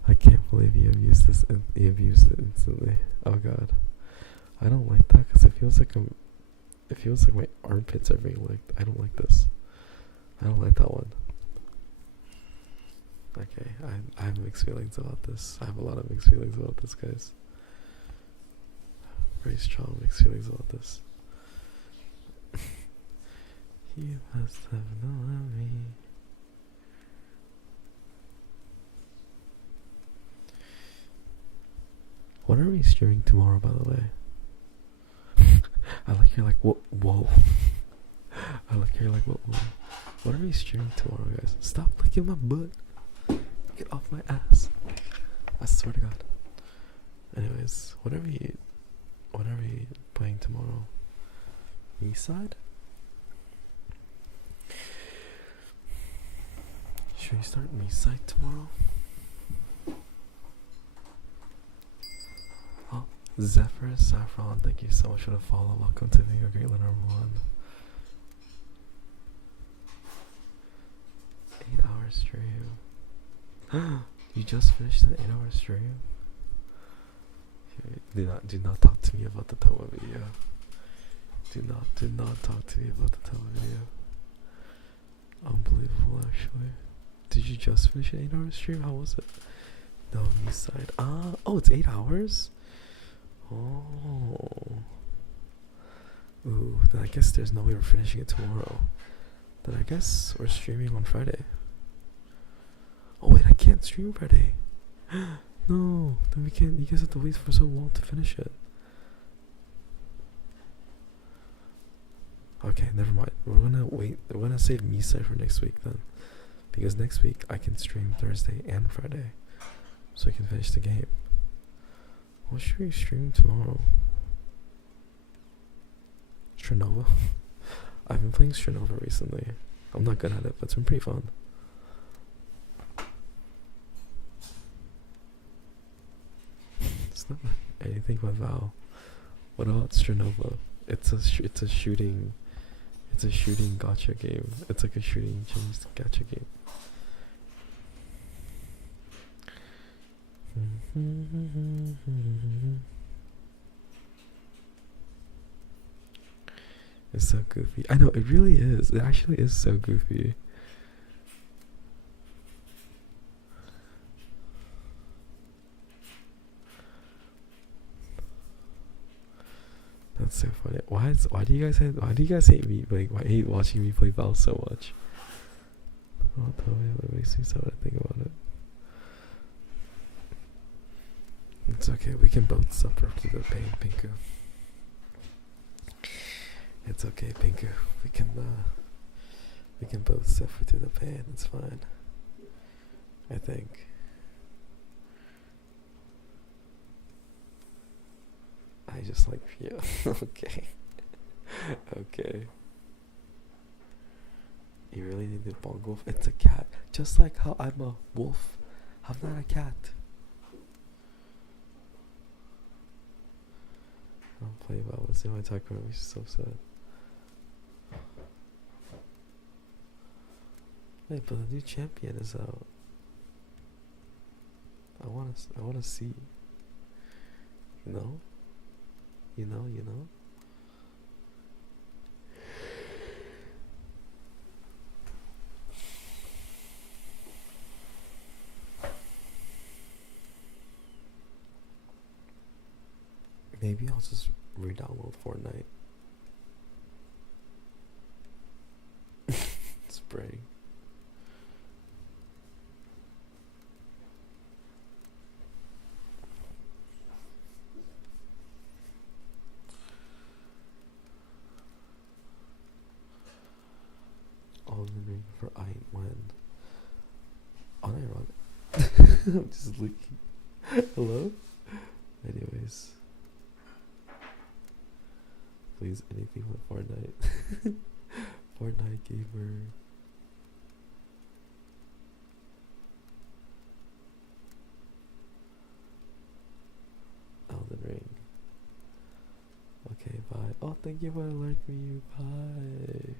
I can't believe you have used this. You have used it instantly. Oh god, I don't like that because it feels like my armpits are being licked. I don't like this. I don't like that one. Okay, I have mixed feelings about this. I have a lot of mixed feelings about this, guys. Very strong mixed feelings about this. You must have known me. What are we streaming tomorrow, by the way? I like you're like whoa. I like you're like whoa. What are we streaming tomorrow, guys? Stop licking my butt. Get off my ass. I swear to God. Anyways, what are we playing tomorrow? East side? Should we start East side tomorrow? Oh, Zephyr Saffron, thank you so much for the follow. Welcome to Video Great Letter 1. 8-hour stream. You just finished an 8-hour stream? Do not talk to me about the Toa video. Do not talk to me about the Toa video. Unbelievable, actually. Did you just finish an 8-hour stream? How was it? No, East side. Oh, it's 8 hours? Oh. Ooh, then I guess there's no way we're finishing it tomorrow. Then I guess we're streaming on Friday. Oh wait, I can't stream Friday. No, then we can't. You guys have to wait for so long to finish it. Okay, never mind. We're gonna wait. We're gonna save Misa for next week then, because next week I can stream Thursday and Friday, so I can finish the game. What should we stream tomorrow? Strenova. I've been playing Strenova recently. I'm not good at it, but it's been pretty fun. It's not anything but Val. What about Strenova? It's a shooting gacha game. It's like a shooting Chinese gacha game. It's so goofy. I know, it really is. It actually is so goofy. That's so funny. Why do you guys hate me? Like, why hate watching me play Val so much? Oh, tell me what makes me so to think about it. It's okay, we can both suffer through the pain, Pinku. It's okay, Pinku. We can both suffer through the pain. It's fine. I think. I just like you. Okay. Okay. You really need the bong wolf? It's a cat. Just like how I'm a wolf, I'm not a cat. I don't play well. Let's see my attack room. She's so sad. Wait, but the new champion is out. I wanna see. You know? You know? Maybe I'll just re-download Fortnite. Spray. On the ring for I when. Unironic. I'm just looking. Hello? Anyways. Please, anything with Fortnite. Fortnite gamer. Elden Ring. Okay, bye. Oh, thank you for alerting me. Bye.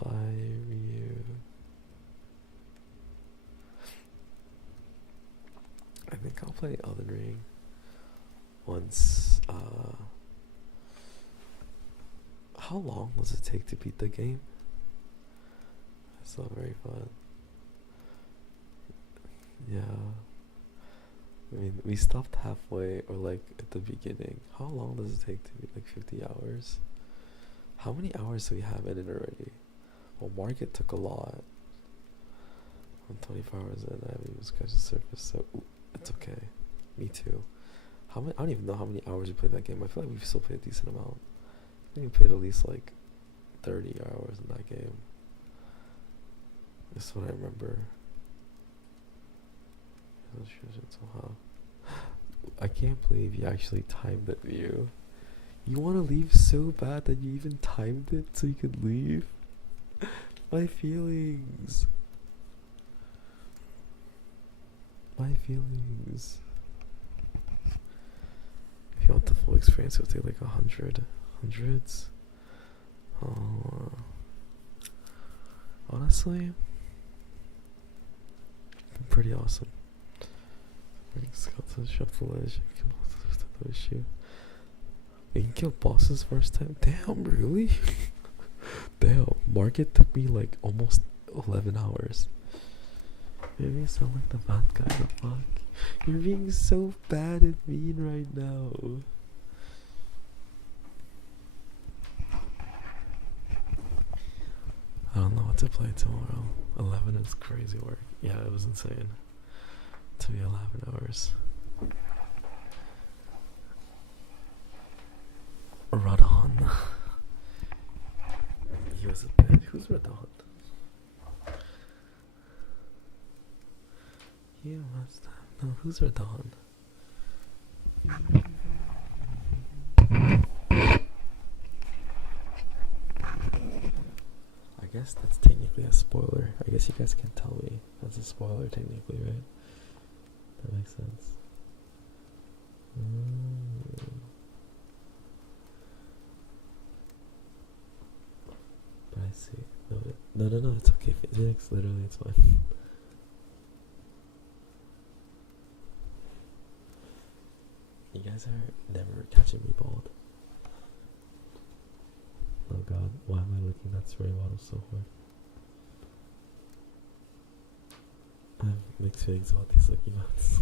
Bye, Ryu. I think I'll play Elden Ring once. How long does it take to beat the game? It's not very fun. Yeah. I mean, we stopped halfway or like at the beginning. How long does it take to beat? Like 50 hours? How many hours do we have in it already? Well, Market took a lot. I'm 24 hours in. I haven't even scratched the surface, so it's okay. Me too. How many? I don't even know how many hours we played that game. I feel like we've still played a decent amount. I think we played at least like 30 hours in that game. That's what I remember. I can't believe you actually timed that view. You want to leave so bad that you even timed it so you could leave? My feelings. My feelings. If you want the full experience, it'll take like 100. Oh. Honestly, pretty awesome. We can kill bosses first time. Damn, really? Damn, Market took me like almost 11 hours. Maybe I sound like the bad guy. The fuck? You're being so bad and mean right now. I don't know what to play tomorrow. 11 is crazy work. Yeah, it was insane. to be 11 hours. Radon. He was a bit. Who's Radon? You must have. No, who's Radon? I guess that's technically a spoiler. I guess you guys can tell me that's a spoiler technically, right? That makes sense. But I see. No, it's okay. Phoenix, literally, it's fine. You guys are never catching me bald. Oh god, why am I looking at spray bottles so hard? I have mixed feelings about these looking ones.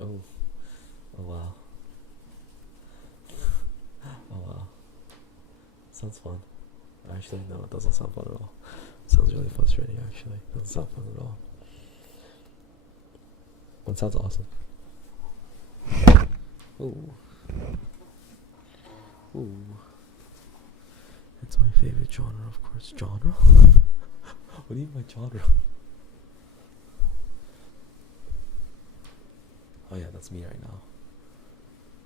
Oh wow. Oh wow. Sounds fun. Actually, no, it doesn't sound fun at all. Sounds really frustrating, actually. Doesn't sound fun at all. It sounds awesome. Ooh. Ooh. It's my favorite genre, of course. Genre? What do you mean by genre? Oh yeah, that's me right now.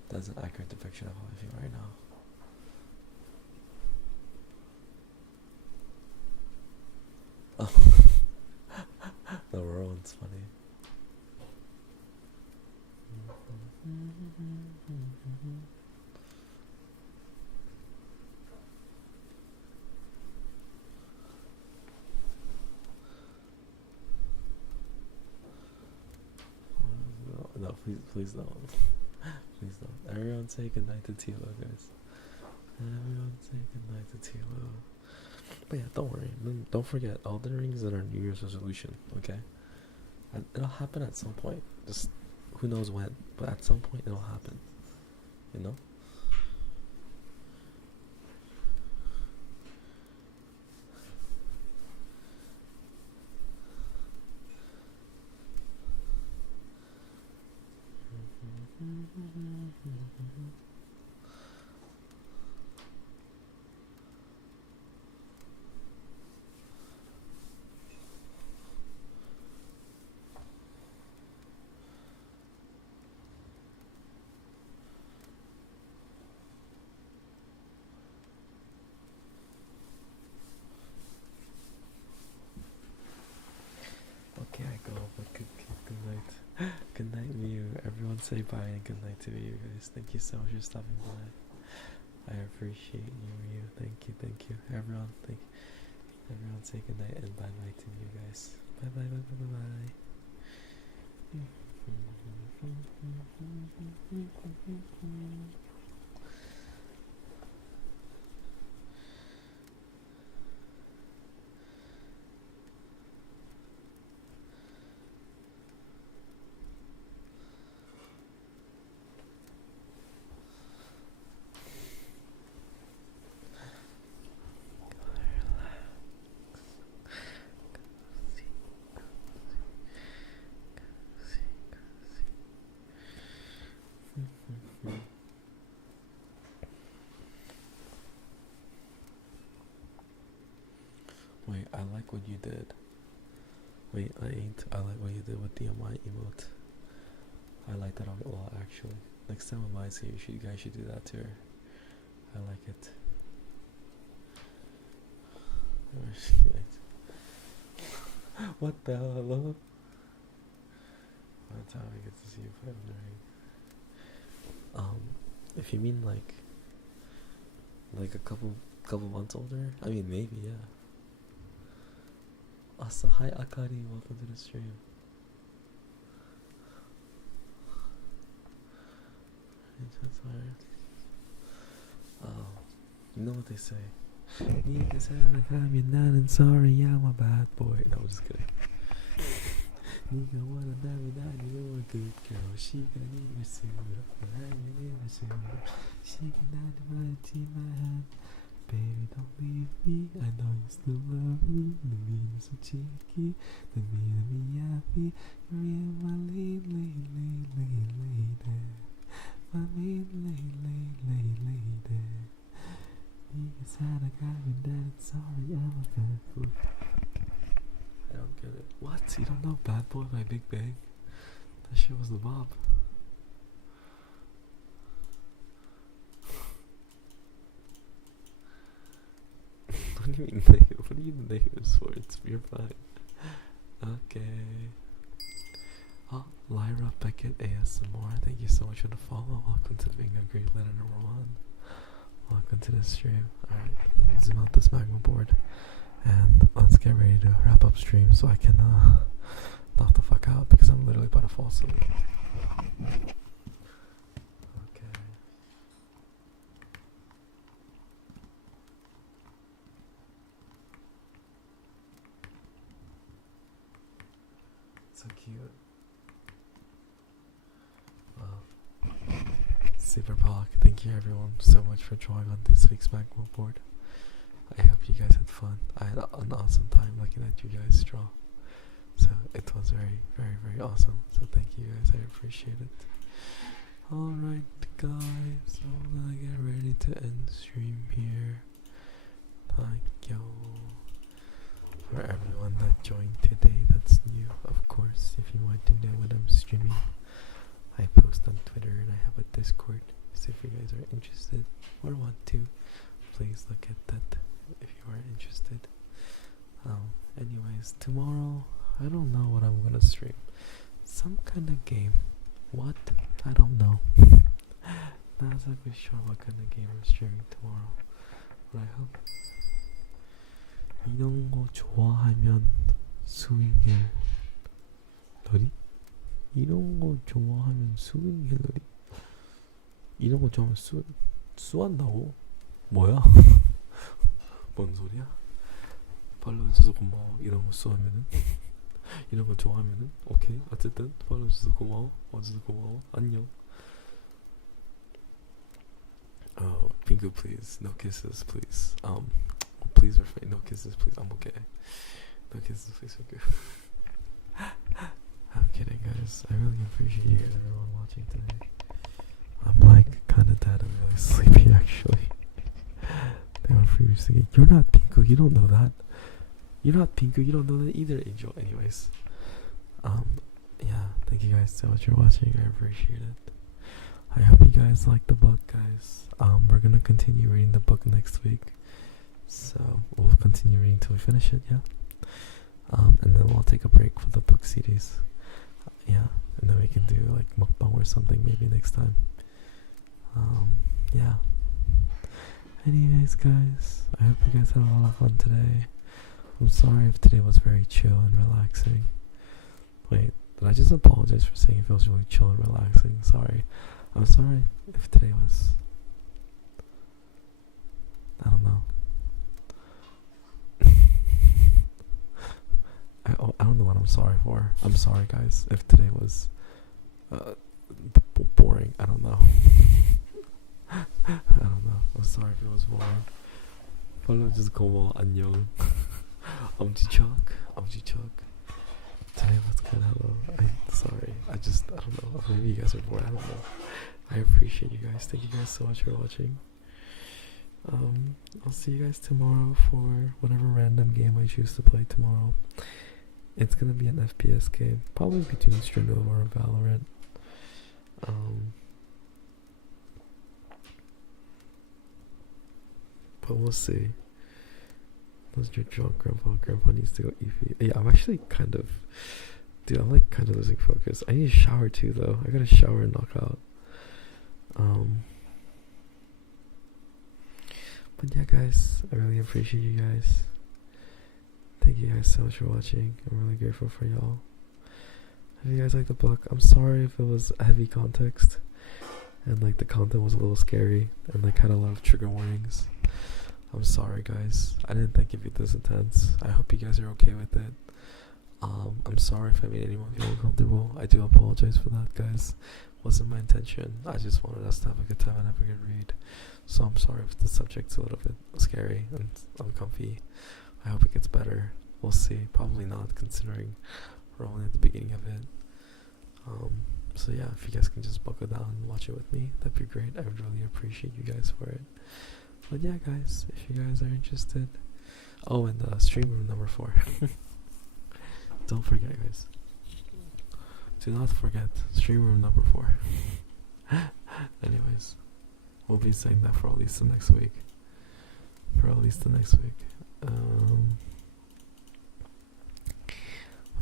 That's an accurate depiction of how I feel right now. The Rowan's funny. No, please don't. Please don't. Everyone say goodnight to Tilo, guys. Everyone say goodnight to Tilo. But yeah, don't worry. Don't forget, Elden Ring is our New Year's resolution, okay? It'll happen at some point. Just who knows when, but at some point it'll happen. You know? Okay, I go, but good night. Good night, Mew. Everyone say bye and good night to you guys. Thank you so much for stopping by. I appreciate you, Mew. Thank you. Everyone, everyone say good night and bye bye to you guys. Bye bye. Wait, I like what you did. Wait, I like what you did with the emote. I like that a lot, actually. Next time Amai's here, you guys should do that to her. I like it. What the hell? Hello? That's how I get to see you play on the ring. If you mean like a couple months older, I mean maybe, yeah. Also, hi Akari, welcome to the stream. You know what they say. Need to sound like I'm your nan and sorry, yeah, I'm a bad boy. No, I'm just kidding. 네가 원한다면 아니면 그겨우 시간이 갈수록 나에게는 할수록 시간 나를 말했지만 Baby don't leave me I know you still love me 내 믿음 솔직히 내 믿음이 야비 You're my lady My lady 네가 살아가면 나는 sorry I'm a bad boy I don't get it. What? You don't know Bad Boy by Big Bang? That shit was the bop. What do you mean negative? What are you negatives for? You're fine. Okay. Oh, Lyra Beckett ASMR. Thank you so much for the follow. Welcome to being a great letter number 1. Welcome to the stream. Alright, let me zoom out this magma board. And let's get ready to wrap up stream so I can knock the fuck out because I'm literally about to fall asleep. Okay. So cute. Wow. Super Pollock, thank you everyone so much for drawing on this week's magma board. I hope you guys had fun. I had an awesome time looking at you guys draw. So it was very, very, very awesome. So thank you guys. I appreciate it. Alright guys, so I'm gonna get ready to end stream here. Thank you for everyone that joined today that's new. Of course, if you want to know what I'm streaming, I post on Twitter and I have a Discord. So if you guys are interested or want to, please look at that if you are interested. Anyways, tomorrow I don't know what I'm gonna stream. Some kind of game. What? I don't know. Not exactly sure what kind of game I'm streaming tomorrow. But I hope. 이런 거 좋아하면 스윙힐 놀이? 이런 거 좋아하면 스윙힐 놀이? 이런 거 좋아하면 수한다고? 뭐야? 뭔 소리야? 팔로우해줘서 고마워. 이런 거 쏘하면은 이런 거 좋아하면은 오케이. 어쨌든 팔로우해줘서 고마워. 어쨌든 고마워. 안녕. Pingu please. No kisses please. Please refrain. No kisses please. I'm okay. No kisses please. Okay. I'm kidding guys. I really appreciate you guys everyone watching today. I'm like kinda dead and really sleepy actually. They were furious to get. You're not Pinku, you don't know that. You're not Pinku, you don't know that either, Angel. Anyways. Yeah, thank you guys so much for watching. I appreciate it. I hope you guys like the book, guys. We're gonna continue reading the book next week. So we'll continue reading till we finish it, yeah. And then we'll take a break for the book series. Yeah, and then we can do like mukbang or something maybe next time. Yeah. Anyways guys, I hope you guys had a lot of fun today. I'm sorry if today was very chill and relaxing. Wait, did I just apologize for saying it feels really chill and relaxing? Sorry. I'm sorry if today was, I don't know. I don't know what I'm sorry for. I'm sorry guys if today was boring. I don't know. I don't know. I'm sorry if it was boring. Follow just 고마워. 안녕. 엄지척. Today was good. Hello. I'm sorry. I don't know. Maybe you guys are bored. I don't know. I appreciate you guys. Thank you guys so much for watching. I'll see you guys tomorrow for whatever random game I choose to play tomorrow. It's gonna be an FPS game, probably between Strenova and Valorant. But we'll see. Was your drunk grandpa? Grandpa needs to go eat feet. Yeah, I'm actually kind of, dude. I'm like kind of losing focus. I need a shower too, though. I gotta shower and knock out. But yeah, guys, I really appreciate you guys. Thank you guys so much for watching. I'm really grateful for y'all. If you guys like the book, I'm sorry if it was heavy context and like the content was a little scary and like had a lot of trigger warnings. I'm sorry guys. I didn't think it'd be this intense. I hope you guys are okay with it. I'm sorry if I made anyone feel uncomfortable. I do apologize for that, guys. Wasn't my intention. I just wanted us to have a good time and have a good read. So I'm sorry if the subject's a little bit scary and uncomfy. I hope it gets better. We'll see. Probably not, considering we're only at the beginning of it. So yeah, if you guys can just buckle down and watch it with me, that'd be great. I would really appreciate you guys for it. But yeah, guys, if you guys are interested. Oh, and stream room number 4. Don't forget, guys. Do not forget stream room number 4. Anyways, we'll be saying that for at least the next week. But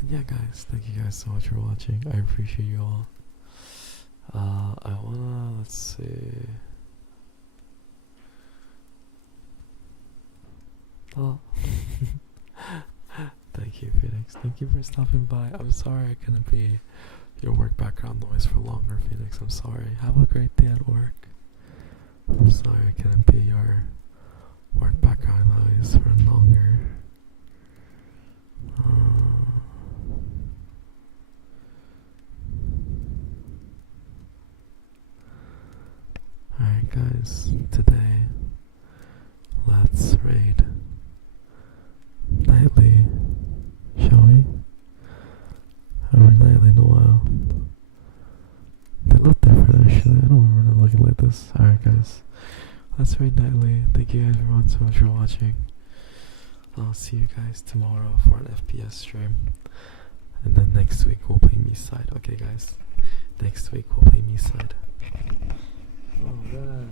yeah, guys, thank you guys so much for watching. I appreciate you all. Let's see. Oh. Thank you, Phoenix. Thank you for stopping by. I'm sorry I couldn't be your work background noise for longer, Phoenix. I'm sorry. Have a great day at work. I'm sorry I couldn't be your work background noise for longer. Alright, guys. Today, let's raid nightly, shall we? Haven't nightly in a while. They look different, actually. I don't remember them looking like this. Alright, guys. Let's raid nightly. Thank you guys everyone so much for watching. I'll see you guys tomorrow for an FPS stream. And then next week we'll play me side. Okay, guys. Next week we'll play me side. Alright.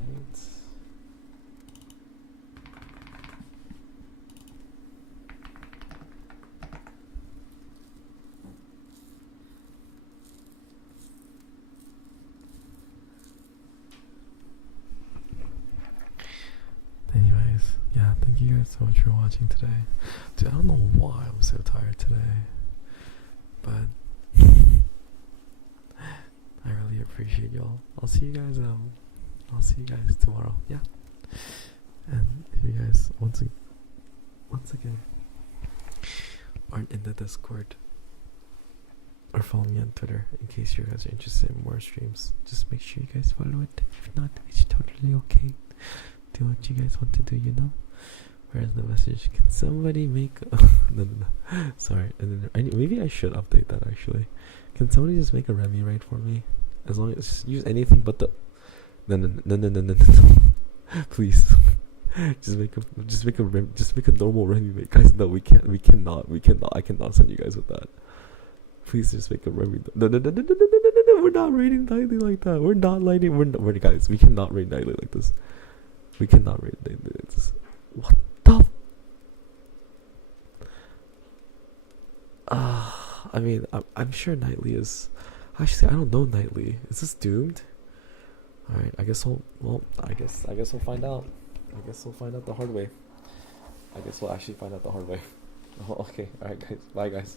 Anyways, yeah, thank you guys so much for watching today. Dude, I don't know why I'm so tired today, but I really appreciate y'all. I'll see you guys tomorrow. Yeah. And if you guys once again aren't in the Discord or follow me on Twitter, in case you guys are interested in more streams, just make sure you guys follow it. If not, it's totally okay. Do what you guys want to do, you know? Where's the message? Can somebody make no. Sorry. And then maybe I should update that actually. Can somebody just make a Remy raid for me? As long as just use anything but the no. Please. just make a normal Remy raid. Guys, no, we cannot. I cannot send you guys with that. Please just make a Remy. No. We're not raiding nightly like that. We're guys, we cannot raid nightly like this. We cannot raid nightly like this. What the I mean, I'm sure nightly is. Actually, I don't know nightly. Is this doomed? Alright, I guess we'll find out. I guess we'll find out the hard way. I guess we'll actually find out the hard way. Okay, alright guys. Bye guys.